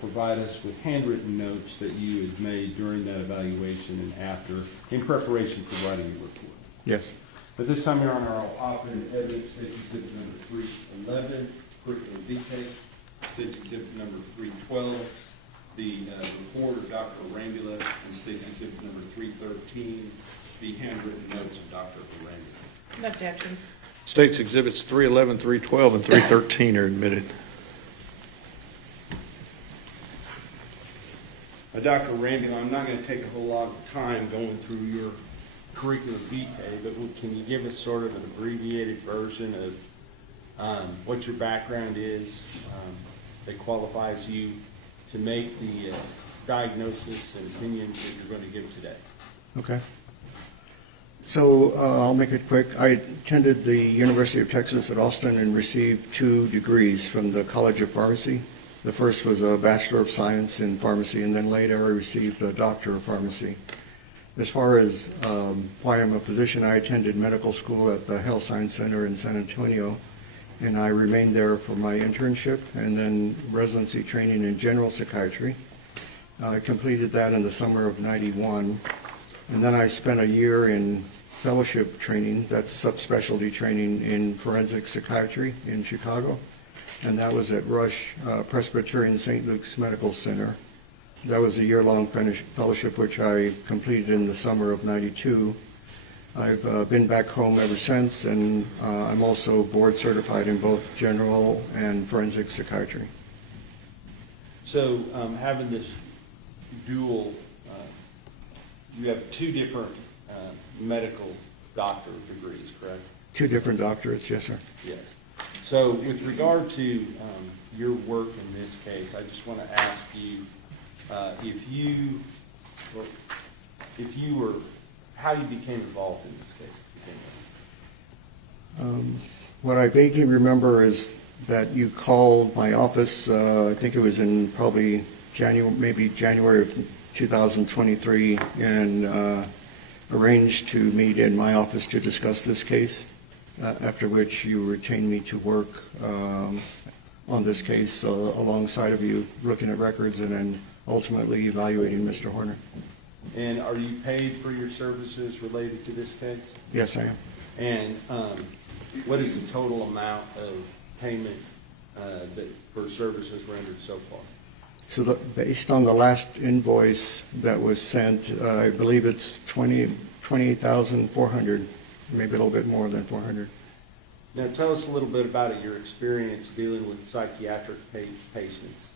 provide us with handwritten notes that you had made during that evaluation and after, in preparation for writing your report? Yes. At this time, Your Honor, I'll offer in evidence State's Exhibit number 311, curriculum vitae, State's Exhibit number 312, the report of Dr. Arambula, and State's Exhibit number 313, the handwritten notes of Dr. Arambula. No objections. State's Exhibits 311, 312, and 313 are admitted. Dr. Arambula, I'm not going to take a whole lot of time going through your curriculum vitae, but can you give us sort of an abbreviated version of what your background is that qualifies you to make the diagnosis and opinions that you're going to give today? Okay. So I'll make it quick. I attended the University of Texas at Austin and received 2 degrees from the College of Pharmacy. The first was a Bachelor of Science in Pharmacy, and then later I received a Doctor of Pharmacy. As far as why I'm a physician, I attended medical school at the Health Science Center in San Antonio, and I remained there for my internship and then residency training in general psychiatry. I completed that in the summer of '91, and then I spent a year in fellowship training, that's subspecialty training in forensic psychiatry in Chicago, and that was at Rush Presbyterian St. Luke's Medical Center. That was a year-long fellowship which I completed in the summer of '92. I've been back home ever since, and I'm also board certified in both general and forensic psychiatry. So having this dual, you have 2 different medical doctor degrees, correct? 2 different doctorates, yes, sir. Yes. So with regard to your work in this case, I just want to ask you how you became involved in this case. What I vaguely remember is that you called my office, I think it was in probably January of 2023, and arranged to meet in my office to discuss this case, after which you retained me to work on this case alongside of you, looking at records and then ultimately evaluating Mr. Horner. And are you paid for your services related to this case? Yes, I am. And what is the total amount of payment for services rendered so far? So based on the last invoice that was sent, I believe it's $28,400, maybe a little bit more than 400. Now tell us a little bit about your experience dealing with psychiatric patients.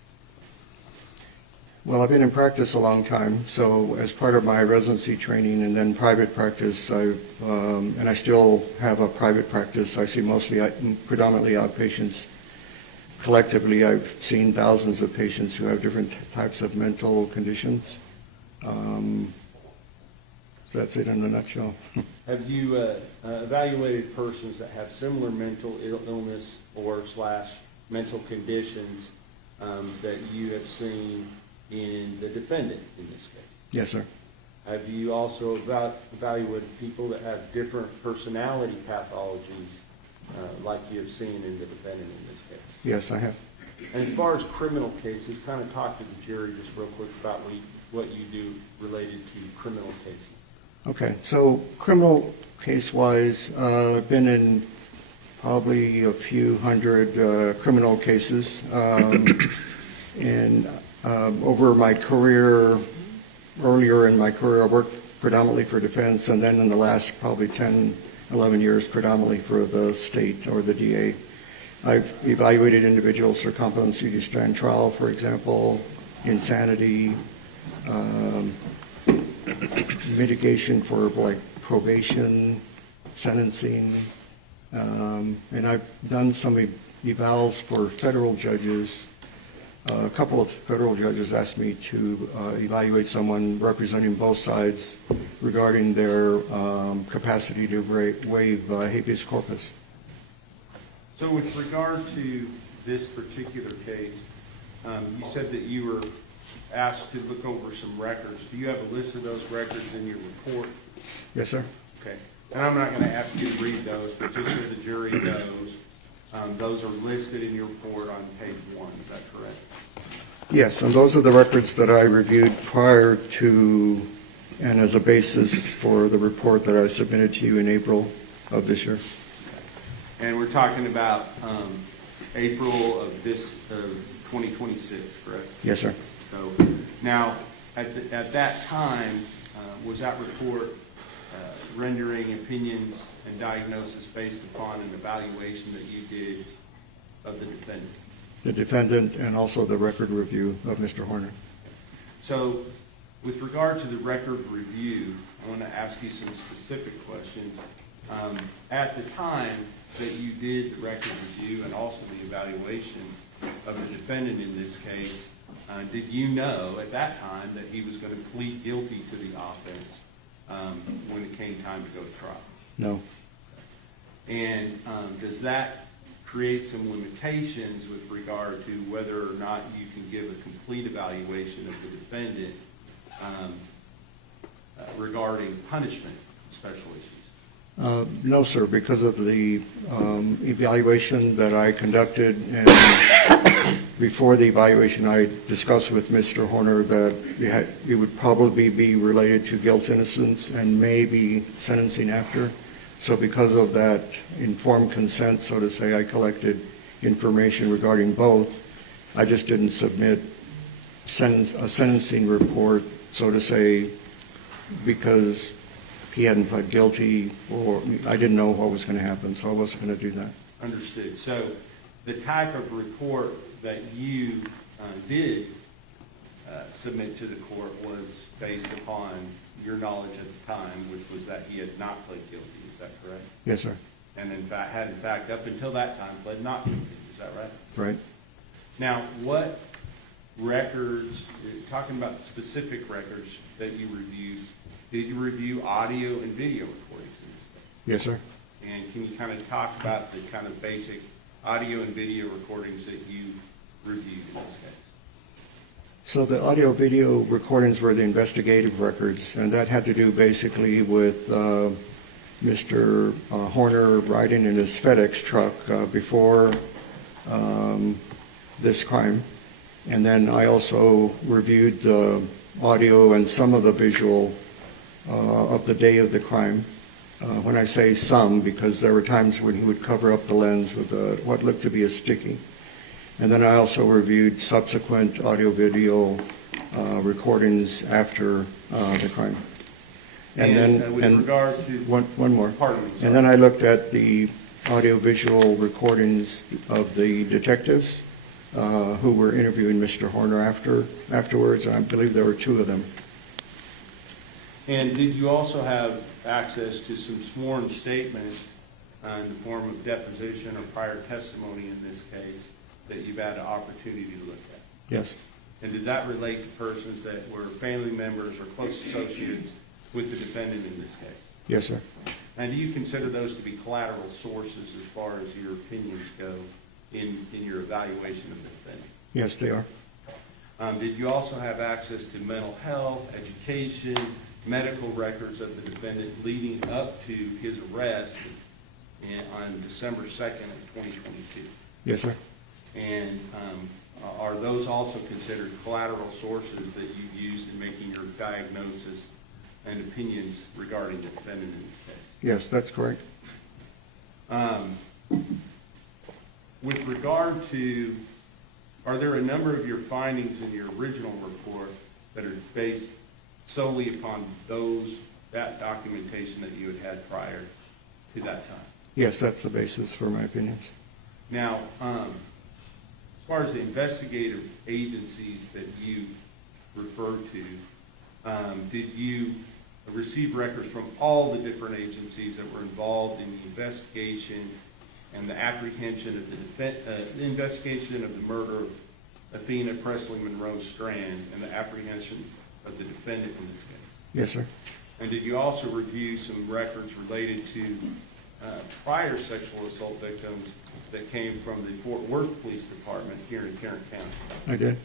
Well, I've been in practice a long time, so as part of my residency training and then private practice, and I still have a private practice. I see predominantly outpatients. Collectively, I've seen thousands of patients who have different types of mental conditions. So that's it in a nutshell. Have you evaluated persons that have similar mental illness or / mental conditions that you have seen in the defendant in this case? Yes, sir. Have you also evaluated people that have different personality pathologies like you have seen in the defendant in this case? Yes, I have. And as far as criminal cases, kind of talk to the jury just real quick about what you do related to criminal cases. Okay, so criminal case-wise, I've been in probably a few hundred criminal cases. And over my career, earlier in my career, I worked predominantly for defense, and then in the last probably 10, 11 years, predominantly for the state or the DA. I've evaluated individuals for competency to stand trial, for example, insanity, mitigation for like probation, sentencing, and I've done some evals for federal judges. A couple of federal judges asked me to evaluate someone representing both sides regarding their capacity to waive habeas corpus. So with regard to this particular case, you said that you were asked to look over some records. Do you have a list of those records in your report? Yes, sir. Okay. And I'm not going to ask you to read those, but just so the jury knows, those are listed in your report on page 1. Is that correct? Yes, and those are the records that I reviewed prior to and as a basis for the report that I submitted to you in April of this year. And we're talking about April of 2026, correct? Yes, sir. So now, at that time, was that report rendering opinions and diagnosis based upon an evaluation that you did of the defendant? The defendant and also the record review of Mr. Horner. So with regard to the record review, I want to ask you some specific questions. At the time that you did the record review and also the evaluation of the defendant in this case, did you know at that time that he was going to plead guilty to the offense when it came time to go to trial? No. And does that create some limitations with regard to whether or not you can give a complete evaluation of the defendant regarding punishment special issues? No, sir, because of the evaluation that I conducted, and before the evaluation I discussed with Mr. Horner that it would probably be related to guilt, innocence, and maybe sentencing after. So because of that informed consent, so to say, I collected information regarding both. I just didn't submit a sentencing report, so to say, because he hadn't pled guilty, or I didn't know what was going to happen, so I wasn't going to do that. Understood. So the type of report that you did submit to the court was based upon your knowledge at the time, which was that he had not pled guilty. Is that correct? Yes, sir. And in fact, up until that time, pled not guilty. Is that right? Right. Now, what records, talking about specific records that you reviewed, did you review audio and video recordings in this case? Yes, sir. And can you kind of talk about the kind of basic audio and video recordings that you reviewed in this case? So the audio-video recordings were the investigative records, and that had to do basically with Mr. Horner riding in his FedEx truck before this crime. And then I also reviewed the audio and some of the visual of the day of the crime. When I say some, because there were times when he would cover up the lens with what looked to be a sticky. And then I also reviewed subsequent audio-video recordings after the crime. With regard to... One more. Pardon me, sorry. And then I looked at the audio-visual recordings of the detectives who were interviewing Mr. Horner afterwards. I believe there were 2 of them. And did you also have access to some sworn statements in the form of deposition or prior testimony in this case that you've had an opportunity to look at? Yes. And did that relate to persons that were family members or close associates with the defendant in this case? Yes, sir. And do you consider those to be collateral sources as far as your opinions go in your evaluation of the defendant? Yes, they are. Did you also have access to mental health, education, medical records of the defendant leading up to his arrest on December 2nd of 2022. Yes, sir. And are those also considered collateral sources that you used in making your diagnosis and opinions regarding the defendant in this case? Yes, that's correct. With regard to, are there a number of your findings in your original report that are based solely upon that documentation that you had prior to that time? Yes, that's the basis for my opinions. Now, as far as the investigative agencies that you referred to, did you receive records from all the different agencies that were involved in the investigation and the apprehension of the investigation of the murder of Athena Presley Monroe Strand and the apprehension of the defendant in this case? Yes, sir. And did you also review some records related to prior sexual assault victims that came from the Fort Worth Police Department here in Tarrant County? I did.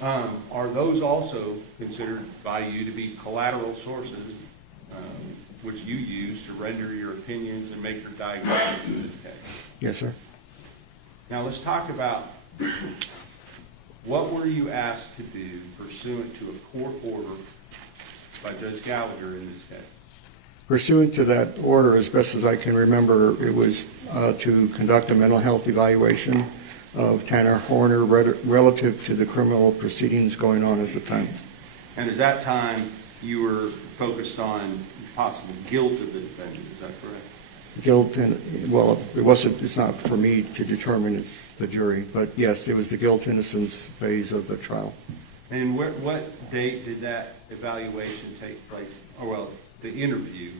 Are those also considered by you to be collateral sources which you use to render your opinions and make your diagnosis in this case? Yes, sir. Now let's talk about what were you asked to do pursuant to a court order by Judge Gallagher in this case? Pursuant to that order, as best as I can remember, it was to conduct a mental health evaluation of Tanner Horner relative to the criminal proceedings going on at the time. And at that time, you were focused on possible guilt of the defendant, is that correct? Guilt, and well, it's not for me to determine, it's the jury, but yes, it was the guilt innocence phase of the trial. And what date did that evaluation take place, or well, the interview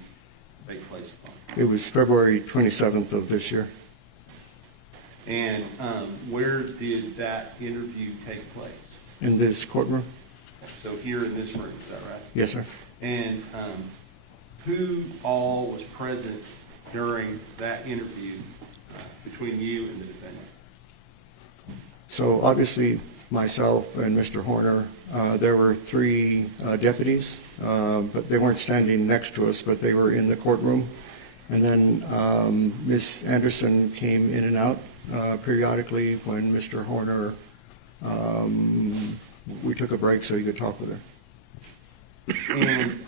take place upon? It was February 27th of this year. And where did that interview take place? In this courtroom? So here in this room, is that right? Yes, sir. And who all was present during that interview between you and the defendant? So obviously, myself and Mr. Horner, there were 3 deputies, but they weren't standing next to us, but they were in the courtroom. And then Ms. Anderson came in and out periodically when Mr. Horner, we took a break so he could talk with her. And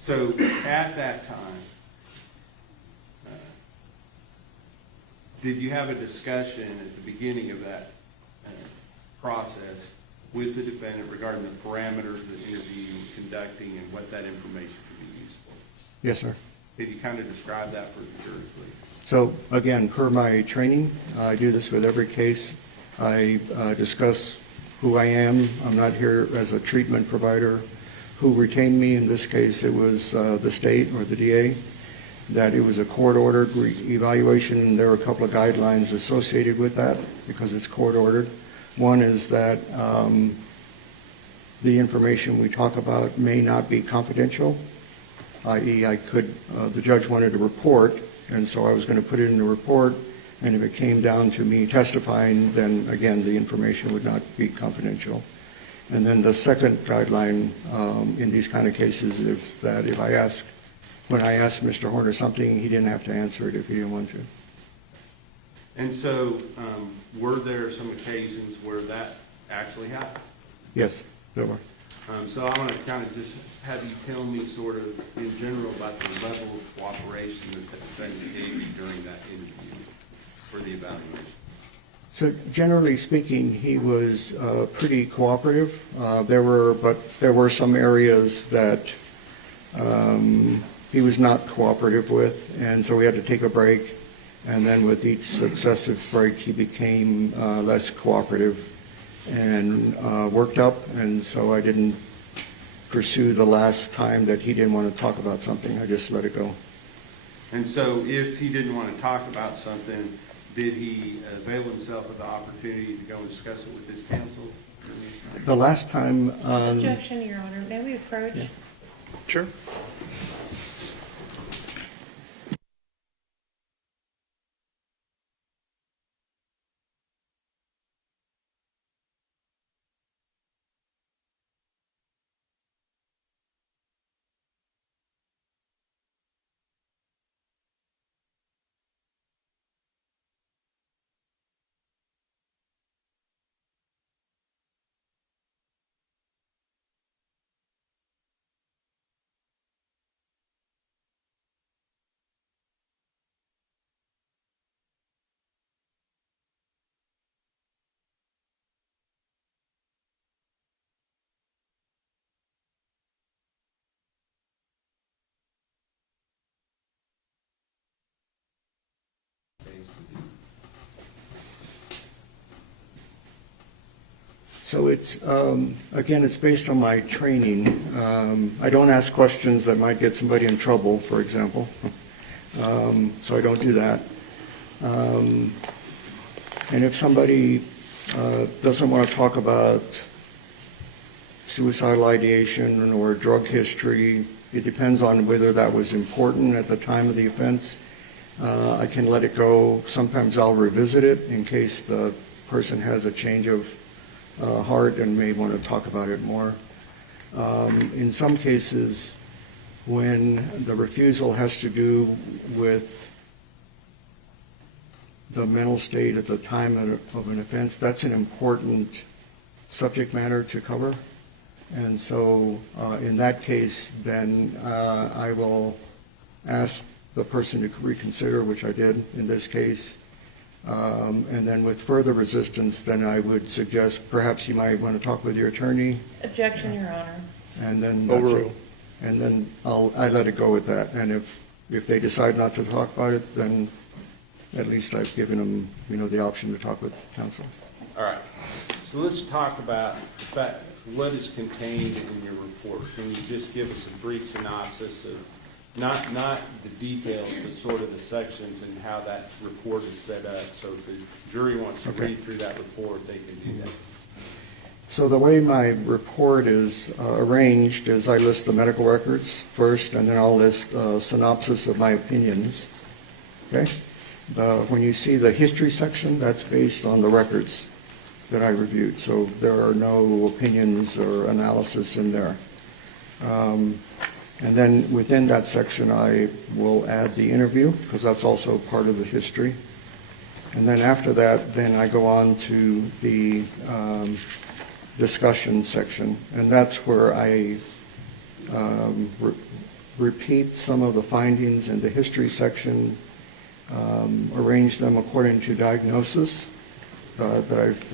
so at that time, did you have a discussion at the beginning of that process with the defendant regarding the parameters of the interview you were conducting and what that information could be used for? Yes, sir. Could you kind of describe that for the jury, please? So again, per my training, I do this with every case. I discuss who I am. I'm not here as a treatment provider. Who retained me? In this case, it was the state or the DA. That it was a court-ordered evaluation, and there were a couple of guidelines associated with that because it's court-ordered. One is that the information we talk about may not be confidential, i.e. the judge wanted a report, and so I was going to put it in the report, and if it came down to me testifying, then again, the information would not be confidential. And then the second guideline in these kind of cases is that when I asked Mr. Horner something, he didn't have to answer it if he didn't want to. And so were there some occasions where that actually happened? Yes, there were. So I want to kind of just have you tell me sort of in general about the level of cooperation that the defendant gave you during that interview for the evaluation. So generally speaking, he was pretty cooperative. There were some areas that he was not cooperative with, and so we had to take a break. And then with each successive break, he became less cooperative and worked up. And so I didn't pursue the last time that he didn't want to talk about something. I just let it go. And so if he didn't want to talk about something, did he avail himself of the opportunity to go and discuss it with his counsel? The last time... Objection, Your Honor. May we approach? Yeah. Sure. So it's, again, it's based on my training. I don't ask questions that might get somebody in trouble, for example. So I don't do that. And if somebody doesn't want to talk about suicidal ideation or drug history, it depends on whether that was important at the time of the offense. I can let it go. Sometimes I'll revisit it in case the person has a change of heart and may want to talk about it more. In some cases, when the refusal has to do with the mental state at the time of an offense, that's an important subject matter to cover. And so in that case, then I will ask the person to reconsider, which I did in this case. And then with further resistance, then I would suggest perhaps you might want to talk with your attorney. Objection, Your Honor. And then that's it. And then I let it go with that. And if they decide not to talk about it, then at least I've given them, the option to talk with counsel. All right. So let's talk about what is contained in your report. Can you just give us a brief synopsis of not the details, but sort of the sections and how that report is set up? So if the jury wants to read through that report, they can do that. So the way my report is arranged is I list the medical records first, and then I'll list a synopsis of my opinions. Okay? When you see the history section, that's based on the records that I reviewed. So there are no opinions or analysis in there. And then within that section, I will add the interview, because that's also part of the history. And then after that, then I go on to the discussion section, and that's where I repeat some of the findings in the history section, arrange them according to diagnosis that I've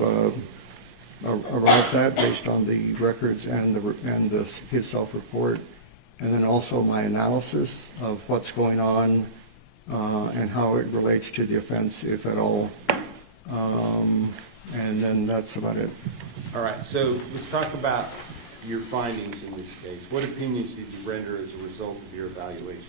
arrived at based on the records and his self-report, and then also my analysis of what's going on and how it relates to the offense, if at all. And then that's about it. All right. So let's talk about your findings in this case. What opinions did you render as a result of your evaluation?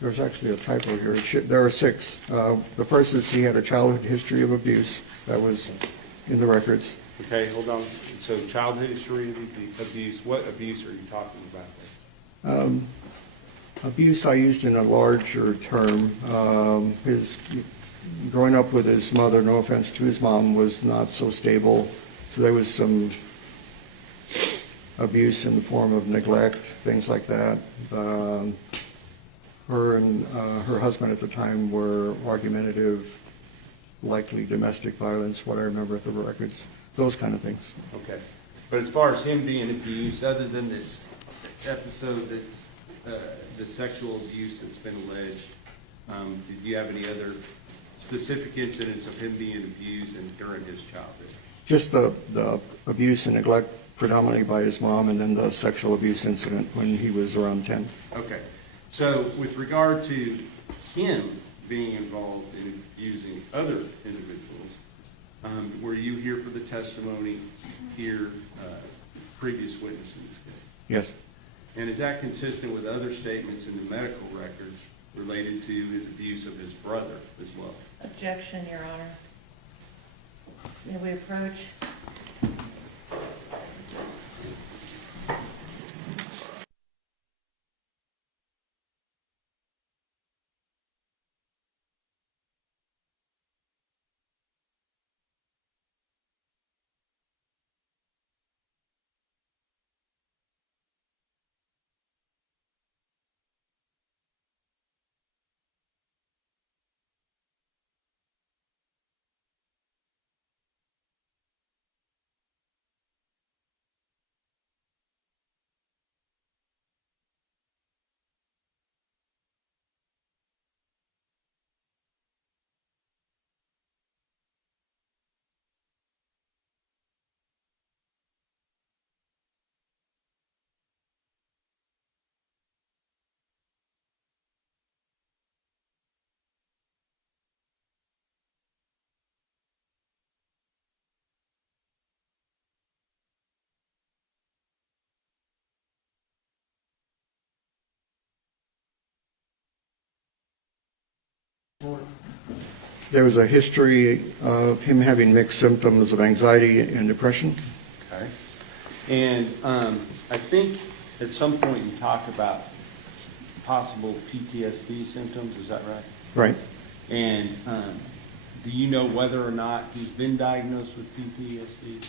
There's actually a typo here. There are 6. The first is he had a childhood history of abuse. That was in the records. Okay, hold on. So childhood history of abuse. What abuse are you talking about there? Abuse I used in a larger term. Growing up with his mother, no offense to his mom, was not so stable. So there was some abuse in the form of neglect, things like that. Her and her husband at the time were argumentative, likely domestic violence, what I remember at the records, those kind of things. Okay. But as far as him being abused, other than this episode that's the sexual abuse that's been alleged, did you have any other specific incidents of him being abused during his childhood? Just the abuse and neglect predominantly by his mom, and then the sexual abuse incident when he was around 10. Okay. So with regard to him being involved in abusing other individuals, were you here for the testimony here, previous witness in this case? Yes. And is that consistent with other statements in the medical records related to his abuse of his brother as well? Objection, Your Honor. May we approach? There was a history of him having mixed symptoms of anxiety and depression. Okay. And I think at some point you talked about possible PTSD symptoms, is that right? Right. And do you know whether or not he's been diagnosed with PTSD?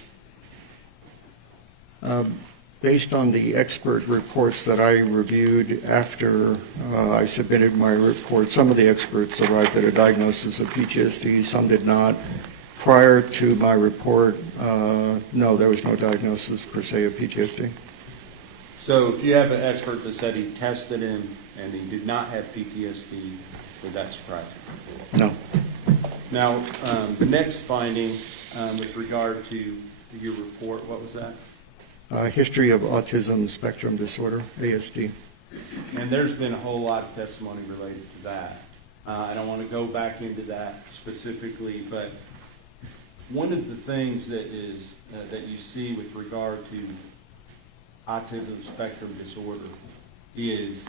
Based on the expert reports that I reviewed after I submitted my report, some of the experts arrived at a diagnosis of PTSD, some did not. Prior to my report, no, there was no diagnosis per se of PTSD. So if you have an expert that said he tested him and he did not have PTSD, would that surprise you? No. Now, the next finding with regard to your report, what was that? History of autism spectrum disorder, ASD. And there's been a whole lot of testimony related to that. I don't want to go back into that specifically, but one of the things that is that you see with regard to autism spectrum disorder is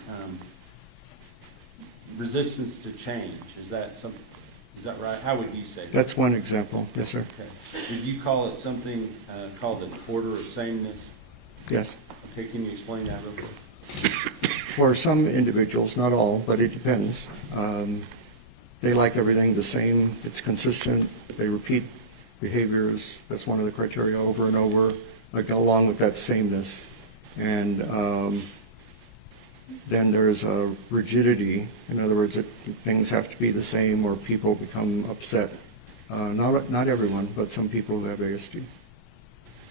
resistance to change. Is that right? How would you say that? That's one example, yes, sir. Okay. Did you call it something called the quarter of sameness? Yes. Okay, can you explain that real quick? For some individuals, not all, but it depends. They like everything the same. It's consistent. They repeat behaviors. That's one of the criteria over and over, like along with that sameness. And then there's a rigidity. In other words, that things have to be the same or people become upset. Not everyone, but some people who have ASD.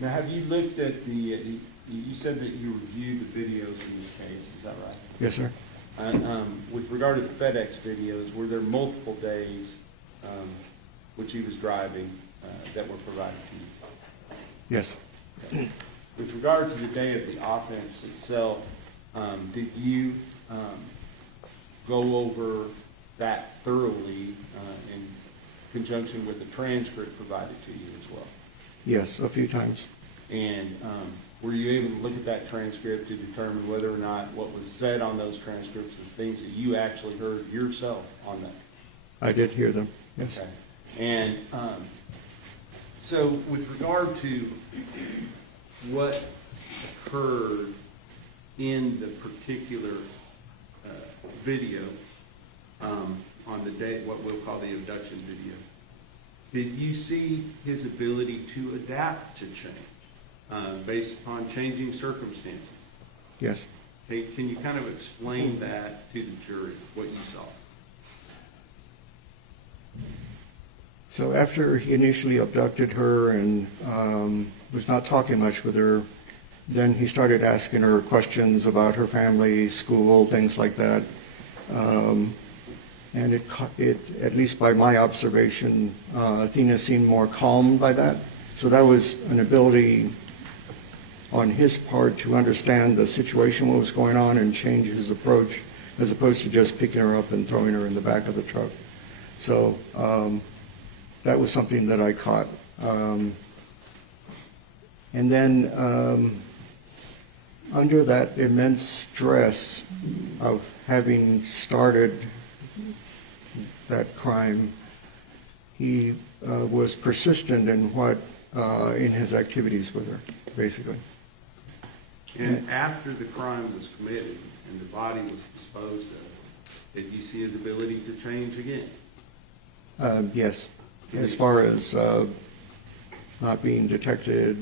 Now, have you looked at the, you said that you reviewed the videos in this case, is that right? Yes, sir. With regard to the FedEx videos, were there multiple days which he was driving that were provided to you? Yes. Okay. With regard to the day of the offense itself, did you go over that thoroughly in conjunction with the transcript provided to you as well? Yes, a few times. And were you able to look at that transcript to determine whether or not what was said on those transcripts are things that you actually heard yourself on that? I did hear them, yes. Okay. And so with regard to what occurred in the particular video on the day, what we'll call the abduction video, did you see his ability to adapt to change based upon changing circumstances? Yes. Okay, can you kind of explain that to the jury, what you saw? So after he initially abducted her and was not talking much with her, then he started asking her questions about her family, school, things like that. And it, at least by my observation, Athena seemed more calm by that. So that was an ability on his part to understand the situation, what was going on, and change his approach, as opposed to just picking her up and throwing her in the back of the truck. So that was something that I caught. And then under that immense stress of having started that crime, he was persistent in in his activities with her, basically. And after the crime was committed and the body was disposed of, did you see his ability to change again? Yes, as far as not being detected,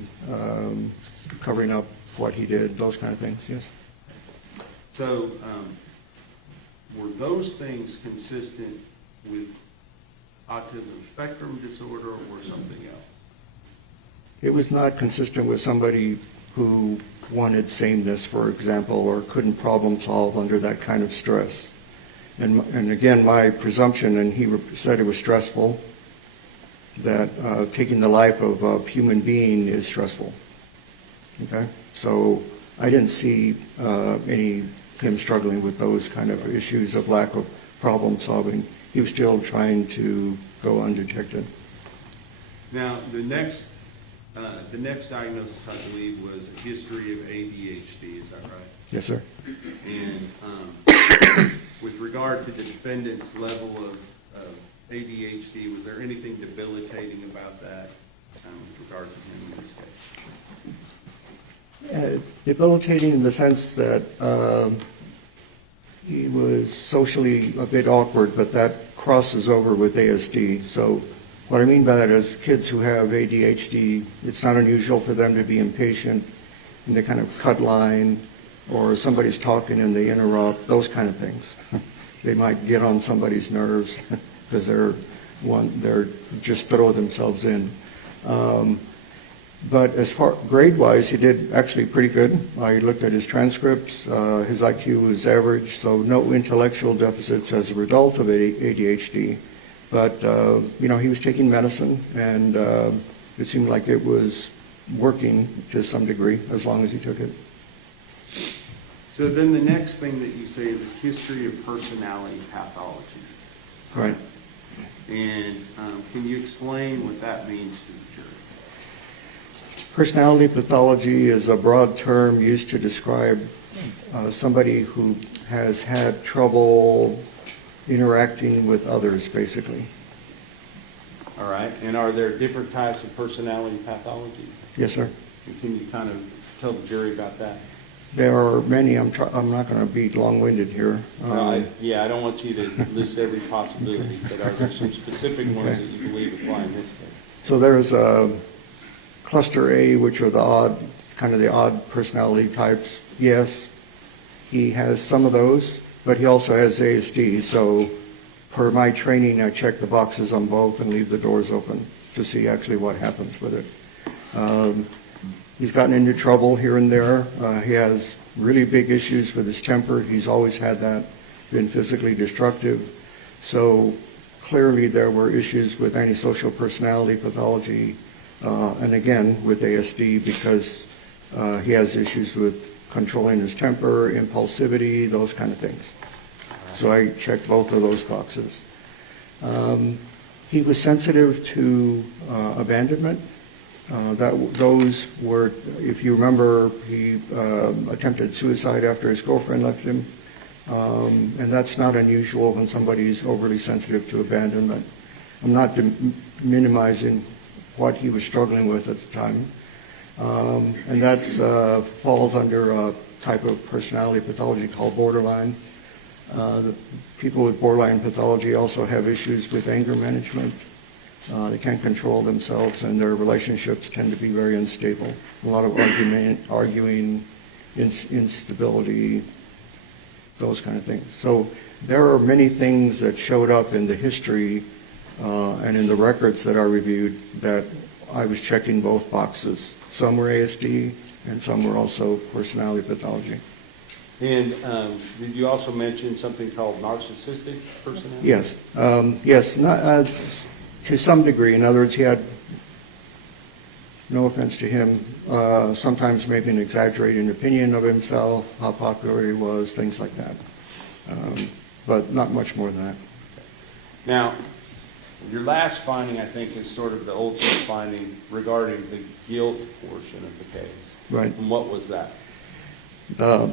covering up what he did, those kind of things, yes. So were those things consistent with autism spectrum disorder or something else? It was not consistent with somebody who wanted sameness, for example, or couldn't problem solve under that kind of stress. And again, my presumption, and he said it was stressful, that taking the life of a human being is stressful. Okay? So I didn't see him struggling with those kind of issues of lack of problem solving. He was still trying to go undetected. Now, the next diagnosis, I believe, was a history of ADHD. Is that right? Yes, sir. And with regard to the defendant's level of of ADHD, was there anything debilitating about that with regard to him in this case? Debilitating in the sense that he was socially a bit awkward, but that crosses over with ASD. So what I mean by that is kids who have ADHD, it's not unusual for them to be impatient and they kind of cut line, or somebody's talking and they interrupt, those kind of things. They might get on somebody's nerves because they're just throw themselves in. But as far grade-wise, he did actually pretty good. I looked at his transcripts. His IQ was average, so no intellectual deficits as a result of ADHD. But he was taking medicine, and it seemed like it was working to some degree as long as he took it. So then the next thing that you say is a history of personality pathology. Right. And can you explain what that means to the jury? Personality pathology is a broad term used to describe somebody who has had trouble interacting with others, basically. All right. And are there different types of personality pathology? Yes, sir. And can you kind of tell the jury about that? There are many. I'm not going to be long-winded here. I don't want you to list every possibility, but are there some specific ones that you believe apply in this case? So there's cluster A, which are the odd personality types. Yes, he has some of those, but he also has ASD. So per my training, I check the boxes on both and leave the doors open to see actually what happens with it. He's gotten into trouble here and there. He has really big issues with his temper. He's always had that, been physically destructive. So clearly there were issues with antisocial personality pathology, and again with ASD, because he has issues with controlling his temper, impulsivity, those kind of things. So I checked both of those boxes. He was sensitive to abandonment. Those were, if you remember, he attempted suicide after his girlfriend left him. And that's not unusual when somebody's overly sensitive to abandonment. I'm not minimizing what he was struggling with at the time. And that falls under a type of personality pathology called borderline. The people with borderline pathology also have issues with anger management. They can't control themselves, and their relationships tend to be very unstable. A lot of arguing, instability, those kind of things. So there are many things that showed up in the history and in the records that I reviewed that I was checking both boxes. Some were ASD, and some were also personality pathology. And did you also mention something called narcissistic personality? Yes. Yes. To some degree. In other words, he had, no offense to him, sometimes maybe an exaggerated opinion of himself, how popular he was, things like that. But not much more than that. Now, your last finding, I think, is sort of the ultimate finding regarding the guilt portion of the case. Right. And what was that?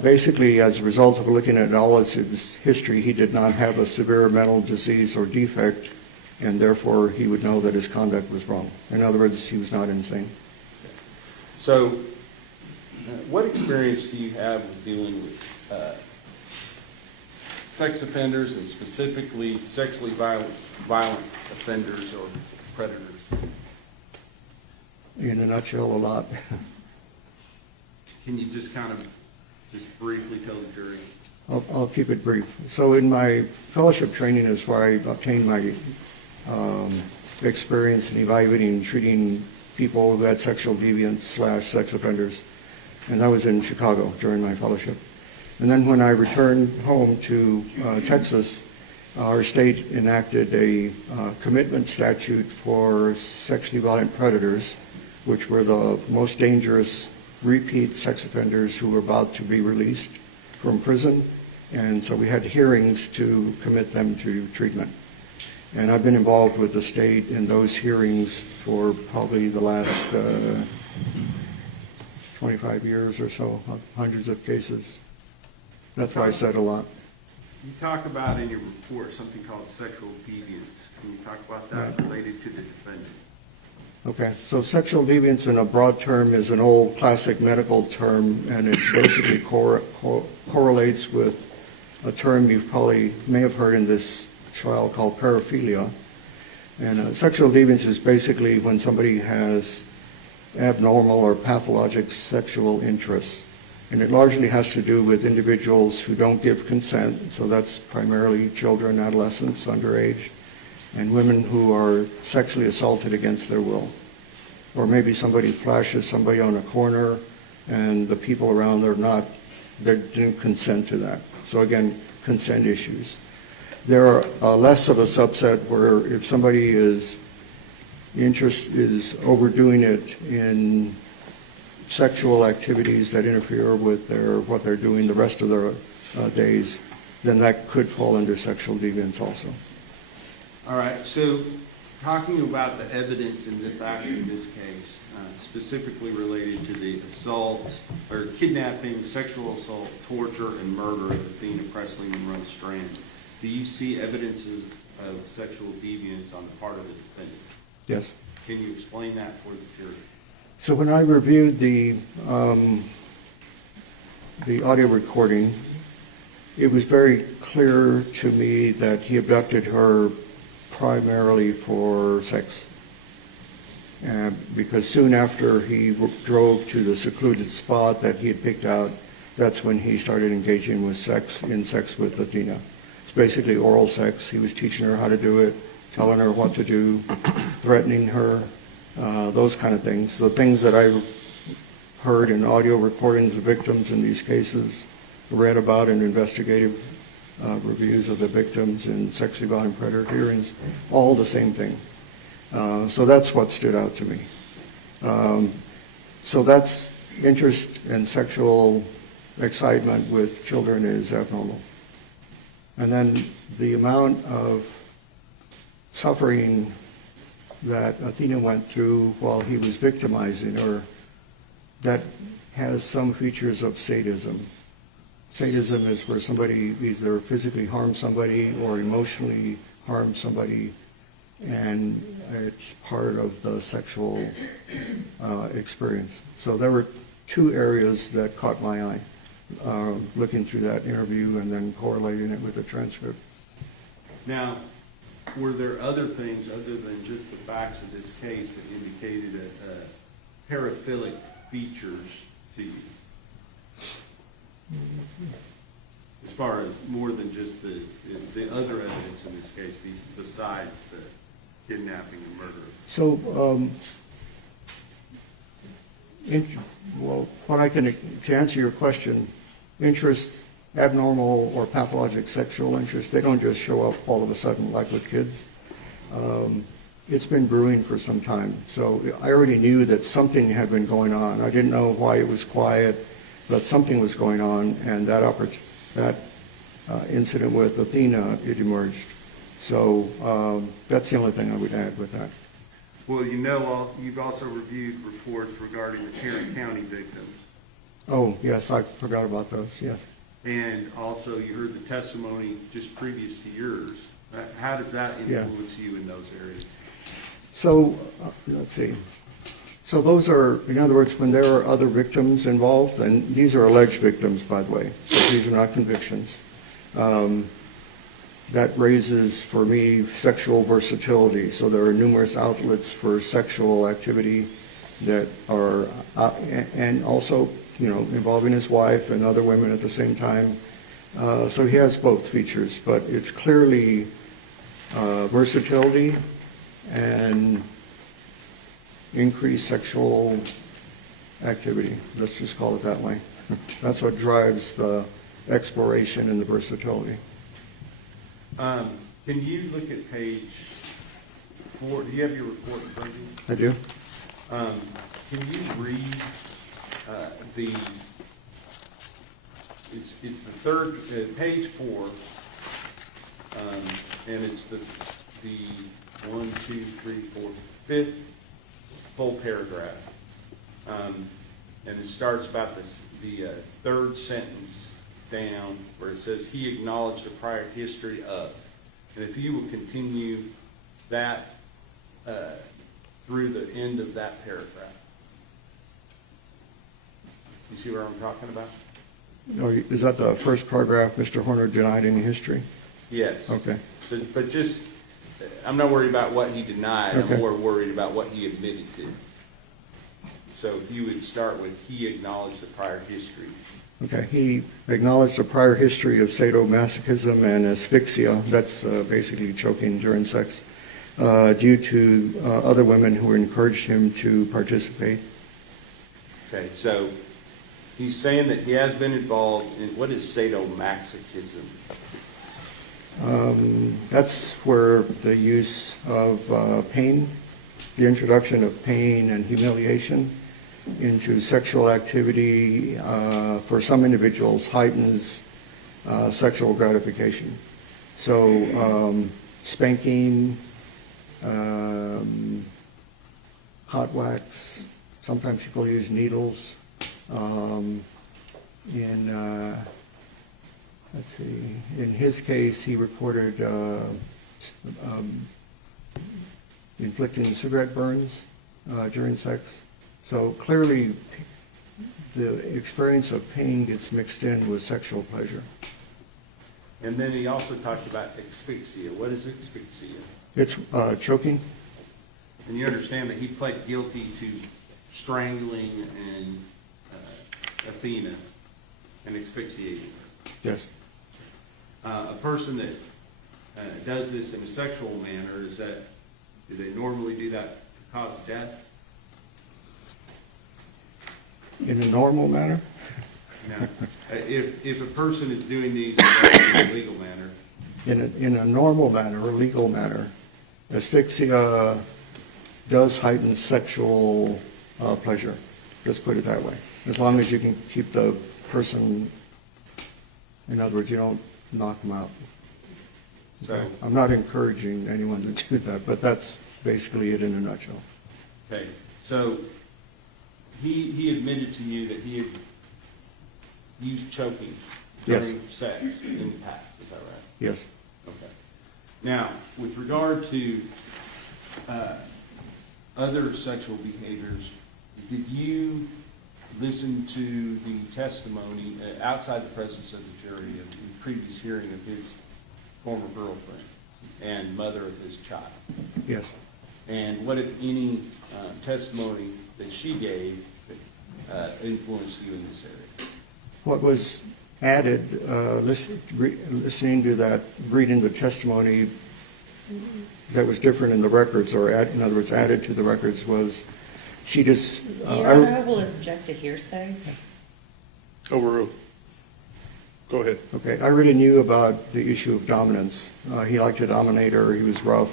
Basically, as a result of looking at all his history, he did not have a severe mental disease or defect, and therefore he would know that his conduct was wrong. In other words, he was not insane. So, what experience do you have with dealing with sex offenders, and specifically sexually violent offenders or predators? In a nutshell, a lot. Can you just kind of briefly tell the jury? I'll keep it brief. So in my fellowship training is where I obtained my experience in evaluating and treating people who had sexual deviants / sex offenders. And that was in Chicago during my fellowship. And then when I returned home to Texas, our state enacted a commitment statute for sexually violent predators, which were the most dangerous repeat sex offenders who were about to be released from prison. And so we had hearings to commit them to treatment. And I've been involved with the state in those hearings for probably the last 25 years or so, hundreds of cases. That's why I said a lot. You talk about in your report something called sexual deviance. Can you talk about that related to the defendant? Okay, so sexual deviance in a broad term is an old classic medical term, and it basically correlates with a term you probably may have heard in this trial called paraphilia. And sexual deviance is basically when somebody has abnormal or pathologic sexual interests. And it largely has to do with individuals who don't give consent, so that's primarily children, adolescents, underage, and women who are sexually assaulted against their will. Or maybe somebody flashes somebody on a corner and the people around they didn't consent to that. So again, consent issues. There are less of a subset where if somebody is overdoing it in sexual activities that interfere with what they're doing the rest of their days, then that could fall under sexual deviance also. All right, so talking about the evidence and the facts in this case, specifically related to the assault or kidnapping, sexual assault, torture, and murder of Athena Strand, do you see evidences of sexual deviance on the part of the defendant? Yes. Can you explain that for the jury? So when I reviewed the audio recording, it was very clear to me that he abducted her primarily for sex. Because soon after he drove to the secluded spot that he had picked out, that's when he started engaging in sex with Athena. It's basically oral sex. He was teaching her how to do it, telling her what to do, threatening her, those kind of things. The things that I heard in audio recordings of victims in these cases, read about in investigative reviews of the victims in sexually violent predator hearings, all the same thing. So that's what stood out to me. So that's interest in sexual excitement with children is abnormal. And then the amount of suffering that Athena went through while he was victimizing her, that has some features of sadism. Sadism is where somebody either physically harms somebody or emotionally harms somebody, and it's part of the sexual experience. So there were two areas that caught my eye, looking through that interview and then correlating it with the transcript. Now, were there other things other than just the facts of this case that indicated paraphilic features to you? As far as more than just the other evidence in this case, besides the kidnapping and murder? So, to answer your question, interest, abnormal or pathologic sexual interest, they don't just show up all of a sudden like with kids. It's been brewing for some time. So I already knew that something had been going on. I didn't know why it was quiet, but something was going on, and that incident with Athena, it emerged. So that's the only thing I would add with that. Well, you've also reviewed reports regarding the Tarrant County victims. Oh, yes, I forgot about those, yes. And also you heard the testimony just previous to yours. How does that influence you in those areas? So, let's see. So those are, in other words, when there are other victims involved, and these are alleged victims, by the way, so these are not convictions, that raises, for me, sexual versatility. So there are numerous outlets for sexual activity that are, and also, involving his wife and other women at the same time. So he has both features, but it's clearly versatility and increased sexual activity. Let's just call it that way. That's what drives the exploration and the versatility. Can you look at page 4? Do you have your report in front of you? I do. Can you read it's the third, page 4, and it's the 1, 2, 3, 4, 5th full paragraph. And it starts about the third sentence down where it says he acknowledged a prior history of. And if you would continue that through the end of that paragraph. You see where I'm talking about? Or is that the first paragraph, Mr. Horner denied any history? Yes. Okay. So, but just, I'm not worried about what he denied. Okay. I'm more worried about what he admitted to. So if you would start with, he acknowledged the prior history. Okay, he acknowledged a prior history of sadomasochism and asphyxia, that's basically choking during sex, due to other women who encouraged him to participate. Okay, so he's saying that he has been involved in, what is sadomasochism? That's where the use of pain, the introduction of pain and humiliation into sexual activity for some individuals heightens sexual gratification. So spanking, hot wax, sometimes people use needles. Let's see, in his case, he reported inflicting cigarette burns during sex. So clearly, the experience of pain gets mixed in with sexual pleasure. And then he also talked about asphyxia. What is asphyxia? It's choking. And you understand that he pled guilty to strangling and Athena and asphyxiating her. Yes. A person that does this in a sexual manner, do they normally do that to cause death? In a normal manner? No. If a person is doing these in a legal manner. In a normal manner or legal manner, asphyxia does heighten sexual pleasure. Let's put it that way. As long as you can keep the person, in other words, you don't knock them out. So, I'm not encouraging anyone to do that, but that's basically it in a nutshell. okay, so he admitted to you that he had used choking during sex in the past, is that right? Yes. Okay. Now, with regard to other sexual behaviors, did you listen to the testimony outside the presence of the jury of the previous hearing of his former girlfriend and mother of his child? Yes. And what, if any, testimony that she gave influenced you in this area? What was added, listening to that, reading the testimony that was different in the records, or in other words, added to the records, was she just... Your Honor, I will object to hearsay. Overruled. Go ahead. Okay, I already knew about the issue of dominance. He liked to dominate her, he was rough.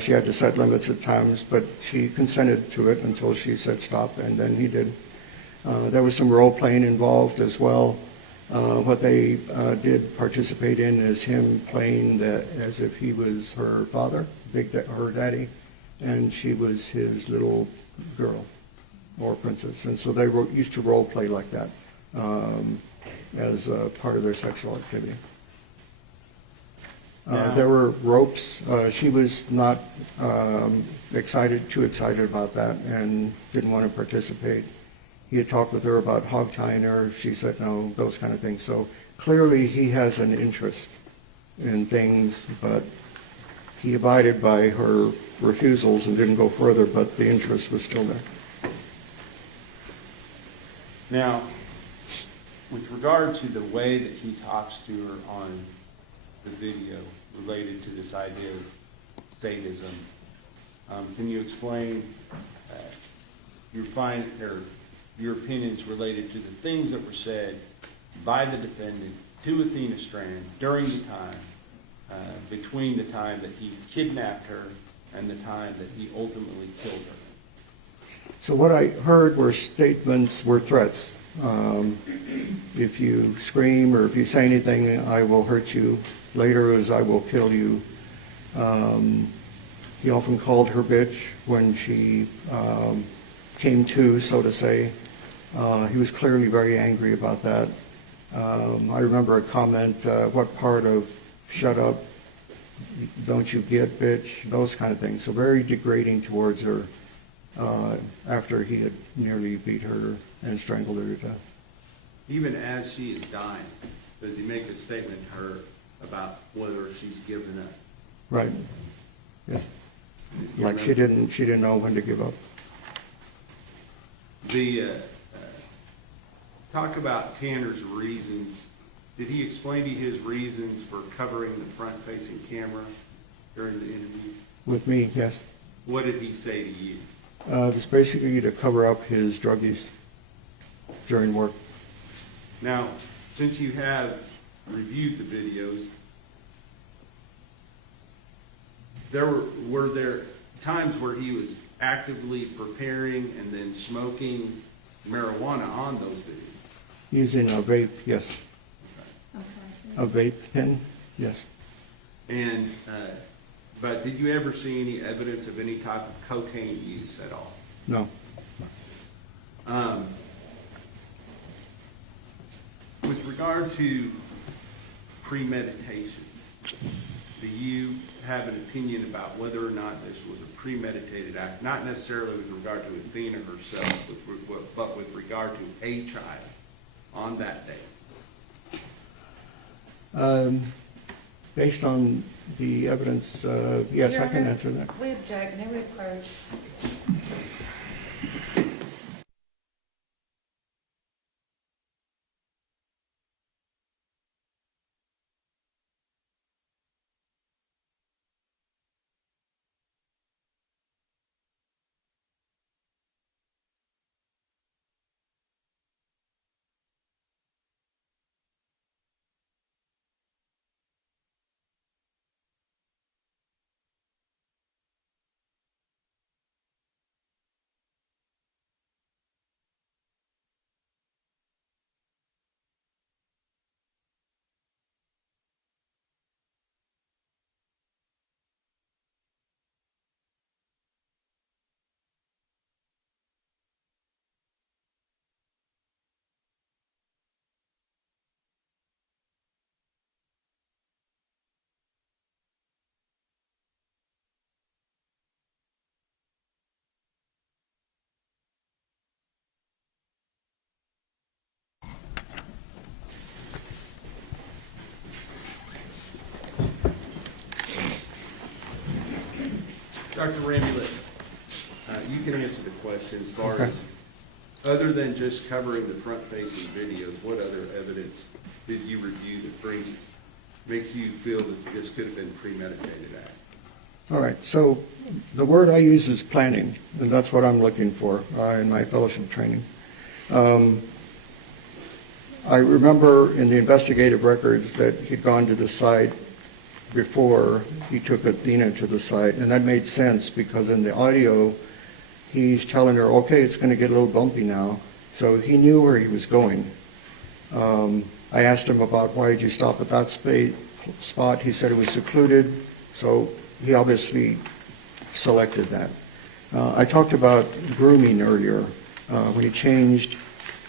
She had to set limits at times, but she consented to it until she said stop, and then he did. There was some role-playing involved as well. What they did participate in is him playing as if he was her father, her daddy, and she was his little girl or princess. And so they used to role-play like that as part of their sexual activity. There were ropes. She was not too excited about that and didn't want to participate. He had talked with her about hog tying her. She said no, those kind of things. So clearly he has an interest in things, but he abided by her refusals and didn't go further, but the interest was still there. Now, with regard to the way that he talks to her on the video related to this idea of sadism, can you explain your opinions related to the things that were said by the defendant to Athena Strand during the time, between the time that he kidnapped her and the time that he ultimately killed her? So what I heard were threats. If you scream or if you say anything, I will hurt you. Later is I will kill you. He often called her bitch when she came to, so to say. He was clearly very angry about that. I remember a comment, what part of shut up don't you get, bitch, those kind of things. So very degrading towards her after he had nearly beat her and strangled her to death. Even as she is dying, does he make a statement to her about whether she's given up? Right. Yes. You Like she didn't know when to give up. Talk about Tanner's reasons. Did he explain to you his reasons for covering the front-facing camera during the interview? With me, yes. What did he say to you? It was basically to cover up his drug use during work. Now, since you have reviewed the videos, were there times where he was actively preparing and then smoking marijuana on those videos? Using a vape, yes. I'm sorry. A vape pen, yes. And, but did you ever see any evidence of any type of cocaine use at all? No. With regard to premeditation, do you have an opinion about whether or not this was a premeditated act, not necessarily with regard to Athena herself, but with regard to a child on that day? Based on the evidence, yes, Your I can Honor, answer that. We object, may we approach? Dr. Ramulett, you can answer the question as far as, other than just covering the front-facing videos, what other evidence did you review that makes you feel that this could have been a premeditated act? All right, so the word I use is planning, and that's what I'm looking for in my fellowship training. I remember in the investigative records that he'd gone to the site before he took Athena to the site, and that made sense because in the audio, he's telling her, okay, it's going to get a little bumpy now. So he knew where he was going. I asked him about why did you stop at that spot. He said it was secluded, so he obviously selected that. I talked about grooming earlier, when he changed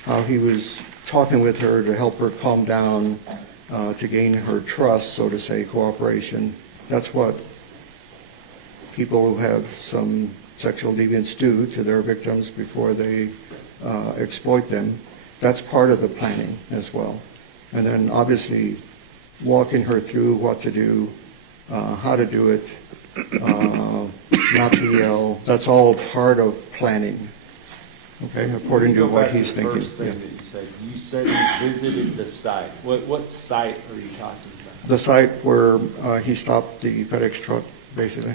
how he was talking with her to help her calm down, to gain her trust, so to say, cooperation. That's what people who have some sexual deviance do to their victims before they exploit them. That's part of the planning as well. And then obviously walking her through what to do, how to do it, not to yell. That's all part of planning, okay, according to what he's thinking. First thing that you said you visited the site. What site are you talking about? The site where he stopped the FedEx truck, basically.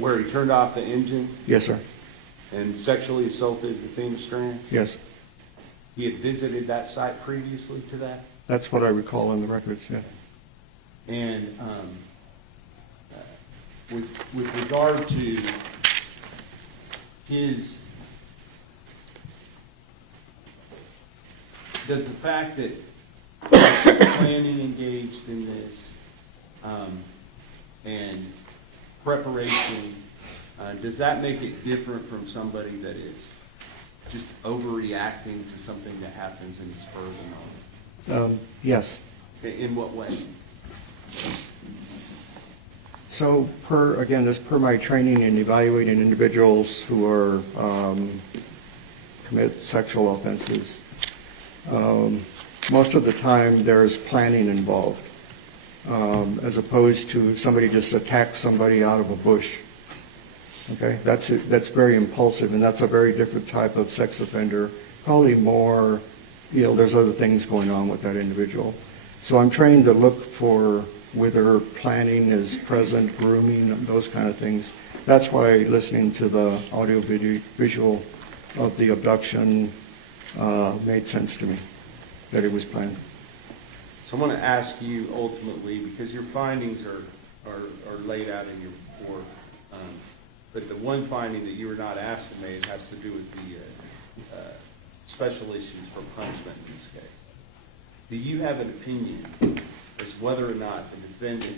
Where he turned off the engine Yes, sir. and sexually assaulted Athena Strand? Yes. He had visited that site previously to that? That's what I recall in the records, yeah. And with regard to his, does the fact that planning engaged in this and preparation, does that make it different from somebody that is just overreacting to something that happens in the spur of the moment? Yes. In what way? So this per my training in evaluating individuals who are commit sexual offenses, most of the time there's planning involved, as opposed to somebody just attacks somebody out of a bush. Okay, that's very impulsive, and that's a very different type of sex offender. Probably more, there's other things going on with that individual. So I'm trained to look for whether planning is present, grooming, those kind of things. That's why listening to the audio visual of the abduction made sense to me, that it was planned. So I want to ask you ultimately, because your findings are laid out in your report, but the one finding that you were not asked to make has to do with the special issues for punishment in this case. Do you have an opinion as to whether or not the defendant,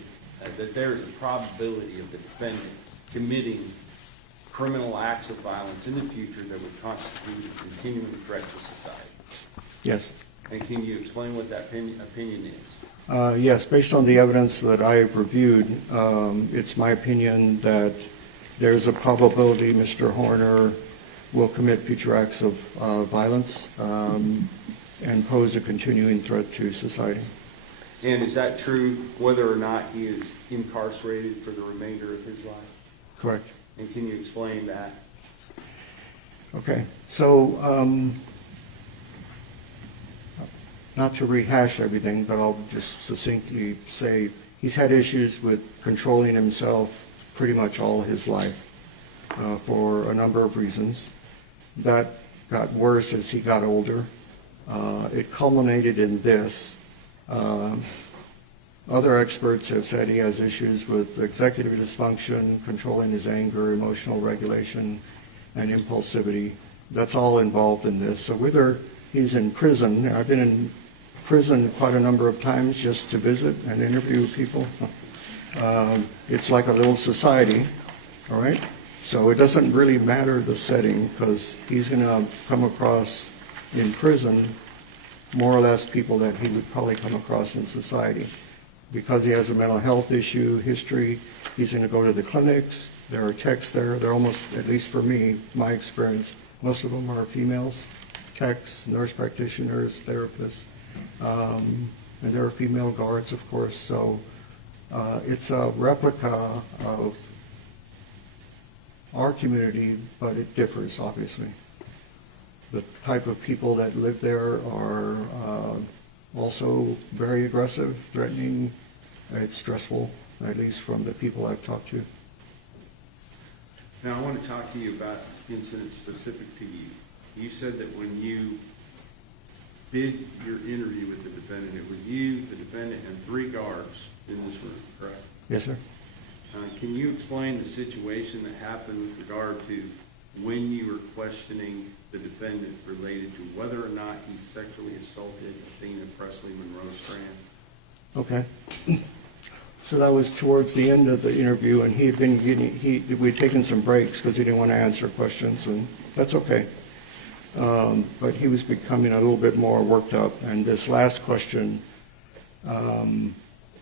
that there is a probability of the defendant committing criminal acts of violence in the future that would constitute a continuing threat to society? Yes. And can you explain what that opinion is? Yes, based on the evidence that I have reviewed, it's my opinion that there's a probability Mr. Horner will commit future acts of violence and pose a continuing threat to society. And is that true whether or not he is incarcerated for the remainder of his life? Correct. And can you explain that? Okay, so not to rehash everything, but I'll just succinctly say he's had issues with controlling himself pretty much all his life for a number of reasons. That got worse as he got older. It culminated in this. Other experts have said he has issues with executive dysfunction, controlling his anger, emotional regulation, and impulsivity. That's all involved in this. So whether he's in prison, I've been in prison quite a number of times just to visit and interview people. It's like a little society, all right? So it doesn't really matter the setting, because he's going to come across in prison more or less people that he would probably come across in society. Because he has a mental health issue history, he's going to go to the clinics. There are techs there. They're almost, at least for me, my experience, most of them are females, techs, nurse practitioners, therapists. And there are female guards, of course. So it's a replica of our community, but it differs, obviously. The type of people that live there are also very aggressive, threatening. It's stressful, at least from the people I've talked to. Now I want to talk to you about incidents specific to you. You said that when you did your interview with the defendant, it was you, the defendant, and 3 guards in this room, correct? Yes, sir. Can you explain the situation that happened with regard to when you were questioning the defendant related to whether or not he sexually assaulted Athena Monroe Strand? Okay. So that was towards the end of the interview, and we'd taken some breaks because he didn't want to answer questions, and that's okay. But he was becoming a little bit more worked up, and this last question, I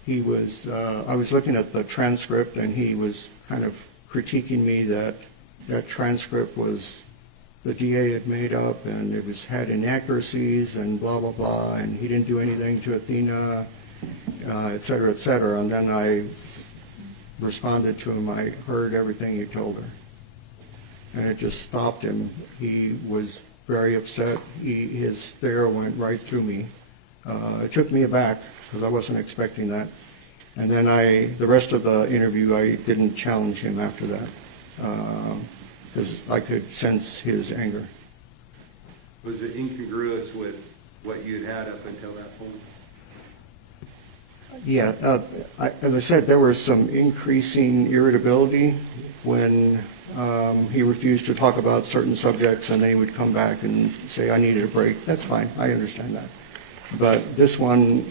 was looking at the transcript, and he was kind of critiquing me that transcript was the DA had made up, and it had inaccuracies and blah, blah, blah, and he didn't do anything to Athena, et cetera, et cetera. And then I responded to him, I heard everything you told her. And it just stopped him. He was very upset. His stare went right through me. It took me aback because I wasn't expecting that. And then the rest of the interview, I didn't challenge him after that because I could sense his anger. Was it incongruous with what you had up until that point? Yeah, as I said, there was some increasing irritability when he refused to talk about certain subjects, and then he would come back and say, I needed a break. That's fine, I understand that. But this one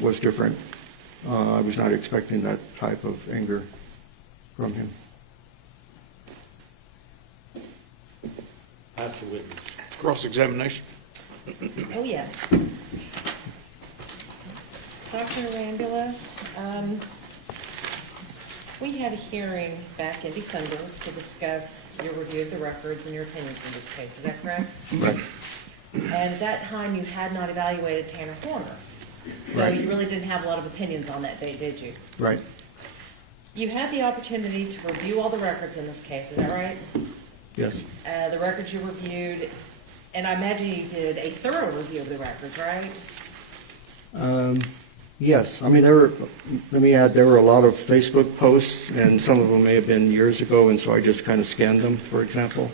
was different. I was not expecting that type of anger from him. Pastor Whitney. Cross-examination. Oh, yes. Dr. Rambula, we had a hearing back in December to discuss your review of the records and your opinions in this case. Is that correct? Right. And at that time, you had not evaluated Tanner Horner. So Right. you really didn't have a lot of opinions on that date, did you? Right. You had the opportunity to review all the records in this case, is that right? Yes. The records you reviewed, and I imagine you did a thorough review of the records, right? Yes. I mean, let me add, there were a lot of Facebook posts, and some of them may have been years ago, and so I just kind of scanned them, for example.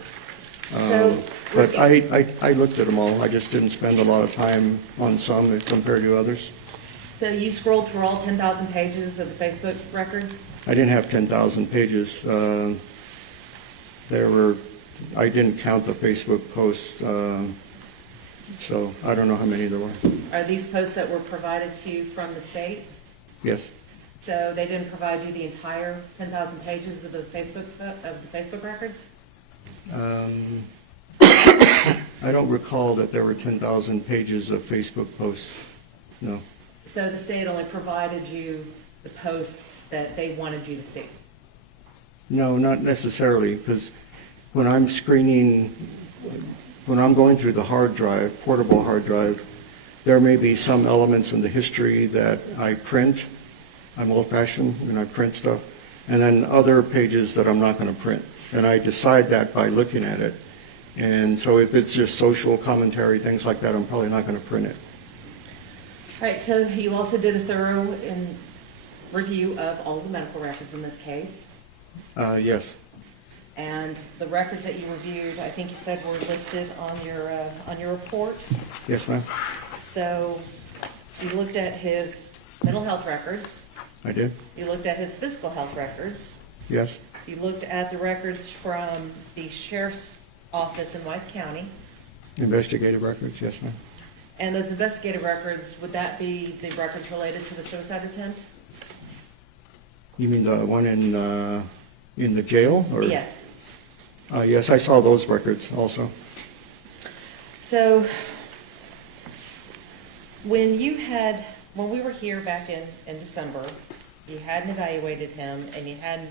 But I looked at them all. I just didn't spend a lot of time on some compared to others. So you scrolled through all 10,000 pages of the Facebook records? I didn't have 10,000 pages. I didn't count the Facebook posts, so I don't know how many there were. Are these posts that were provided to you from the state? Yes. So they didn't provide you the entire 10,000 pages of the Facebook records? I don't recall that there were 10,000 pages of Facebook posts, no. So the state only provided you the posts that they wanted you to see? No, not necessarily, because when I'm screening, when I'm going through the hard drive, portable hard drive, there may be some elements in the history that I print. I'm old-fashioned and I print stuff, and then other pages that I'm not going to print. And I decide that by looking at it. And so if it's just social commentary, things like that, I'm probably not going to print it. All right, so you also did a thorough review of all the medical records in this case. Yes. And the records that you reviewed, I think you said were listed on your report. Yes, ma'am. So you looked at his mental health records. I did. You looked at his physical health records. Yes. You looked at the records from the sheriff's office in Wise County. Investigative records, yes, ma'am. And those investigative records, would that be the records related to the suicide attempt? You mean the one in the jail? Or? Yes. Yes, I saw those records also. So when we were here back in December, you hadn't evaluated him and you hadn't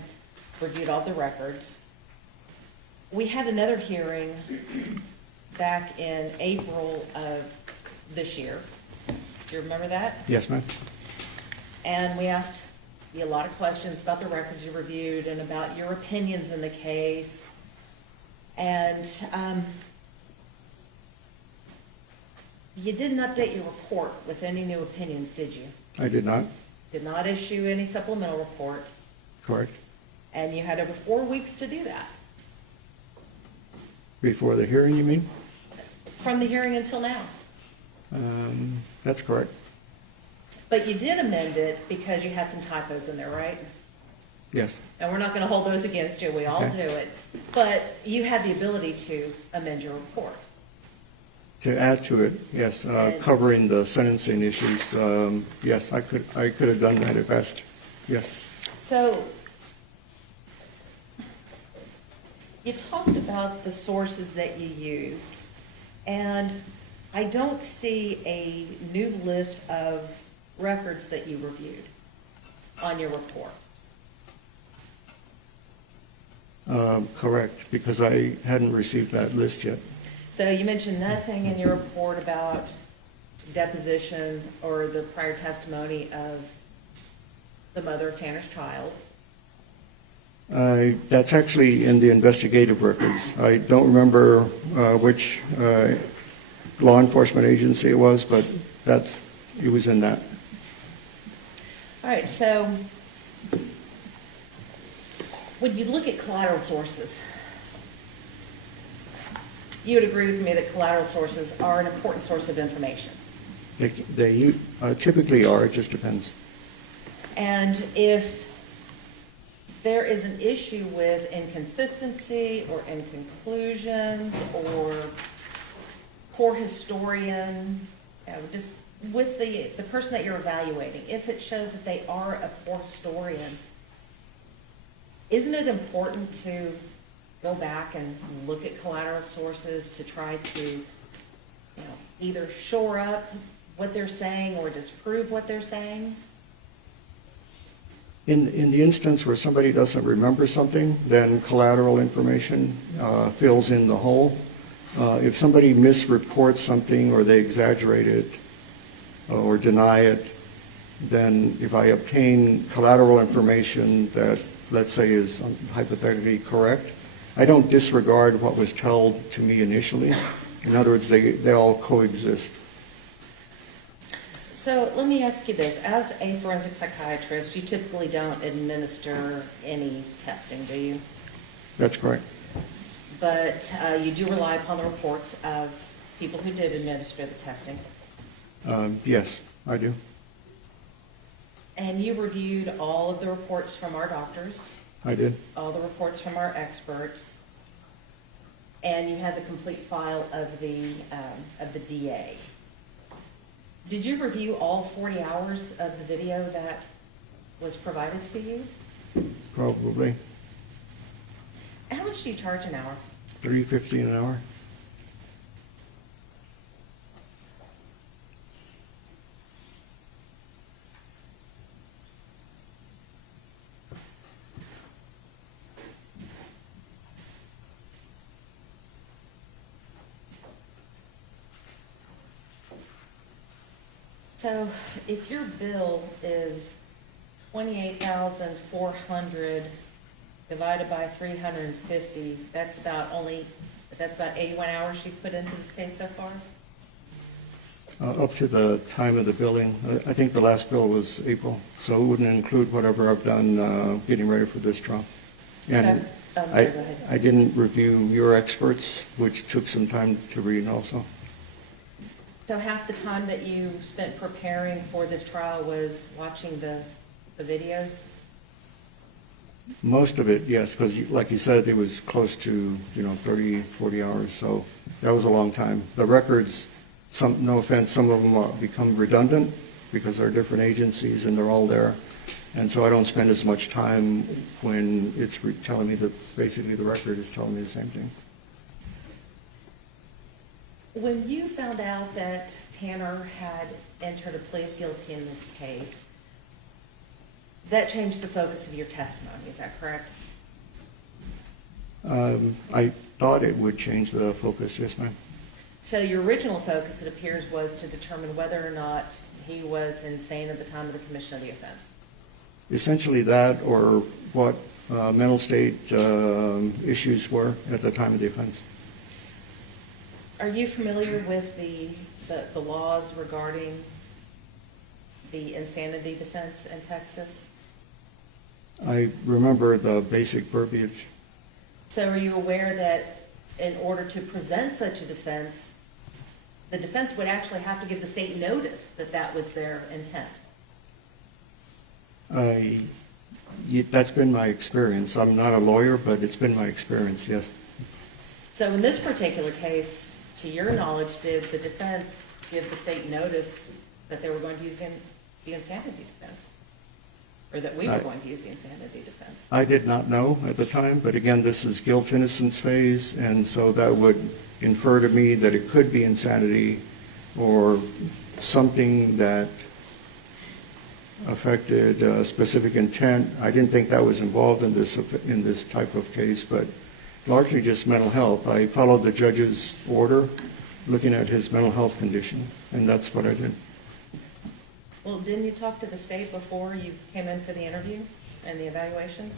reviewed all the records. We had another hearing back in April of this year. Do you remember that? Yes, ma'am. And we asked you a lot of questions about the records you reviewed and about your opinions in the case. And you didn't update your report with any new opinions, did you? I did not. Did not issue any supplemental report. Correct. And you had over 4 weeks to do that. Before the hearing, you mean? From the hearing until now. That's correct. But you did amend it because you had some typos in there, right? Yes. And we're not going to hold those against you. We all Okay. do it. But you had the ability to amend your report. To add to it, yes, covering the sentencing issues, yes, I could have done that at best, yes. So you talked about the sources that you used, and I don't see a new list of records that you reviewed on your report. Correct, because I hadn't received that list yet. So you mentioned nothing in your report about deposition or the prior testimony of the mother of Tanner's child. That's actually in the investigative records. I don't remember which law enforcement agency it was, but it was in that. All right, so when you look at collateral sources, you would agree with me that collateral sources are an important source of information. They typically are, it just depends. And if there is an issue with inconsistency or inconclusions or poor historian, just with the person that you're evaluating, if it shows that they are a poor historian, isn't it important to go back and look at collateral sources to try to, either shore up what they're saying or disprove what they're saying? In the instance where somebody doesn't remember something, then collateral information fills in the hole. If somebody misreports something or they exaggerate it or deny it, then if I obtain collateral information that, let's say, is hypothetically correct, I don't disregard what was told to me initially. In other words, they all coexist. So let me ask you this. As a forensic psychiatrist, you typically don't administer any testing, do you? That's correct. But you do rely upon the reports of people who did administer the testing. Yes, I do. And you reviewed all of the reports from our doctors, I did. all the reports from our experts, and you had the complete file of the DA. Did you review all 40 hours of the video that was provided to you? Probably. How much do you charge an hour? $3.50 an hour. So if your bill is 28,400 divided by 350, that's about 81 hours you've put into this case so far? Up to the time of the billing. I think the last bill was April, so it wouldn't include whatever I've done getting ready for this trial. And Okay. Go ahead. I didn't review your experts, which took some time to read also. So half the time that you spent preparing for this trial was watching the videos? Most of it, yes, because like you said, it was close to 30, 40 hours, so that was a long time. The records, no offense, some of them become redundant because they're different agencies and they're all there. And so I don't spend as much time when it's telling me that basically the record is telling me the same thing. When you found out that Tanner had entered a plea of guilty in this case, that changed the focus of your testimony, is that correct? I thought it would change the focus, yes, ma'am. So your original focus, it appears, was to determine whether or not he was insane at the time of the commission of the offense. Essentially that, or what mental state issues were at the time of the offense. Are you familiar with the laws regarding the insanity defense in Texas? I remember the basic verbiage. So are you aware that in order to present such a defense, the defense would actually have to give the state notice that that was their intent? That's been my experience. I'm not a lawyer, but it's been my experience, yes. So in this particular case, to your knowledge, did the defense give the state notice that they were going to use the insanity defense? Or that we were going to use the insanity defense? I did not know at the time, but again, this is guilt-innocence phase, and so that would infer to me that it could be insanity or something that affected specific intent. I didn't think that was involved in this type of case, but largely just mental health. I followed the judge's order looking at his mental health condition, and that's what I did. Well, didn't you talk to the state before you came in for the interview and the evaluation?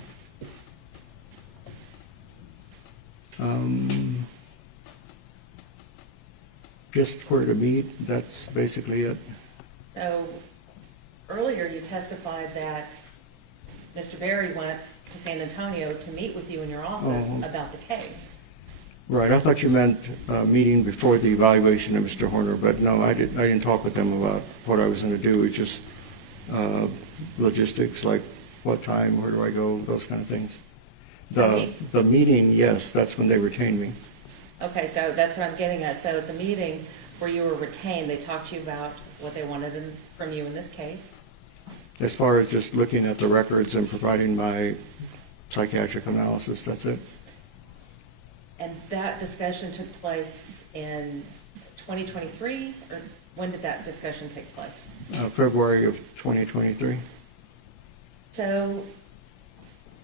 Just where to meet, that's basically it. So earlier you testified that Mr. Berry went to San Antonio to meet with you in your office about the case. Right, I thought you meant a meeting before the evaluation of Mr. Horner, but no, I didn't talk with them about what I was going to do. It's just logistics, like what time, where do I go, those kind of things. The meeting, yes, that's when they retained me. Okay, so that's what I'm getting at. So at the meeting where you were retained, they talked to you about what they wanted from you in this case? As far as just looking at the records and providing my psychiatric analysis, that's it. And that discussion took place in 2023, or when did that discussion take place? February of 2023. So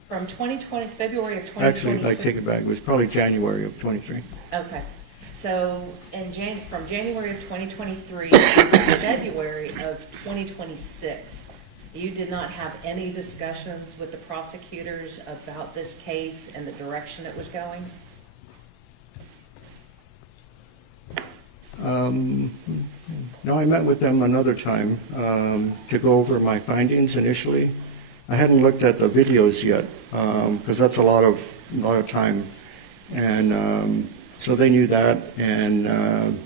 from February of 2023? Actually, I take it back, it was probably January of 23. Okay. So from January of 2023 to February of 2026, you did not have any discussions with the prosecutors about this case and the direction it was going? No, I met with them another time to go over my findings initially. I hadn't looked at the videos yet because that's a lot of time, and so they knew that. And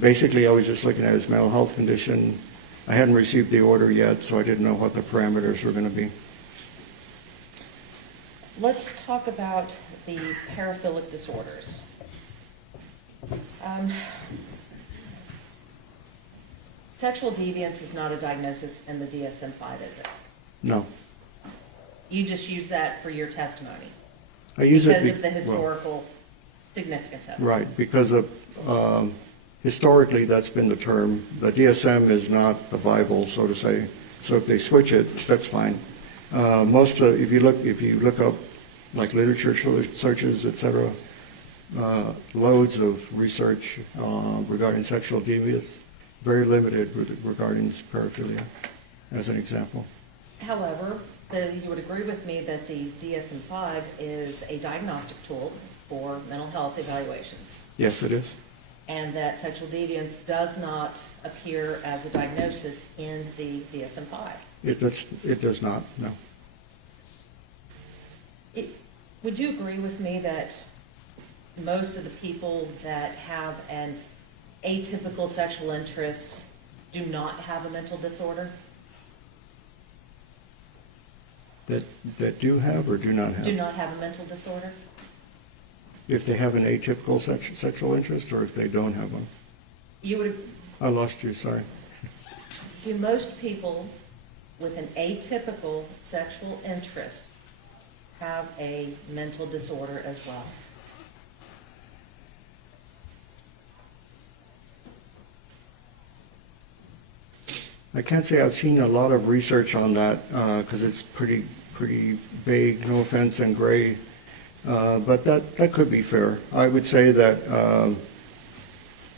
basically, I was just looking at his mental health condition. I hadn't received the order yet, so I didn't know what the parameters were going to be. Let's talk about the paraphilic disorders. Sexual deviance is not a diagnosis in the DSM-5, is it? No. You just use that for your testimony? I use it because of the historical significance of it? Right, because of historically that's been the term. The DSM is not the Bible, so to say. So if they switch it, that's fine. If you look up like literature searches, etc., loads of research regarding sexual deviance, very limited regarding paraphilia, as an example. However, you would agree with me that the DSM-5 is a diagnostic tool for mental health evaluations. Yes, it is. And that sexual deviance does not appear as a diagnosis in the DSM-5. It does not, no. Would you agree with me that most of the people that have an atypical sexual interest do not have a mental disorder? That do have or do not have? Do not have a mental disorder? If they have an atypical sexual interest or if they don't have one? I lost you, sorry. Do most people with an atypical sexual interest have a mental disorder as well? I can't say I've seen a lot of research on that because it's pretty vague, no offense, and gray. But that could be fair. I would say that,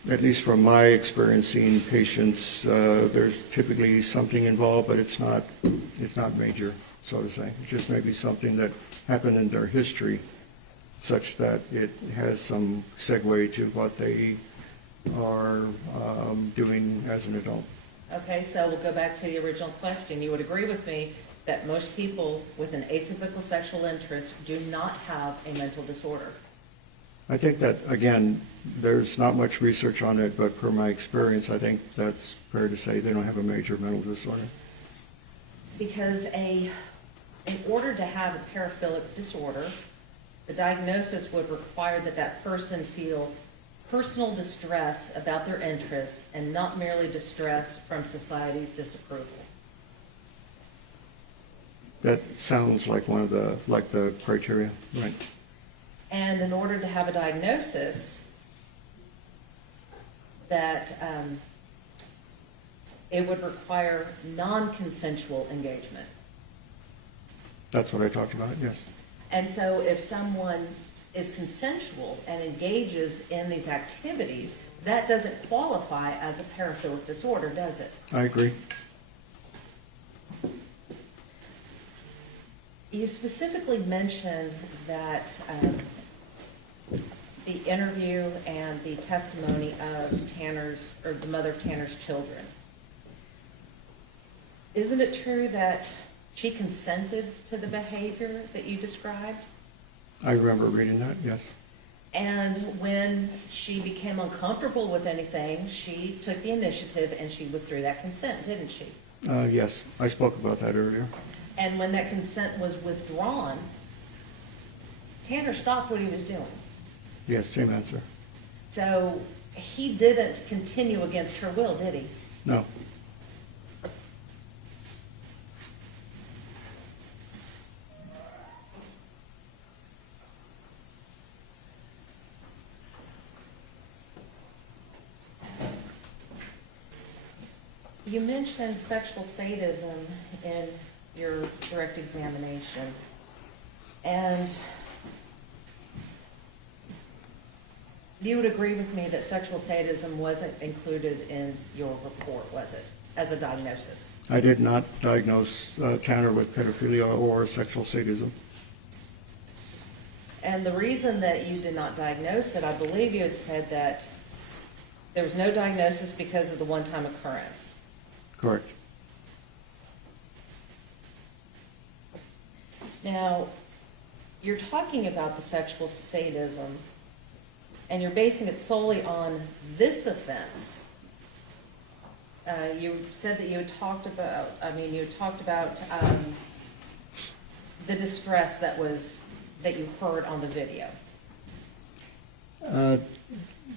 at least from my experience seeing patients, there's typically something involved, but it's not major, so to say. It's just maybe something that happened in their history such that it has some segue to what they are doing as an adult. Okay, so we'll go back to the original question. You would agree with me that most people with an atypical sexual interest do not have a mental disorder? I think that, again, there's not much research on it, but per my experience, I think that's fair to say they don't have a major mental disorder. Because in order to have a paraphilic disorder, the diagnosis would require that person feel personal distress about their interest and not merely distress from society's disapproval. That sounds like one of the criteria, right? And in order to have a diagnosis, that it would require non-consensual engagement. That's what I talked about, yes. And so if someone is consensual and engages in these activities, that doesn't qualify as a paraphilic disorder, does it? I agree. You specifically mentioned that the interview and the testimony of Tanner's, or the mother of Tanner's children. Isn't it true that she consented to the behavior that you described? I remember reading that, yes. And when she became uncomfortable with anything, she took the initiative and she withdrew that consent, didn't she? Yes, I spoke about that earlier. And when that consent was withdrawn, Tanner stopped what he was doing. Yes, same answer. So he didn't continue against her will, did he? No. You mentioned sexual sadism in your direct examination, and you would agree with me that sexual sadism wasn't included in your report, was it, as a diagnosis? I did not diagnose Tanner with pedophilia or sexual sadism. And the reason that you did not diagnose it, I believe you had said that there was no diagnosis because of the one-time occurrence. Correct. Now, you're talking about the sexual sadism, and you're basing it solely on this offense. You said that you had talked about, the distress that you heard on the video.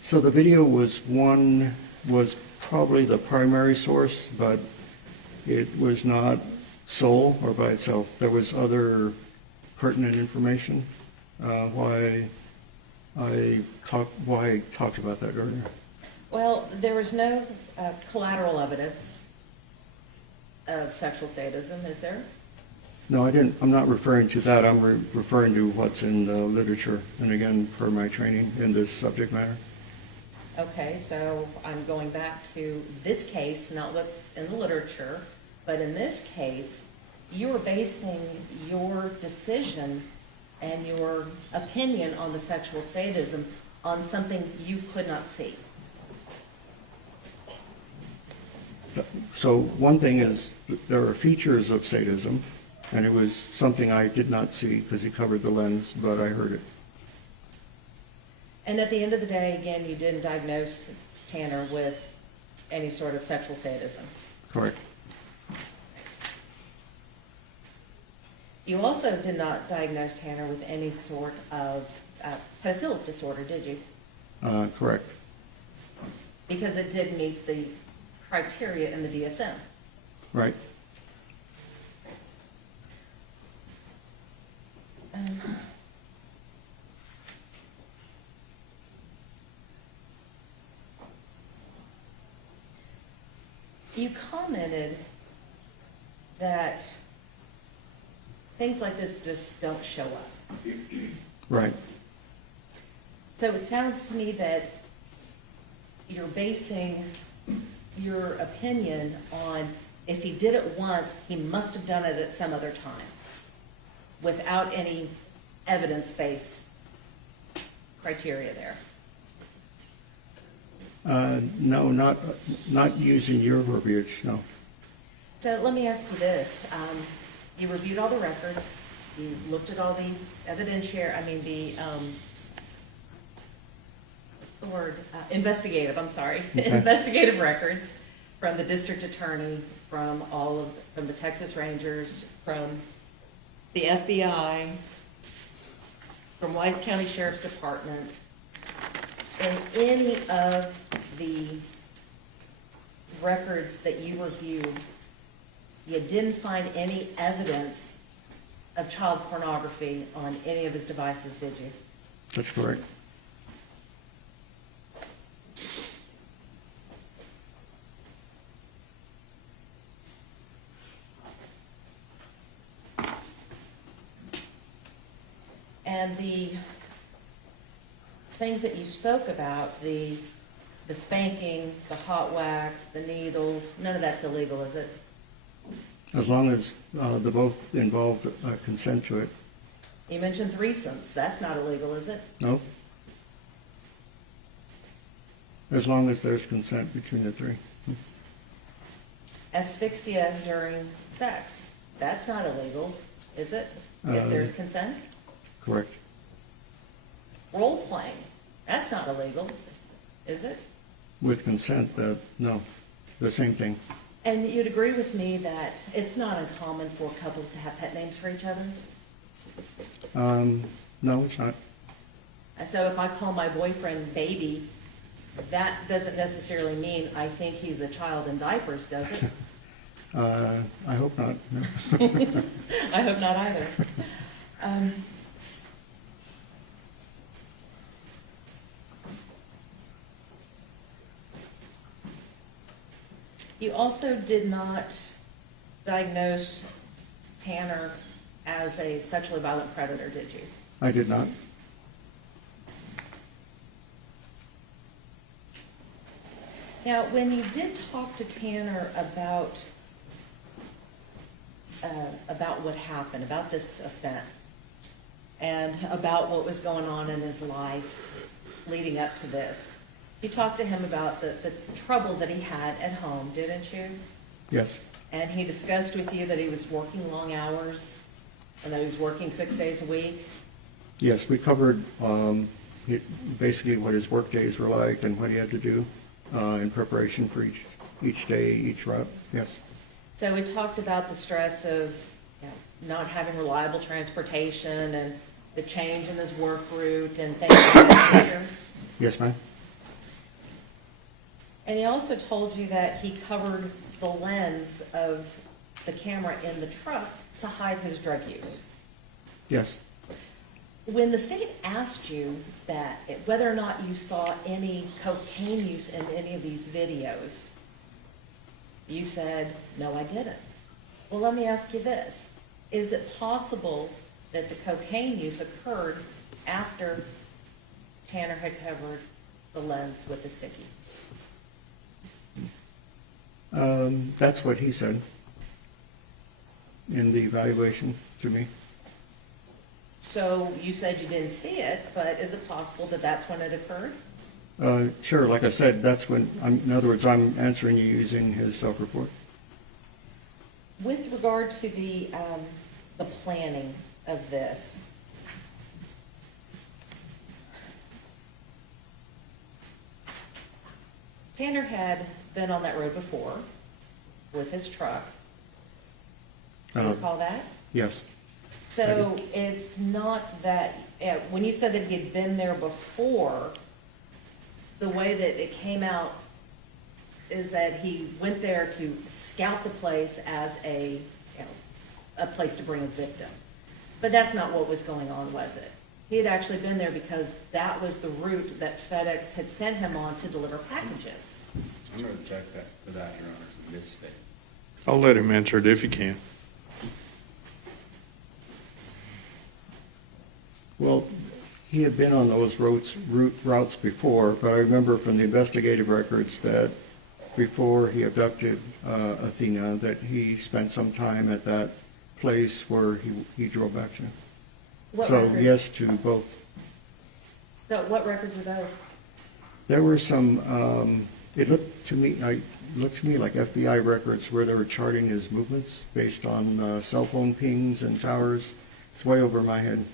So the video was probably the primary source, but it was not sole or by itself. There was other pertinent information. Why I talked about that earlier. Well, there was no collateral evidence of sexual sadism, is there? No, I didn't. I'm not referring to that. I'm referring to what's in the literature, and again, per my training in this subject matter. Okay, so I'm going back to this case, not what's in the literature, but in this case, you were basing your decision and your opinion on the sexual sadism on something you could not see. So one thing is, there are features of sadism, and it was something I did not see because he covered the lens, but I heard it. And at the end of the day, again, you didn't diagnose Tanner with any sort of sexual sadism. Correct. You also did not diagnose Tanner with any sort of pedophilic disorder, did you? Correct. Because it did meet the criteria in the DSM. Right. You commented that things like this just don't show up. Right. So it sounds to me that you're basing your opinion on if he did it once, he must have done it at some other time, without any evidence-based criteria there. No, not using your verbiage, no. So let me ask you this. You reviewed all the records, you looked at all the investigative, Okay. investigative records from the district attorney, from the Texas Rangers, from the FBI, from Wise County Sheriff's Department. In any of the records that you reviewed, you didn't find any evidence of child pornography on any of his devices, did you? That's correct. And the things that you spoke about, the spanking, the hot wax, the needles, none of that's illegal, is it? As long as they both involved consent to it. You mentioned threesomes. That's not illegal, is it? No. As long as there's consent between the three. Asphyxia during sex. That's not illegal, is it? If there's consent? Correct. Role playing. That's not illegal, is it? With consent, no. The same thing. And you'd agree with me that it's not uncommon for couples to have pet names for each other? No, it's not. And so if I call my boyfriend baby, that doesn't necessarily mean I think he's a child in diapers, does it? I hope not. No. I hope not either. You also did not diagnose Tanner as a sexually violent predator, did you? I did not. Now, when you did talk to Tanner about what happened, about this offense, and about what was going on in his life leading up to this, you talked to him about the troubles that he had at home, didn't you? Yes. And he discussed with you that he was working long hours and that he was working 6 days a week? Yes, we covered basically what his work days were like and what he had to do in preparation for each day, each route. Yes. So we talked about the stress of not having reliable transportation and the change in his work route and things of that nature. Yes, ma'am. And he also told you that he covered the lens of the camera in the truck to hide his drug use. Yes. When the state asked you that, whether or not you saw any cocaine use in any of these videos, you said, no, I didn't. Well, let me ask you this. Is it possible that the cocaine use occurred after Tanner had covered the lens with the sticky? That's what he said in the evaluation to me. So you said you didn't see it, but is it possible that that's when it occurred? Sure, like I said, that's when, in other words, I'm answering you using his self-report. With regard to the planning of this, Tanner had been on that road before with his truck. Do you recall that? Yes. So it's not that, when you said that he had been there before, the way that it came out is that he went there to scout the place as a place to bring a victim. But that's not what was going on, was it? He had actually been there because that was the route that FedEx had sent him on to deliver packages. I'm going to object to that, Your Honor, it's a mistake. I'll let him answer it if he can. Well, he had been on those routes before, but I remember from the investigative records that before he abducted Athena, that he spent some time at that place where he drove back to. What So records? yes to both. So what records are those? There were some, it looked to me like FBI records where they were charting his movements based on cell phone pings and towers. It's way over my head.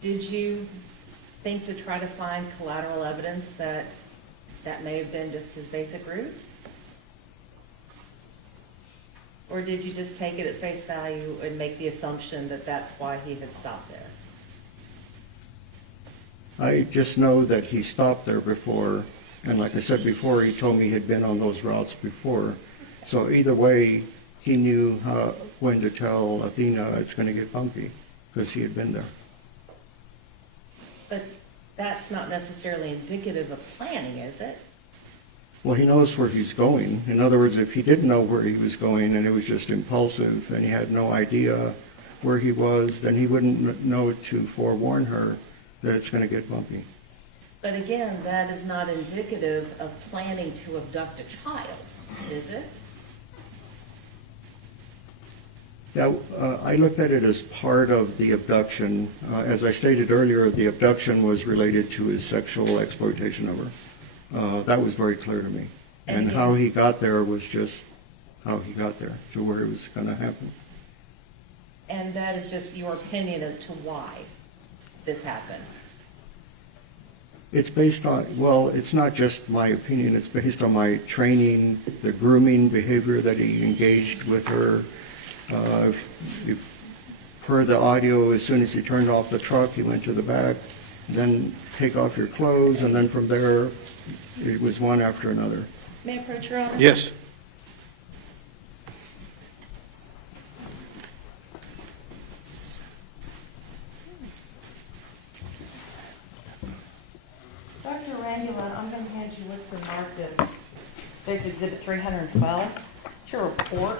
Did you think to try to find collateral evidence that may have been just his basic route? Or did you just take it at face value and make the assumption that that's why he had stopped there? I just know that he stopped there before, and like I said before, he told me he had been on those routes before. So either way, he knew when to tell Athena it's going to get bumpy, because he had been there. But that's not necessarily indicative of planning, is it? Well, he knows where he's going. In other words, if he didn't know where he was going and it was just impulsive and he had no idea where he was, then he wouldn't know to forewarn her that it's going to get bumpy. But again, that is not indicative of planning to abduct a child, is it? Yeah, I looked at it as part of the abduction. As I stated earlier, the abduction was related to his sexual exploitation of her. That was very clear to me. And how he got there was just how he got there, to where it was going to happen. And that is just your opinion as to why this happened? It's based on, well, it's not just my opinion, it's based on my training, the grooming behavior that he engaged with her. You've heard the audio, as soon as he turned off the truck, he went to the back, then take off your clothes, and then from there, it was one after another. May I approach Your Honor? Yes. Dr. Rangula, I'm going to hand you what's been marked as State's Exhibit 312. It's your report.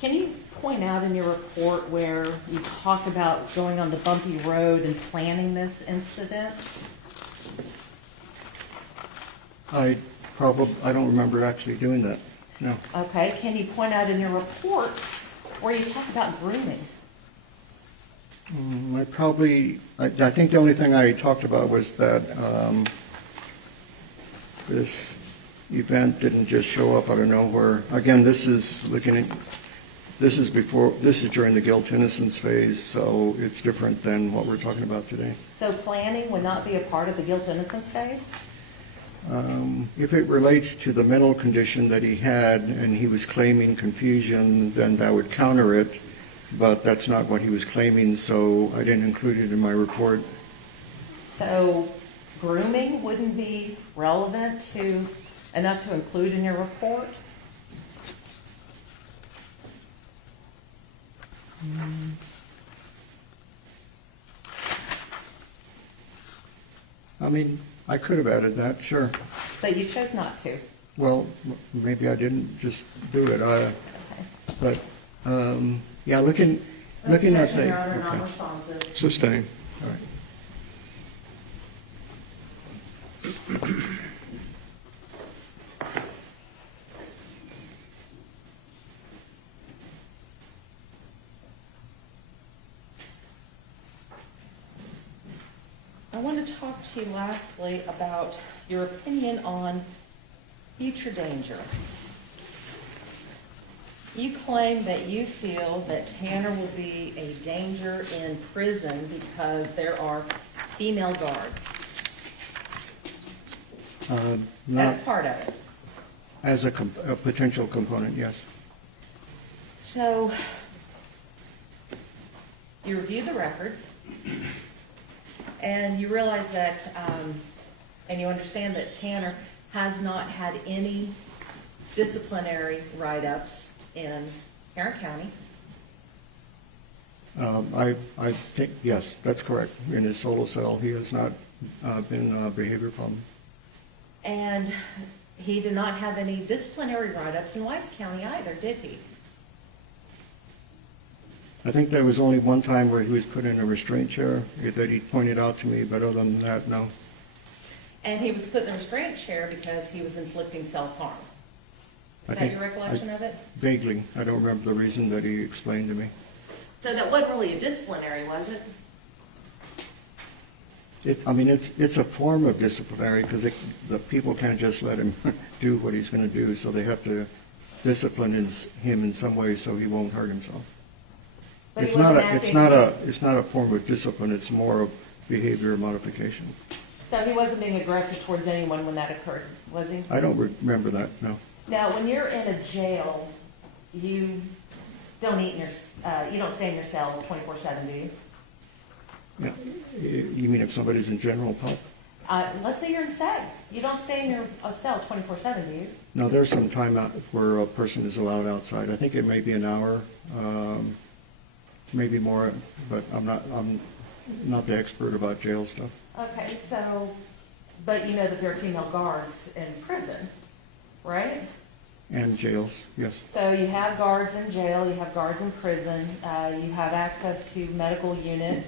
Can you point out in your report where you talk about going on the bumpy road and planning this incident? I don't remember actually doing that, no. Okay, can you point out in your report where you talk about grooming? I think the only thing I talked about was that this event didn't just show up out of nowhere. Again, this is during the guilt innocence phase, so it's different than what we're talking about today. So planning would not be a part of the guilt innocence phase? If it relates to the mental condition that he had and he was claiming confusion, then that would counter it, but that's not what he was claiming, so I didn't include it in my report. So grooming wouldn't be relevant enough to include in your report? I mean, I could have added that, sure. But you chose not to. Well, maybe I didn't just do it. But, yeah, looking at the... Your Honor, Okay. non-responsive. Sustain. All right. I want to talk to you lastly about your opinion on future danger. You claim that you feel that Tanner will be a danger in prison because there are female guards. Not That's part of it. as a potential component, yes. So, you review the records, and you realize that, and you understand that Tanner has not had any disciplinary write-ups in Tarrant County. I think, yes, that's correct. In his solo cell, he has not been a behavior problem. And he did not have any disciplinary write-ups in Wise County either, did he? I think there was only one time where he was put in a restraint chair that he pointed out to me, but other than that, no. And he was put in a restraint chair because he was inflicting self-harm. Is that your recollection of it? Vaguely. I don't remember the reason that he explained to me. So that wasn't really a disciplinary, was it? It's a form of disciplinary because the people can't just let him do what he's going to do, so they have to discipline him in some way so he won't hurt himself. But It's not a form of discipline. It's more of behavior modification. So he wasn't being aggressive towards anyone when that occurred, was he? I don't remember that. No. Now, when you're in a jail, you don't you don't stay in your cell 24/7, do you? Yeah. You mean if somebody's in general pub? Let's say you're in SAG. You don't stay in your cell 24/7, do you? No, there's some time out where a person is allowed outside. I think it may be an hour, maybe more, but I'm not the expert about jail stuff. Okay, so, but you know that there are female guards in prison, right? And jails, yes. So you have guards in jail, you have guards in prison, you have access to medical unit,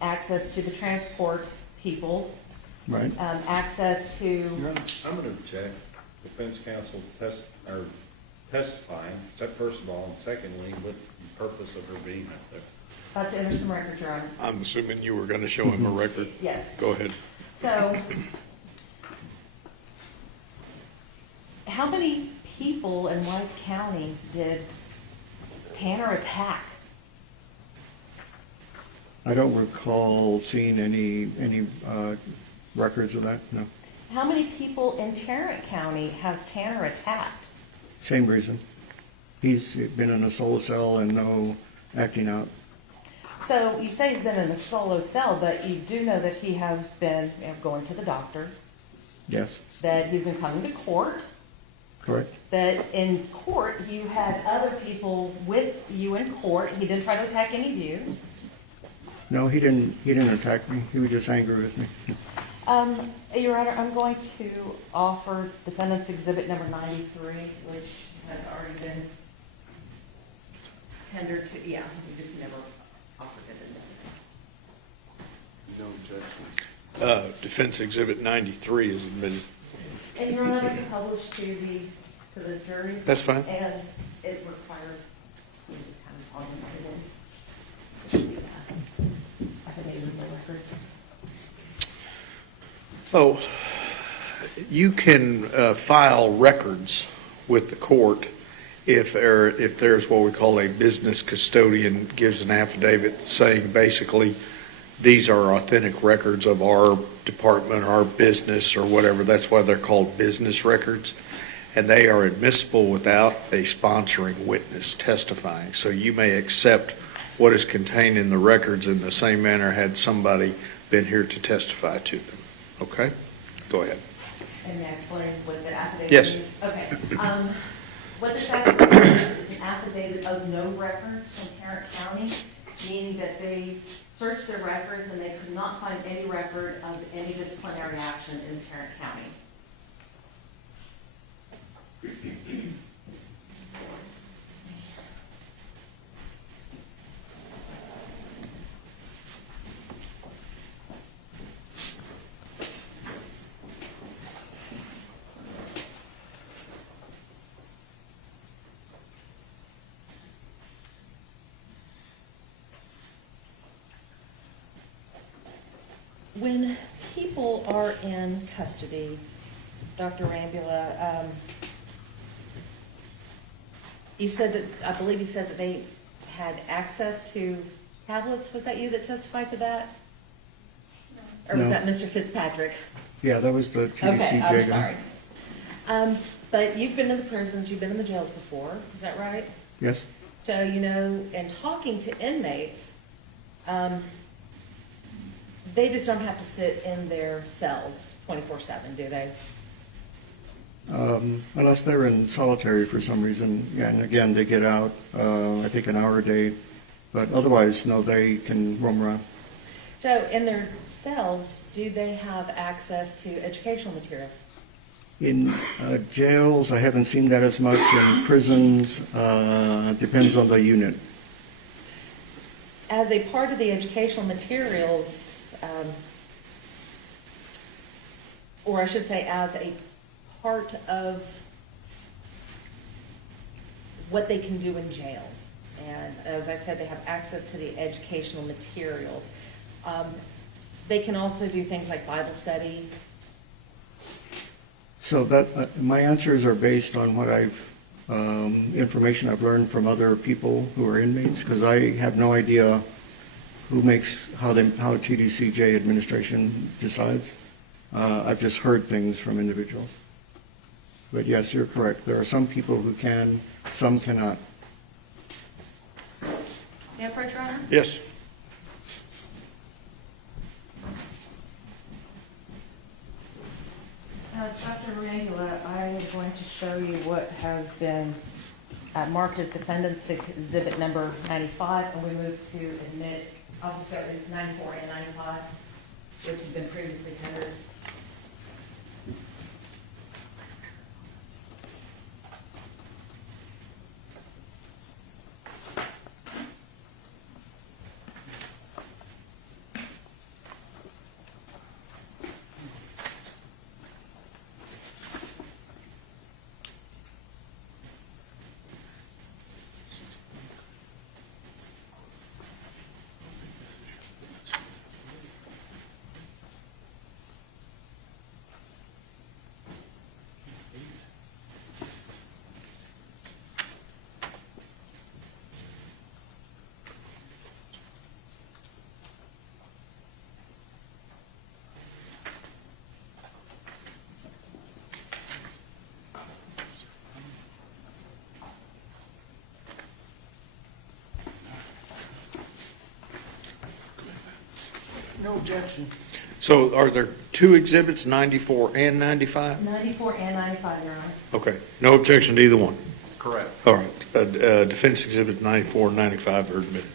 access to the transport people. Right. Access to... I'm going to object. Defense counsel testifying, first of all, and secondly, what the purpose of her being out there. About to enter some records, Your Honor. I'm assuming you were going to show him a record. Yes. Go ahead. So, how many people in Wise County did Tanner attack? I don't recall seeing any records of that, no. How many people in Tarrant County has Tanner attacked? Same reason. He's been in a solo cell and no acting out. So you say he's been in a solo cell, but you do know that he has been going to the doctor, Yes, that he's been coming to court, correct. that in court you had other people with you in court. He didn't try to attack any of you. No, he didn't attack me. He was just angry with me. Your Honor, I'm going to offer defendant's exhibit number 93, which has already been tendered to, we just never offered it in. No objection. Defense Exhibit 93 has been, And Your Honor, I'd like to publish to the jury. That's fine. And it requires, just kind of on it is. Affidavit of no records. oh, you can file records with the court if there's what we call a business custodian gives an affidavit saying basically these are authentic records of our department, our business, or whatever. That's why they're called business records. And they are admissible without a sponsoring witness testifying. So you may accept what is contained in the records in the same manner had somebody been here to testify to them. Okay? Go ahead. And may I explain what the affidavit Yes. is? Okay. What this affidavit is an affidavit of no records from Tarrant County, meaning that they searched their records and they could not find any record of any disciplinary action in Tarrant County. When people are in custody, Dr. Rambula, you said that, I believe you said that they had access to tablets. Was that you that testified to that? Or was No. that Mr. Fitzpatrick? Yeah, that was the TDC Okay, I'm guy. sorry. But you've been in the prisons, you've been in the jails before, is that right? Yes. So, you know, in talking to inmates, they just don't have to sit in their cells 24/7, do they? Unless they're in solitary for some reason, yeah, and again, they get out, I think an hour a day, but otherwise, no, they can roam around. So in their cells, do they have access to educational materials? In jails, I haven't seen that as much. In prisons, depends on the unit. As a part of the educational materials, or I should say as a part of what they can do in jail. And as I said, they have access to the educational materials. They can also do things like Bible study. So that my answers are based on what information I've learned from other people who are inmates, because I have no idea who makes how TDCJ administration decides. I've just heard things from individuals. But yes, you're correct. There are some people who can, some cannot. Yeah, Your Honor? Yes. Dr. Rangula, I am going to show you what has been marked as defendant's exhibit number 95, and we move to admit, I'll just start with 94 and 95, which have been previously tendered. No objection. So are there two exhibits, 94 and 95? 94 and 95, Your Honor. Okay, no objection to either one. Correct. All right, defense exhibits 94 and 95 are admitted.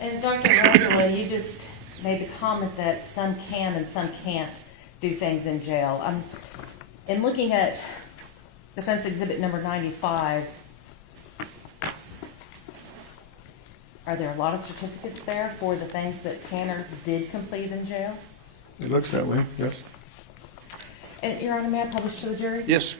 And Dr. Rangula, you just made the comment that some can and some can't. do things in jail. In looking at Defense Exhibit number 95, are there a lot of certificates there for the things that Tanner did complete in jail? It looks that way, yes. And, Your Honor, may I publish to the jury? Yes.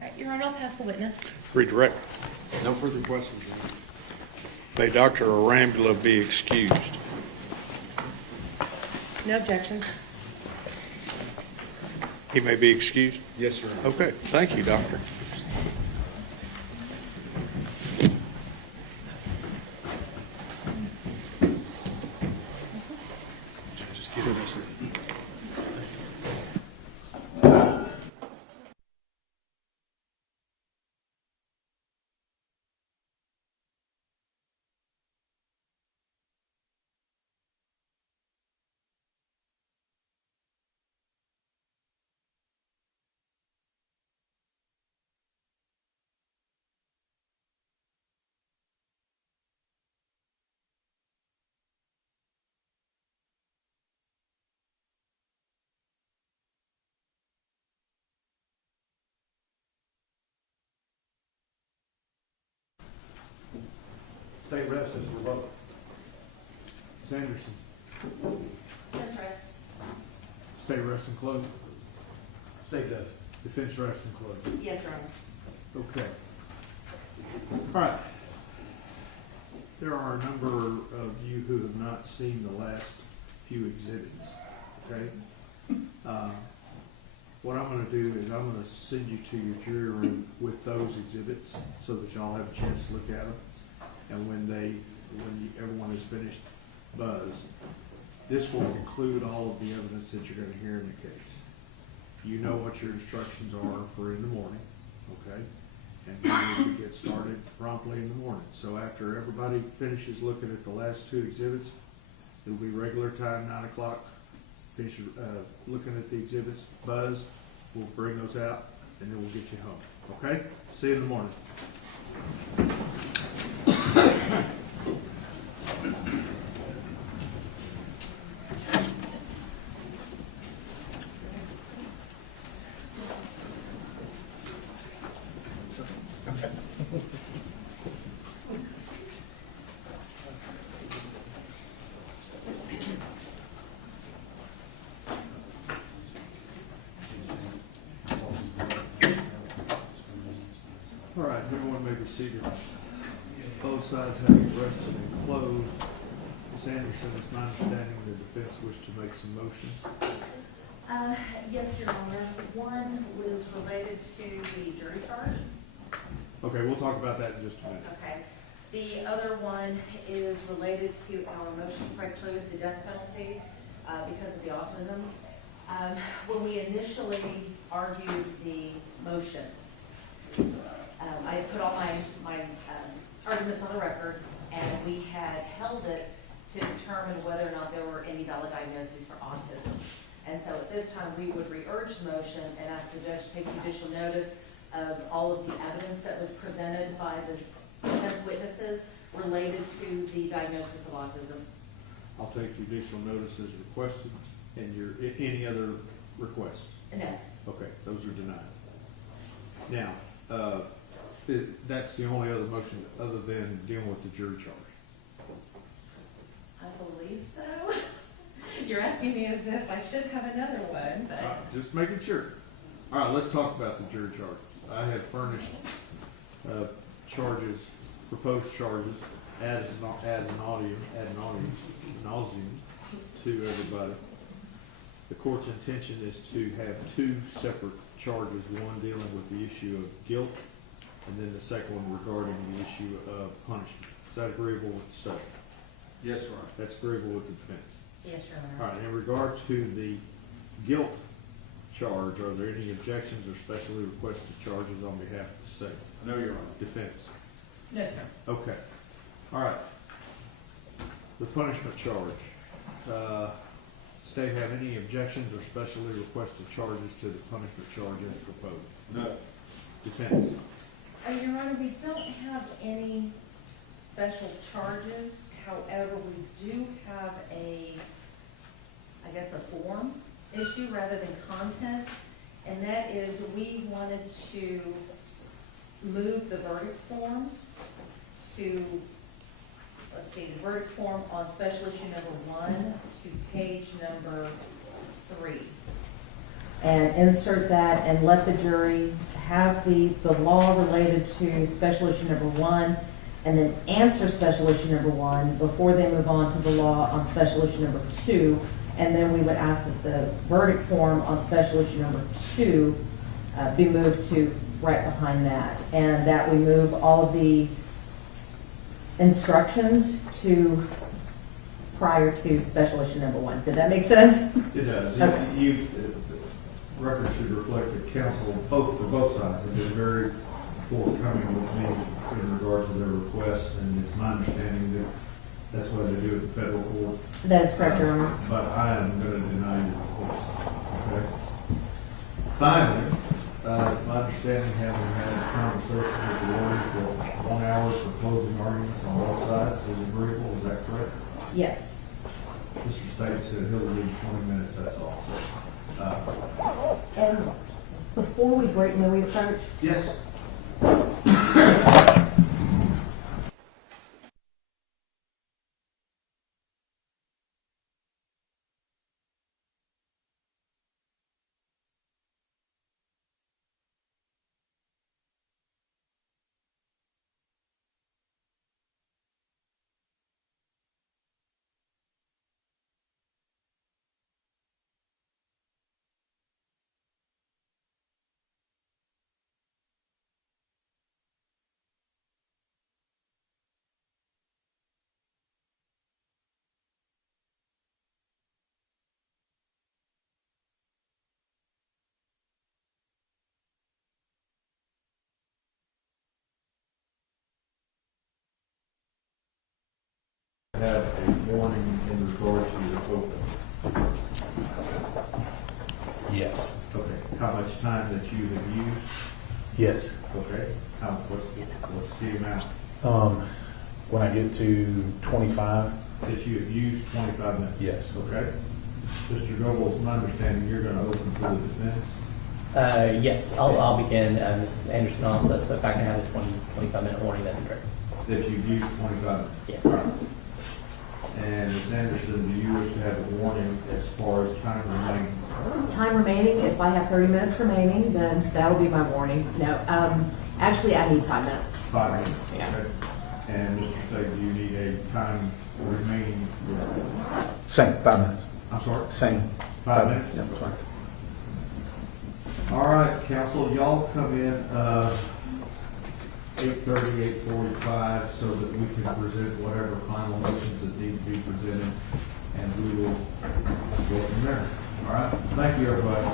All right, Your Honor, I'll pass the witness. Redirect. No further questions, Your Honor. May Dr. Arambula be excused. No objection. He may be excused? Yes, Your Honor. Okay, thank you, doctor. Just give it a second. State rest is revoked. Sanderson. Defense rests. State rest and close. State does. Defense rest and close. Yes, Your Honor. Okay. All right. There are a number of you who have not seen the last few exhibits, okay? What I'm gonna do is I'm gonna send you to your jury room with those exhibits so that y'all have a chance to look at them. And when everyone is finished, buzz. This will include all of the evidence that you're gonna hear in the case. You know what your instructions are for in the morning, okay? And we need to get started promptly in the morning. So after everybody finishes looking at the last two exhibits, it'll be regular time, 9 o'clock. Finish looking at the exhibits, buzz, we'll bring those out, and then we'll get you home, okay? See you in the morning. All right, everyone may be seated. Both sides having rested and closed. Ms. Anderson, it's my understanding the defense wished to make some motions. Yes, Your Honor. One was related to the jury charge. Okay, we'll talk about that in just a minute. Okay. The other one is related to our motion to preclude the death penalty because of the autism. When we initially argued the motion, I had put all my arguments on the record, and we had held it to determine whether or not there were any valid diagnoses for autism. And so at this time, we would re-urge the motion and ask the judge to take judicial notice of all of the evidence that was presented by the defense witnesses related to the diagnosis of autism. I'll take judicial notice as requested, and any other requests? No. Okay, those are denied. Now, that's the only other motion other than dealing with the jury charge. I believe so. You're asking me as if I should have another one, but. Just making sure. All right, let's talk about the jury charges. I have furnished charges, proposed charges, ad nauseum to everybody. The court's intention is to have two separate charges, one dealing with the issue of guilt, and then the second one regarding the issue of punishment. Is that agreeable with the state? Yes, Your Honor. That's agreeable with the defense. Yes, Your All Honor. right, in regard to the guilt charge, are there any objections or specially requested charges on behalf of the state? No, Your Honor. Defense? No, sir. Okay. All right. The punishment charge. State have any objections or specially requested charges to the punishment charge as proposed? No. Defense? Your Honor, we don't have any special charges. However, we do have a form issue rather than content. And that is, we wanted to move the verdict forms to, the verdict form on special issue number 1 to page number 3. And insert that and let the jury have the law related to special issue number 1, and then answer special issue number 1 before they move on to the law on special issue number 2. And then we would ask that the verdict form on special issue number 2 be moved to right behind that. And that we move all of the instructions to prior to special issue number 1. Did that make sense? It does. Okay. Record should reflect that counsel, for both sides, have been very forthcoming with me in regard to their requests, and it's my understanding that that's what they do at the federal court. That is correct, Your Honor. But I am going to deny your request. Okay? Finally, it's my understanding, having had a conversation with the lawyers, that 1 hour for closing arguments on both sides is agreeable. Is that correct? Yes. Mr. State said he'll leave 20 minutes, that's all. And before we break, may we approach? Yes. Have a warning in regard to your open. Yes. Okay. How much time that you have used? Yes. Okay. What's the amount? When I get to 25. That you have used 25 minutes? Yes. Okay. Mr. Goebel, it's my understanding you're going to open for the defense? Yes, I'll begin, Ms. Anderson also, so if I can have a 25-minute warning, that'd be great. That you've used 25 minutes? Yes. All right. And Ms. Anderson, do you wish to have a warning as far as time remaining? Time remaining, if I have 30 minutes remaining, then that'll be my warning. No, actually, I need 5 minutes. 5 minutes? Yeah. Okay. And Mr. State, do you need a time remaining? Same, 5 minutes. I'm sorry? Same. 5 minutes? Yeah, that's fine. All right, counsel, y'all come in 8:30, 8:45, so that we can present whatever final motions that need to be presented, and we will go from there. All right? Thank you, everybody.